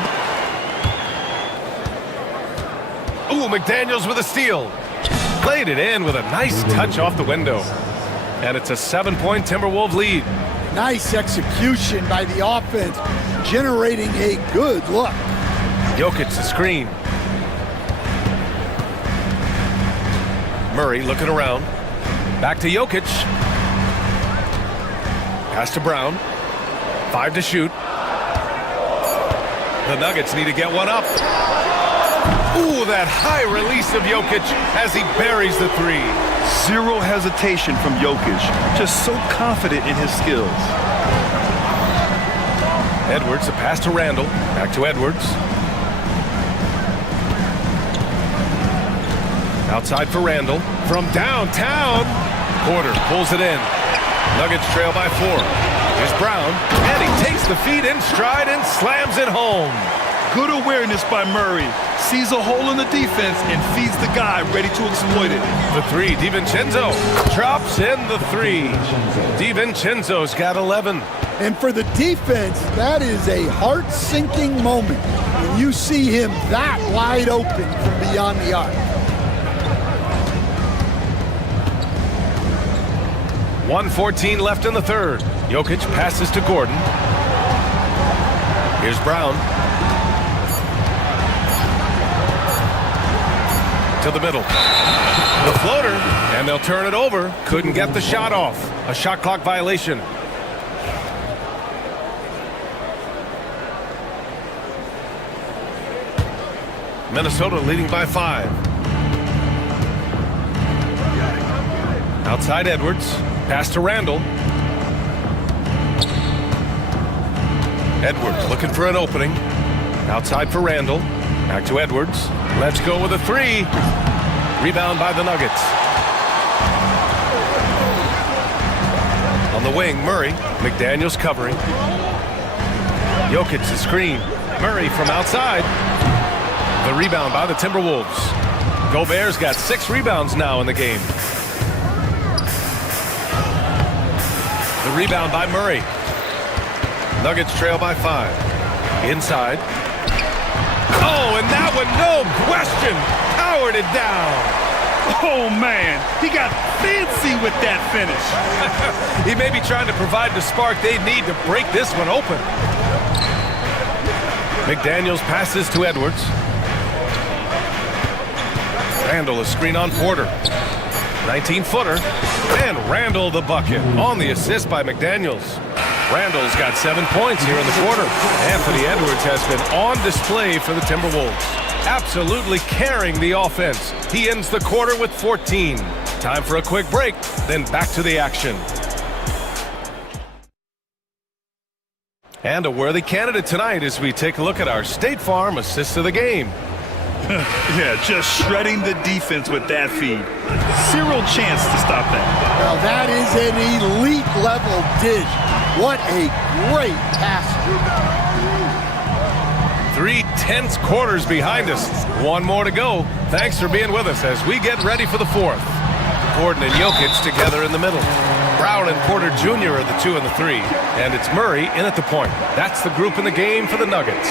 Ooh, McDaniels with a steal. Played it in with a nice touch off the window. And it's a 7-point Timberwolves lead. Nice execution by the offense, generating a good look. Jokic the screen. Murray looking around. Back to Jokic. Pass to Brown. 5 to shoot. The Nuggets need to get one up. Ooh, that high release of Jokic as he buries the three. Zero hesitation from Jokic. Just so confident in his skills. Edwards, a pass to Randall. Back to Edwards. Outside for Randall. From downtown. Porter pulls it in. Nuggets trail by 4. Here's Brown. And he takes the feed in stride and slams it home. Good awareness by Murray. Sees a hole in the defense and feeds the guy ready to exploit it. The 3, DiVincenzo drops in the 3. DiVincenzo's got 11. And for the defense, that is a heart-sinking moment when you see him that wide open from beyond the arc. 1:14 left in the third. Jokic passes to Gordon. Here's Brown. to the middle. The floater, and they'll turn it over. Couldn't get the shot off. A shot clock violation. Minnesota leading by 5. Outside Edwards. Pass to Randall. Edwards looking for an opening. Outside for Randall. Back to Edwards. Let's go with a 3. Rebound by the Nuggets. On the wing, Murray. McDaniels covering. Jokic the screen. Murray from outside. The rebound by the Timberwolves. Gobert's got 6 rebounds now in the game. The rebound by Murray. Nuggets trail by 5. Inside. Oh, and that one, no question, powered it down. Oh, man, he got fancy with that finish. He may be trying to provide the spark they need to break this one open. McDaniels passes to Edwards. Randall a screen on Porter. 19-footer. And Randall the bucket on the assist by McDaniels. Randall's got 7 points here in the quarter. Anthony Edwards has been on display for the Timberwolves, absolutely carrying the offense. He ends the quarter with 14. Time for a quick break, then back to the action. And a worthy candidate tonight as we take a look at our State Farm assist of the game. Yeah, just shredding the defense with that feed. Zero chance to stop that. Now that is an elite level dish. What a great pass. 3 tense quarters behind us. 1 more to go. Thanks for being with us as we get ready for the 4th. Gordon and Jokic together in the middle. Brown and Porter Jr. are the 2 and the 3. And it's Murray in at the point. That's the group in the game for the Nuggets.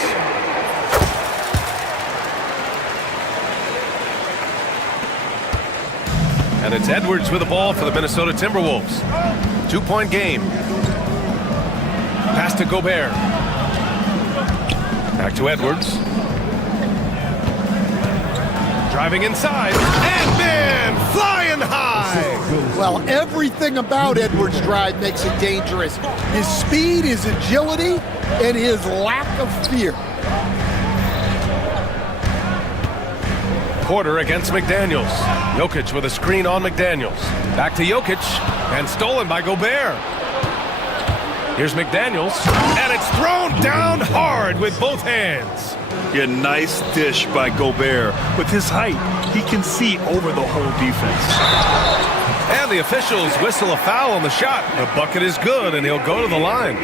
And it's Edwards with the ball for the Minnesota Timberwolves. 2-point game. Pass to Gobert. Back to Edwards. Driving inside. And man, flying high. Well, everything about Edwards' drive makes it dangerous. His speed, his agility, and his lack of fear. Porter against McDaniels. Jokic with a screen on McDaniels. Back to Jokic, and stolen by Gobert. Here's McDaniels, and it's thrown down hard with both hands. Yeah, nice dish by Gobert. With his height, he can see over the whole defense. And the officials whistle a foul on the shot. The bucket is good, and he'll go to the line.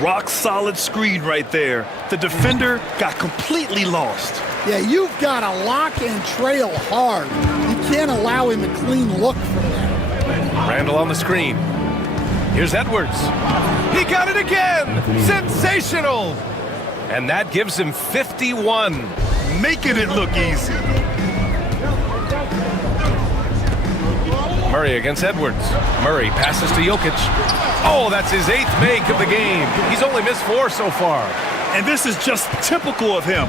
Rock solid screen right there. The defender got completely lost. Yeah, you've got to lock and trail hard. You can't allow him a clean look from there. Randall on the screen. Here's Edwards. He got it again! Sensational! And that gives him 51. Making it look easy. Murray against Edwards. Murray passes to Jokic. Oh, that's his 8th make of the game. He's only missed 4 so far. And this is just typical of him.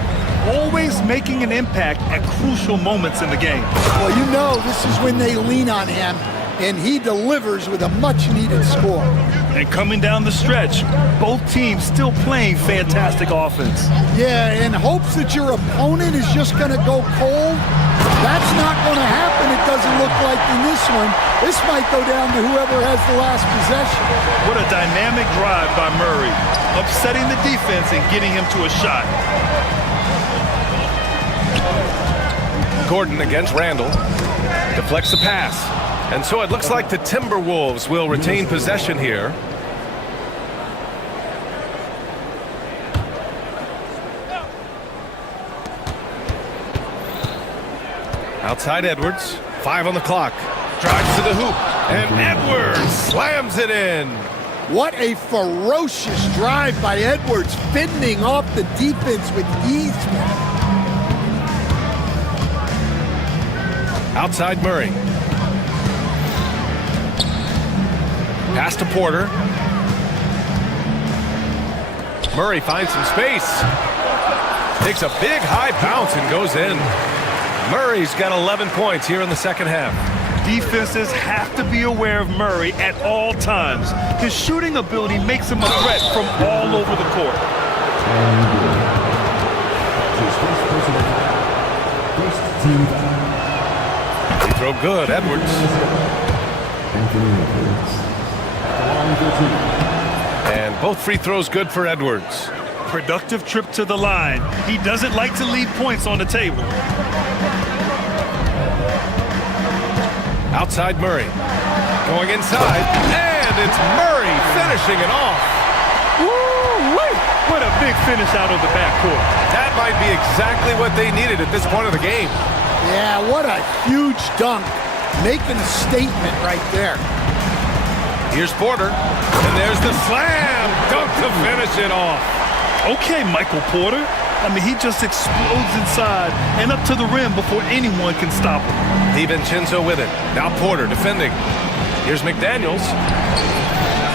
Always making an impact at crucial moments in the game. Well, you know this is when they lean on him, and he delivers with a much-needed score. And coming down the stretch, both teams still playing fantastic offense. Yeah, in hopes that your opponent is just going to go cold. That's not going to happen, it doesn't look like in this one. This might go down to whoever has the last possession. What a dynamic drive by Murray, upsetting the defense and getting him to a shot. Gordon against Randall. Deflects the pass. And so it looks like the Timberwolves will retain possession here. Outside Edwards. 5 on the clock. Drives to the hoop. And Edwards slams it in. What a ferocious drive by Edwards, fending off the defense with ease. Outside Murray. Pass to Porter. Murray finds some space. Takes a big high bounce and goes in. Murray's got 11 points here in the second half. Defenses have to be aware of Murray at all times. His shooting ability makes him a threat from all over the court. Free throw good, Edwards. And both free throws good for Edwards. Productive trip to the line. He doesn't like to leave points on the table. Outside Murray. Going inside. And it's Murray finishing it off. Woo-wee! What a big finish out of the backcourt. That might be exactly what they needed at this point of the game. Yeah, what a huge dunk. Making a statement right there. Here's Porter. And there's the slam dunk to finish it off. Okay, Michael Porter. I mean, he just explodes inside and up to the rim before anyone can stop him. DiVincenzo with it. Now Porter defending. Here's McDaniels.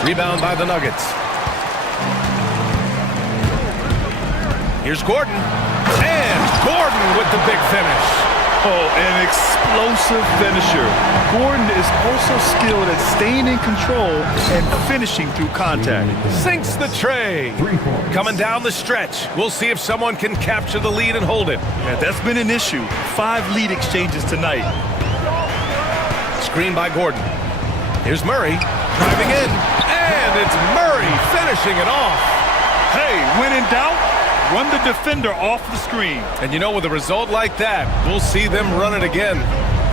Rebound by the Nuggets. Here's Gordon. And Gordon with the big finish. Oh, an explosive finisher. Gordon is also skilled at staying in control and finishing through contact. Sinks the tray. Coming down the stretch. We'll see if someone can capture the lead and hold it. Yeah, that's been an issue. 5 lead exchanges tonight. Screen by Gordon. Here's Murray driving in. And it's Murray finishing it off. Hey, when in doubt, run the defender off the screen. And you know, with a result like that, we'll see them run it again.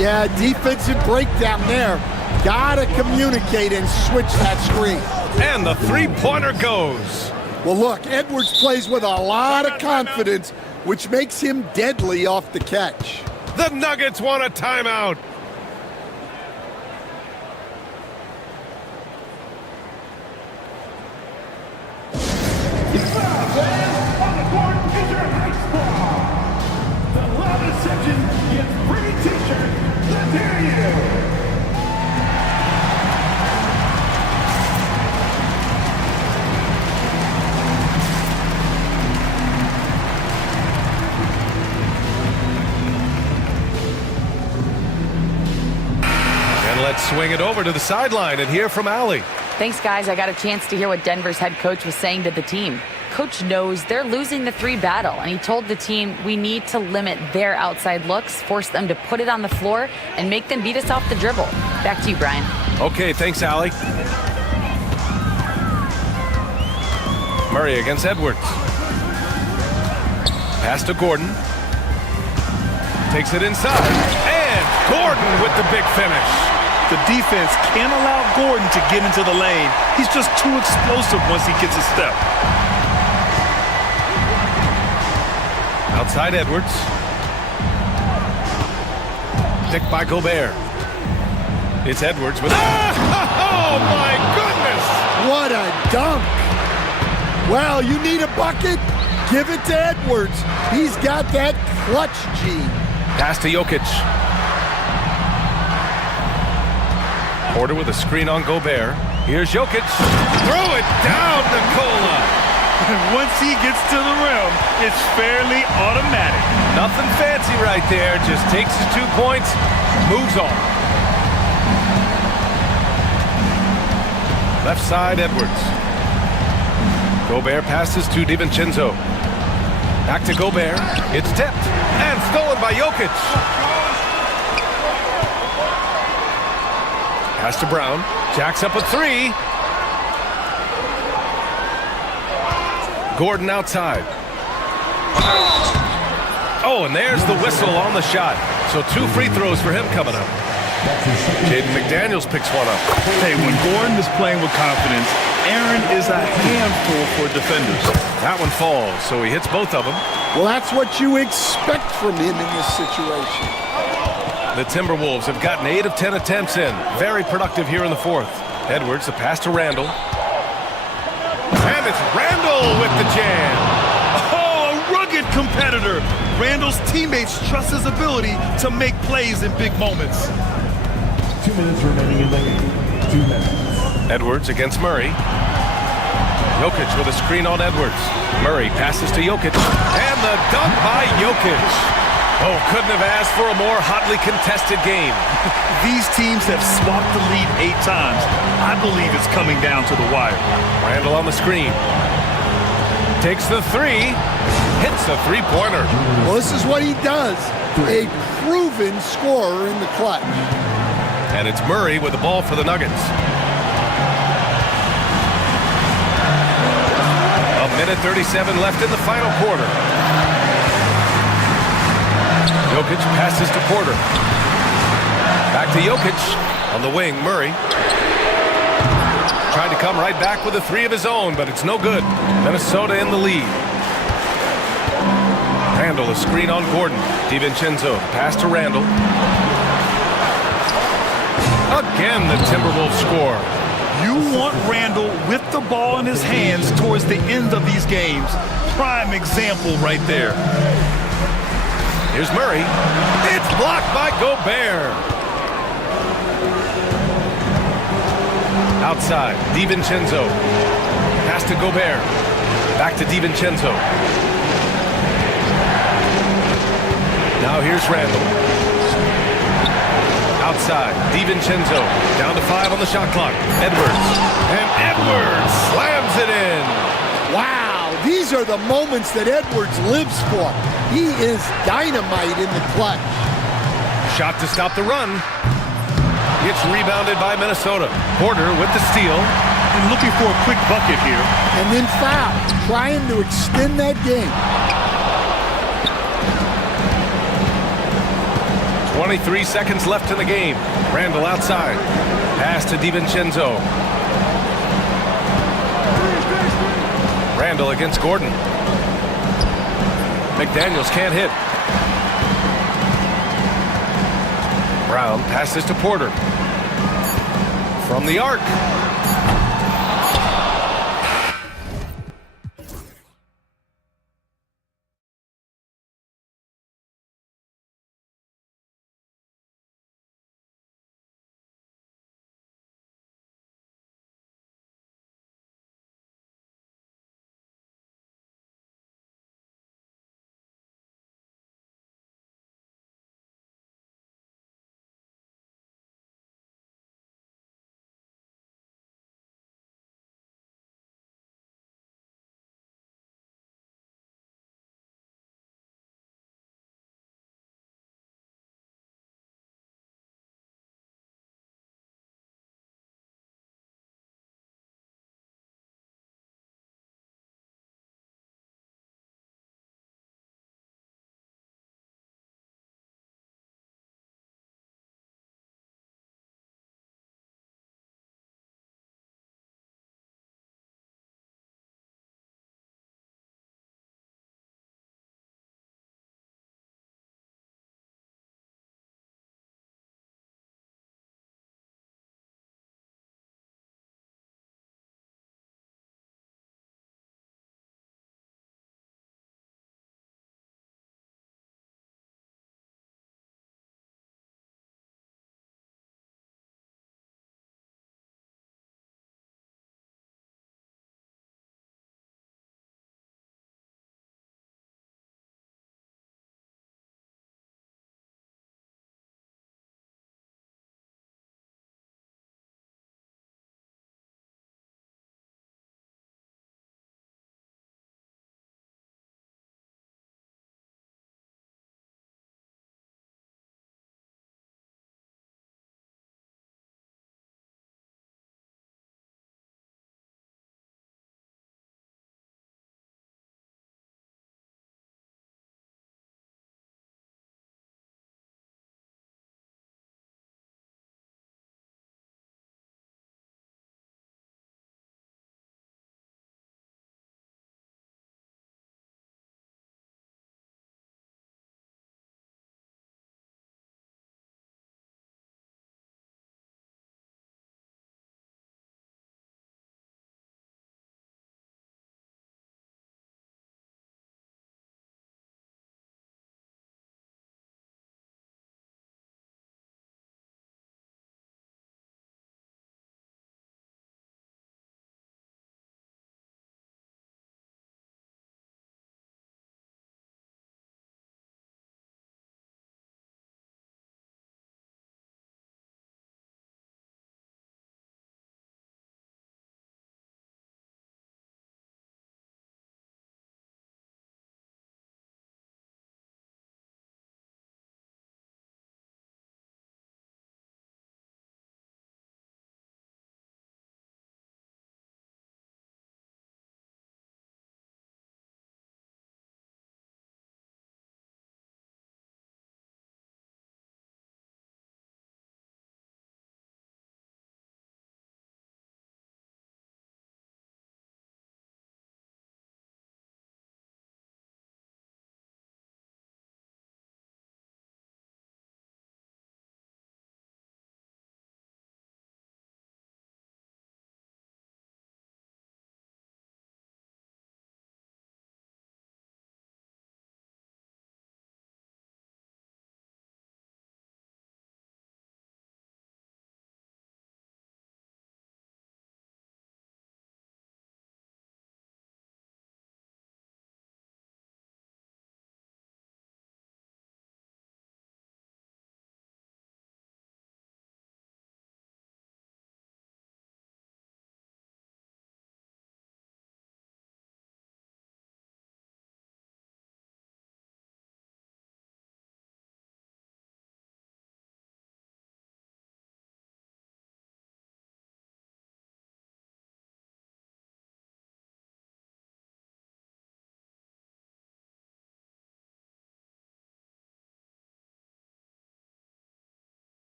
Yeah, defensive breakdown there. Gotta communicate and switch that screen. And the three-pointer goes. Well, look, Edwards plays with a lot of confidence, which makes him deadly off the catch. The Nuggets want a timeout. Let's swing it over to the sideline and hear from Allie. Thanks, guys. I got a chance to hear what Denver's head coach was saying to the team. Coach knows they're losing the 3 battle, and he told the team we need to limit their outside looks, force them to put it on the floor, and make them beat us off the dribble. Back to you, Brian. Okay, thanks, Allie. Murray against Edwards. Pass to Gordon. Takes it inside. And Gordon with the big finish. The defense can't allow Gordon to get into the lane. He's just too explosive once he gets a step. Outside Edwards. Picked by Gobert. It's Edwards with... Oh, my goodness! What a dunk! Well, you need a bucket? Give it to Edwards. He's got that clutch gene. Pass to Jokic. Porter with a screen on Gobert. Here's Jokic. Throw it down, Nikola. Once he gets to the rim, it's fairly automatic. Nothing fancy right there. Just takes his 2 points, moves on. Left side, Edwards. Gobert passes to DiVincenzo. Back to Gobert. It's tipped and stolen by Jokic. Pass to Brown. Jacks up a 3. Gordon outside. Oh, and there's the whistle on the shot. So 2 free throws for him coming up. Jaden McDaniels picks one up. Hey, when Gordon is playing with confidence, Aaron is a handful for defenders. That one falls, so he hits both of them. Well, that's what you expect from him in this situation. The Timberwolves have gotten 8 of 10 attempts in. Very productive here in the 4th. Edwards, the pass to Randall. And it's Randall with the jam. Oh, a rugged competitor. Randall's teammates trust his ability to make plays in big moments. 2 minutes remaining in the game. 2 minutes. Edwards against Murray. Jokic with a screen on Edwards. Murray passes to Jokic. And the dunk by Jokic. Oh, couldn't have asked for a more hotly contested game. These teams have swapped the lead 8 times. I believe it's coming down to the wire. Randall on the screen. Takes the three. Hits the three-pointer. Well, this is what he does. A proven scorer in the clutch. And it's Murray with the ball for the Nuggets. A minute 37 left in the final quarter. Jokic passes to Porter. Back to Jokic. On the wing, Murray. Tried to come right back with a three of his own, but it's no good. Minnesota in the lead. Randall, a screen on Gordon. DiVincenzo, pass to Randall. Again, the Timberwolves score. You want Randall with the ball in his hands towards the end of these games. Prime example right there. Here's Murray. It's blocked by Gobert. Outside, DiVincenzo. Pass to Gobert. Back to DiVincenzo. Now here's Randall. Outside, DiVincenzo. Down to 5 on the shot clock. Edwards. And Edwards slams it in. Wow, these are the moments that Edwards lives for. He is dynamite in the clutch. Shot to stop the run. Gets rebounded by Minnesota. Porter with the steal. And looking for a quick bucket here. And then foul, trying to extend that game. 23 seconds left in the game. Randall outside. Pass to DiVincenzo. Randall against Gordon. McDaniels can't hit. Brown passes to Porter. From the arc.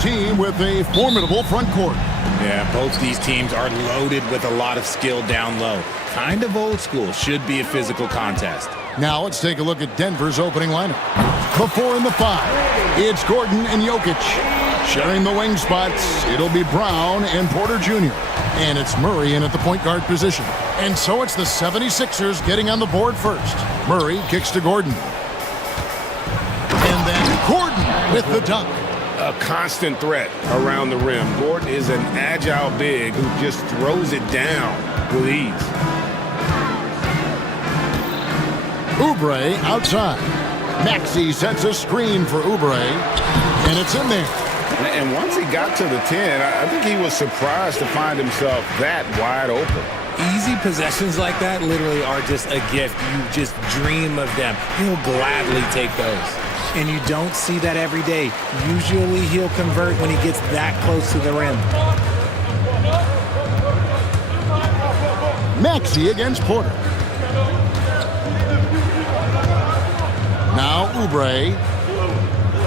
team with a formidable front court. Yeah, both these teams are loaded with a lot of skill down low. Kind of old school. Should be a physical contest. Now let's take a look at Denver's opening lineup. The 4 and the 5. It's Gordon and Jokic. Sharing the wing spots, it'll be Brown and Porter Jr. And it's Murray in at the point guard position. And so it's the 76ers getting on the board first. Murray kicks to Gordon. And then Gordon with the dunk. A constant threat around the rim. Gordon is an agile big who just throws it down with ease. Oubre outside. Maxey sets a screen for Oubre, and it's in there. And once he got to the 10, I think he was surprised to find himself that wide open. Easy possessions like that literally are just a gift. You just dream of them. He'll gladly take those. And you don't see that every day. Usually he'll convert when he gets that close to the rim. Maxey against Porter. Now Oubre.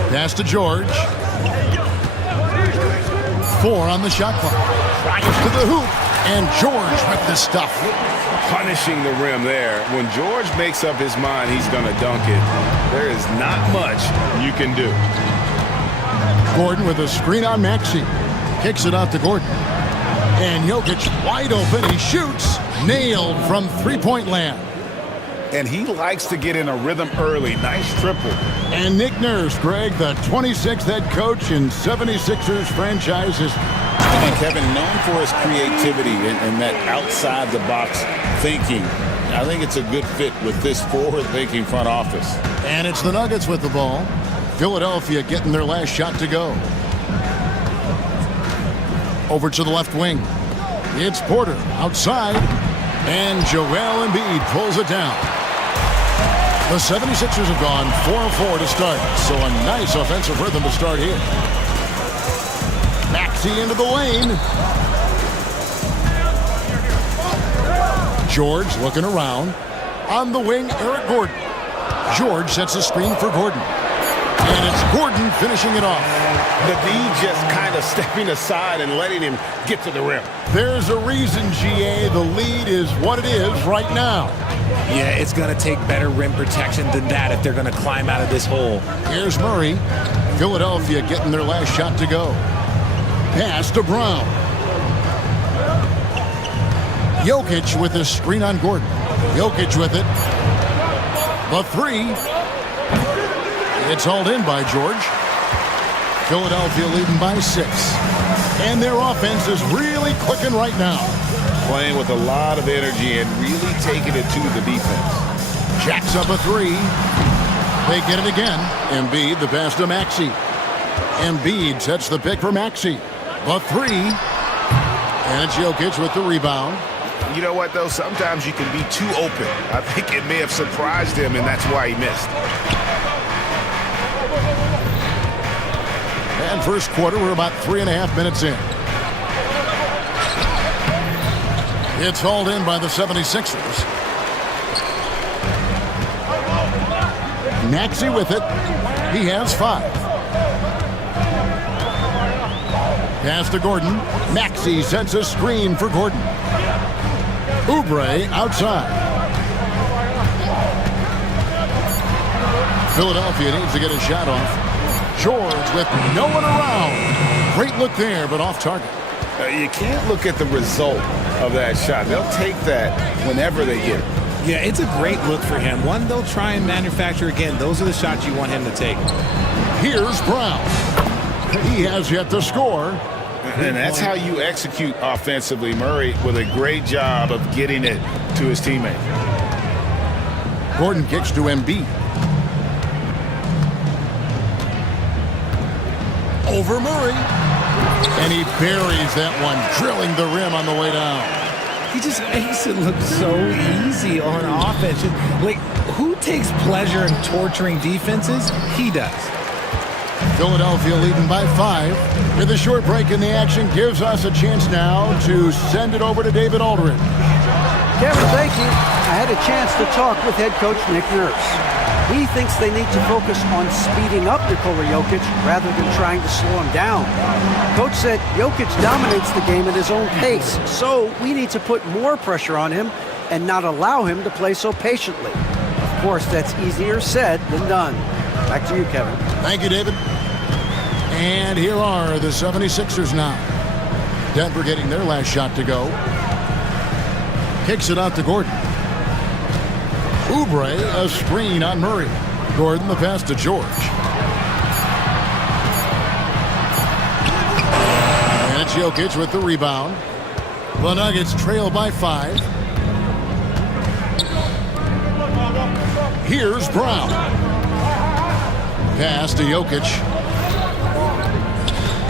Pass to George. 4 on the shot clock. Drives to the hoop. And George with the stuff. Punishing the rim there. When George makes up his mind he's going to dunk it, there is not much you can do. Gordon with a screen on Maxey. Kicks it out to Gordon. And Jokic wide open. He shoots. Nailed from three-point land. And he likes to get in a rhythm early. Nice triple. And Nick Nurse, Greg, the 26th head coach in 76ers franchises. And Kevin, known for his creativity and that outside-the-box thinking, I think it's a good fit with this forward-thinking front office. And it's the Nuggets with the ball. Philadelphia getting their last shot to go. Over to the left wing. It's Porter outside. And Joel Embiid pulls it down. The 76ers have gone 4-4 to start, so a nice offensive rhythm to start here. Maxey into the lane. George looking around. On the wing, Eric Gordon. George sets a screen for Gordon. And it's Gordon finishing it off. The D just kind of stepping aside and letting him get to the rim. There's a reason, GA, the lead is what it is right now. Yeah, it's going to take better rim protection than that if they're going to climb out of this hole. Here's Murray. Philadelphia getting their last shot to go. Pass to Brown. Jokic with a screen on Gordon. Jokic with it. The 3. It's hauled in by George. Philadelphia leading by 6. And their offense is really clicking right now. Playing with a lot of energy and really taking it to the defense. Jacks up a 3. They get it again. Embiid, the pass to Maxey. Embiid sets the pick for Maxey. The 3. And it's Jokic with the rebound. You know what, though? Sometimes you can be too open. I think it may have surprised him, and that's why he missed. And first quarter, we're about 3.5 minutes in. It's hauled in by the 76ers. Maxey with it. He has 5. Pass to Gordon. Maxey sets a screen for Gordon. Oubre outside. Philadelphia needs to get a shot off. George with no one around. Great look there, but off target. You can't look at the result of that shot. They'll take that whenever they get it. Yeah, it's a great look for him. One they'll try and manufacture again. Those are the shots you want him to take. Here's Brown. He has yet to score. And that's how you execute offensively. Murray with a great job of getting it to his teammate. Gordon kicks to Embiid. Over Murray. And he buries that one, drilling the rim on the way down. He just makes it look so easy on offense. Like, who takes pleasure in torturing defenses? He does. Philadelphia leading by 5. With a short break in the action gives us a chance now to send it over to David Aldridge. Kevin, thank you. I had a chance to talk with head coach Nick Nurse. He thinks they need to focus on speeding up Nikola Jokic rather than trying to slow him down. Coach said Jokic dominates the game at his own pace, so we need to put more pressure on him and not allow him to play so patiently. Of course, that's easier said than done. Back to you, Kevin. Thank you, David. And here are the 76ers now. Denver getting their last shot to go. Kicks it out to Gordon. Oubre, a screen on Murray. Gordon, the pass to George. And it's Jokic with the rebound. The Nuggets trail by 5. Here's Brown. Pass to Jokic.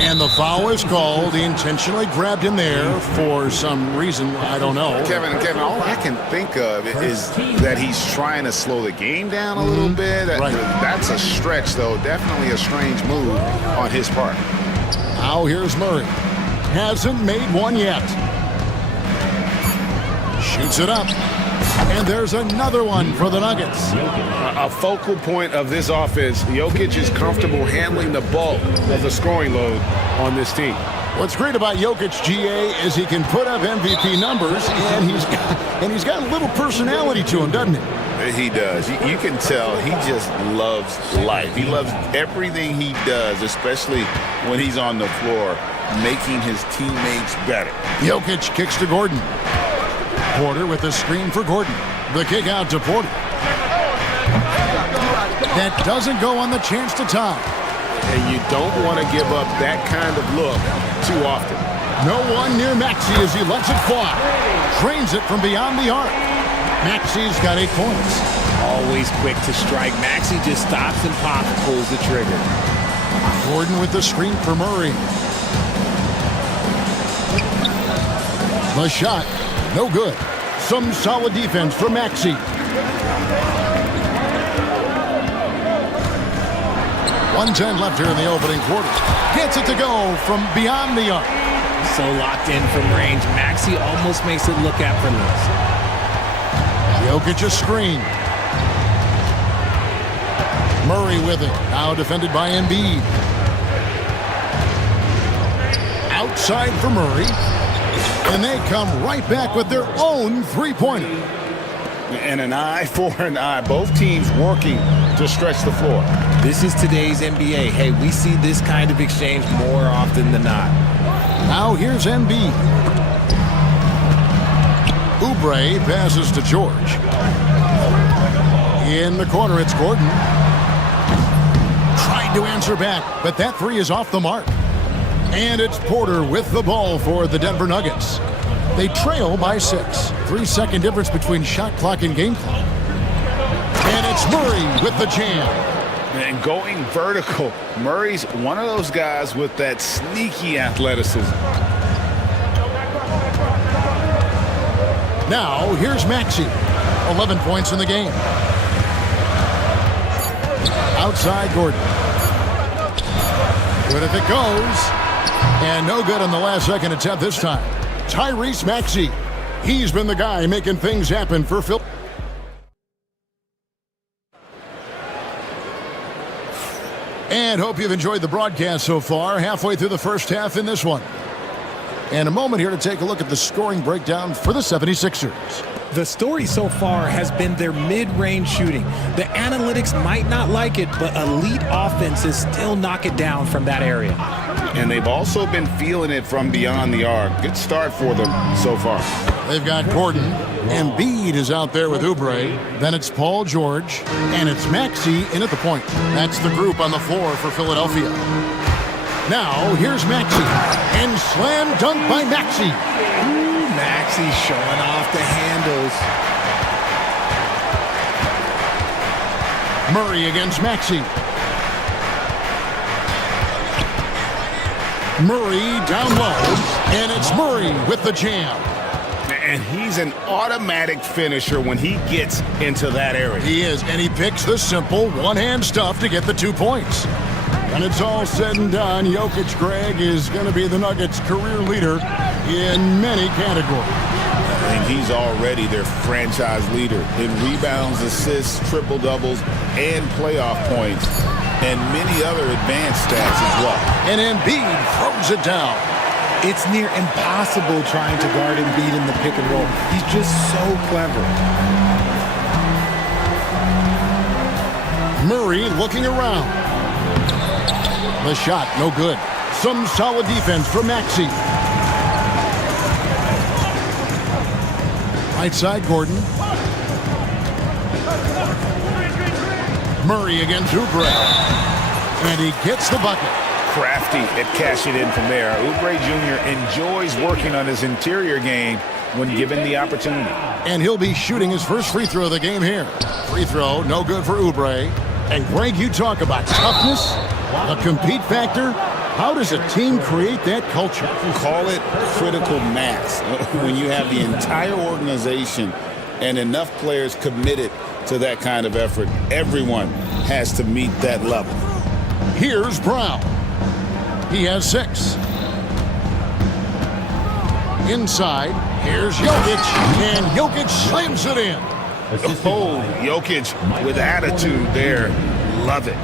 And the foul is called. He intentionally grabbed him there for some reason. I don't know. Kevin, all I can think of is that he's trying to slow the game down a little bit. Right. That's a stretch, though. Definitely a strange move on his part. Now here's Murray. Hasn't made one yet. Shoots it up. And there's another one for the Nuggets. A focal point of this offense. Jokic is comfortable handling the bulk of the scoring load on this team. What's great about Jokic, GA, is he can put up MVP numbers, and he's got a little personality to him, doesn't he? He does. You can tell he just loves life. He loves everything he does, especially when he's on the floor, making his teammates better. Jokic kicks to Gordon. Porter with the screen for Gordon. The kick out to Porter. That doesn't go on the chance to tie. And you don't want to give up that kind of look too often. No one near Maxey as he lets it fly. Drains it from beyond the arc. Maxey's got 8 points. Always quick to strike. Maxey just stops and pops, pulls the trigger. Gordon with the screen for Murray. The shot, no good. Some solid defense for Maxey. 1:10 left here in the opening quarter. Gets it to go from beyond the arc. So locked in from range. Maxey almost makes it look effortless. Jokic a screen. Murray with it. Now defended by Embiid. Outside for Murray. And they come right back with their own three-pointer. And an eye for an eye. Both teams working to stretch the floor. This is today's NBA. Hey, we see this kind of exchange more often than not. Now here's Embiid. Oubre passes to George. In the corner, it's Gordon. Tried to answer back, but that three is off the mark. And it's Porter with the ball for the Denver Nuggets. They trail by 6. 3-second difference between shot clock and game clock. And it's Murray with the jam. And going vertical. Murray's one of those guys with that sneaky athleticism. Now, here's Maxey. 11 points in the game. Outside Gordon. Good if it goes. And no good on the last second attempt this time. Tyrese Maxey. He's been the guy making things happen for Phil. And hope you've enjoyed the broadcast so far. Halfway through the first half in this one. And a moment here to take a look at the scoring breakdown for the 76ers. The story so far has been their mid-range shooting. The analytics might not like it, but elite offenses still knock it down from that area. And they've also been feeling it from beyond the arc. Good start for them so far. They've got Gordon. Embiid is out there with Oubre. Then it's Paul George. And it's Maxey in at the point. That's the group on the floor for Philadelphia. Now, here's Maxey. And slam dunk by Maxey. Maxey showing off the handles. Murray against Maxey. Murray down low. And it's Murray with the jam. And he's an automatic finisher when he gets into that area. He is, and he picks the simple one-hand stuff to get the 2 points. When it's all said and done, Jokic, Greg, is going to be the Nuggets' career leader in many categories. and he's already their franchise leader in rebounds, assists, triple-doubles, and playoff points, and many other advanced stats as well. And Embiid throws it down. It's near impossible trying to guard Embiid in the pick and roll. He's just so clever. Murray looking around. The shot, no good. Some solid defense for Maxey. Right side, Gordon. Murray against Oubre. And he gets the bucket. Crafty at cashing in from there. Oubre Jr. enjoys working on his interior game when given the opportunity. And he'll be shooting his first free throw of the game here. Free throw, no good for Oubre. And Greg, you talk about toughness, a compete factor. How does a team create that culture? Call it critical mass. When you have the entire organization and enough players committed to that kind of effort, everyone has to meet that level. Here's Brown. He has 6. Inside, here's Jokic, and Jokic slams it in. Oh, Jokic with attitude there. Love it.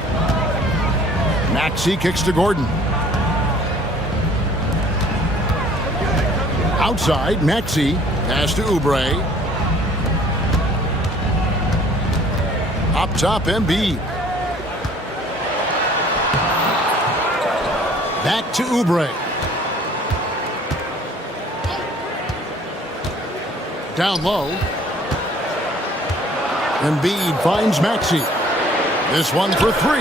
Maxey kicks to Gordon. Outside, Maxey pass to Oubre. Up top, Embiid. Back to Oubre. Down low. Embiid finds Maxey. This one for 3.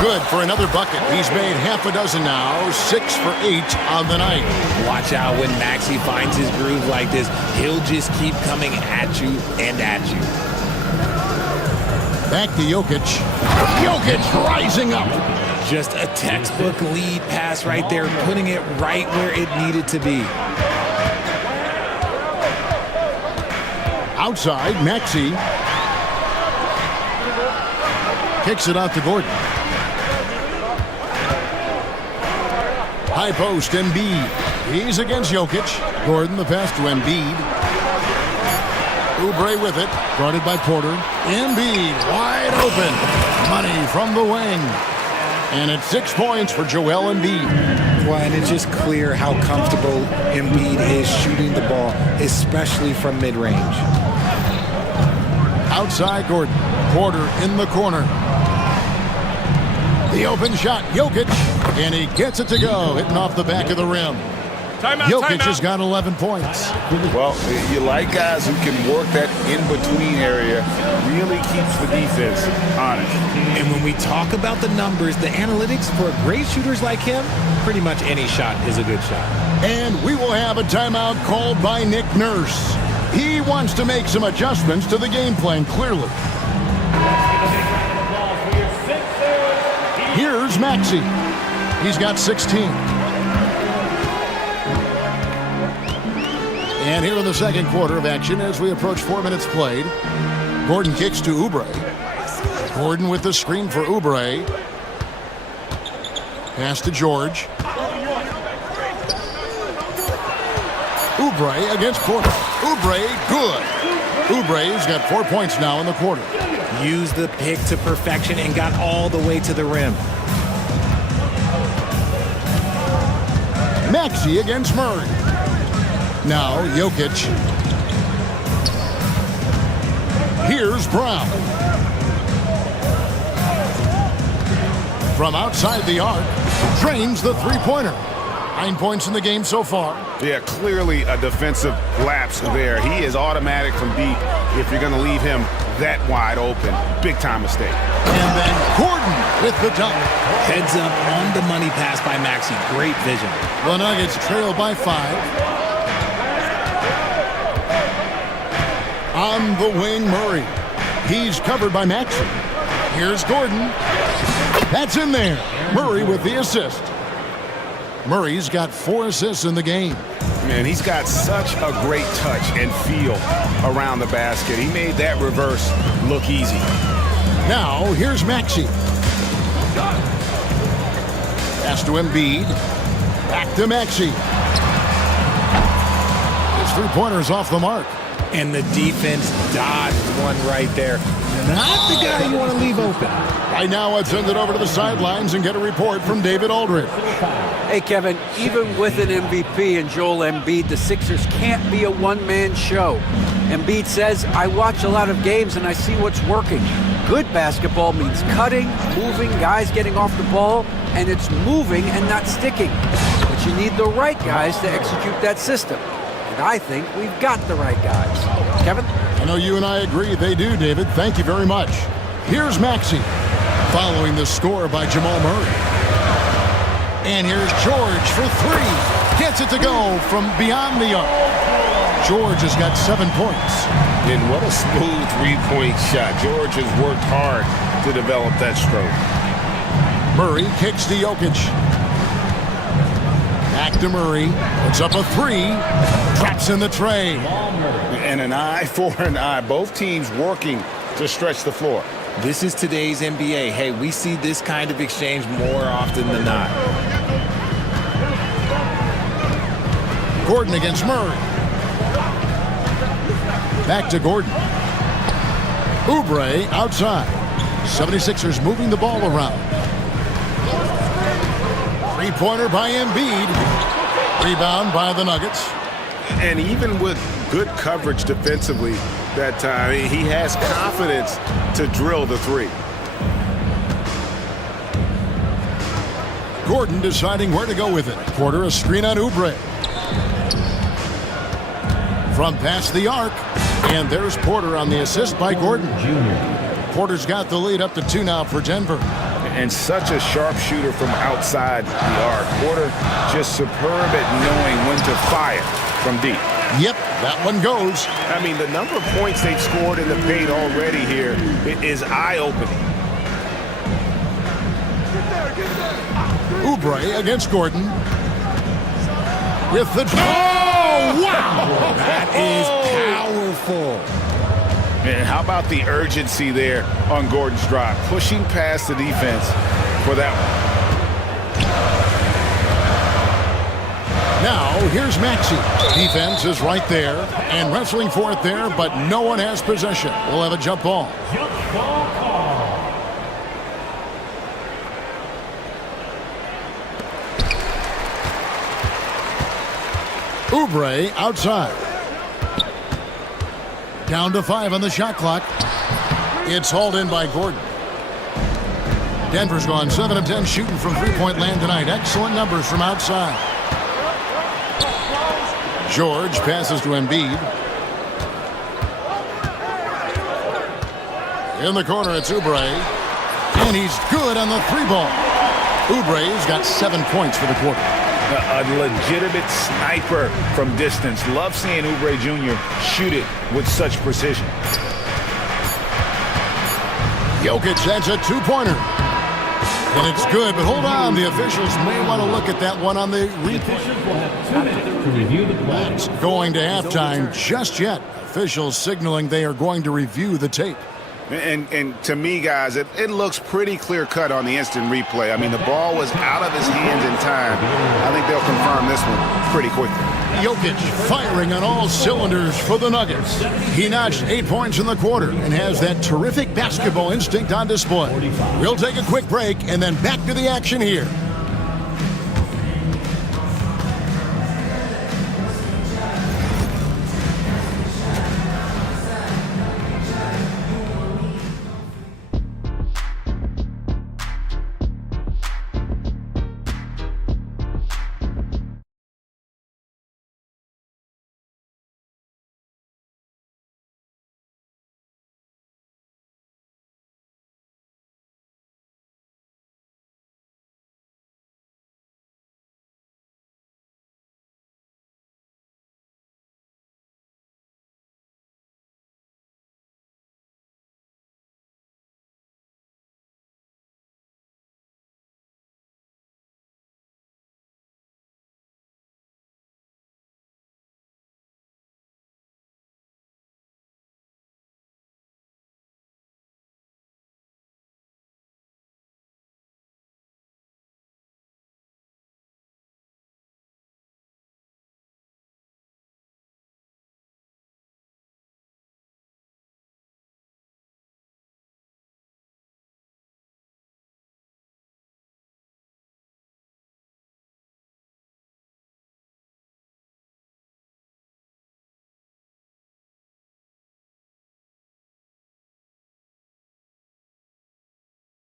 Good for another bucket. He's made half a dozen now. 6 for 8 on the night. Watch out when Maxey finds his groove like this. He'll just keep coming at you and at you. Back to Jokic. Jokic rising up. Just a textbook lead pass right there, putting it right where it needed to be. Outside, Maxey. Kicks it out to Gordon. High post, Embiid. He's against Jokic. Gordon, the pass to Embiid. Oubre with it. Guarded by Porter. Embiid wide open. Money from the wing. And it's 6 points for Joel Embiid. Well, and it's just clear how comfortable Embiid is shooting the ball, especially from mid-range. Outside Gordon. Porter in the corner. The open shot, Jokic, and he gets it to go, hitting off the back of the rim. Jokic has got 11 points. Well, you like guys who can work that in-between area, really keeps the defense honest. And when we talk about the numbers, the analytics for great shooters like him, pretty much any shot is a good shot. And we will have a timeout called by Nick Nurse. He wants to make some adjustments to the game plan, clearly. Here's Maxey. He's got 16. And here in the second quarter of action as we approach 4 minutes played. Gordon kicks to Oubre. Gordon with the screen for Oubre. Pass to George. Oubre against Porter. Oubre, good. Oubre's got 4 points now in the quarter. Used the pick to perfection and got all the way to the rim. Maxey against Murray. Now Jokic. Here's Brown. From outside the arc, drains the three-pointer. 9 points in the game so far. Yeah, clearly a defensive lapse there. He is automatic from deep if you're going to leave him that wide open. Big-time mistake. And then Gordon with the dunk. Heads up on the money pass by Maxey. Great vision. The Nuggets trail by 5. On the wing, Murray. He's covered by Maxey. Here's Gordon. That's in there. Murray with the assist. Murray's got 4 assists in the game. Man, he's got such a great touch and feel around the basket. He made that reverse look easy. Now, here's Maxey. Pass to Embiid. Back to Maxey. His three-pointer's off the mark. And the defense dodged one right there. Not the guy you want to leave open. Right now, let's send it over to the sidelines and get a report from David Aldridge. Hey, Kevin, even with an MVP and Joel Embiid, the Sixers can't be a one-man show. Embiid says, I watch a lot of games and I see what's working. Good basketball means cutting, moving, guys getting off the ball, and it's moving and not sticking. But you need the right guys to execute that system. And I think we've got the right guys. Kevin? I know you and I agree they do, David. Thank you very much. Here's Maxey, following the score by Jamal Murray. And here's George for three. Gets it to go from beyond the arc. George has got 7 points. And what a smooth three-point shot. George has worked hard to develop that stroke. Murray kicks to Jokic. Back to Murray. Puts up a three. Drops in the tray. And an eye for an eye. Both teams working to stretch the floor. This is today's NBA. Hey, we see this kind of exchange more often than not. Gordon against Murray. Back to Gordon. Oubre outside. 76ers moving the ball around. Three-pointer by Embiid. Rebound by the Nuggets. And even with good coverage defensively that time, he has confidence to drill the three. Gordon deciding where to go with it. Porter a screen on Oubre. From past the arc. And there's Porter on the assist by Gordon. Porter's got the lead up to 2 now for Denver. And such a sharp shooter from outside the arc. Porter just superb at knowing when to fire from deep. Yep, that one goes. I mean, the number of points they've scored in the paint already here is eye-opening. Oubre against Gordon. With the... Oh, wow! That is powerful. And how about the urgency there on Gordon's drive? Pushing past the defense for that one. Now, here's Maxey. Defense is right there and wrestling for it there, but no one has possession. We'll have a jump ball. Jump ball call. Oubre outside. Down to 5 on the shot clock. It's hauled in by Gordon. Denver's gone 7 of 10 shooting from three-point land tonight. Excellent numbers from outside. George passes to Embiid. In the corner, it's Oubre. And he's good on the three ball. Oubre's got 7 points for the quarter. A legitimate sniper from distance. Love seeing Oubre Jr. shoot it with such precision. Jokic sends a two-pointer. And it's good, but hold on. The officials may want to look at that one on the replay. Officials will have 2 minutes to review the play. It's going to halftime just yet. Officials signaling they are going to review the tape. And to me, guys, it looks pretty clear-cut on the instant replay. I mean, the ball was out of his hands in time. I think they'll confirm this one pretty quickly. Jokic firing on all cylinders for the Nuggets. He notched 8 points in the quarter and has that terrific basketball instinct on display. We'll take a quick break and then back to the action here.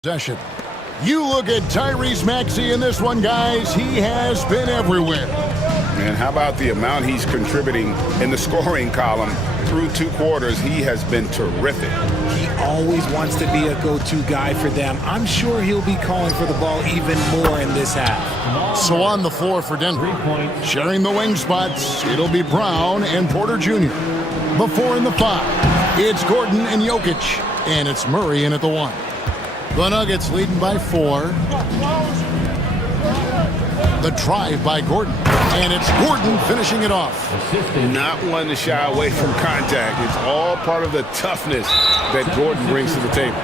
Possession. You look at Tyrese Maxey in this one, guys. He has been everywhere. And how about the amount he's contributing in the scoring column through 2 quarters? He has been terrific. He always wants to be a go-to guy for them. I'm sure he'll be calling for the ball even more in this half. So on the floor for Denver, sharing the wing spots, it'll be Brown and Porter Jr. The 4 and the 5. It's Gordon and Jokic, and it's Murray in at the 1. The Nuggets leading by 4. The drive by Gordon, and it's Gordon finishing it off. Not one to shy away from contact. It's all part of the toughness that Gordon brings to the table.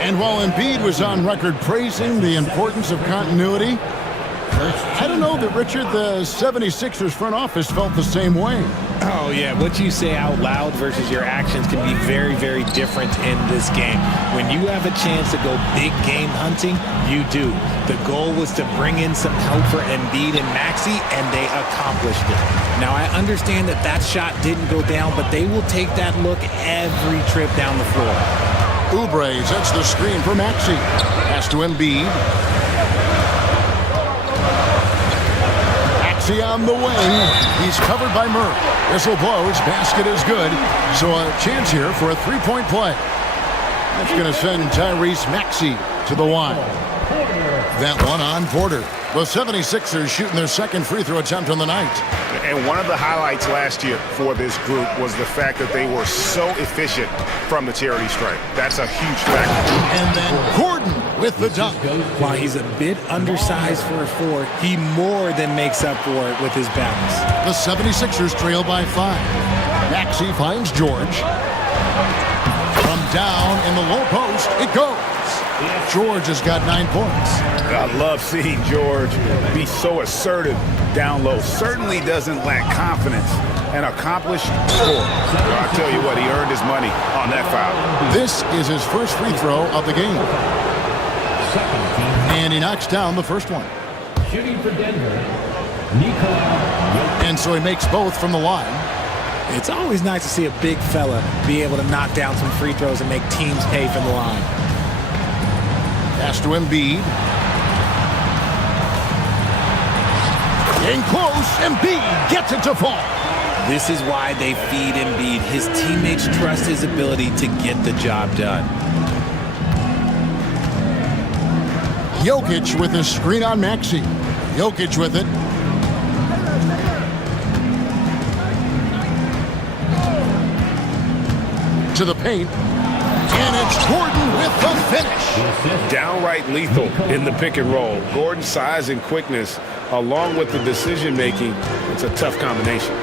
And while Embiid was on record praising the importance of continuity, I don't know that, Richard, the 76ers front office felt the same way. Oh, yeah. What you say out loud versus your actions can be very, very different in this game. When you have a chance to go big game hunting, you do. The goal was to bring in some help for Embiid and Maxey, and they accomplished it. Now, I understand that that shot didn't go down, but they will take that look every trip down the floor. Oubre sets the screen for Maxey. Pass to Embiid. Maxey on the wing. He's covered by Murray. Whistle blows. Basket is good. So a chance here for a three-point play. That's going to send Tyrese Maxey to the line. That one on Porter. The 76ers shooting their second free throw attempt on the night. And one of the highlights last year for this group was the fact that they were so efficient from the charity stripe. That's a huge factor. And then Gordon with the dunk. While he's a bit undersized for a 4, he more than makes up for it with his balance. The 76ers trail by 5. Maxey finds George. From down in the low post, it goes. George has got 9 points. I love seeing George be so assertive down low. Certainly doesn't lack confidence. An accomplished scorer. I'll tell you what, he earned his money on that foul. This is his first free throw of the game. And he knocks down the first one. Shooting for Denver, and so he makes both from the line. It's always nice to see a big fella be able to knock down some free throws and make teams pay from the line. Pass to Embiid. In close, Embiid gets it to fall. This is why they feed Embiid. His teammates trust his ability to get the job done. Jokic with his screen on Maxey. Jokic with it. To the paint. And it's Gordon with the finish. Downright lethal in the pick and roll. Gordon's size and quickness, along with the decision making, it's a tough combination.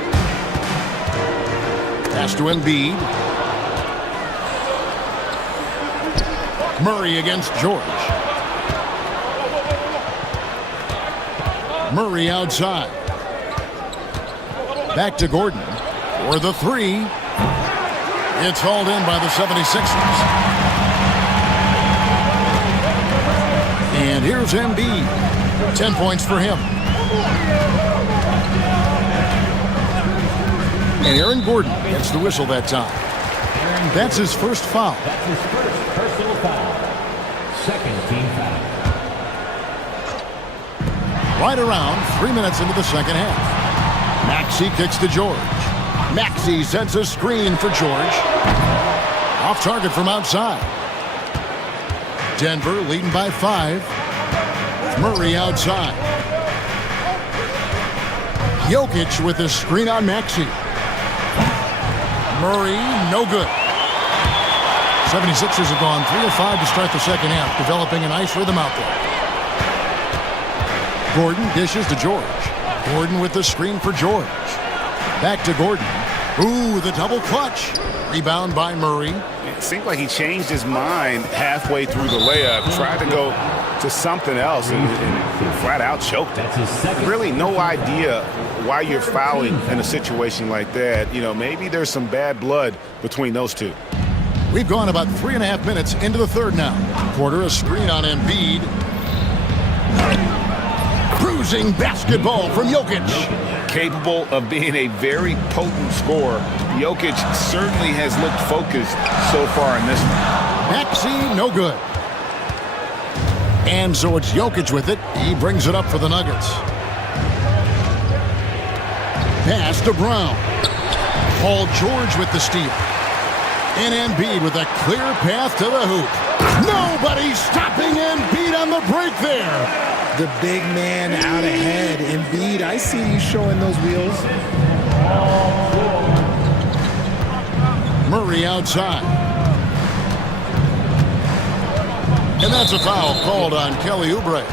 Pass to Embiid. Murray against George. Murray outside. Back to Gordon for the 3. It's hauled in by the 76ers. And here's Embiid. 10 points for him. And Aaron Gordon gets the whistle that time. That's his first foul. That's his first personal foul. Second team foul. Right around 3 minutes into the second half. Maxey kicks to George. Maxey sets a screen for George. Off target from outside. Denver leading by 5. Murray outside. Jokic with a screen on Maxey. Murray, no good. 76ers have gone 3 of 5 to start the second half, developing a nice rhythm out there. Gordon dishes to George. Gordon with the screen for George. Back to Gordon. Ooh, the double clutch. Rebound by Murray. It seemed like he changed his mind halfway through the layup, tried to go to something else, and flat out choked it. Really no idea why you're fouling in a situation like that. You know, maybe there's some bad blood between those two. We've gone about 3.5 minutes into the third now. Porter a screen on Embiid. Cruising basketball from Jokic. Capable of being a very potent scorer. Jokic certainly has looked focused so far in this one. Maxey, no good. And so it's Jokic with it. He brings it up for the Nuggets. Pass to Brown. Paul George with the steal. And Embiid with a clear path to the hoop. Nobody stopping Embiid on the break there. The big man out ahead. Embiid, I see you showing those wheels. Murray outside. And that's a foul called on Kelly Oubre.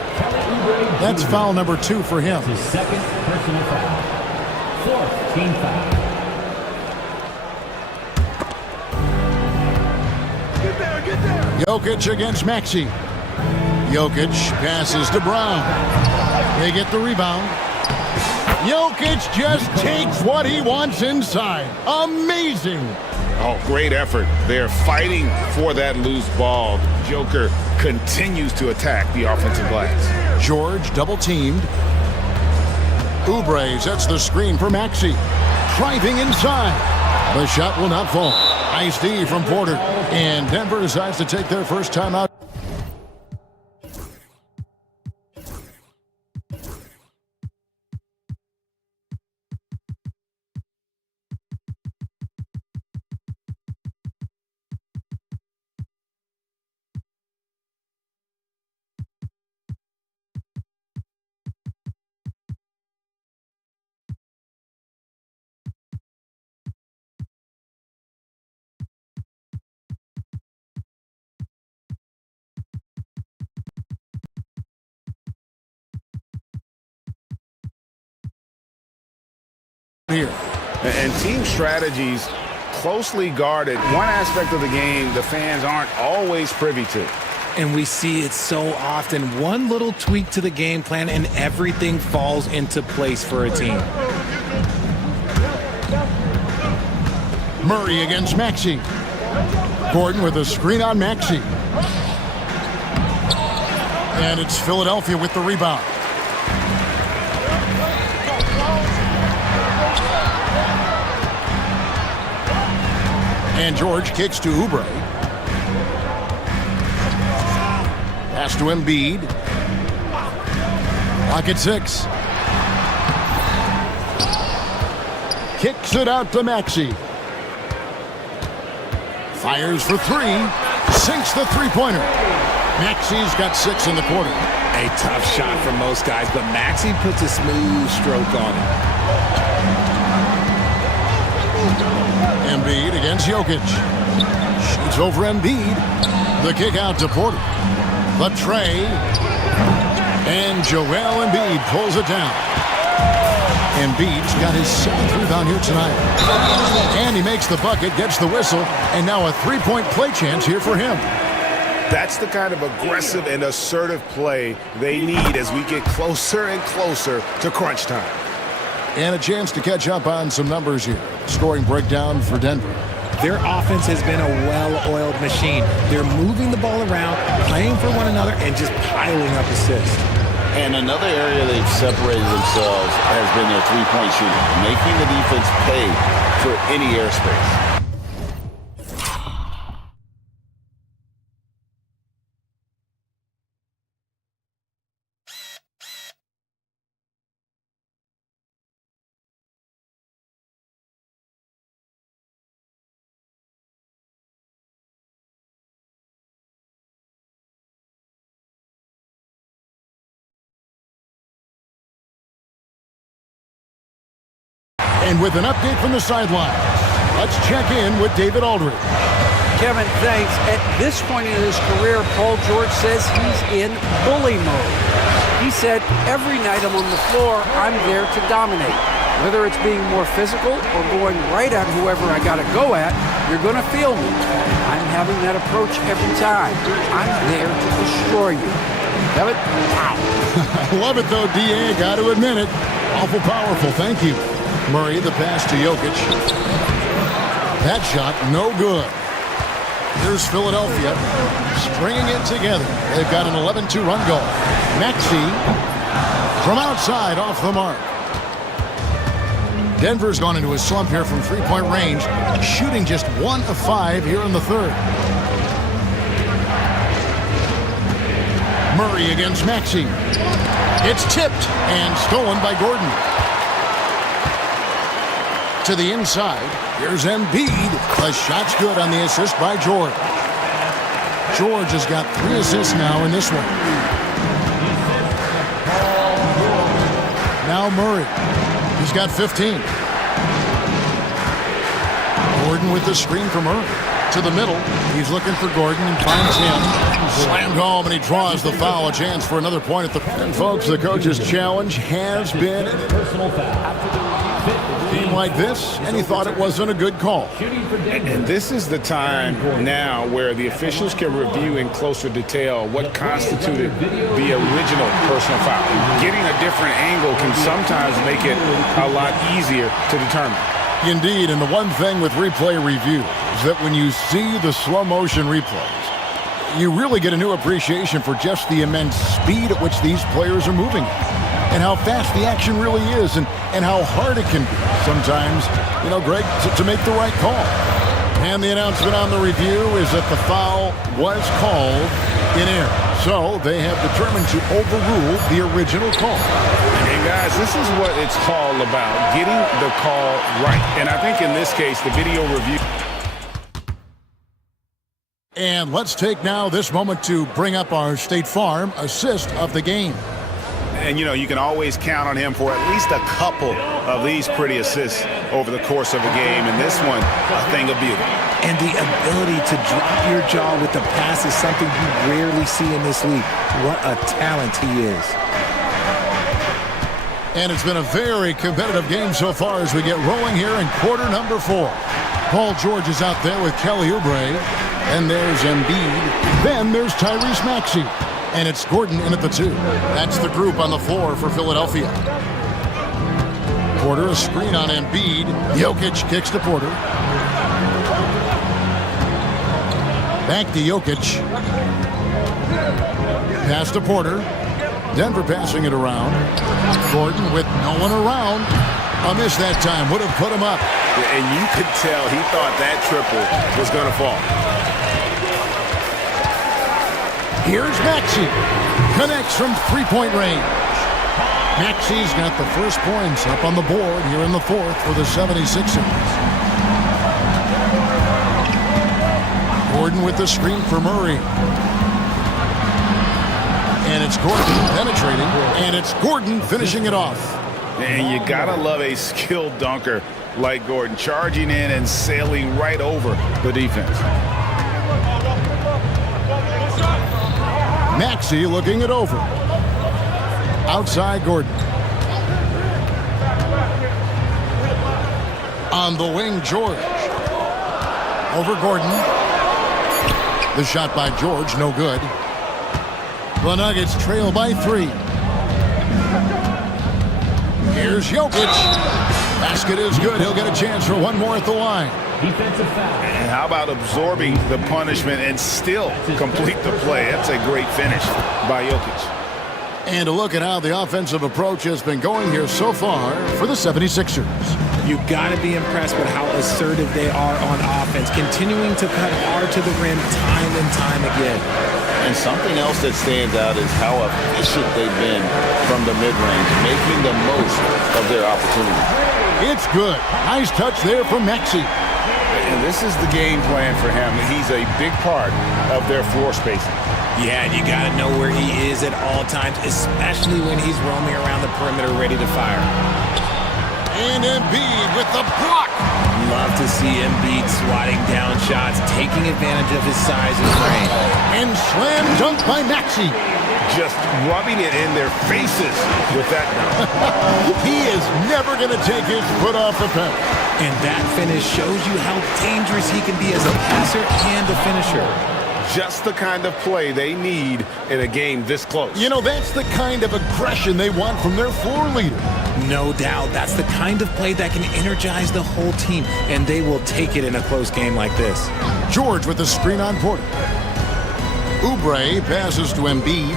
That's foul number 2 for him. His second personal foul. 4th team foul. Jokic against Maxey. Jokic passes to Brown. They get the rebound. Jokic just takes what he wants inside. Amazing. Oh, great effort. They're fighting for that loose ball. Joker continues to attack the offensive glass. George double-teamed. Oubre sets the screen for Maxey. Driving inside. The shot will not fall. Nice D from Porter. And Denver decides to take their first timeout. Here. And team strategies closely guarded. One aspect of the game the fans aren't always privy to. And we see it so often. One little tweak to the game plan and everything falls into place for a team. Murray against Maxey. Gordon with a screen on Maxey. And it's Philadelphia with the rebound. And George kicks to Oubre. Pass to Embiid. Pocket 6. Kicks it out to Maxey. Fires for 3. Sinks the three-pointer. Maxey's got 6 in the quarter. A tough shot for most guys, but Maxey puts a smooth stroke on it. Embiid against Jokic. Shoots over Embiid. The kick out to Porter. The tray. And Joel Embiid pulls it down. Embiid's got his 7th rebound here tonight. And he makes the bucket, gets the whistle, and now a three-point play chance here for him. That's the kind of aggressive and assertive play they need as we get closer and closer to crunch time. And a chance to catch up on some numbers here. Scoring breakdown for Denver. Their offense has been a well-oiled machine. They're moving the ball around, playing for one another, and just piling up assists. And another area they've separated themselves has been their three-point shooting, making the defense pay for any airspace. And with an update from the sidelines, let's check in with David Aldridge. Kevin, thanks. At this point in his career, Paul George says he's in bully mode. He said, every night I'm on the floor, I'm there to dominate. Whether it's being more physical or going right at whoever I got to go at, you're going to feel me. I'm having that approach every time. I'm there to destroy you. Kevin, wow. I love it, though, D.A. Got to admit it. Awful powerful. Thank you. Murray, the pass to Jokic. That shot, no good. Here's Philadelphia, stringing it together. They've got an 11-2 run goal. Maxey from outside, off the mark. Denver's gone into a slump here from three-point range, shooting just 1 of 5 here in the third. Murray against Maxey. It's tipped and stolen by Gordon. To the inside. Here's Embiid. The shot's good on the assist by George. George has got 3 assists now in this one. Now Murray. He's got 15. Gordon with the screen from Murray. To the middle. He's looking for Gordon and finds him. Slammed home, and he draws the foul. A chance for another point at the... And folks, the coach's challenge has been a game like this, and he thought it wasn't a good call. And this is the time now where the officials can review in closer detail what constituted the original personal foul. Getting a different angle can sometimes make it a lot easier to determine. Indeed, and the one thing with replay review is that when you see the slow motion replays, you really get a new appreciation for just the immense speed at which these players are moving and how fast the action really is and how hard it can be sometimes, Greg, to make the right call. And the announcement on the review is that the foul was called in error. So they have determined to overrule the original call. And guys, this is what it's all about, getting the call right. And I think in this case, the video review... And let's take now this moment to bring up our State Farm assist of the game. And, you can always count on him for at least a couple of these pretty assists over the course of a game. And this one, a thing of beauty. And the ability to drop your jaw with the pass is something you rarely see in this league. What a talent he is. And it's been a very competitive game so far as we get rolling here in quarter number 4. Paul George is out there with Kelly Oubre. And there's Embiid. Then there's Tyrese Maxey. And it's Gordon in at the 2. That's the group on the floor for Philadelphia. Porter, a screen on Embiid. Jokic kicks to Porter. Back to Jokic. Pass to Porter. Denver passing it around. Gordon with no one around. A miss that time. Would have put him up. And you could tell he thought that triple was going to fall. Here's Maxey. Connects from 3-point range. Maxey's got the first points up on the board here in the 4th for the 76ers. Gordon with the screen for Murray. And it's Gordon penetrating. And it's Gordon finishing it off. And you gotta love a skilled dunker like Gordon, charging in and sailing right over the defense. Maxey looking it over. Outside Gordon. On the wing, George. Over Gordon. The shot by George, no good. The Nuggets trail by 3. Here's Jokic. Basket is good. He'll get a chance for one more at the line. Defensive foul. And how about absorbing the punishment and still complete the play? That's a great finish by Jokic. And a look at how the offensive approach has been going here so far for the 76ers. You've got to be impressed with how assertive they are on offense, continuing to cut hard to the rim time and time again. And something else that stands out is how efficient they've been from the mid-range, making the most of their opportunities. It's good. Nice touch there from Maxey. And this is the game plan for him. He's a big part of their floor spacing. Yeah, and you got to know where he is at all times, especially when he's roaming around the perimeter ready to fire. And Embiid with the block. Love to see Embiid swatting down shots, taking advantage of his size and frame. And slam dunk by Maxey. Just rubbing it in their faces with that dunk. He is never going to take his foot off the pedal. And that finish shows you how dangerous he can be as a passer and a finisher. Just the kind of play they need in a game this close. That's the kind of aggression they want from their floor leader. No doubt. That's the kind of play that can energize the whole team, and they will take it in a close game like this. George with the screen on Porter. Oubre passes to Embiid.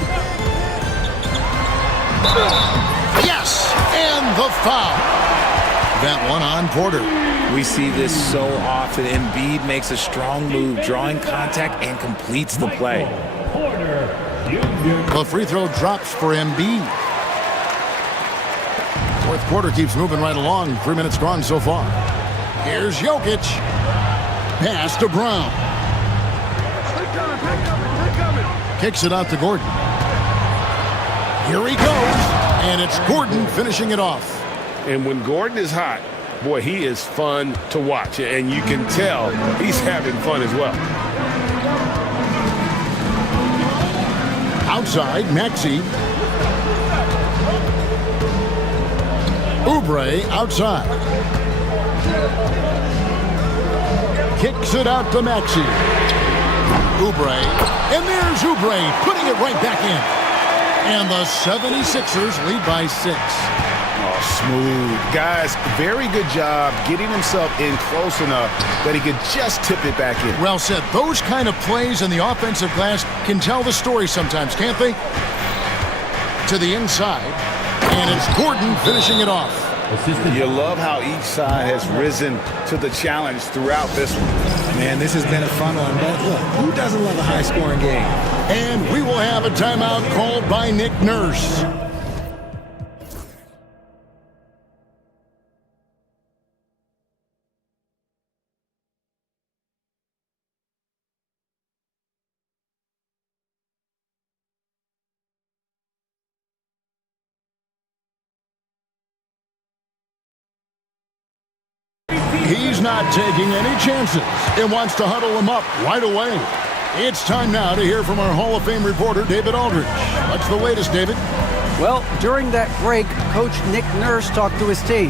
Yes! And the foul. That one on Porter. We see this so often. Embiid makes a strong move, drawing contact, and completes the play. Porter The free throw drops for Embiid. Fourth quarter keeps moving right along. 3 minutes gone so far. Here's Jokic. Pass to Brown. Kicks it out to Gordon. Here he goes. And it's Gordon finishing it off. And when Gordon is hot, boy, he is fun to watch. And you can tell he's having fun as well. Outside, Maxey. Oubre outside. Kicks it out to Maxey. Oubre. And there's Oubre putting it right back in. And the 76ers lead by 6. Oh, smooth. Guys, very good job getting himself in close enough that he could just tip it back in. Well said. Those kind of plays in the offensive glass can tell the story sometimes, can't they? To the inside. And it's Gordon finishing it off. You love how each side has risen to the challenge throughout this one. Man, this has been a fun one, but look, who doesn't love a high-scoring game? And we will have a timeout called by Nick Nurse. He's not taking any chances and wants to huddle him up right away. It's time now to hear from our Hall of Fame reporter, David Aldridge. What's the latest, David? Well, during that break, Coach Nick Nurse talked to his team.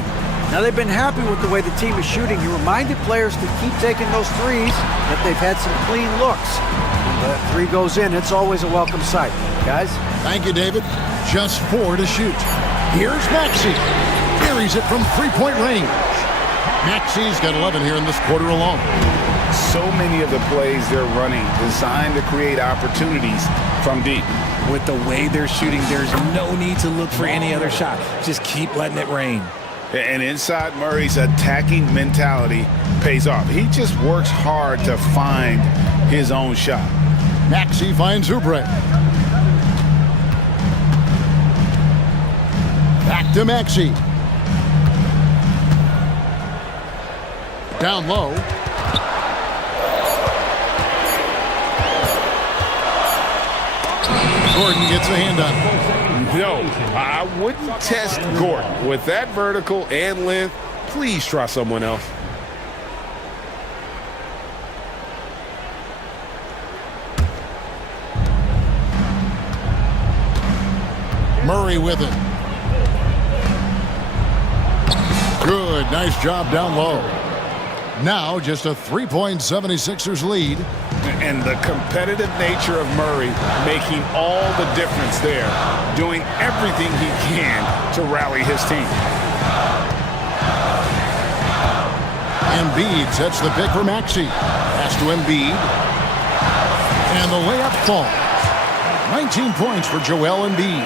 Now, they've been happy with the way the team is shooting. He reminded players to keep taking those threes, that they've had some clean looks. When the three goes in, it's always a welcome sight. Guys? Thank you, David. Just 4 to shoot. Here's Maxey. Carries it from three-point range. Maxey's got 11 here in this quarter alone. So many of the plays they're running designed to create opportunities from deep. With the way they're shooting, there's no need to look for any other shot. Just keep letting it rain. And inside Murray's attacking mentality pays off. He just works hard to find his own shot. Maxey finds Oubre. Back to Maxey. Down low. Gordon gets a hand on it. No, I wouldn't test Gordon. With that vertical and length, please try someone else. Murray with it. Good, nice job down low. Now just a 3-point 76ers lead. And the competitive nature of Murray making all the difference there, doing everything he can to rally his team. Embiid sets the pick for Maxey. Pass to Embiid. And the layup falls. 19 points for Joel Embiid.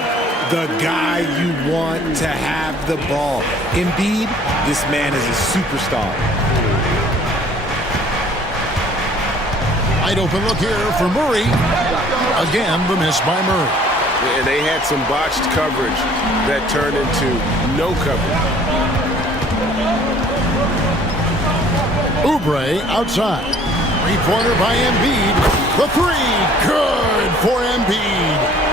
The guy you want to have the ball. Embiid, this man is a superstar. Wide open look here for Murray. Again, the miss by Murray. And they had some botched coverage that turned into no coverage. Oubre outside. Three-pointer by Embiid. The three, good for Embiid.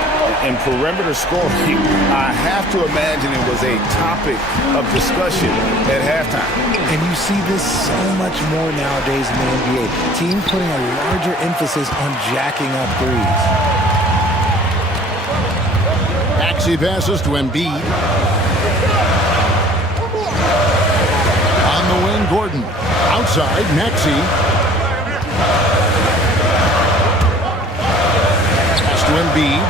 And perimeter scoring, I have to imagine it was a topic of discussion at halftime. And you see this so much more nowadays in the NBA. Teams putting a larger emphasis on jacking up threes. Maxey passes to Embiid. On the wing, Gordon. Outside, Maxey. Pass to Embiid.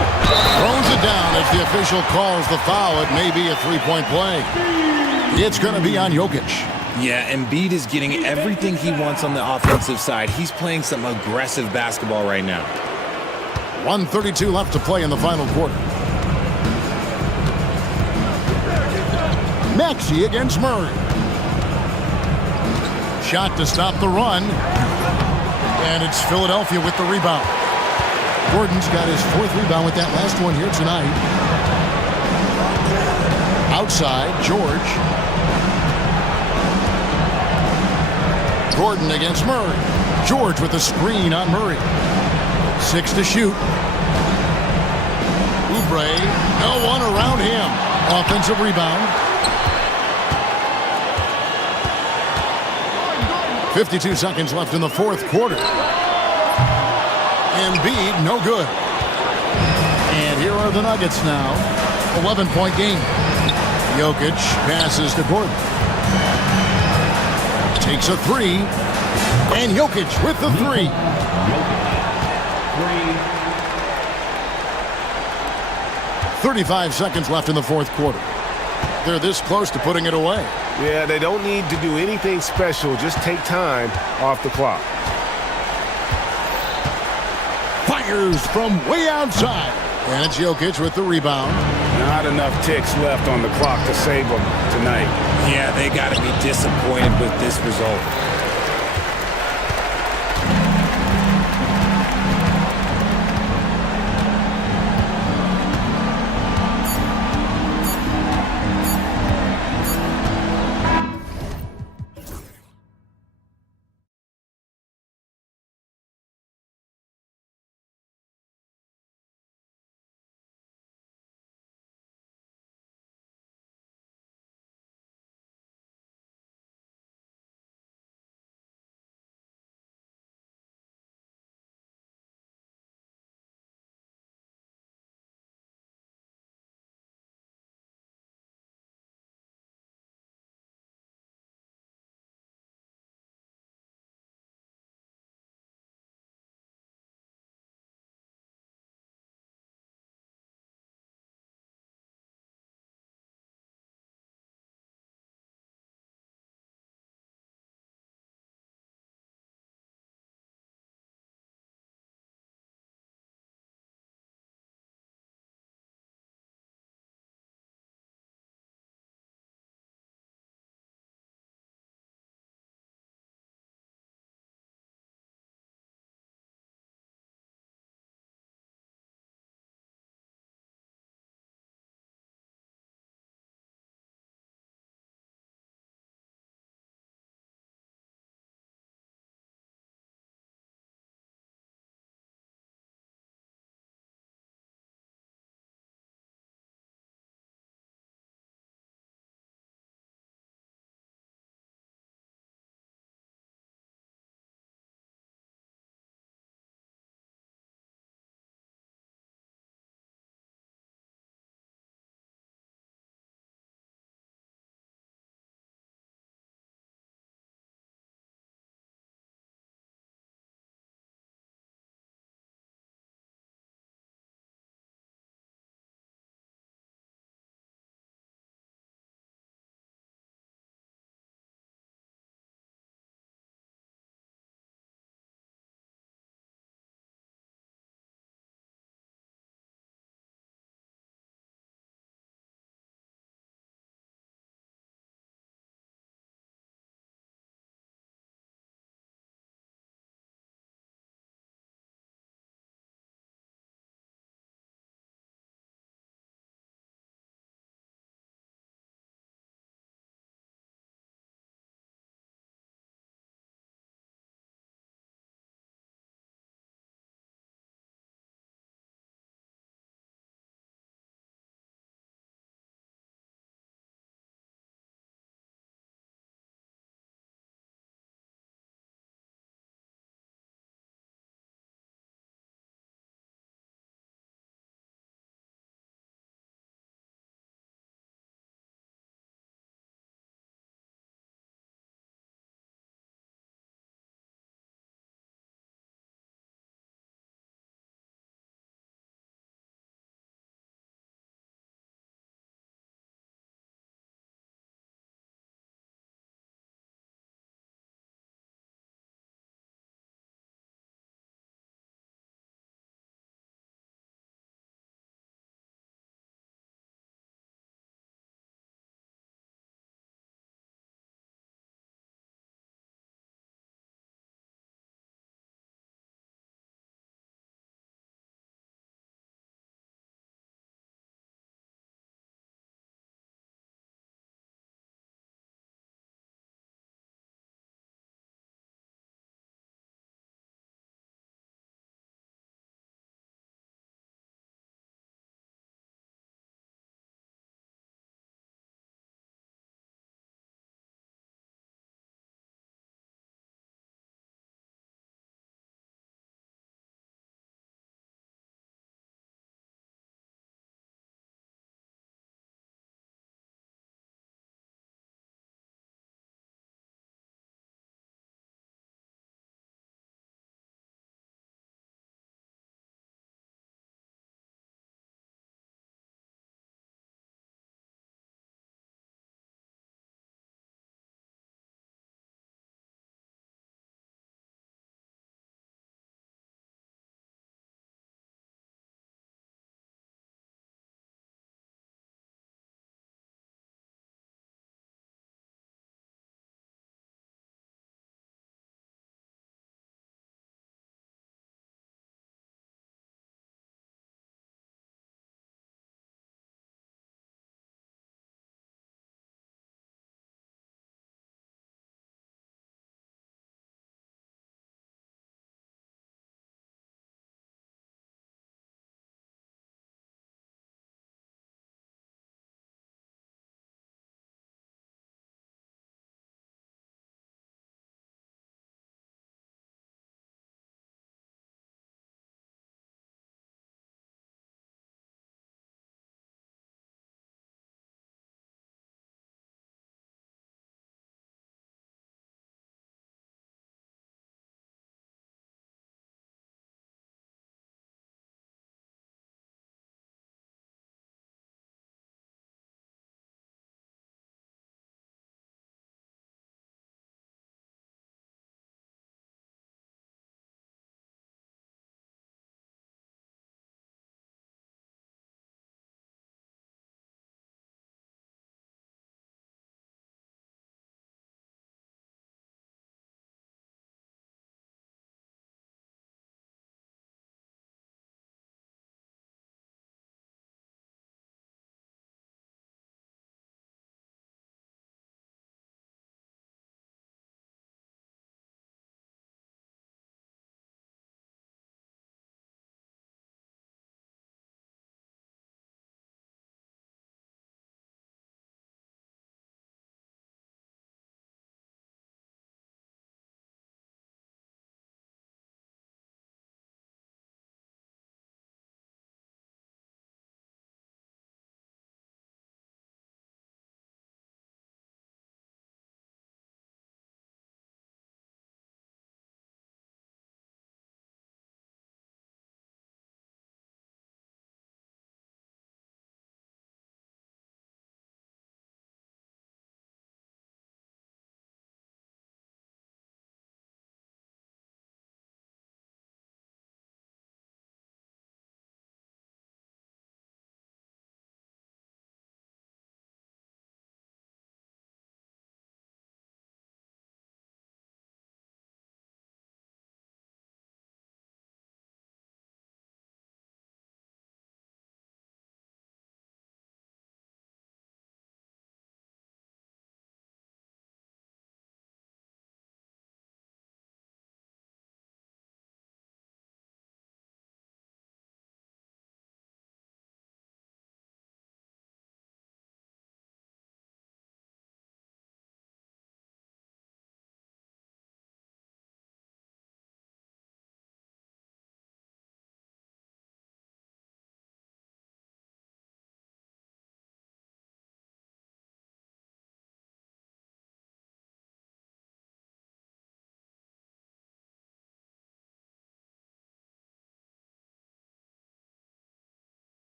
Throws it down as the official calls the foul. It may be a three-point play. It's going to be on Jokic. Yeah, Embiid is getting everything he wants on the offensive side. He's playing some aggressive basketball right now. 1:32 left to play in the final quarter. Maxey against Murray. Shot to stop the run. And it's Philadelphia with the rebound. Gordon's got his 4th rebound with that last one here tonight. Outside, George. Gordon against Murray. George with a screen on Murray. 6 to shoot. Oubre, no one around him. Offensive rebound. 52 seconds left in the 4th quarter. Embiid, no good. And here are the Nuggets now. 11-point game. Jokic passes to Gordon. Takes a 3. And Jokic with the 3. 35 seconds left in the 4th quarter. They're this close to putting it away. Yeah, they don't need to do anything special. Just take time off the clock. Fires from way outside. And it's Jokic with the rebound. Not enough ticks left on the clock to save them tonight. Yeah, they got to be disappointed with this result.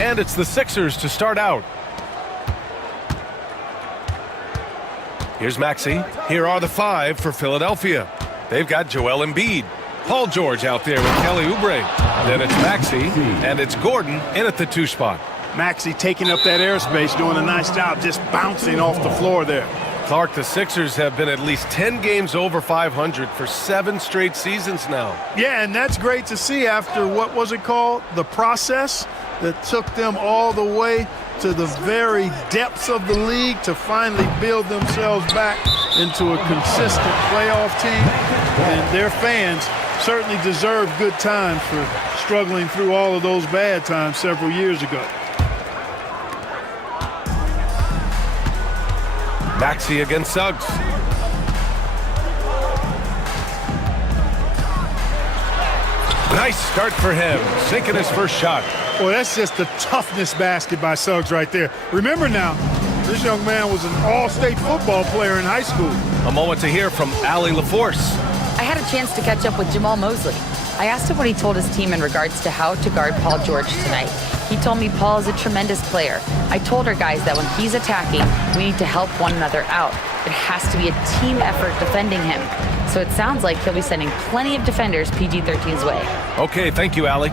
And it's the Sixers to start out. Here's Maxey. Here are the 5 for Philadelphia. They've got Joel Embiid. Paul George out there with Kelly Oubre. Then it's Maxey, and it's Gordon in at the 2 spot. Maxey taking up that airspace, doing a nice job just bouncing off the floor there. Clark, the Sixers have been at least 10 games over 500 for 7 straight seasons now. Yeah, and that's great to see after, what was it called? The process that took them all the way to the very depths of the league to finally build themselves back into a consistent playoff team. And their fans certainly deserve good times for struggling through all of those bad times several years ago. Maxey against Suggs. Nice start for him, sinking his first shot. Well, that's just the toughness basket by Suggs right there. Remember now, this young man was an all-state football player in high school. A moment to hear from Allie LaForce. I had a chance to catch up with Jamal Mosley. I asked him what he told his team in regards to how to guard Paul George tonight. He told me Paul is a tremendous player. I told our guys that when he's attacking, we need to help one another out. It has to be a team effort defending him. So it sounds like he'll be sending plenty of defenders PG-13's way. Okay, thank you, Allie.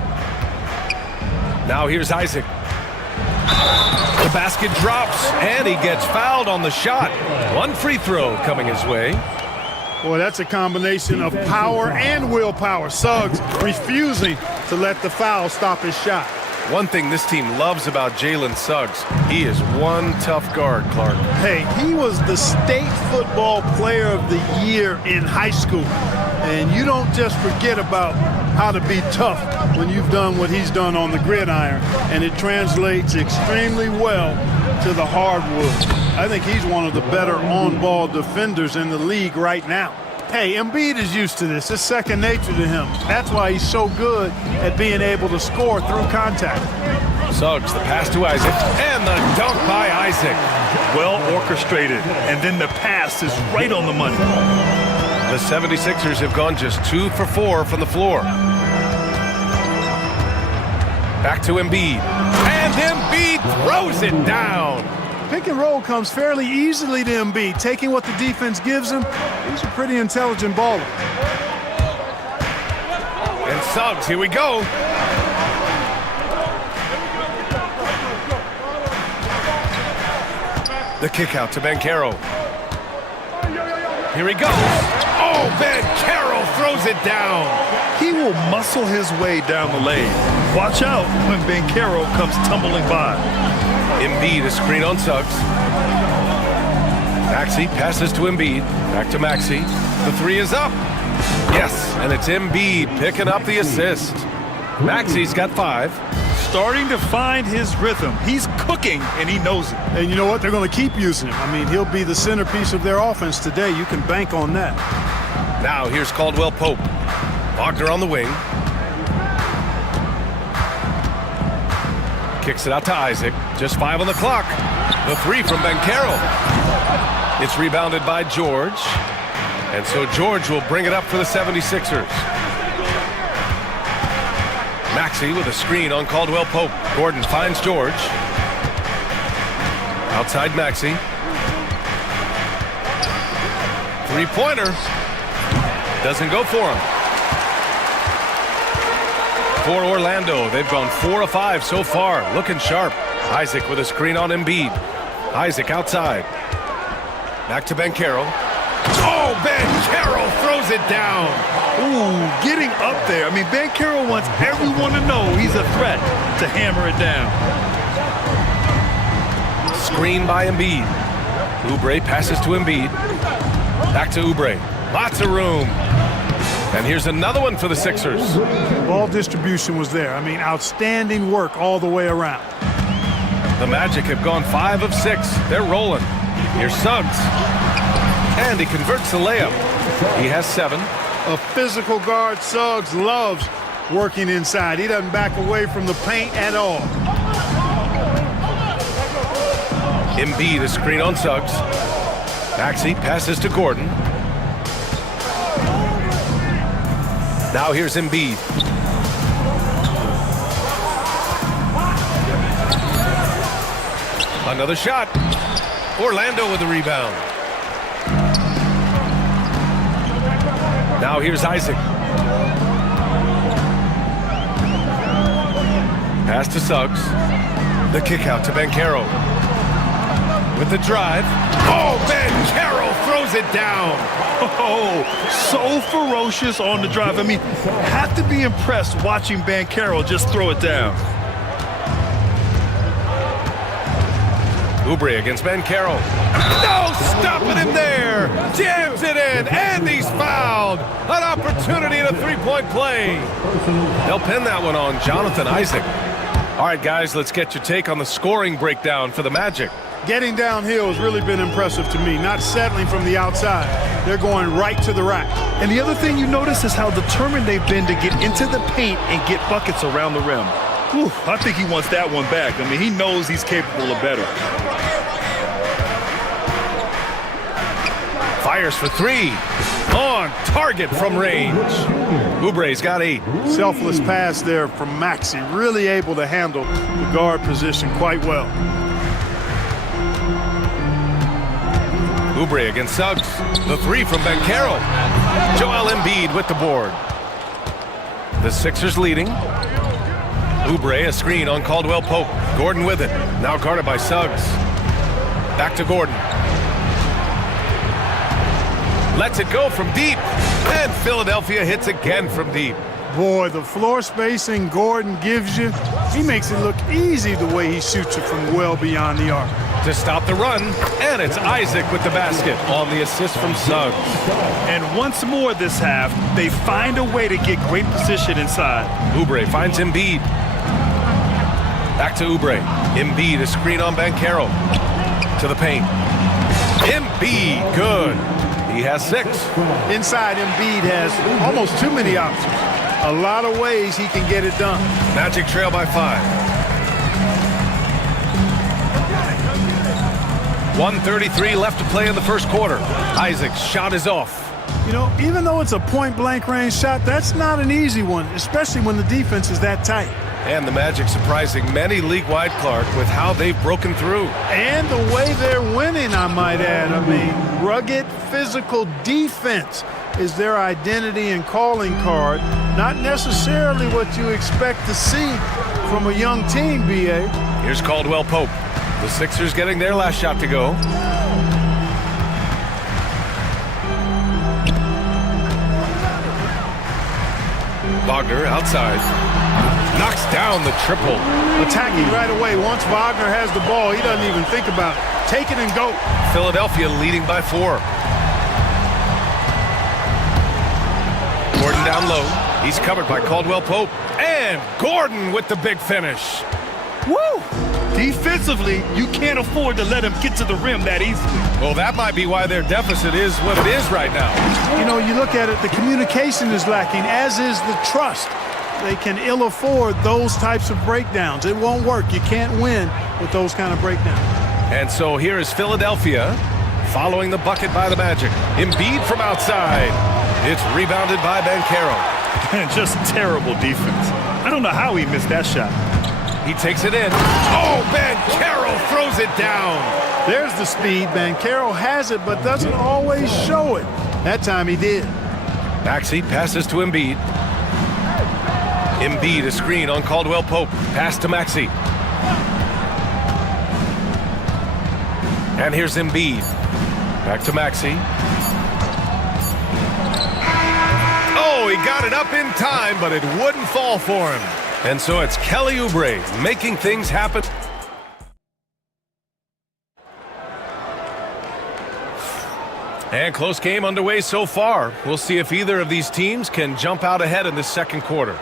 Now here's Isaac. The basket drops, and he gets fouled on the shot. 1 free throw coming his way. Boy, that's a combination of power and willpower. Suggs refusing to let the foul stop his shot. One thing this team loves about Jalen Suggs, he is one tough guard, Clark. Hey, he was the state football player of the year in high school. And you don't just forget about how to be tough when you've done what he's done on the gridiron. And it translates extremely well to the hardwood. I think he's one of the better on-ball defenders in the league right now. Hey, Embiid is used to this. It's second nature to him. That's why he's so good at being able to score through contact. Suggs, the pass to Isaac, and the dunk by Isaac. Well orchestrated, and then the pass is right on the money. The 76ers have gone just 2 for 4 from the floor. Back to Embiid, and Embiid throws it down. Pick and roll comes fairly easily to Embiid, taking what the defense gives him. He's a pretty intelligent baller. And Suggs, here we go. The kick out to Banchero. Here he goes. Oh, Banchero throws it down. He will muscle his way down the lane. Watch out when Banchero comes tumbling by. Embiid, a screen on Suggs. Maxey passes to Embiid. Back to Maxey. The 3 is up. Yes, and it's Embiid picking up the assist. Maxey's got 5. Starting to find his rhythm. He's cooking, and he knows it. And you know what? They're going to keep using him. I mean, he'll be the centerpiece of their offense today. You can bank on that. Now here's Caldwell Pope. Wagner on the wing. Kicks it out to Isaac. Just 5 on the clock. The 3 from Banchero. It's rebounded by George. And so George will bring it up for the 76ers. Maxey with a screen on Caldwell Pope. Gordon finds George. Outside Maxey. 3-pointer. Doesn't go for him. For Orlando, they've gone 4 of 5 so far. Looking sharp. Isaac with a screen on Embiid. Isaac outside. Back to Banchero. Oh, Banchero throws it down. Ooh, getting up there. I mean, Banchero wants everyone to know he's a threat to hammer it down. Screen by Embiid. Oubre passes to Embiid. Back to Oubre. Lots of room. And here's another one for the Sixers. Ball distribution was there. I mean, outstanding work all the way around. The Magic have gone 5 of 6. They're rolling. Here's Suggs. And he converts the layup. He has 7. A physical guard, Suggs, loves working inside. He doesn't back away from the paint at all. Embiid, a screen on Suggs. Maxey passes to Gordon. Now here's Embiid. Another shot. Orlando with the rebound. Now here's Isaac. Pass to Suggs. The kick out to Banchero. With the drive. Oh, Banchero throws it down. Oh, so ferocious on the drive. I mean, have to be impressed watching Banchero just throw it down. Oubre against Banchero. No stopping him there. Jams it in, and he's fouled. An opportunity at a three-point play. They'll pin that one on Jonathan Isaac. All right, guys, let's get your take on the scoring breakdown for the Magic. Getting downhill has really been impressive to me, not settling from the outside. They're going right to the rack. And the other thing you notice is how determined they've been to get into the paint and get buckets around the rim. Whew, I think he wants that one back. I mean, he knows he's capable of better. Fires for three. On target from range. Oubre's got 8. Selfless pass there from Maxey. Really able to handle the guard position quite well. Oubre against Suggs. The 3 from Banchero. Joel Embiid with the board. The Sixers leading. Oubre, a screen on Caldwell Pope. Gordon with it. Now guarded by Suggs. Back to Gordon. Lets it go from deep. And Philadelphia hits again from deep. Boy, the floor spacing Gordon gives you, he makes it look easy the way he shoots it from well beyond the arc. To stop the run, and it's Isaac with the basket on the assist from Suggs. And once more this half, they find a way to get great position inside. Oubre finds Embiid. Back to Oubre. Embiid, a screen on Banchero. To the paint. Embiid, good. He has 6. Inside, Embiid has almost too many options. A lot of ways he can get it done. Magic trail by 5. 1:33 left to play in the first quarter. Isaac's shot is off. You know, even though it's a point-blank range shot, that's not an easy one, especially when the defense is that tight. And the Magic surprising many league-wide, Clark, with how they've broken through. And the way they're winning, I might add. I mean, rugged, physical defense is their identity and calling card. Not necessarily what you expect to see from a young team, B.A. Here's Caldwell Pope. The Sixers getting their last shot to go. Wagner outside. Knocks down the triple. Attacking right away. Once Wagner has the ball, he doesn't even think about it. Take it and go. Philadelphia leading by 4. Gordon down low. He's covered by Caldwell Pope. And Gordon with the big finish. Woo! Defensively, you can't afford to let him get to the rim that easily. Well, that might be why their deficit is what it is right now. You know, you look at it, the communication is lacking, as is the trust. They can ill afford those types of breakdowns. It won't work. You can't win with those kind of breakdowns. And so here is Philadelphia following the bucket by the Magic. Embiid from outside. It's rebounded by Banchero. Just terrible defense. I don't know how he missed that shot. He takes it in. Oh, Banchero throws it down. There's the speed. Banchero has it, but doesn't always show it. That time he did. Maxey passes to Embiid. Embiid, a screen on Caldwell Pope. Pass to Maxey. And here's Embiid. Back to Maxey. Oh, he got it up in time, but it wouldn't fall for him. And so it's Kelly Oubre making things happen. And close game underway so far. We'll see if either of these teams can jump out ahead in the second quarter.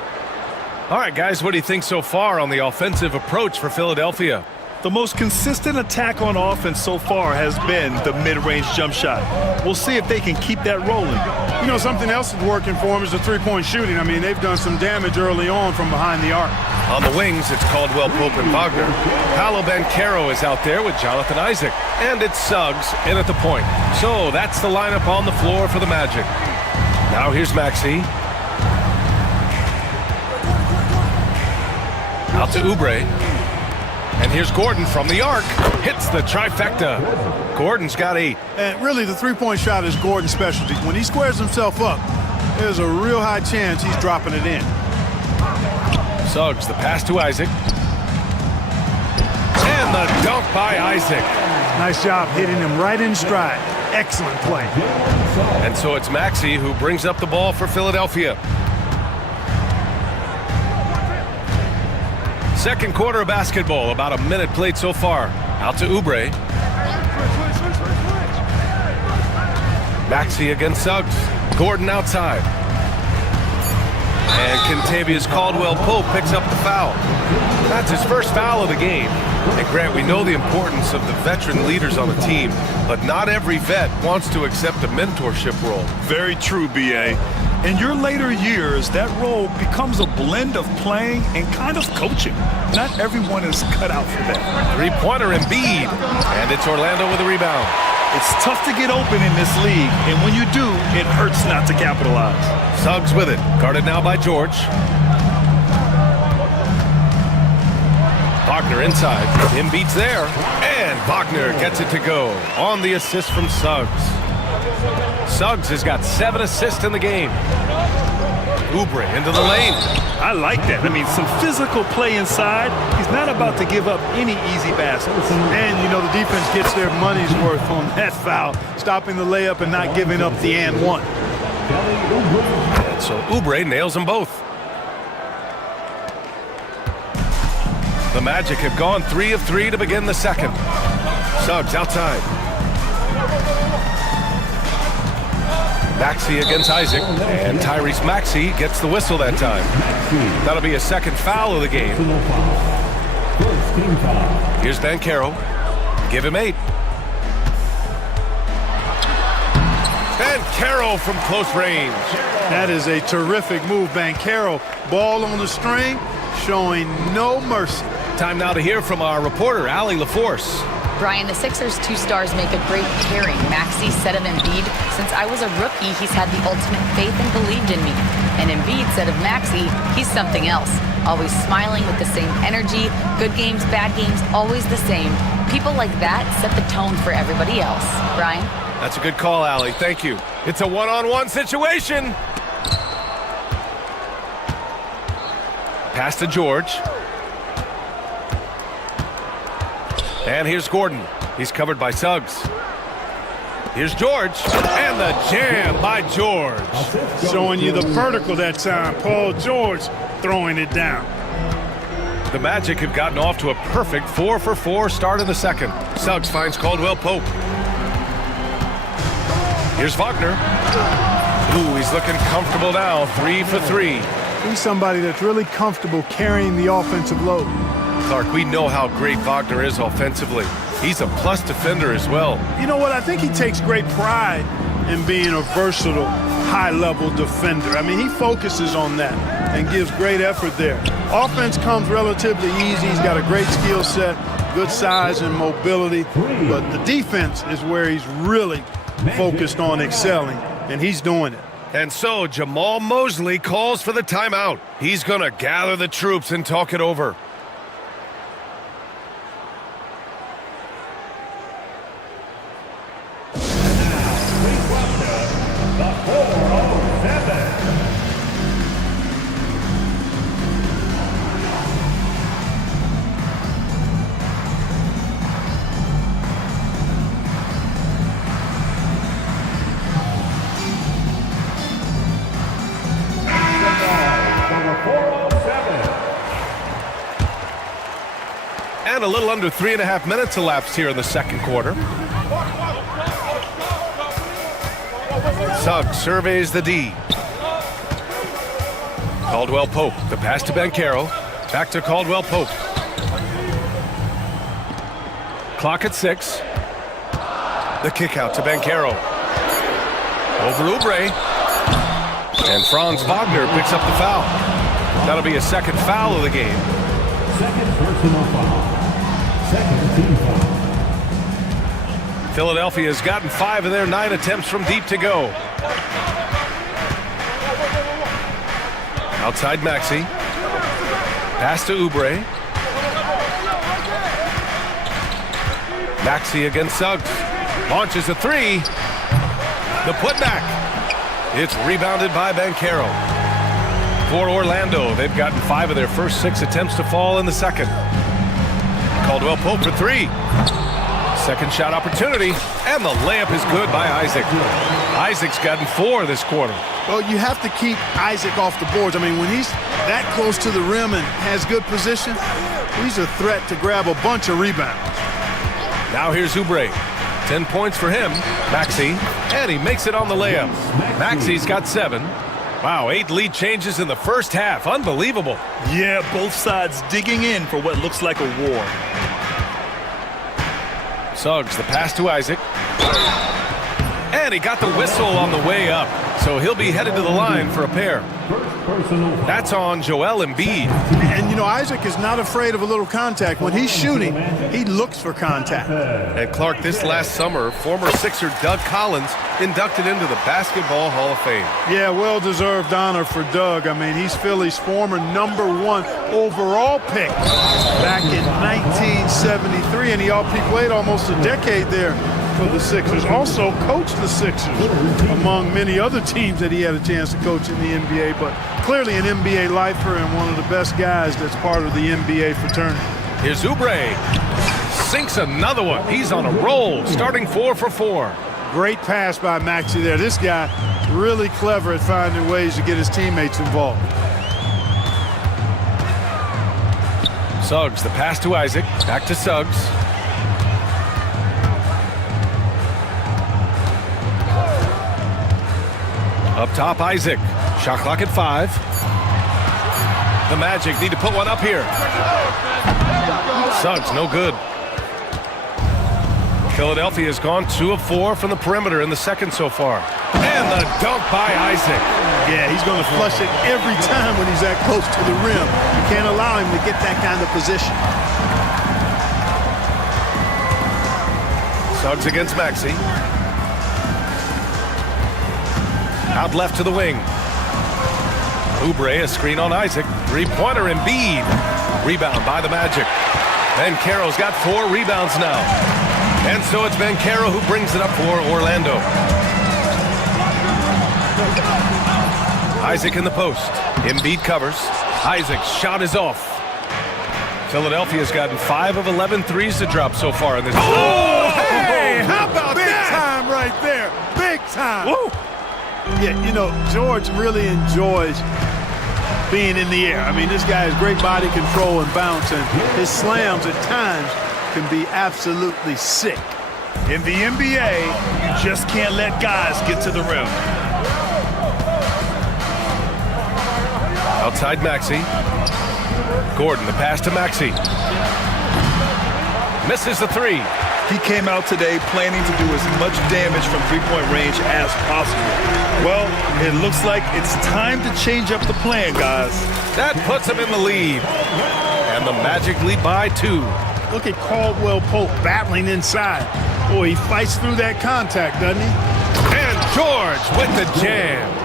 All right, guys, what do you think so far on the offensive approach for Philadelphia? The most consistent attack on offense so far has been the mid-range jump shot. We'll see if they can keep that rolling. You know, something else that's working for them is the three-point shooting. I mean, they've done some damage early on from behind the arc. On the wings, it's Caldwell Pope and Wagner. Paolo Banchero is out there with Jonathan Isaac. And it's Suggs in at the point. So that's the lineup on the floor for the Magic. Now here's Maxey. Out to Oubre. And here's Gordon from the arc. Hits the trifecta. Gordon's got 8. And really, the three-point shot is Gordon's specialty. When he squares himself up, there's a real high chance he's dropping it in. Suggs, the pass to Isaac. And the dunk by Isaac. Nice job hitting him right in stride. Excellent play. And so it's Maxey who brings up the ball for Philadelphia. Second quarter of basketball, about a minute played so far. Out to Oubre. Maxey against Suggs. Gordon outside. And Kentavious Caldwell-Pope picks up the foul. That's his first foul of the game. And Grant, we know the importance of the veteran leaders on the team, but not every vet wants to accept a mentorship role. Very true, B.A. In your later years, that role becomes a blend of playing and kind of coaching. Not everyone is cut out for that. Three-pointer Embiid. And it's Orlando with a rebound. It's tough to get open in this league, and when you do, it hurts not to capitalize. Suggs with it. Guarded now by George. Wagner inside. Embiid's there. And Wagner gets it to go on the assist from Suggs. Suggs has got 7 assists in the game. Oubre into the lane. I like that. I mean, some physical play inside. He's not about to give up any easy baskets. And, you know, the defense gets their money's worth on that foul, stopping the layup and not giving up the and one. And so Oubre nails them both. The Magic have gone 3 of 3 to begin the second. Suggs outside. Maxey against Isaac, and Tyrese Maxey gets the whistle that time. That'll be a second foul of the game. Here's Banchero. Give him 8. Banchero from close range. That is a terrific move, Banchero. Ball on the string, showing no mercy. Time now to hear from our reporter, Allie LaForce. Brian, the Sixers' 2 stars make a great pairing. Maxey said of Embiid, since I was a rookie, he's had the ultimate faith and believed in me. And Embiid said of Maxey, he's something else. Always smiling with the same energy, good games, bad games, always the same. People like that set the tone for everybody else. Brian? That's a good call, Allie. Thank you. It's a one-on-one situation. Pass to George. And here's Gordon. He's covered by Suggs. Here's George. And the jam by George. Showing you the vertical that time. Paul George throwing it down. The Magic have gotten off to a perfect 4-for-4 start in the second. Suggs finds Caldwell-Pope. Here's Wagner. Ooh, he's looking comfortable now. 3 for 3. He's somebody that's really comfortable carrying the offensive load. Clark, we know how great Wagner is offensively. He's a plus defender as well. You know what? I think he takes great pride in being a versatile, high-level defender. I mean, he focuses on that and gives great effort there. Offense comes relatively easy. He's got a great skill set, good size and mobility. But the defense is where he's really focused on excelling, and he's doing it. And so Jamal Mosley calls for the timeout. He's going to gather the troops and talk it over. And a little under 3.5 minutes elapsed here in the second quarter. Suggs surveys the D. Caldwell-Pope, the pass to Banchero. Back to Caldwell-Pope. Clock at 6. The kick out to Banchero. Over Oubre. And Franz Wagner picks up the foul. That'll be a second foul of the game. Second personal foul. Second team foul. Philadelphia has gotten 5 of their 9 attempts from deep to go. Outside Maxey. Pass to Oubre. Maxey against Suggs. Launches a three. The putback. It's rebounded by Banchero. For Orlando, they've gotten 5 of their first 6 attempts to fall in the second. Caldwell Pope for 3. Second shot opportunity, and the layup is good by Isaac. Isaac's gotten 4 this quarter. Well, you have to keep Isaac off the boards. I mean, when he's that close to the rim and has good position, he's a threat to grab a bunch of rebounds. Now here's Oubre. 10 points for him. Maxey, and he makes it on the layup. Maxey's got 7. Wow, 8 lead changes in the first half. Unbelievable. Yeah, both sides digging in for what looks like a war. Suggs, the pass to Isaac. And he got the whistle on the way up. So he'll be headed to the line for a pair. That's on Joel Embiid. And, you know, Isaac is not afraid of a little contact. When he's shooting, he looks for contact. And Clark, this last summer, former Sixer Doug Collins inducted into the Basketball Hall of Fame. Yeah, well-deserved honor for Doug. I mean, he's Philly's former #1 overall pick back in 1973, and he played almost a decade there for the Sixers. Also coached the Sixers, among many other teams that he had a chance to coach in the NBA, but clearly an NBA lifer and one of the best guys that's part of the NBA fraternity. Here's Oubre. Sinks another one. He's on a roll, starting 4 for 4. Great pass by Maxey there. This guy really clever at finding ways to get his teammates involved. Suggs, the pass to Isaac. Back to Suggs. Up top, Isaac. Shot clock at 5. The Magic need to put one up here. Suggs, no good. Philadelphia has gone 2 of 4 from the perimeter in the second so far. And the dunk by Isaac. Yeah, he's going to flush it every time when he's that close to the rim. You can't allow him to get that kind of position. Suggs against Maxey. Out left to the wing. Oubre, a screen on Isaac. 3-pointer Embiid. Rebound by the Magic. Banchero's got 4 rebounds now. And so it's Banchero who brings it up for Orlando. Isaac in the post. Embiid covers. Isaac's shot is off. Philadelphia's gotten 5 of 11 threes to drop so far in this. Oh, hey, how about big that? Big time right there. Big time. Woo. Yeah, you know, George really enjoys being in the air. I mean, this guy has great body control and bounce, and his slams at times can be absolutely sick. In the NBA, you just can't let guys get to the rim. Outside Maxey. Gordon, the pass to Maxey. Misses the 3. He came out today planning to do as much damage from three-point range as possible. Well, it looks like it's time to change up the plan, guys. That puts him in the lead. And the Magic lead by 2. Look at Caldwell Pope battling inside. Boy, he fights through that contact, doesn't he? And George with the jam.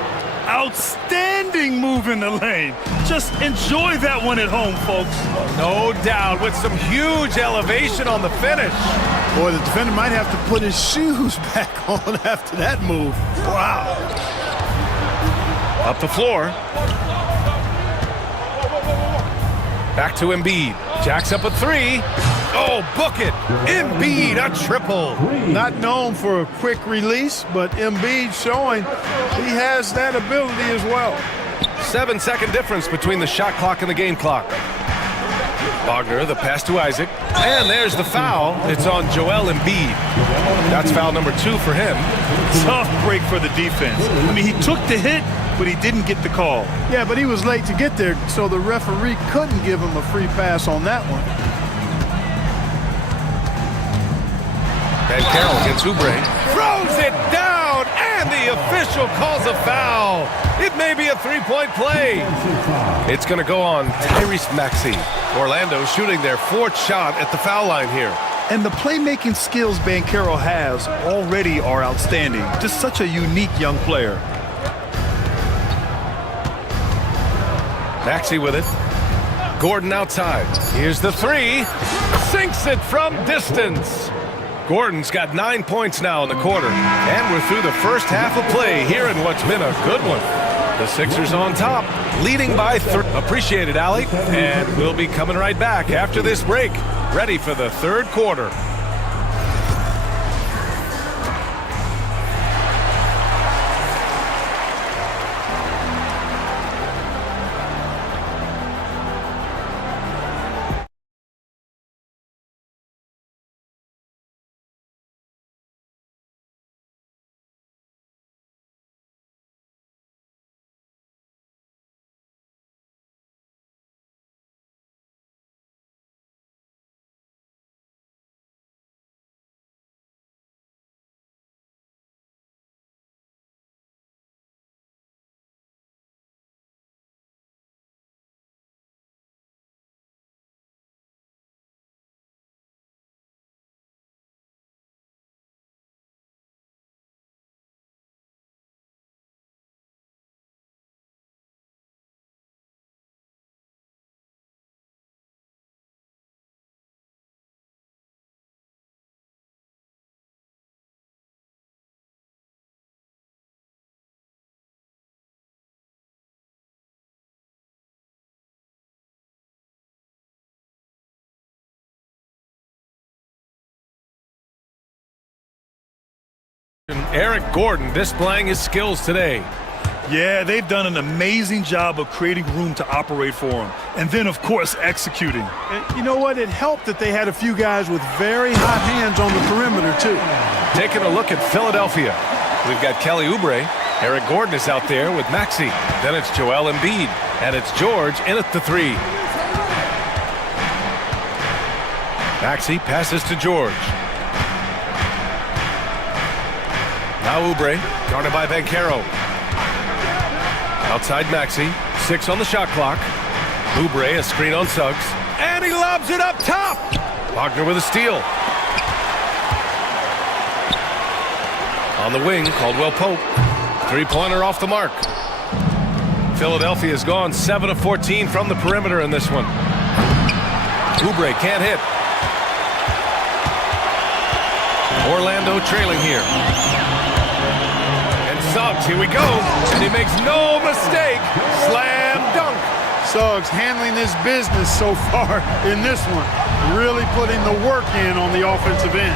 Outstanding move in the lane. Just enjoy that one at home, folks. No doubt, with some huge elevation on the finish. Boy, the defender might have to put his shoes back on after that move. Wow. Up the floor. Back to Embiid. Jacks up a 3. Oh, book it. Embiid, a triple. Not known for a quick release, but Embiid showing he has that ability as well. 7-second difference between the shot clock and the game clock. Wagner, the pass to Isaac. And there's the foul. It's on Joel Embiid. That's foul number 2 for him. Tough break for the defense. I mean, he took the hit, but he didn't get the call. Yeah, but he was late to get there, so the referee couldn't give him a free pass on that one. Banchero against Oubre. Throws it down, and the official calls a foul. It may be a 3-point play. It's going to go on Tyrese Maxey. Orlando shooting their 4th shot at the foul line here. And the playmaking skills Banchero has already are outstanding. Just such a unique young player. Maxey with it. Gordon outside. Here's the 3. Sinks it from distance. Gordon's got 9 points now in the quarter. And we're through the first half of play here in what's been a good one. The Sixers on top, leading by 3. Appreciate it, Allie. And we'll be coming right back after this break, ready for the third quarter. Eric Gordon displaying his skills today. Yeah, they've done an amazing job of creating room to operate for him. And then, of course, executing. And you know what? It helped that they had a few guys with very hot hands on the perimeter, too. Taking a look at Philadelphia. We've got Kelly Oubre. Eric Gordon is out there with Maxey. Then it's Joel Embiid. And it's George in at the 3. Maxey passes to George. Now Oubre, guarded by Banchero. Outside Maxey, 6 on the shot clock. Oubre, a screen on Suggs. And he lobs it up top! Wagner with a steal. On the wing, Caldwell Pope. 3-pointer off the mark. Philadelphia's gone 7 of 14 from the perimeter in this one. Oubre can't hit. Orlando trailing here. Suggs, here we go, and he makes no mistake. Slam dunk. Suggs handling his business so far in this one. Really putting the work in on the offensive end.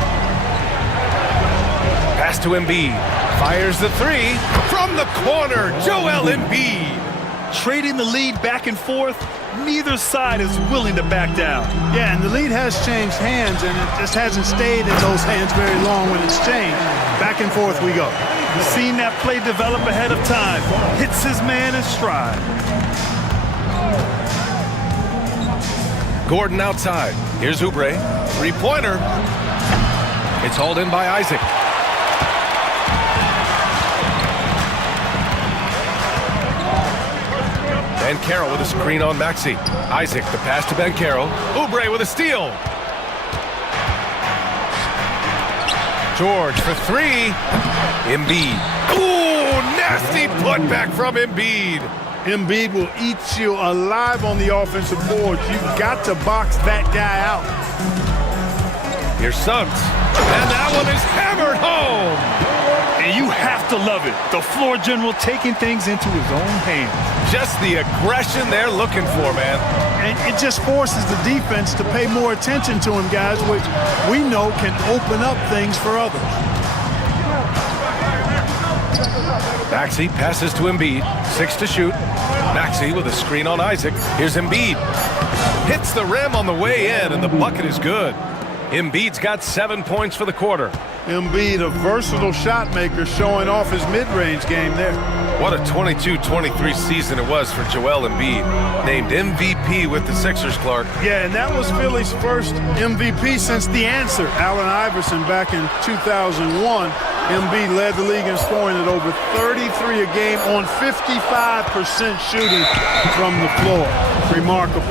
Pass to Embiid. Fires the 3 from the corner. Joel Embiid. Trading the lead back and forth, neither side is willing to back down. Yeah, and the lead has changed hands, and it just hasn't stayed in those hands very long when it's changed. Back and forth we go. Seen that play develop ahead of time. Hits his man in stride. Gordon outside. Here's Oubre. 3-pointer. It's hauled in by Isaac. Banchero with a screen on Maxey. Isaac, the pass to Banchero. Oubre with a steal. George for 3. Embiid. Ooh, nasty putback from Embiid. Embiid will eat you alive on the offensive boards. You've got to box that guy out. Here's Suggs. And that one is hammered home. And you have to love it. The floor general taking things into his own hands. Just the aggression they're looking for, man. And it just forces the defense to pay more attention to him, guys, which we know can open up things for others. Maxey passes to Embiid. 6 to shoot. Maxey with a screen on Isaac. Here's Embiid. Hits the rim on the way in, and the bucket is good. Embiid's got 7 points for the quarter. Embiid, a versatile shot maker, showing off his mid-range game there. What a 22-23 season it was for Joel Embiid. Named MVP with the Sixers, Clark. Yeah, and that was Philly's first MVP since the answer, Allen Iverson, back in 2001. Embiid led the league in scoring at over 33 a game on 55% shooting from the floor. Remarkable.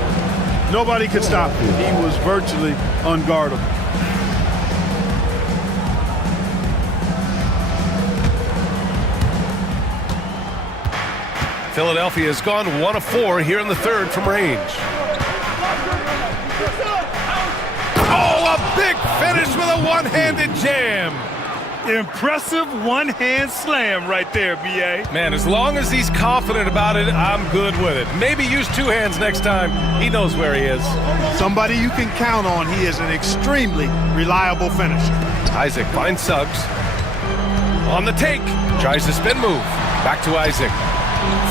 Nobody could stop him. He was virtually unguardable. Philadelphia has gone 1 of 4 here in the third from range. Oh, a big finished with a one-handed jam. Impressive one-hand slam right there, B.A. Man, as long as he's confident about it, I'm good with it. Maybe use two hands next time. He knows where he is. Somebody you can count on. He is an extremely reliable finisher. Isaac finds Suggs. On the take. Tries the spin move. Back to Isaac.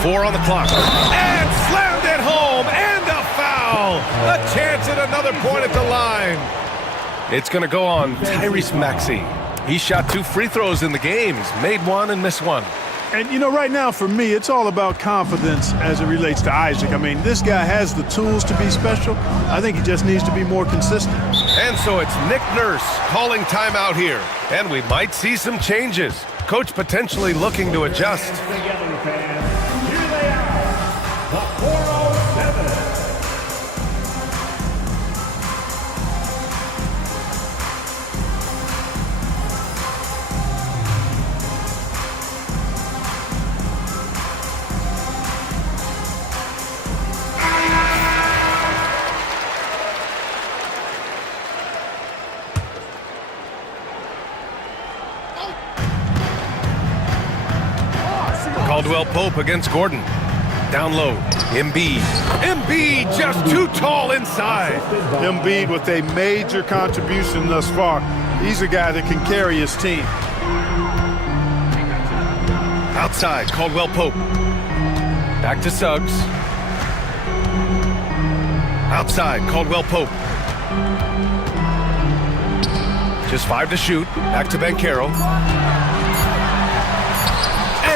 4 on the clock. And slammed it home. And a foul. A chance at another point at the line. It's going to go on Tyrese Maxey. He shot 2 free throws in the game. He's made 1 and missed 1. And, you know, right now for me, it's all about confidence as it relates to Isaac. I mean, this guy has the tools to be special. I think he just needs to be more consistent. And so it's Nick Nurse calling timeout here. And we might see some changes. Coach potentially looking to adjust. Together, fans. Here they are, the 407. Caldwell Pope against Gordon. Down low. Embiid. Embiid just too tall inside. Embiid with a major contribution thus far. He's a guy that can carry his team. Outside, Caldwell Pope. Back to Suggs. Outside, Caldwell Pope. Just 5 to shoot. Back to Banchero.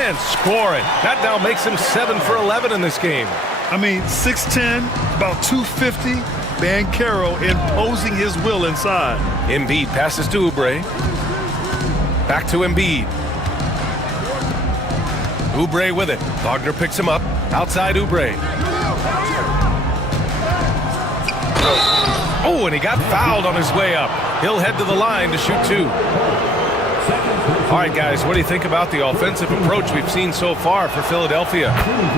And score it. That now makes him 7 for 11 in this game. I mean, 6'10", about 250. Banchero imposing his will inside. Embiid passes to Oubre. Back to Embiid. Oubre with it. Wagner picks him up. Outside Oubre. Oh, and he got fouled on his way up. He'll head to the line to shoot 2. All right, guys, what do you think about the offensive approach we've seen so far for Philadelphia?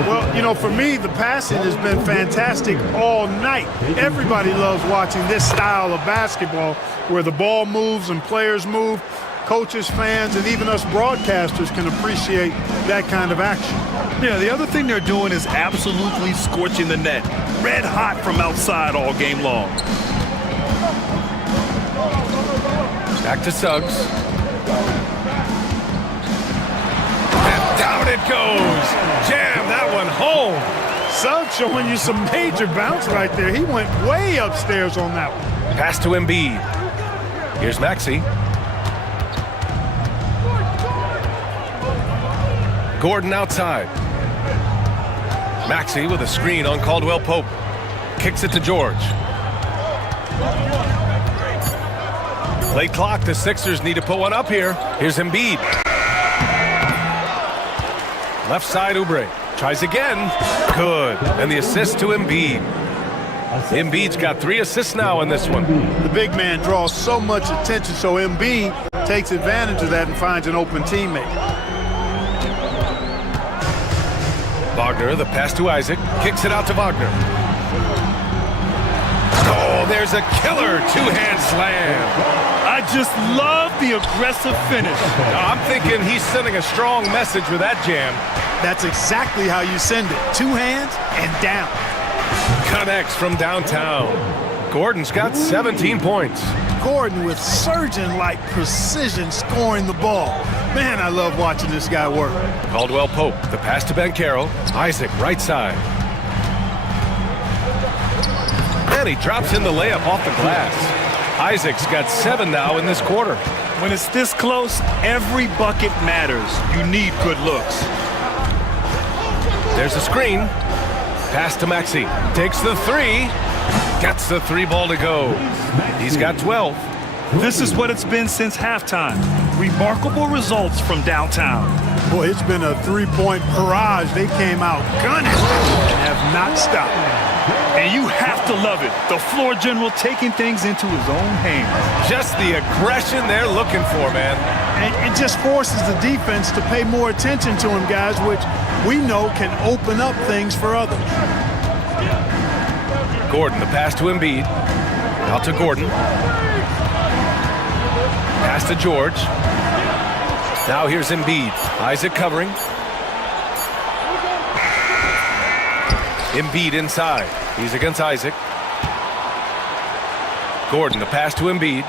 Well, you know, for me, the passing has been fantastic all night. Everybody loves watching this style of basketball where the ball moves and players move. Coaches, fans, and even us broadcasters can appreciate that kind of action. Yeah, the other thing they're doing is absolutely scorching the net. Red hot from outside all game long. Back to Suggs. And down it goes. Jam that one home. Suggs showing you some major bounce right there. He went way upstairs on that one. Pass to Embiid. Here's Maxey. Gordon outside. Maxey with a screen on Caldwell Pope. Kicks it to George. Late clock, the Sixers need to put one up here. Here's Embiid. Left side, Oubre. Tries again. Good. And the assist to Embiid. Embiid's got 3 assists now in this one. The big man draws so much attention, so Embiid takes advantage of that and finds an open teammate. Wagner, the pass to Isaac. Kicks it out to Wagner. Oh, there's a killer two-hand slam. I just love the aggressive finish. I'm thinking he's sending a strong message with that jam. That's exactly how you send it. 2 hands and down. Connects from downtown. Gordon's got 17 points. Gordon with surgeon-like precision scoring the ball. Man, I love watching this guy work. Caldwell Pope, the pass to Banchero. Isaac, right side. And he drops in the layup off the glass. Isaac's got 7 now in this quarter. When it's this close, every bucket matters. You need good looks. There's a screen. Pass to Maxey. Takes the 3. Gets the 3 ball to go. He's got 12. This is what it's been since halftime. Remarkable results from downtown. Boy, it's been a 3-point barrage. They came out gunning and have not stopped. And you have to love it. The floor general taking things into his own hands. Just the aggression they're looking for, man. And it just forces the defense to pay more attention to him, guys, which we know can open up things for others. Gordon, the pass to Embiid. Out to Gordon. Pass to George. Now here's Embiid. Isaac covering. Embiid inside. He's against Isaac. Gordon, the pass to Embiid.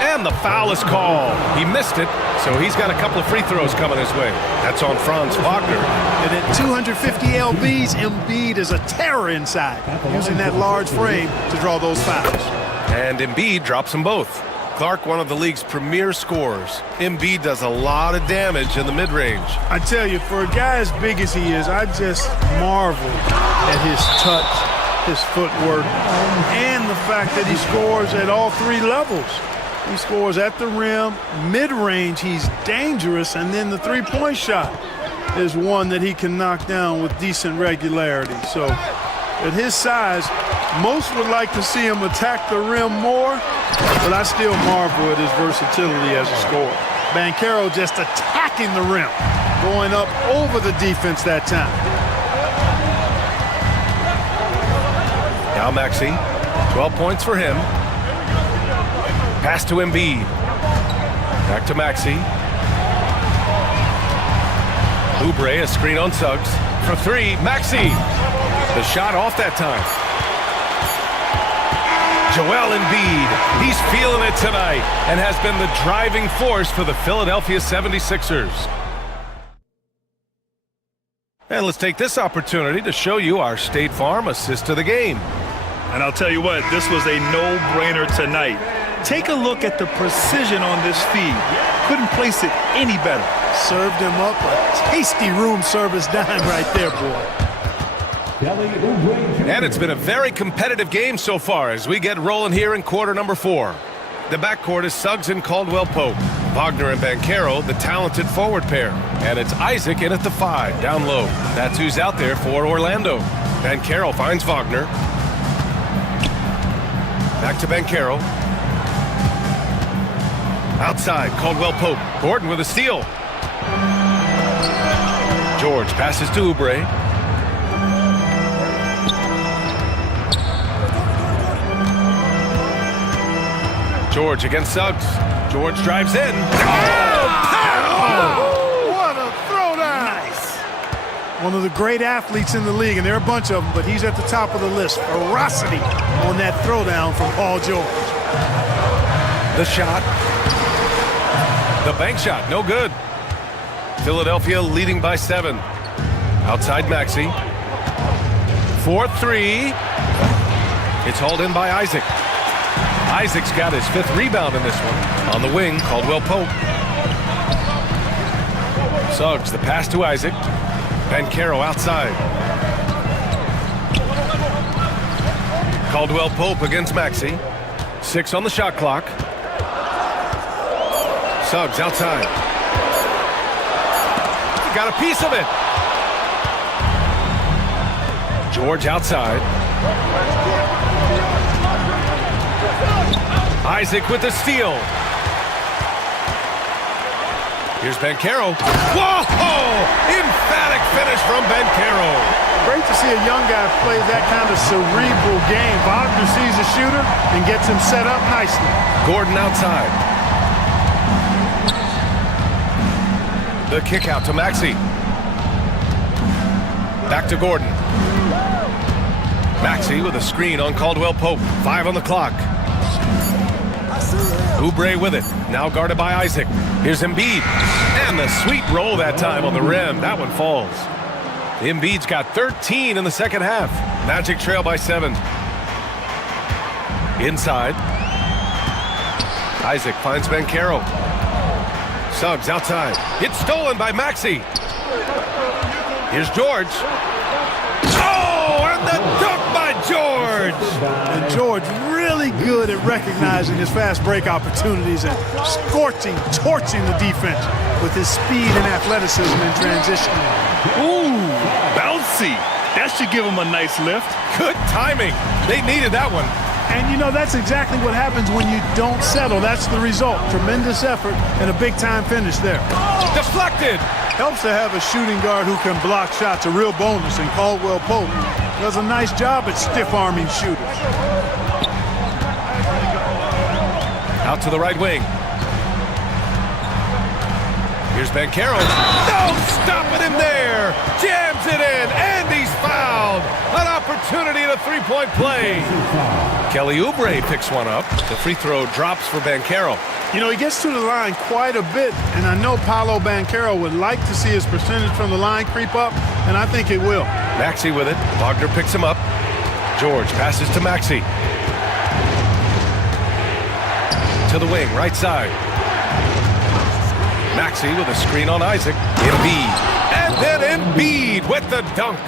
And the foul is called. He missed it, so he's got a couple of free throws coming his way. That's on Franz Wagner. And at 250 lbs, Embiid is a terror inside, using that large frame to draw those fouls. And Embiid drops them both. Clark, one of the league's premier scorers. Embiid does a lot of damage in the mid-range. I tell you, for a guy as big as he is, I just marvel at his touch, his footwork, and the fact that he scores at all three levels. He scores at the rim, mid-range, he's dangerous, and then the three-point shot is one that he can knock down with decent regularity. So at his size, most would like to see him attack the rim more, but I still marvel at his versatility as a scorer. Banchero just attacking the rim, going up over the defense that time. Now Maxey, 12 points for him. Pass to Embiid. Back to Maxey. Oubre, a screen on Suggs. For three, Maxey. The shot off that time. Joel Embiid, he's feeling it tonight and has been the driving force for the Philadelphia 76ers. And let's take this opportunity to show you our State Farm assist to the game. And I'll tell you what, this was a no-brainer tonight. Take a look at the precision on this feed. Couldn't place it any better. Served him up a tasty room service dime right there, boy. And it's been a very competitive game so far as we get rolling here in quarter number 4. The backcourt is Suggs and Caldwell Pope. Wagner and Banchero, the talented forward pair. And it's Isaac in at the 5, down low. That's who's out there for Orlando. Banchero finds Wagner. Back to Banchero. Outside, Caldwell Pope. Gordon with a steal. George passes to Oubre. George against Suggs. George drives in. What a throwdown! Nice. One of the great athletes in the league, and there are a bunch of them, but he's at the top of the list. Ferocity on that throwdown from Paul George. The shot. The bank shot, no good. Philadelphia leading by 7. Outside Maxey. 4-3. It's hauled in by Isaac. Isaac's got his 5th rebound in this one. On the wing, Caldwell Pope. Suggs, the pass to Isaac. Banchero outside. Caldwell Pope against Maxey. 6 on the shot clock. Suggs outside. He got a piece of it. George outside. Isaac with the steal. Here's Banchero. Whoa! Emphatic finish from Banchero. Great to see a young guy play that kind of cerebral game. Wagner sees a shooter and gets him set up nicely. Gordon outside. The kick out to Maxey. Back to Gordon. Maxey with a screen on Caldwell Pope. 5 on the clock. Oubre with it. Now guarded by Isaac. Here's Embiid. And the sweet roll that time on the rim. That one falls. Embiid's got 13 in the second half. Magic trail by 7. Inside. Isaac finds Banchero. Suggs outside. It's stolen by Maxey. Here's George. Oh, and the dunk by George. And George really good at recognizing his fast break opportunities and torching the defense with his speed and athleticism in transition. Ooh, bouncy. That should give him a nice lift. Good timing. They needed that one. And, you know, that's exactly what happens when you don't settle. That's the result. Tremendous effort and a big-time finish there. Deflected. Helps to have a shooting guard who can block shots, a real bonus, and Caldwell Pope does a nice job at stiff-arming shooters. Out to the right wing. Here's Banchero. No, stopping him there. Jams it in, and he's fouled. An opportunity at a three-point play. Kelly Oubre picks one up. The free throw drops for Banchero. You know, he gets to the line quite a bit, and I know Paolo Banchero would like to see his percentage from the line creep up, and I think it will. Maxey with it. Wagner picks him up. George passes to Maxey. To the wing, right side. Maxey with a screen on Isaac. Embiid. And then Embiid with the dunk.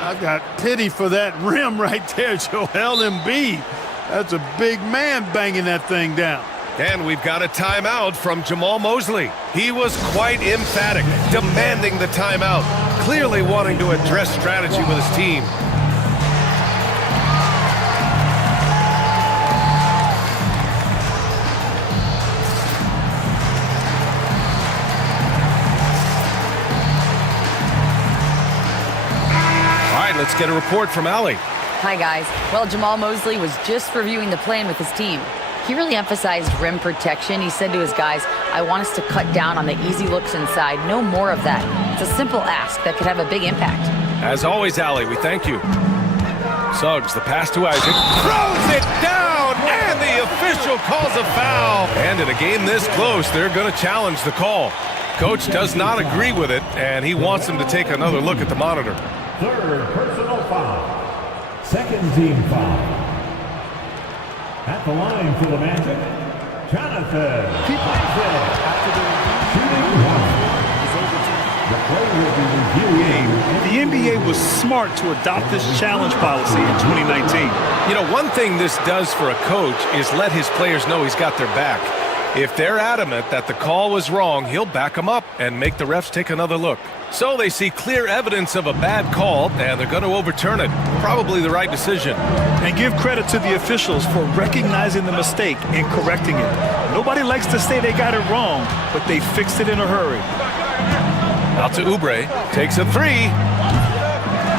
I've got pity for that rim right there, Joel Embiid. That's a big man banging that thing down. And we've got a timeout from Jamal Mosley. He was quite emphatic, demanding the timeout, clearly wanting to address strategy with his team. Let's get a report from Allie. Hi, guys. Well, Jamal Mosley was just reviewing the plan with his team. He really emphasized rim protection. He said to his guys, I want us to cut down on the easy looks inside. No more of that. It's a simple ask that could have a big impact. As always, Allie, we thank you. Suggs, the pass to Isaac. Throws it down, and the official calls a foul. And in a game this close, they're going to challenge the call. Coach does not agree with it, and he wants them to take another look at the monitor. Third personal foul. Second team foul. At the line for the Magic, Jonathan. Keep after the The NBA was smart to adopt this challenge policy in 2019. You know, one thing this does for a coach is let his players know he's got their back. If they're adamant that the call was wrong, he'll back them up and make the refs take another look. So they see clear evidence of a bad call, and they're going to overturn it. Probably the right decision. And give credit to the officials for recognizing the mistake and correcting it. Nobody likes to say they got it wrong, but they fixed it in a hurry. Out to Oubre. Takes a three.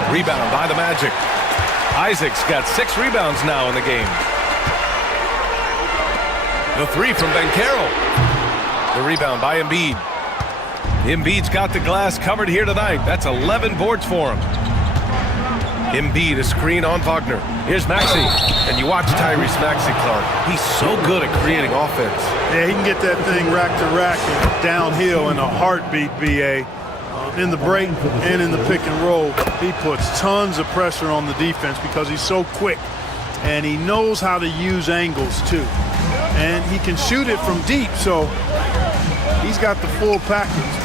Rebound by the Magic. Isaac's got 6 rebounds now in the game. The three from Banchero. The rebound by Embiid. Embiid's got the glass covered here tonight. That's 11 boards for him. Embiid, a screen on Wagner. Here's Maxey. And you watch Tyrese Maxey, Clark. He's so good at creating offense. Yeah, he can get that thing rack to rack and downhill in a heartbeat, BA. In the break and in the pick and roll, he puts tons of pressure on the defense because he's so quick. And he knows how to use angles, too. And he can shoot it from deep, so he's got the full package.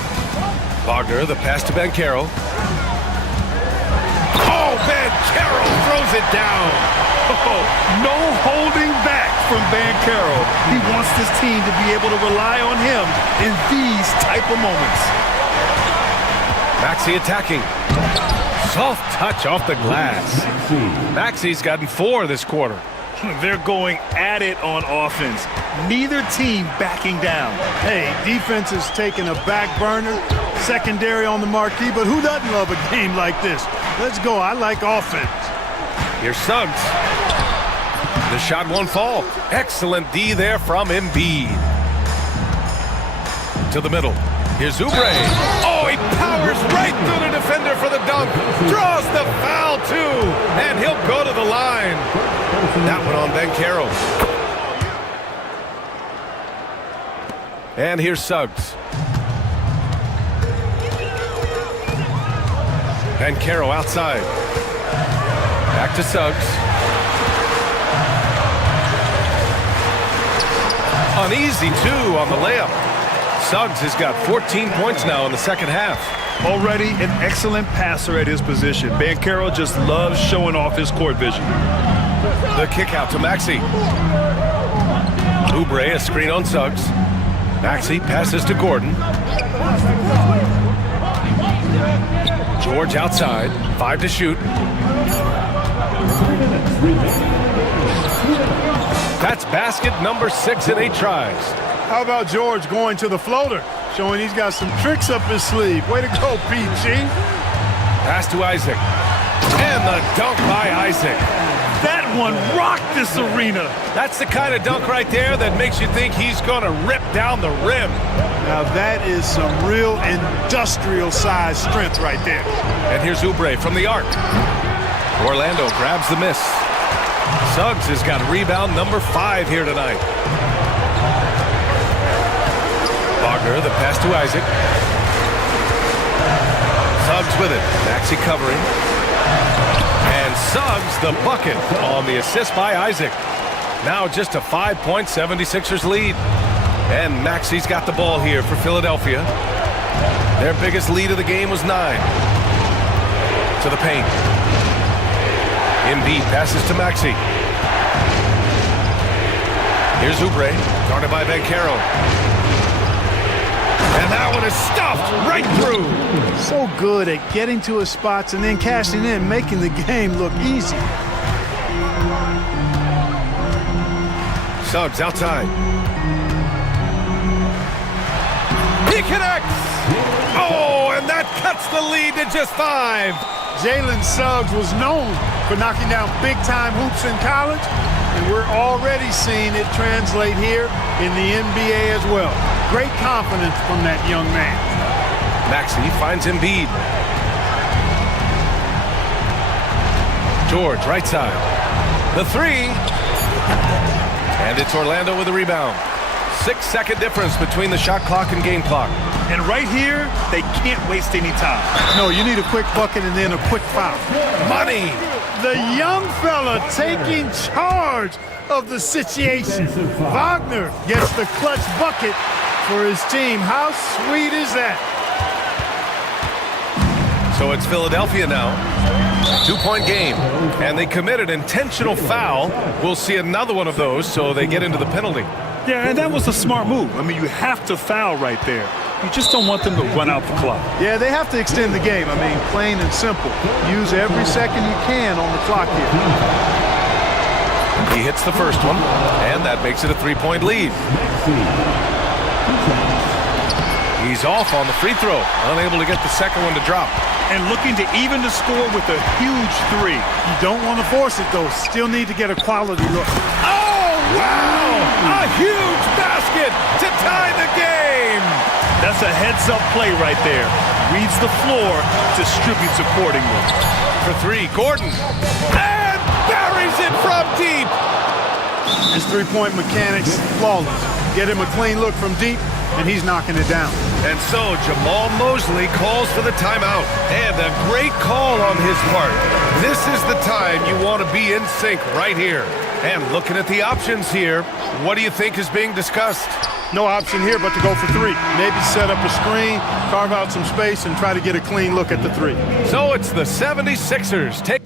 Wagner, the pass to Banchero. Oh, Banchero throws it down. Oh, no holding back from Banchero. He wants this team to be able to rely on him in these type of moments. Maxey attacking. Soft touch off the glass. Maxey's gotten 4 this quarter. They're going at it on offense. Neither team backing down. Hey, defense is taking a back burner, secondary on the marquee, but who doesn't love a game like this? Let's go. I like offense. Here's Suggs. The shot won't fall. Excellent D there from Embiid. To the middle. Here's Oubre. Oh, he powers right through the defender for the dunk. Draws the foul, too. And he'll go to the line. That one on Banchero. And here's Suggs. Banchero outside. Back to Suggs. Uneasy, too, on the layup. Suggs has got 14 points now in the second half. Already an excellent passer at his position. Banchero just loves showing off his court vision. The kick out to Maxey. Oubre, a screen on Suggs. Maxey passes to Gordon. George outside. 5 to shoot. That's basket number 6 in 8 tries. How about George going to the floater, showing he's got some tricks up his sleeve. Way to go, PG. Pass to Isaac. And the dunk by Isaac. That one rocked this arena. That's the kind of dunk right there that makes you think he's going to rip down the rim. Now that is some real industrial size strength right there. And here's Oubre from the arc. Orlando grabs the miss. Suggs has got rebound number 5 here tonight. Wagner, the pass to Isaac. Suggs with it. Maxey covering. And Suggs the bucket on the assist by Isaac. Now just a 5-point 76ers lead. And Maxey's got the ball here for Philadelphia. Their biggest lead of the game was 9. To the paint. Embiid passes to Maxey. Here's Oubre, guarded by Banchero. And that one is stuffed right through. So good at getting to his spots and then cashing in, making the game look easy. Suggs outside. He connects! Oh, and that cuts the lead to just 5. Jalen Suggs was known for knocking down big-time hoops in college, and we're already seeing it translate here in the NBA as well. Great confidence from that young man. Maxey finds Embiid. George, right side. The 3. And it's Orlando with the rebound. 6-second difference between the shot clock and game clock. And right here, they can't waste any time. No, you need a quick bucket and then a quick foul. Money! The young fella taking charge of the situation. Wagner gets the clutch bucket for his team. How sweet is that? So it's Philadelphia now. 2-point game. And they committed intentional foul. We'll see another one of those, so they get into the penalty. Yeah, and that was a smart move. I mean, you have to foul right there. You just don't want them to run out the clock. Yeah, they have to extend the game. I mean, plain and simple. Use every second you can on the clock here. He hits the first one, and that makes it a 3-point lead. He's off on the free throw, unable to get the second one to drop. And looking to even the score with a huge 3. You don't want to force it, though. Still need to get a quality look. Oh, wow! A huge basket to tie the game! That's a heads-up play right there. Reads the floor, distributes accordingly. For 3, Gordon. And buries it from deep! His three-point mechanics, flawless. Get him a clean look from deep, and he's knocking it down. And so Jamal Mosley calls for the timeout. And a great call on his part. This is the time you want to be in sync right here. And looking at the options here, what do you think is being discussed? No option here but to go for 3. Maybe set up a screen, carve out some space, and try to get a clean look at the 3. So it's the 76ers take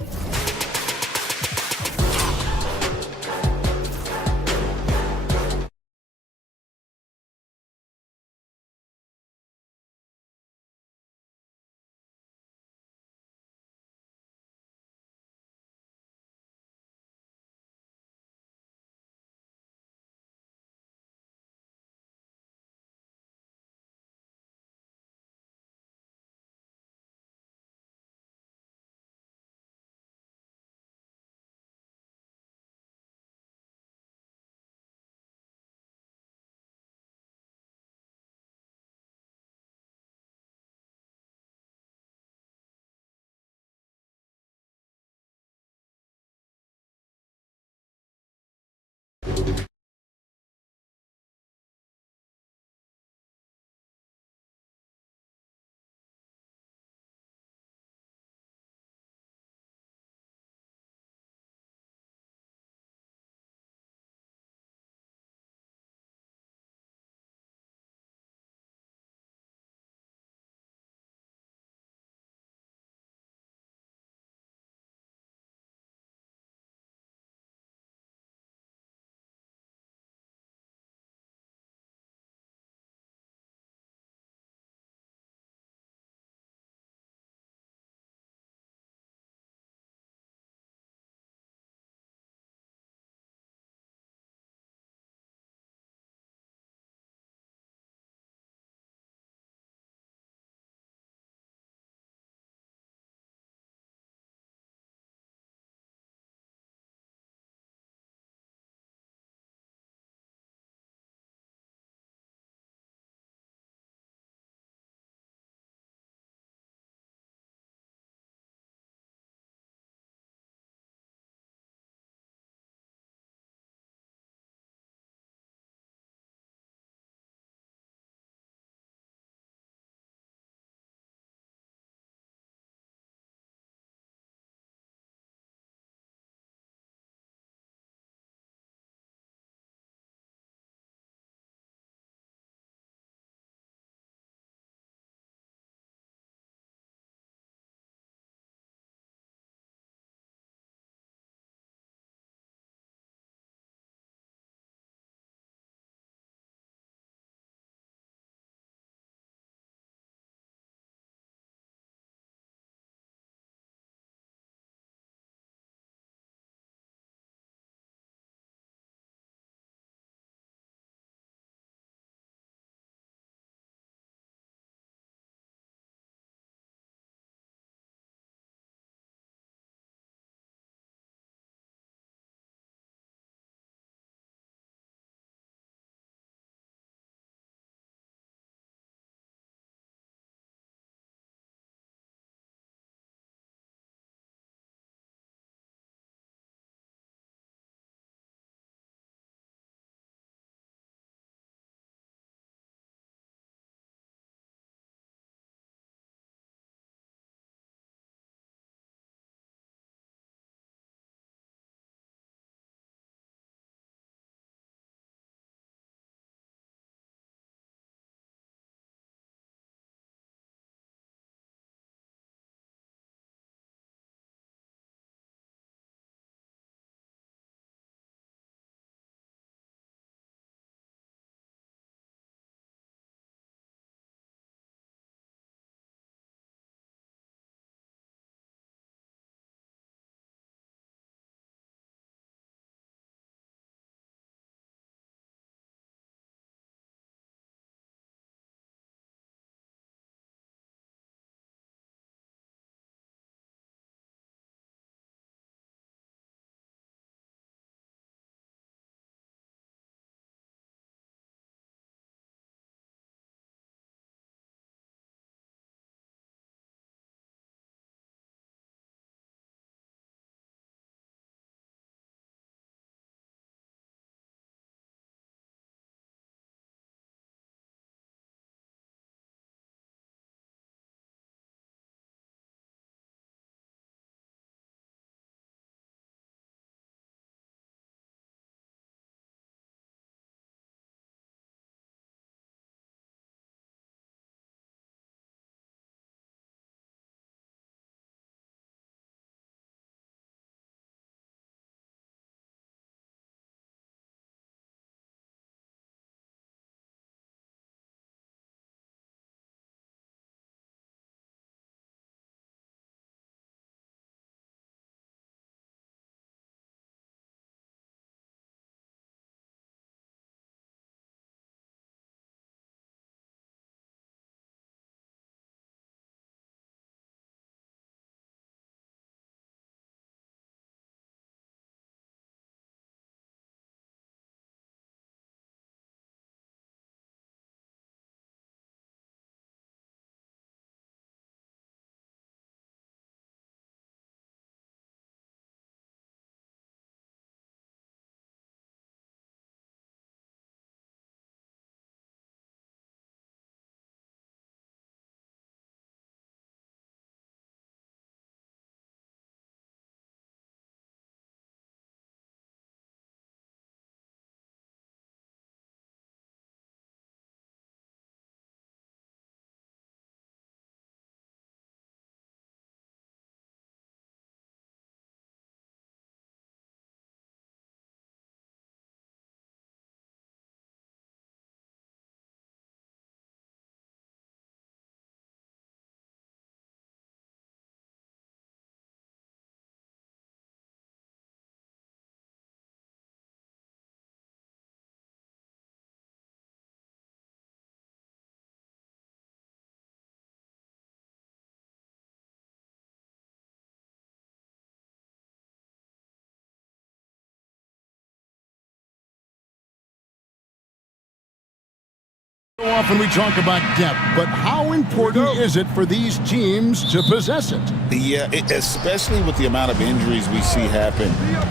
So often we talk about depth, but how important is it for these teams to possess it? Yeah, especially with the amount of injuries we see happen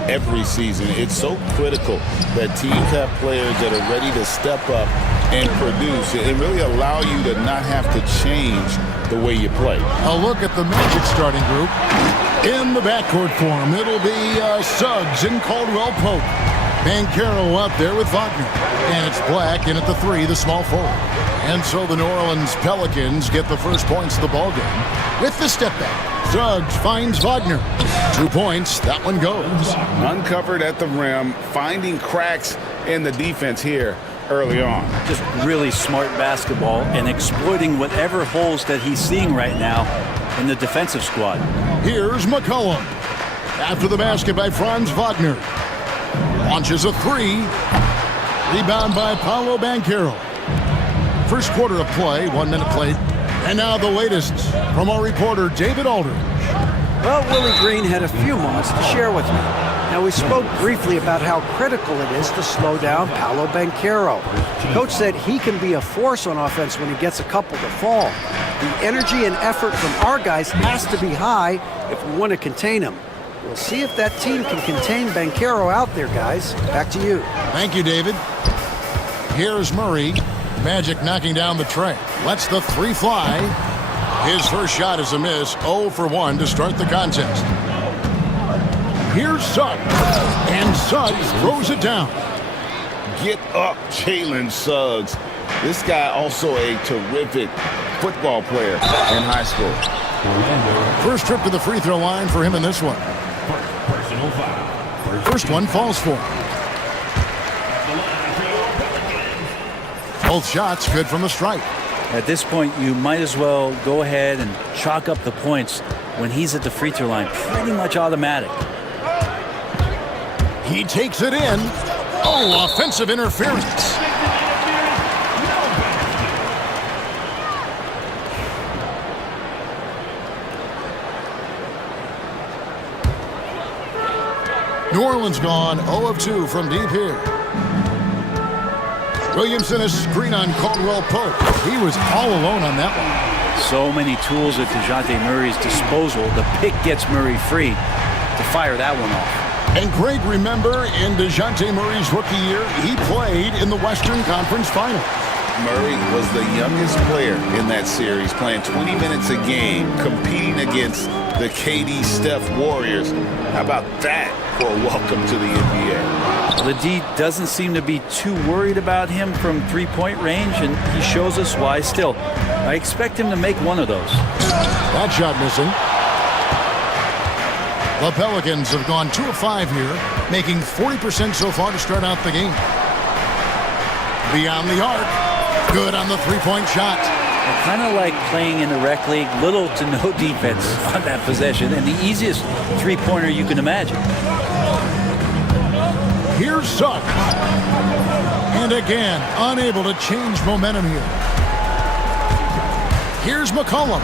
every season. It's so critical that teams have players that are ready to step up and produce and really allow you to not have to change the way you play. A look at the Magic starting group. In the backcourt form, it'll be Suggs and Caldwell Pope. Banchero out there with Wagner. And it's Black in at the 3, the small forward. And so the New Orleans Pelicans get the first points of the ballgame with the step back. Suggs finds Wagner. 2 points, that one goes. Uncovered at the rim, finding cracks in the defense here early on. Just really smart basketball and exploiting whatever holes that he's seeing right now in the defensive squad. Here's McCollum. After the basket by Franz Wagner. Launches a 3. Rebound by Paolo Banchero. First quarter of play, 1 minute played. And now the latest from our reporter, David Aldridge. Well, Willie Green had a few moments to share with me. Now, we spoke briefly about how critical it is to slow down Paolo Banchero. Coach said he can be a force on offense when he gets a couple to fall. The energy and effort from our guys has to be high if we want to contain him. We'll see if that team can contain Banchero out there, guys. Back to you. Thank you, David. Here's Murray. Magic knocking down the tray. Lets the 3 fly. His first shot is a miss. 0 for 1 to start the contest. Here's Suggs. And Suggs throws it down. Get up, Jalen Suggs. This guy also a terrific football player in high school. First trip to the free throw line for him in this one. Personal foul. First one falls for him. Both shots good from the stripe. At this point, you might as well go ahead and chalk up the points when he's at the free throw line. Pretty much automatic. He takes it in. Oh, offensive interference. New Orleans gone 0 of 2 from deep here. Williamson is screen on Caldwell Pope. He was all alone on that one. So many tools at DeJounte Murray's disposal. The pick gets Murray free to fire that one off. And Greg, remember, in DeJounte Murray's rookie year, he played in the Western Conference Finals. Murray was the youngest player in that series, playing 20 minutes a game, competing against the KD Steph Warriors. How about that for a welcome to the NBA? The D doesn't seem to be too worried about him from three-point range, and he shows us why still. I expect him to make one of those. That shot missing. The Pelicans have gone 2 of 5 here, making 40% so far to start out the game. Beyond the arc. Good on the three-point shot. Kind of like playing in the rec league, little to no defense on that possession, and the easiest three-pointer you can imagine. Here's Suggs. And again, unable to change momentum here. Here's McCollum.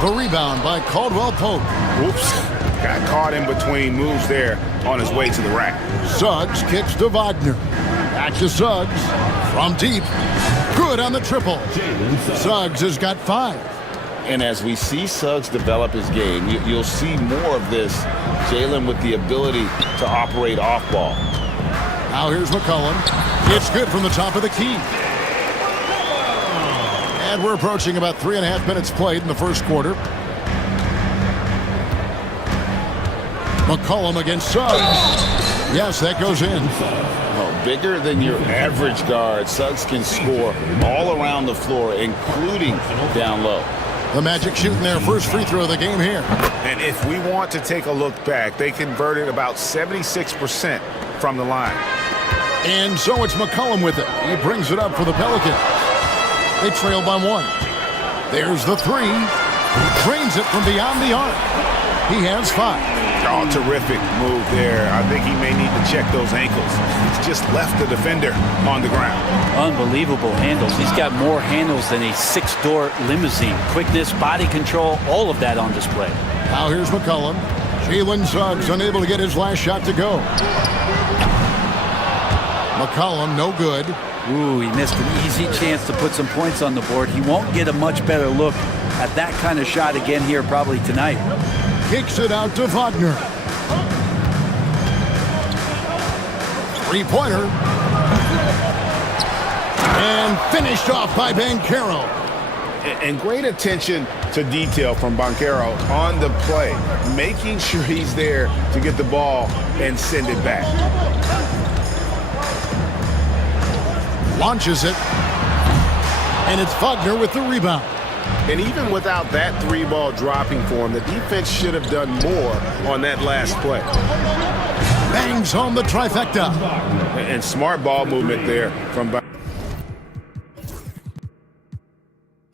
The rebound by Caldwell Pope. Whoops. Got caught in between moves there on his way to the rack. Suggs kicks to Wagner. Back to Suggs. From deep. Good on the triple. Suggs has got 5. And as we see Suggs develop his game, you'll see more of this. Jalen with the ability to operate off ball. Now here's McCollum. It's good from the top of the key. And we're approaching about 3.5 minutes played in the first quarter. McCollum against Suggs. Yes, that goes in. Well, bigger than your average guard, Suggs can score all around the floor, including down low. The Magic shooting their first free throw of the game here. And if we want to take a look back, they converted about 76% from the line. And so it's McCollum with it. He brings it up for the Pelicans. They trail by 1. There's the 3. He trains it from beyond the arc. He has 5. Oh, terrific move there. I think he may need to check those ankles. He's just left the defender on the ground. Unbelievable handles. He's got more handles than a 6-door limousine. Quickness, body control, all of that on display. Now here's McCollum. Jalen Suggs unable to get his last shot to go. McCollum no good. Ooh, he missed an easy chance to put some points on the board. He won't get a much better look at that kind of shot again here probably tonight. Kicks it out to Wagner. Three-pointer. And finished off by Banchero. And great attention to detail from Banchero on the play, making sure he's there to get the ball and send it back. Launches it. And it's Wagner with the rebound. And even without that three-ball dropping for him, the defense should have done more on that last play. Bangs home the trifecta. And smart ball movement there from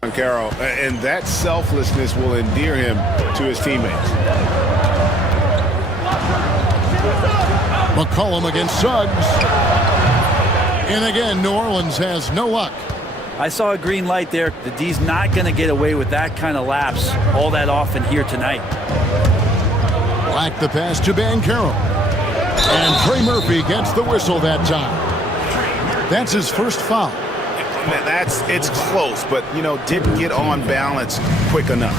Banchero. And that selflessness will endear him to his teammates. McCollum against Suggs. And again, New Orleans has no luck. I saw a green light there. The D's not going to get away with that kind of lapse all that often here tonight. Black the pass to Banchero. And Trey Murphy gets the whistle that time. That's his first foul. It's close, but, you know, didn't get on balance quick enough.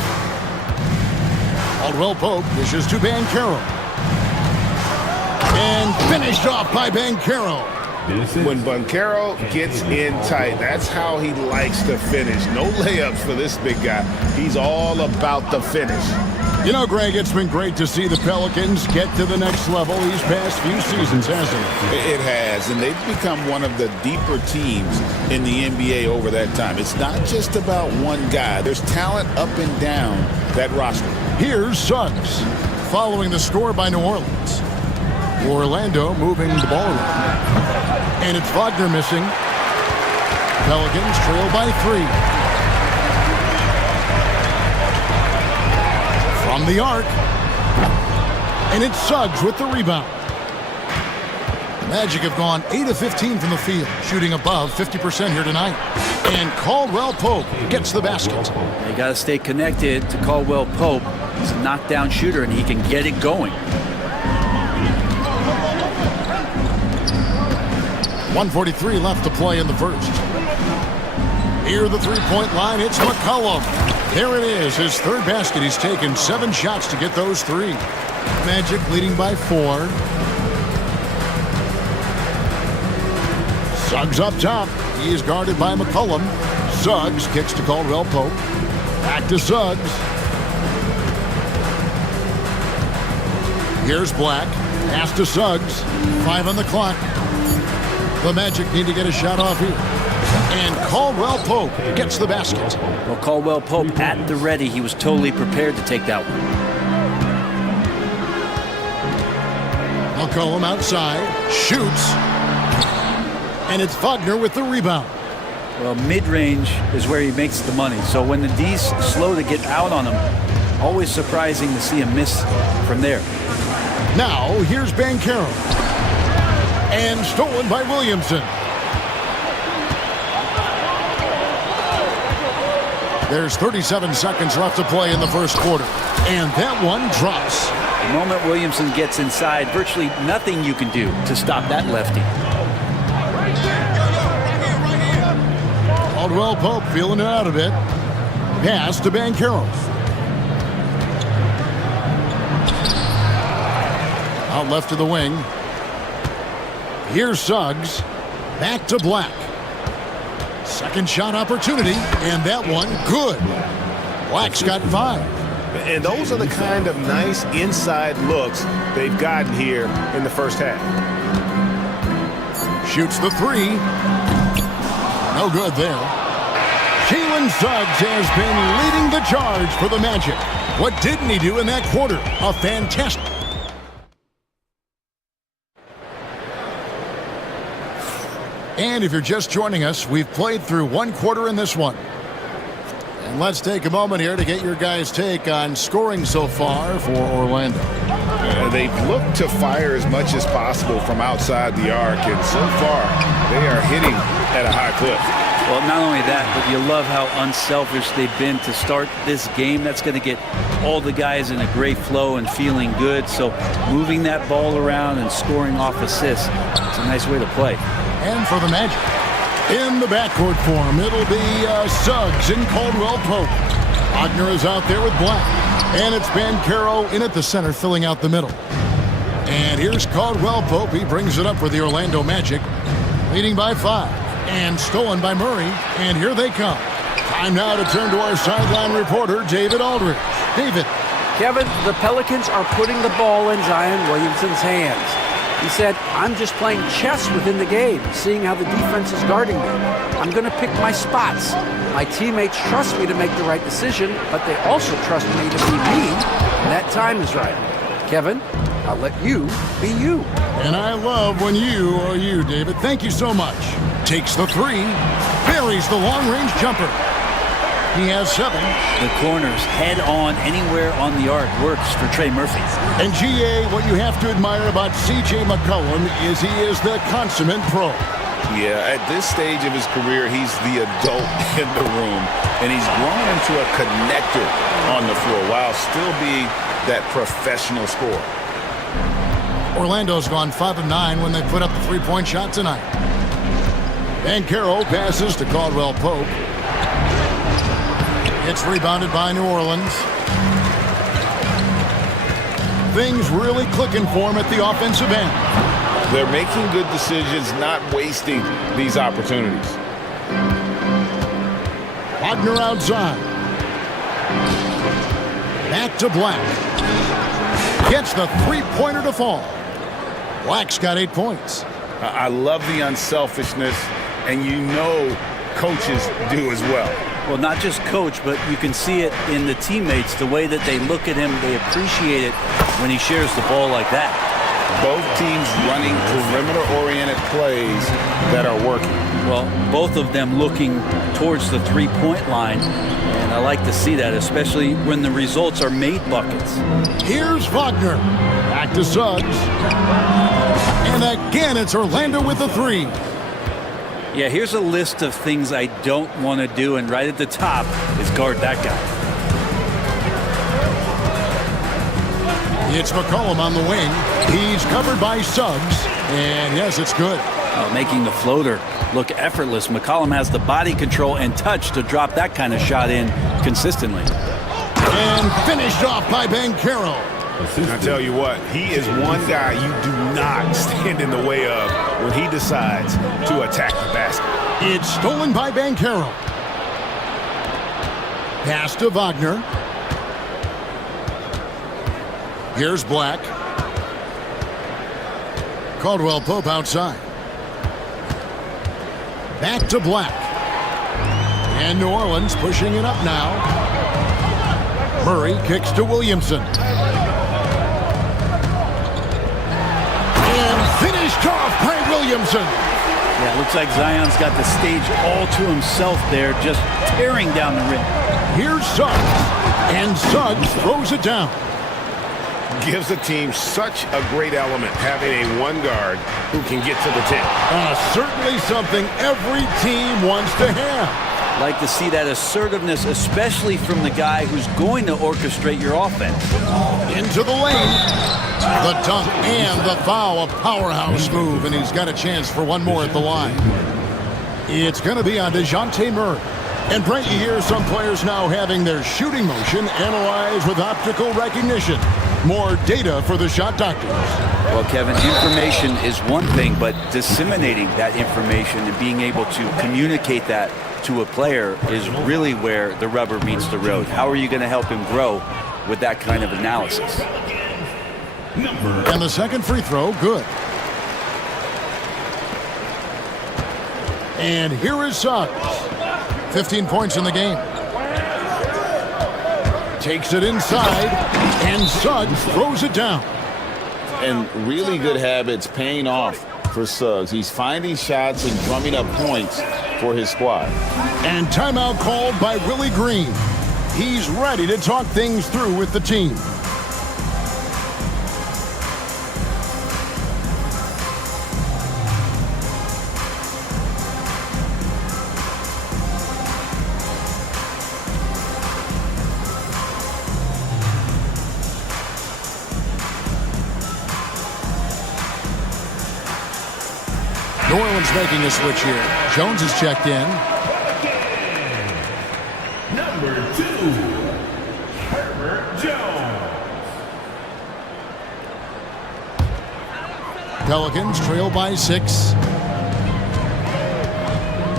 Caldwell Pope dishes to Banchero. And finished off by Banchero. When Banchero gets in tight, that's how he likes to finish. No layups for this big guy. He's all about the finish. You know, Greg, it's been great to see the Pelicans get to the next level these past few seasons, hasn't it? It has, and they've become one of the deeper teams in the NBA over that time. It's not just about one guy. There's talent up and down that roster. Here's Suggs, following the score by New Orleans. Orlando moving the ball around. And it's Wagner missing. Pelicans trail by 3. From the arc. And it's Suggs with the rebound. The Magic have gone 8 of 15 from the field, shooting above 50% here tonight. And Caldwell Pope gets the basket. They got to stay connected to Caldwell Pope. He's a knockdown shooter, and he can get it going. 1:43 left to play in the first. Near the three-point line, it's McCollum. There it is, his third basket. He's taken 7 shots to get those 3. Magic leading by 4. Suggs up top. He is guarded by McCollum. Suggs kicks to Caldwell Pope. Back to Suggs. Here's Black. Pass to Suggs. 5 on the clock. The Magic need to get a shot off here. And Caldwell Pope gets the basket. Well, Caldwell Pope at the ready. He was totally prepared to take that one. McCollum outside. Shoots. And it's Wagner with the rebound. Well, mid-range is where he makes the money. So when the D's slow to get out on him, always surprising to see him miss from there. Now, here's Banchero. And stolen by Williamson. There's 37 seconds left to play in the first quarter. And that one drops. The moment Williamson gets inside, virtually nothing you can do to stop that lefty. Caldwell Pope feeling it out a bit. Pass to Banchero. Out left to the wing. Here's Suggs. Back to Black. Second shot opportunity, and that one good. Black's got 5. And those are the kind of nice inside looks they've gotten here in the first half. Shoots the 3. No good there. Jalen Suggs has been leading the charge for the Magic. What didn't he do in that quarter? A fantastic... And if you're just joining us, we've played through 1 quarter in this one. And let's take a moment here to get your guys' take on scoring so far for Orlando. They've looked to fire as much as possible from outside the arc, and so far they are hitting at a high clip. Well, not only that, but you love how unselfish they've been to start this game. That's going to get all the guys in a great flow and feeling good. So moving that ball around and scoring off assists, it's a nice way to play. And for the Magic, In the backcourt form, it'll be Suggs and Caldwell Pope. Wagner is out there with Black. And it's Banchero in at the center, filling out the middle. And here's Caldwell Pope. He brings it up for the Orlando Magic, leading by 5. And stolen by Murray. And here they come. Time now to turn to our sideline reporter, David Aldridge. David. Kevin, the Pelicans are putting the ball in Zion Williamson's hands. He said, I'm just playing chess within the game, seeing how the defense is guarding me. I'm going to pick my spots. My teammates trust me to make the right decision, but they also trust me to be me when that time is right. Kevin, I'll let you be you. And I love when you are you, David. Thank you so much. Takes the 3, buries the long-range jumper. He has 7. The corners head on anywhere on the arc works for Trey Murphy. And GA, what you have to admire about C.J. McCollum is he is the consummate pro. Yeah, at this stage of his career, he's the adult in the room, and he's grown into a connector on the floor while still being that professional scorer. Orlando's gone 5 of 9 when they put up the 3-point shot tonight. Banchero passes to Caldwell Pope. It's rebounded by New Orleans. Things really clicking for him at the offensive end. They're making good decisions, not wasting these opportunities. Wagner outside. Back to Black. Gets the 3-pointer to fall. Black's got 8 points. I love the unselfishness, and you know coaches do as well. Well, not just coach, but you can see it in the teammates, the way that they look at him, they appreciate it when he shares the ball like that. Both teams running perimeter-oriented plays that are working. Well, both of them looking towards the 3-point line, and I like to see that, especially when the results are made buckets. Here's Wagner. Back to Suggs. And again, it's Orlando with the 3. Yeah, here's a list of things I don't want to do, and right at the top is guard that guy. It's McCollum on the wing. He's covered by Suggs, and yes, it's good. Making the floater look effortless. McCollum has the body control and touch to drop that kind of shot in consistently. And finished off by Banchero. I tell you what, he is one guy you do not stand in the way of when he decides to attack the basket. It's stolen by Banchero. Pass to Wagner. Here's Black. Caldwell Pope outside. Back to Black. And New Orleans pushing it up now. Murray kicks to Williamson. Finished off by Williamson. Yeah, it looks like Zion's got the stage all to himself there, just tearing down the rim. Here's Suggs, and Suggs throws it down. Gives the team such a great element, having a one guard who can get to the 10. Certainly something every team wants to have. Like to see that assertiveness, especially from the guy who's going to orchestrate your offense. Into the lane. The dunk and the foul, a powerhouse move, and he's got a chance for one more at the line. It's going to be on DeJounte Murray. And Brent, you hear some players now having their shooting motion analyzed with optical recognition. More data for the shot doctors. Well, Kevin, information is one thing, but disseminating that information and being able to communicate that to a player is really where the rubber meets the road. How are you going to help him grow with that kind of analysis? And the second free throw, good. And here is Suggs. 15 points in the game. Takes it inside, and Suggs throws it down. And really good habits paying off for Suggs. He's finding shots and drumming up points for his squad. And timeout called by Willie Green. He's ready to talk things through with the team. making a switch here. Jones is checked in. Number 2, Herbert Jones. Pelicans trail by 6.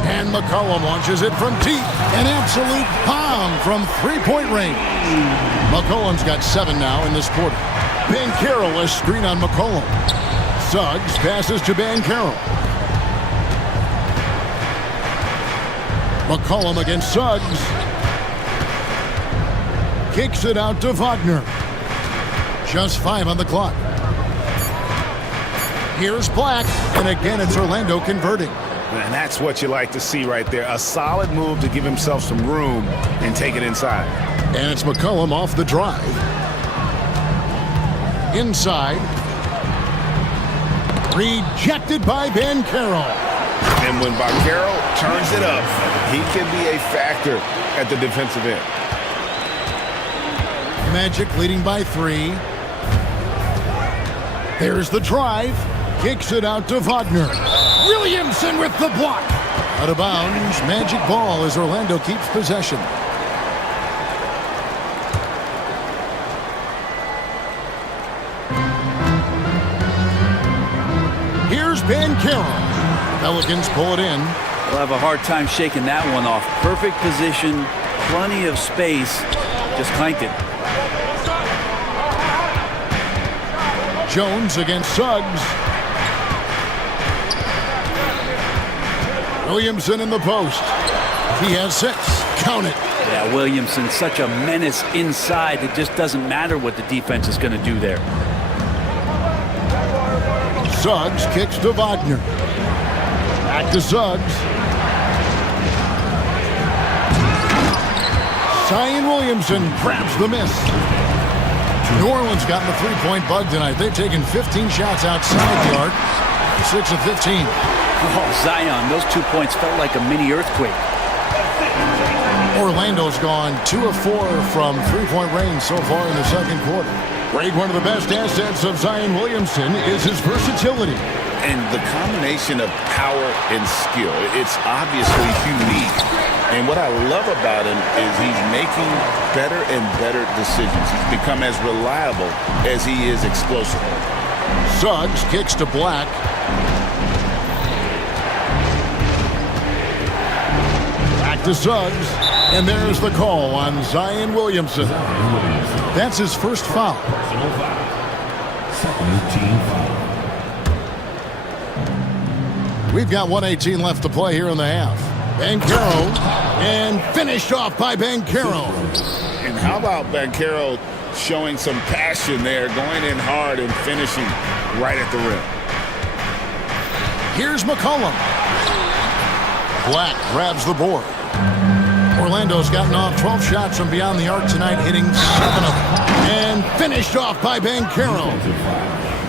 And McCollum launches it from deep. An absolute bomb from three-point range. McCollum's got 7 now in this quarter. Banchero a screen on McCollum. Suggs passes to Banchero. McCollum against Suggs. Kicks it out to Wagner. Just 5 on the clock. Here's Black, and again it's Orlando converting. And that's what you like to see right there. A solid move to give himself some room and take it inside. And it's McCollum off the drive. Inside. Rejected by Banchero. And when Banchero turns it up, he can be a factor at the defensive end. Magic leading by 3. There's the drive. Kicks it out to Wagner. Williamson with the block. Out of bounds. Magic ball as Orlando keeps possession. Here's Banchero. Pelicans pull it in. They'll have a hard time shaking that one off. Perfect position, plenty of space. Just clanked it. Jones against Suggs. Williamson in the post. He has 6. Count it. Yeah, Williamson, such a menace inside. It just doesn't matter what the defense is going to do there. Suggs kicks to Wagner. Back to Suggs. Zion Williamson grabs the miss. New Orleans got in the three-point bug tonight. They've taken 15 shots outside the arc. 6 of 15. Oh, Zion, those 2 points felt like a mini earthquake. Orlando's gone 2 of 4 from three-point range so far in the second quarter. Grade, one of the best assets of Zion Williamson is his versatility. And the combination of power and skill, it's obviously unique. And what I love about him is he's making better and better decisions. He's become as reliable as he is explosive. Suggs kicks to Black. Back to Suggs. And there's the call on Zion Williamson. That's his first foul. Personal foul. Second team foul. We've got 1:18 left to play here in the half. Banchero, and finished off by Banchero. And how about Banchero showing some passion there, going in hard and finishing right at the rim. Here's McCollum. Black grabs the board. Orlando's gotten off 12 shots from beyond the arc tonight, hitting 7 of them. And finished off by Banchero.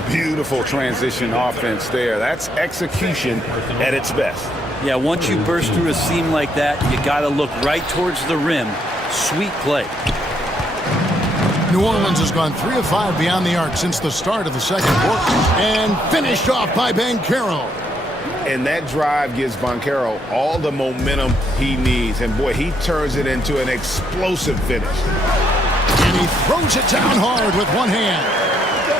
Beautiful transition offense there. That's execution at its best. Yeah, once you burst through a seam like that, you got to look right towards the rim. Sweet play. New Orleans has gone 3 of 5 beyond the arc since the start of the second quarter. And finished off by Banchero. And that drive gives Banchero all the momentum he needs. And boy, he turns it into an explosive finish. And he throws it down hard with one hand.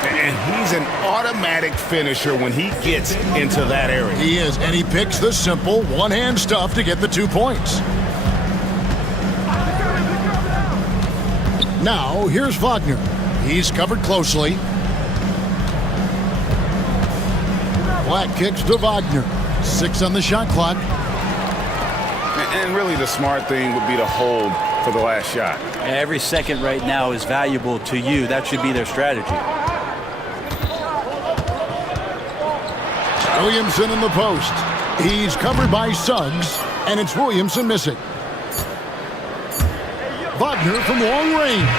And he's an automatic finisher when he gets into that area. He is, and he picks the simple one-hand stuff to get the 2 points. Now, here's Wagner. He's covered closely. Black kicks to Wagner. 6 on the shot clock. And really the smart thing would be to hold for the last shot. Every second right now is valuable to you. That should be their strategy. Williamson in the post. He's covered by Suggs, and it's Williamson missing. Wagner from long range.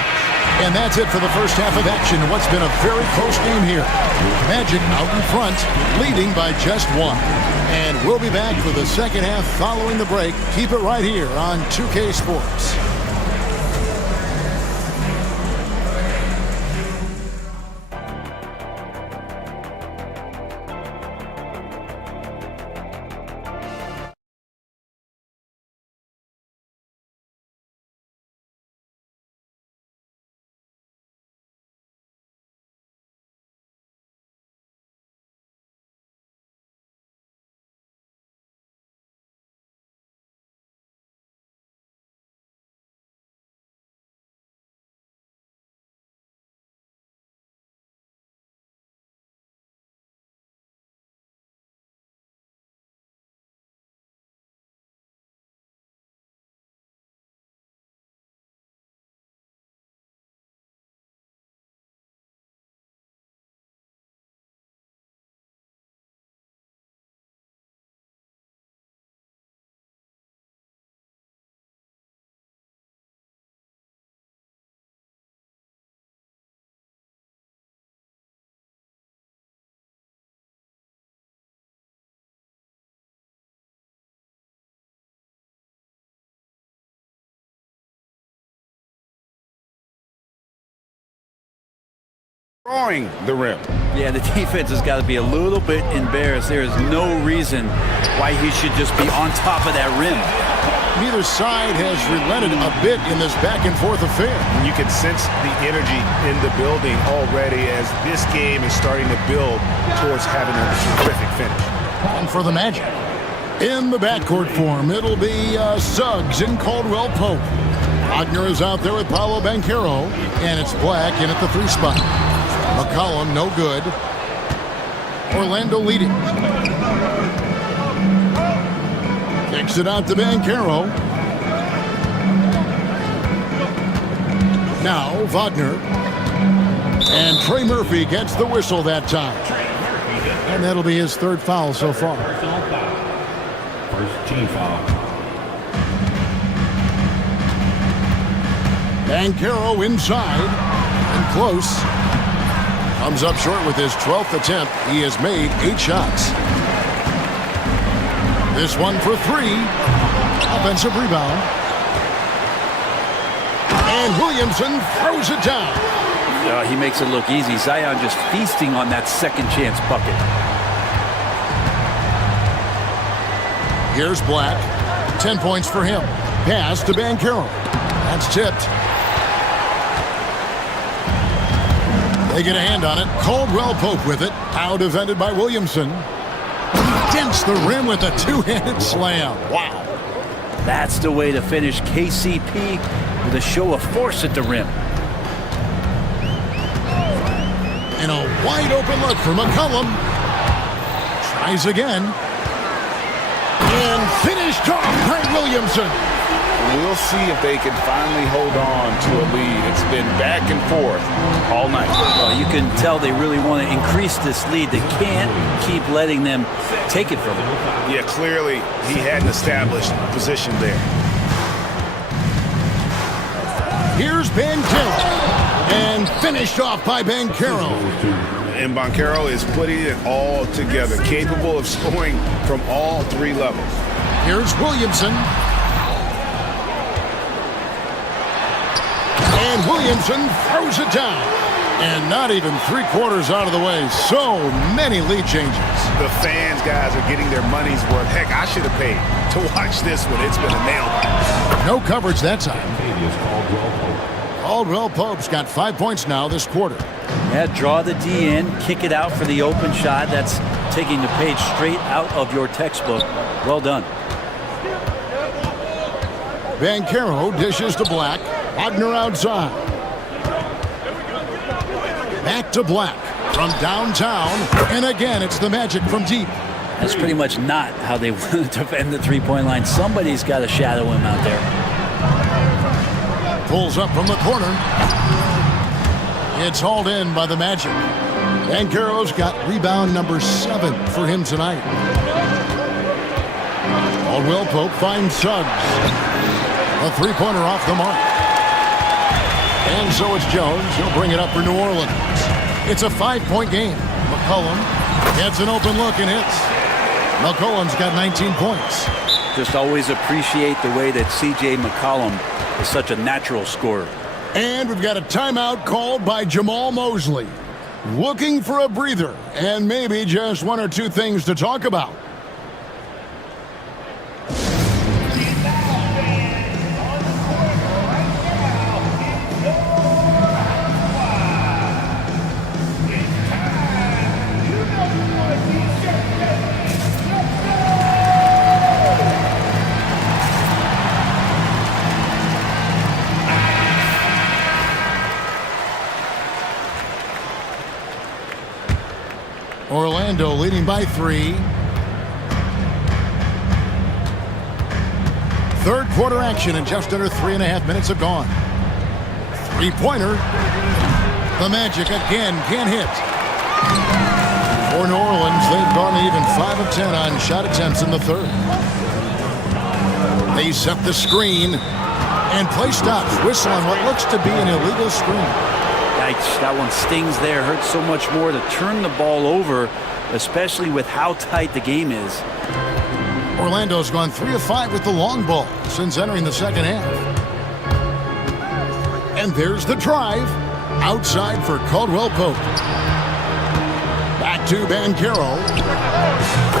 And that's it for the first half of action. What's been a very close game here. Magic out in front, leading by just 1. And we'll be back for the second half following the break. Keep it right here on 2K Sports. Drawing the rim. Yeah, the defense has got to be a little bit embarrassed. There is no reason why he should just be on top of that rim. Neither side has relented a bit in this back-and-forth affair. And you can sense the energy in the building already as this game is starting to build towards having a terrific finish. And for the Magic, in the backcourt form, it'll be Suggs and Caldwell Pope. Wagner is out there with Paolo Banchero, and it's Black in at the 3 spot. McCollum, no good. Orlando leading. Kicks it out to Banchero. Now Wagner. And Trey Murphy gets the whistle that time. And that'll be his 3rd foul so far. First team foul. Banchero inside and close. Comes up short with his 12th attempt. He has made 8 shots. This one for 3. Offensive rebound. And Williamson throws it down. He makes it look easy. Zion just feasting on that second chance bucket. Here's Black. 10 points for him. Pass to Banchero. That's tipped. They get a hand on it. Caldwell Pope with it. Out defended by Williamson. Against the rim with a 2-handed slam. Wow. That's the way to finish. KCP with a show of force at the rim. And a wide open look for McCollum. Tries again. And finished off by Williamson. We'll see if they can finally hold on to a lead. It's been back and forth all night. Well, you can tell they really want to increase this lead. They can't keep letting them take it from him. Yeah, clearly he had an established position there. Here's Banchero. And finished off by Banchero. And Banchero is putting it all together, capable of scoring from all 3 levels. Here's Williamson. And Williamson throws it down. And not even 3/4 out of the way. So many lead changes. The fans, guys, are getting their money's worth. Heck, I should have paid to watch this one. It's been a nail biter. No coverage that time. Caldwell Pope's got 5 points now this quarter. Yeah, draw the D in, kick it out for the open shot. That's taking the page straight out of your textbook. Well done. Banchero dishes to Black. Wagner outside. Back to Black from downtown. And again, it's the Magic from deep. That's pretty much not how they want to defend the 3-point line. Somebody's got to shadow him out there. Pulls up from the corner. It's hauled in by the Magic. Banchero's got rebound number 7 for him tonight. Caldwell Pope finds Suggs. A 3-pointer off the mark. And so it's Jones. He'll bring it up for New Orleans. It's a 5-point game. McCollum gets an open look and hits. McCollum's got 19 points. Just always appreciate the way that C.J. McCollum is such a natural scorer. And we've got a timeout called by Jamal Mosley. Looking for a breather and maybe just 1 or 2 things to talk about. Orlando leading by 3. Third quarter action and just under 3.5 minutes have gone. 3-pointer. The Magic again can't hit. For New Orleans, they've gone even 5 of 10 on shot attempts in the third. They set the screen and play stops. Whistle on what looks to be an illegal screen. That one stings there. Hurts so much more to turn the ball over, especially with how tight the game is. Orlando's gone 3 of 5 with the long ball since entering the second half. And there's the drive. Outside for Caldwell Pope. Back to Banchero.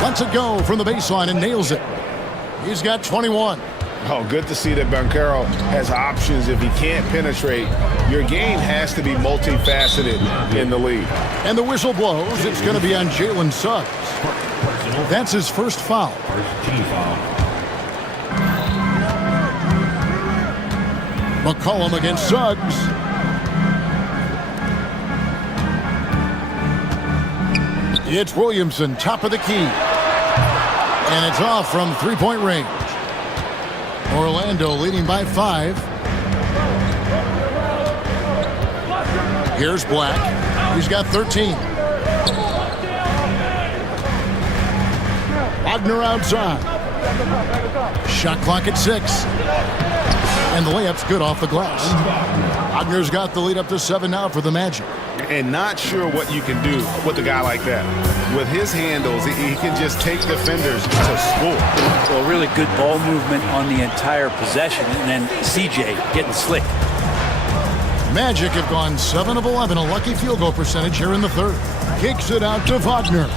Lets it go from the baseline and nails it. He's got 21. Oh, good to see that Banchero has options if he can't penetrate. Your game has to be multifaceted in the league. And the whistle blows. It's going to be on Jalen Suggs. That's his first foul. McCollum against Suggs. It's Williamson, top of the key. And it's off from three-point range. Orlando leading by 5. Here's Black. He's got 13. Wagner outside. Shot clock at 6. And the layup's good off the glass. Wagner's got the lead up to 7 now for the Magic. And not sure what you can do with a guy like that. With his handles, he can just take defenders to score. Well, really good ball movement on the entire possession, and then CJ getting slick. Magic have gone 7 of 11, a lucky field goal percentage here in the third. Kicks it out to Wagner.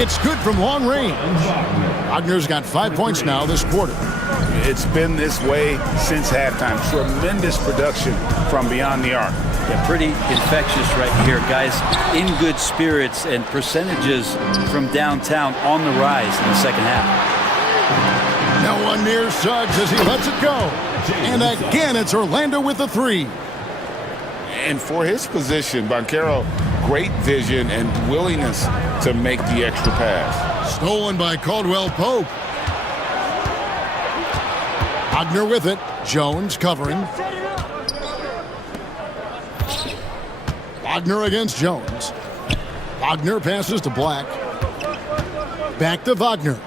It's good from long range. Wagner's got 5 points now this quarter. It's been this way since halftime. Tremendous production from beyond the arc. Yeah, pretty infectious right here, guys. In good spirits and percentages from downtown on the rise in the second half. No one near Suggs as he lets it go. And again, it's Orlando with the 3. And for his position, Banchero, great vision and willingness to make the extra pass. Stolen by Caldwell Pope. Wagner with it. Jones covering. Wagner against Jones. Wagner passes to Black. Back to Wagner.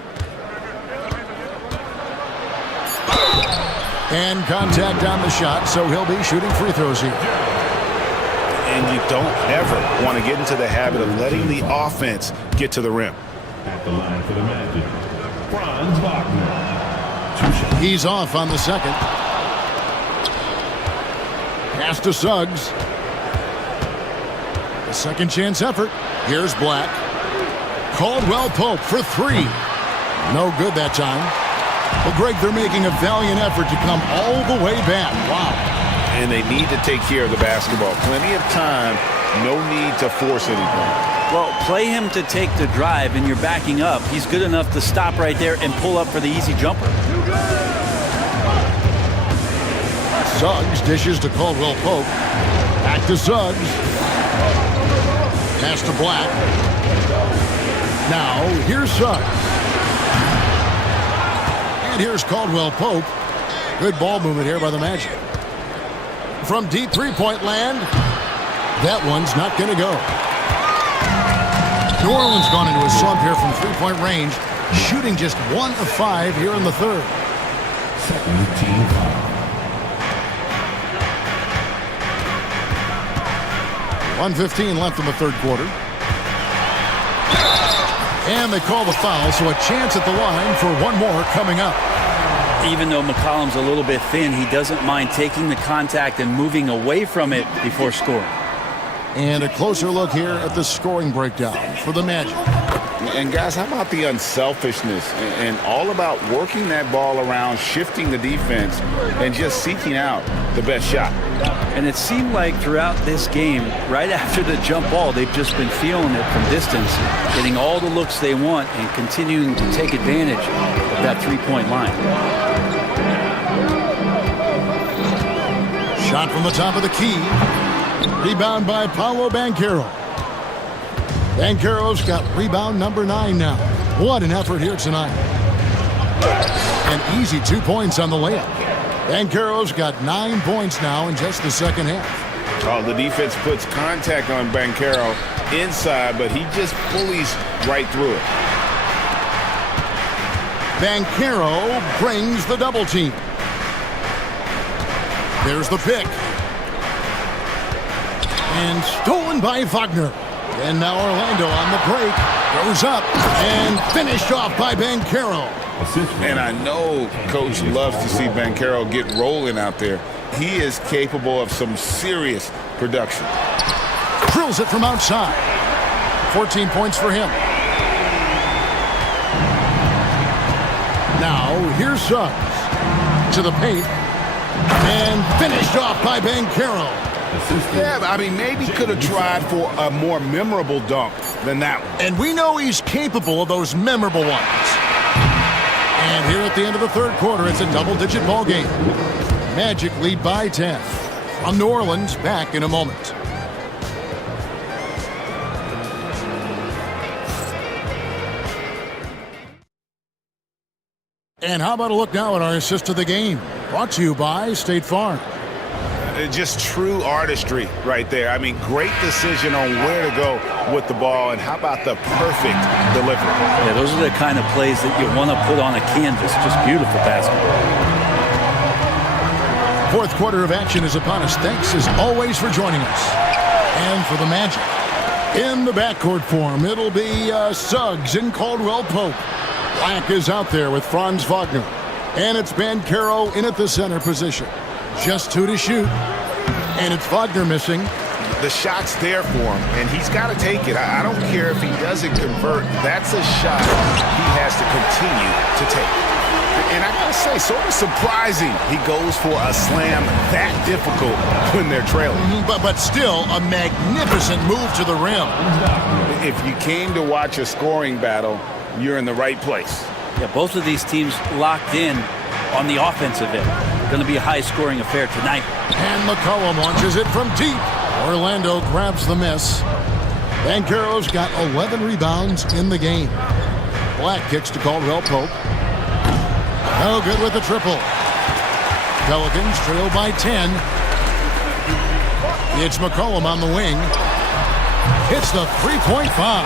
And contact on the shot, so he'll be shooting free throws here. And you don't ever want to get into the habit of letting the offense get to the rim. At the line for the Magic, Franz Wagner. He's off on the second. Pass to Suggs. A second chance effort. Here's Black. Caldwell Pope for 3. No good that time. Well, Greg, they're making a valiant effort to come all the way back. Wow. And they need to take care of the basketball. Plenty of time. No need to force anything. Well, play him to take the drive, and you're backing up. He's good enough to stop right there and pull up for the easy jumper. Suggs dishes to Caldwell Pope. Back to Suggs. Pass to Black. Now, here's Suggs. And here's Caldwell Pope. Good ball movement here by the Magic. From deep three-point land, that one's not going to go. New Orleans gone into a slump here from three-point range, shooting just 1 of 5 here in the third. Second team foul. 1:15 left in the third quarter. And they call the foul, so a chance at the line for one more coming up. Even though McCollum's a little bit thin, he doesn't mind taking the contact and moving away from it before scoring. And a closer look here at the scoring breakdown for the Magic. And guys, how about the unselfishness and all about working that ball around, shifting the defense, and just seeking out the best shot. And it seemed like throughout this game, right after the jump ball, they've just been feeling it from distance, getting all the looks they want and continuing to take advantage of that three-point line. Shot from the top of the key. Rebound by Paolo Banchero. Banchero's got rebound number 9 now. What an effort here tonight. An easy 2 points on the layup. Banchero's got 9 points now in just the second half. Oh, the defense puts contact on Banchero inside, but he just pulleys right through it. Banchero brings the double team. There's the pick. And stolen by Wagner. And now Orlando on the break. Goes up and finished off by Banchero. And I know Coach loves to see Banchero get rolling out there. he is capable of some serious production. Drills it from outside. 14 points for him. Now, here's Suggs. To the paint. And finished off by Banchero. Yeah, I mean, maybe could have tried for a more memorable dunk than that one. And we know he's capable of those memorable ones. And here at the end of the third quarter, it's a double-digit ball game. Magic lead by 10. From New Orleans, back in a moment. And how about a look now at our assist of the game? Brought to you by State Farm. Just true artistry right there. I mean, great decision on where to go with the ball, and how about the perfect delivery? Yeah, those are the kind of plays that you want to put on a canvas. Just beautiful basketball. Fourth quarter of action is upon us. Thanks as always for joining us. And for the Magic, in the backcourt form, it'll be Suggs and Caldwell Pope. Black is out there with Franz Wagner. And it's Banchero in at the center position. Just 2 to shoot. And it's Wagner missing. The shot's there for him, and he's got to take it. I don't care if he doesn't convert. That's a shot he has to continue to take. And I got to say, sort of surprising he goes for a slam that difficult when they're trailing. But still, a magnificent move to the rim. If you came to watch a scoring battle, you're in the right place. Yeah, both of these teams locked in on the offensive end. Going to be a high-scoring affair tonight. And McCollum launches it from deep. Orlando grabs the miss. Banchero's got 11 rebounds in the game. Black kicks to Caldwell Pope. No good with the triple. Pelicans trail by 10. It's McCollum on the wing. Hits the three-point foul.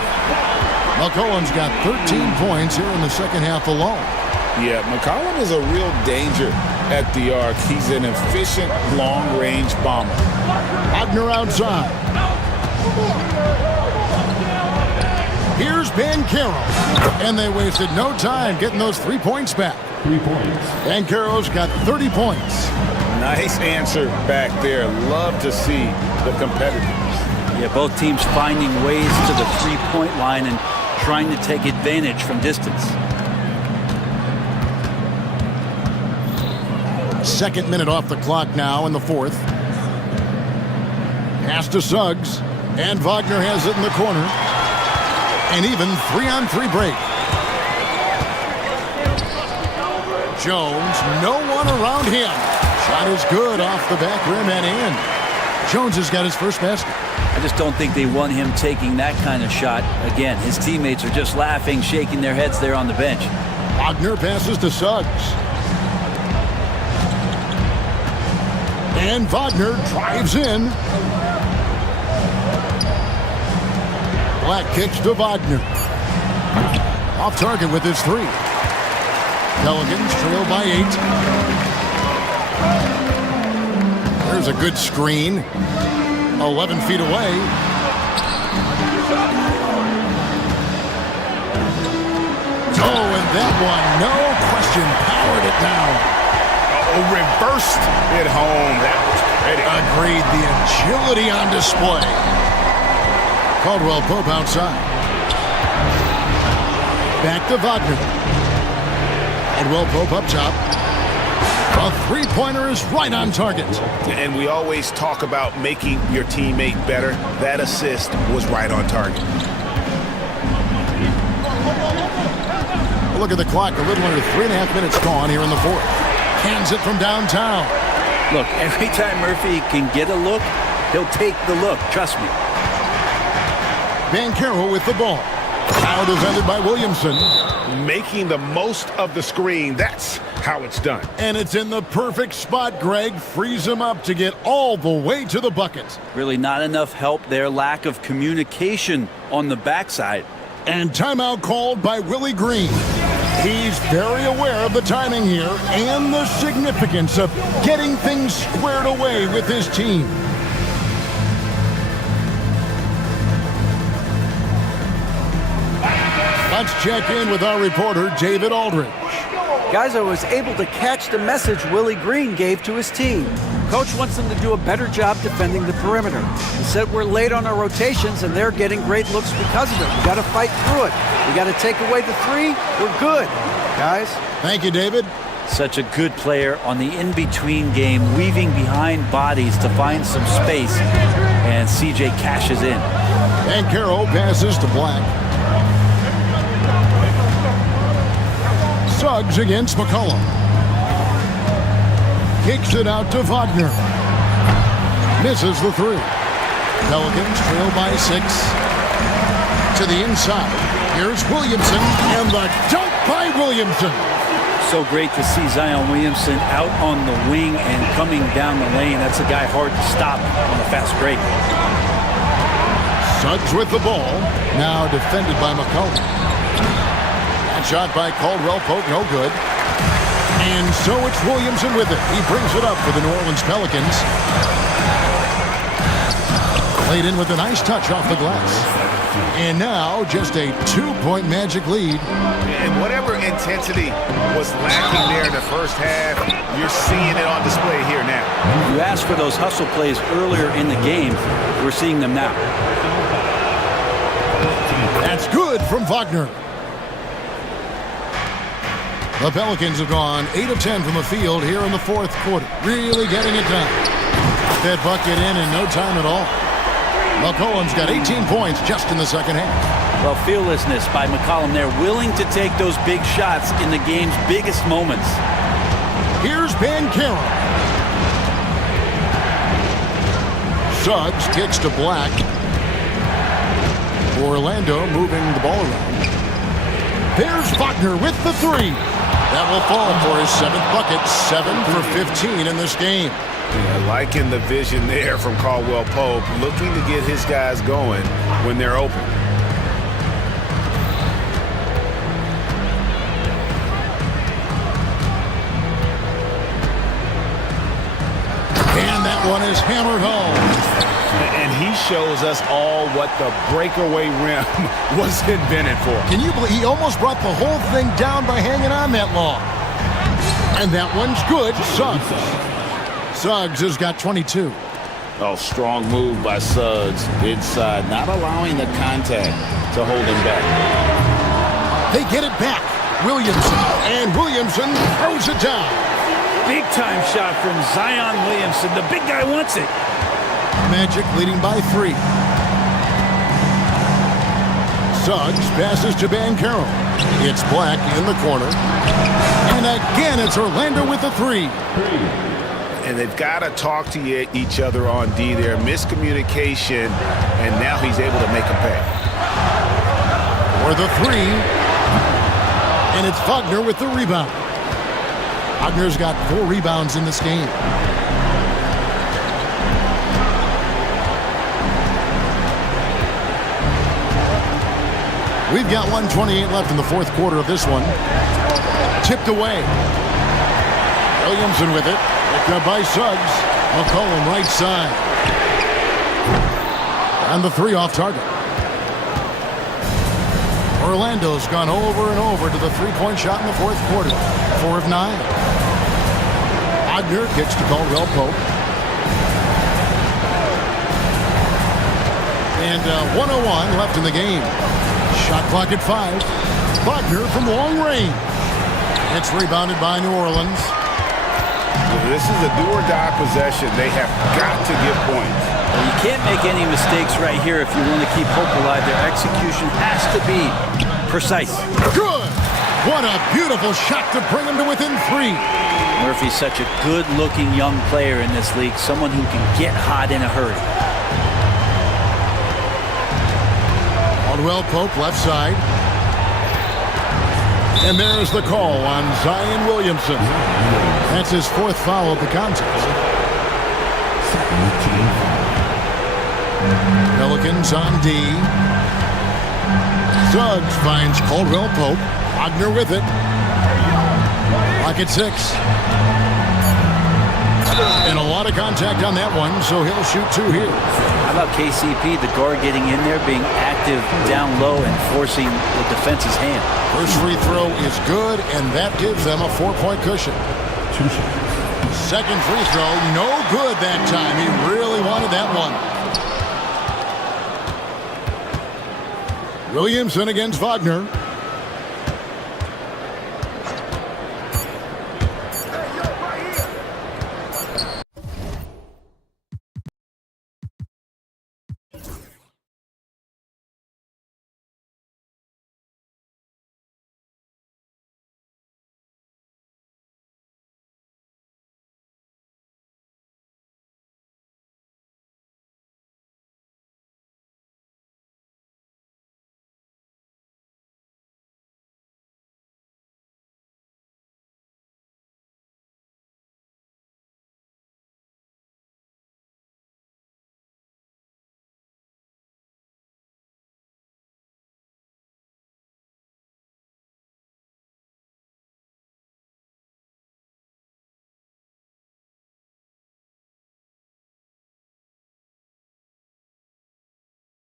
McCollum's got 13 points here in the second half alone. Yeah, McCollum is a real danger at the arc. He's an efficient long-range bomber. Wagner outside. Here's Banchero. And they wasted no time getting those 3 points back. 3 points. Banchero's got 30 points. Nice answer back there. Love to see the competitiveness. Yeah, both teams finding ways to the three-point line and trying to take advantage from distance. Second minute off the clock now in the fourth. Pass to Suggs. And Wagner has it in the corner. An even 3-on-3 break. Jones, no one around him. Shot is good off the back rim and in. Jones has got his first basket. I just don't think they want him taking that kind of shot. Again, his teammates are just laughing, shaking their heads there on the bench. Wagner passes to Suggs. And Wagner drives in. Black kicks to Wagner. Off target with his three. Pelicans trail by 8. There's a good screen. 11 feet away. Oh, and that one, no question, powered it down. Oh, reversed it home. That was pretty. Agreed. The agility on display. Caldwell Pope outside. Back to Wagner. Caldwell Pope up top. A three-pointer is right on target. And we always talk about making your teammate better. That assist was right on target. Look at the clock. A little under 3.5 minutes gone here in the fourth. Hands it from downtown. Look, every time Murphy can get a look, he'll take the look. Trust me. Banchero with the ball. Now defended by Williamson. Making the most of the screen. That's how it's done. And it's in the perfect spot, Greg. Frees him up to get all the way to the bucket. Really not enough help there. Lack of communication on the backside. And timeout called by Willie Green. He's very aware of the timing here and the significance of getting things squared away with his team. Let's check in with our reporter, David Aldridge. Guys, I was able to catch the message Willie Green gave to his team. Coach wants them to do a better job defending the perimeter. He said we're late on our rotations and they're getting great looks because of it. We got to fight through it. We got to take away the three. We're good, guys. Thank you, David. Such a good player on the in-between game, weaving behind bodies to find some space, and CJ cashes in. And Carroll passes to Black. Suggs against McCollum. Kicks it out to Wagner. Misses the three. Pelicans trail by 6. To the inside. Here's Williamson, and the dunk by Williamson. So great to see Zion Williamson out on the wing and coming down the lane. That's a guy hard to stop on a fast break. Suggs with the ball. Now defended by McCollum. And shot by Caldwell Pope, no good. And so it's Williamson with it. He brings it up for the New Orleans Pelicans. Played in with a nice touch off the glass. And now just a 2-point Magic lead. And whatever intensity was lacking there in the first half, you're seeing it on display here now. You asked for those hustle plays earlier in the game. We're seeing them now. That's good from Wagner. The Pelicans have gone 8 of 10 from the field here in the fourth quarter. Really getting it done. That bucket in no time at all. McCollum's got 18 points just in the second half. Well, fearlessness by McCollum there, willing to take those big shots in the game's biggest moments. Here's Banchero. Suggs kicks to Black. Orlando moving the ball around. There's Wagner with the three. That will fall for his 7th bucket, 7 for 15 in this game. Yeah, liking the vision there from Caldwell Pope, looking to get his guys going when they're open. And that one is hammered home. And he shows us all what the breakaway rim was invented for. Can you believe he almost brought the whole thing down by hanging on that long? And that one's good. Suggs has got 22. Oh, strong move by Suggs inside, not allowing the contact to hold him back. They get it back. Williamson, and Williamson throws it down. Big time shot from Zion Williamson. The big guy wants it. Magic leading by 3. Suggs passes to Banchero. It's Black in the corner. And again, it's Orlando with the 3. And they've got to talk to each other on D there. Miscommunication, and now he's able to make a pay. For the 3. And it's Wagner with the rebound. Wagner's got 4 rebounds in this game. We've got 1:28 left in the fourth quarter of this one. Tipped away. Williamson with it. Picked up by Suggs. McCollum right side. And the 3 off target. Orlando's gone over and over to the 3-point shot in the fourth quarter. 4 of 9. Wagner kicks to Caldwell Pope. And 1:01 left in the game. Shot clock at 5. Wagner from long range. It's rebounded by New Orleans. This is a do-or-die possession. They have got to give points. Well, you can't make any mistakes right here if you want to keep hope alive. Their execution has to be precise. Good! What a beautiful shot to bring him to within 3. Murphy's such a good-looking young player in this league, someone who can get hot in a hurry. Caldwell Pope left side. And there's the call on Zion Williamson. That's his 4th foul of the contest. Pelicans on D. Suggs finds Caldwell Pope. Wagner with it. Clock at 6. And a lot of contact on that one, so he'll shoot 2 here. How about KCP, the guard getting in there, being active down low and forcing the defense's hand? First free throw is good, and that gives them a 4-point cushion. Second free throw, no good that time. He really wanted that one. Williamson against Wagner.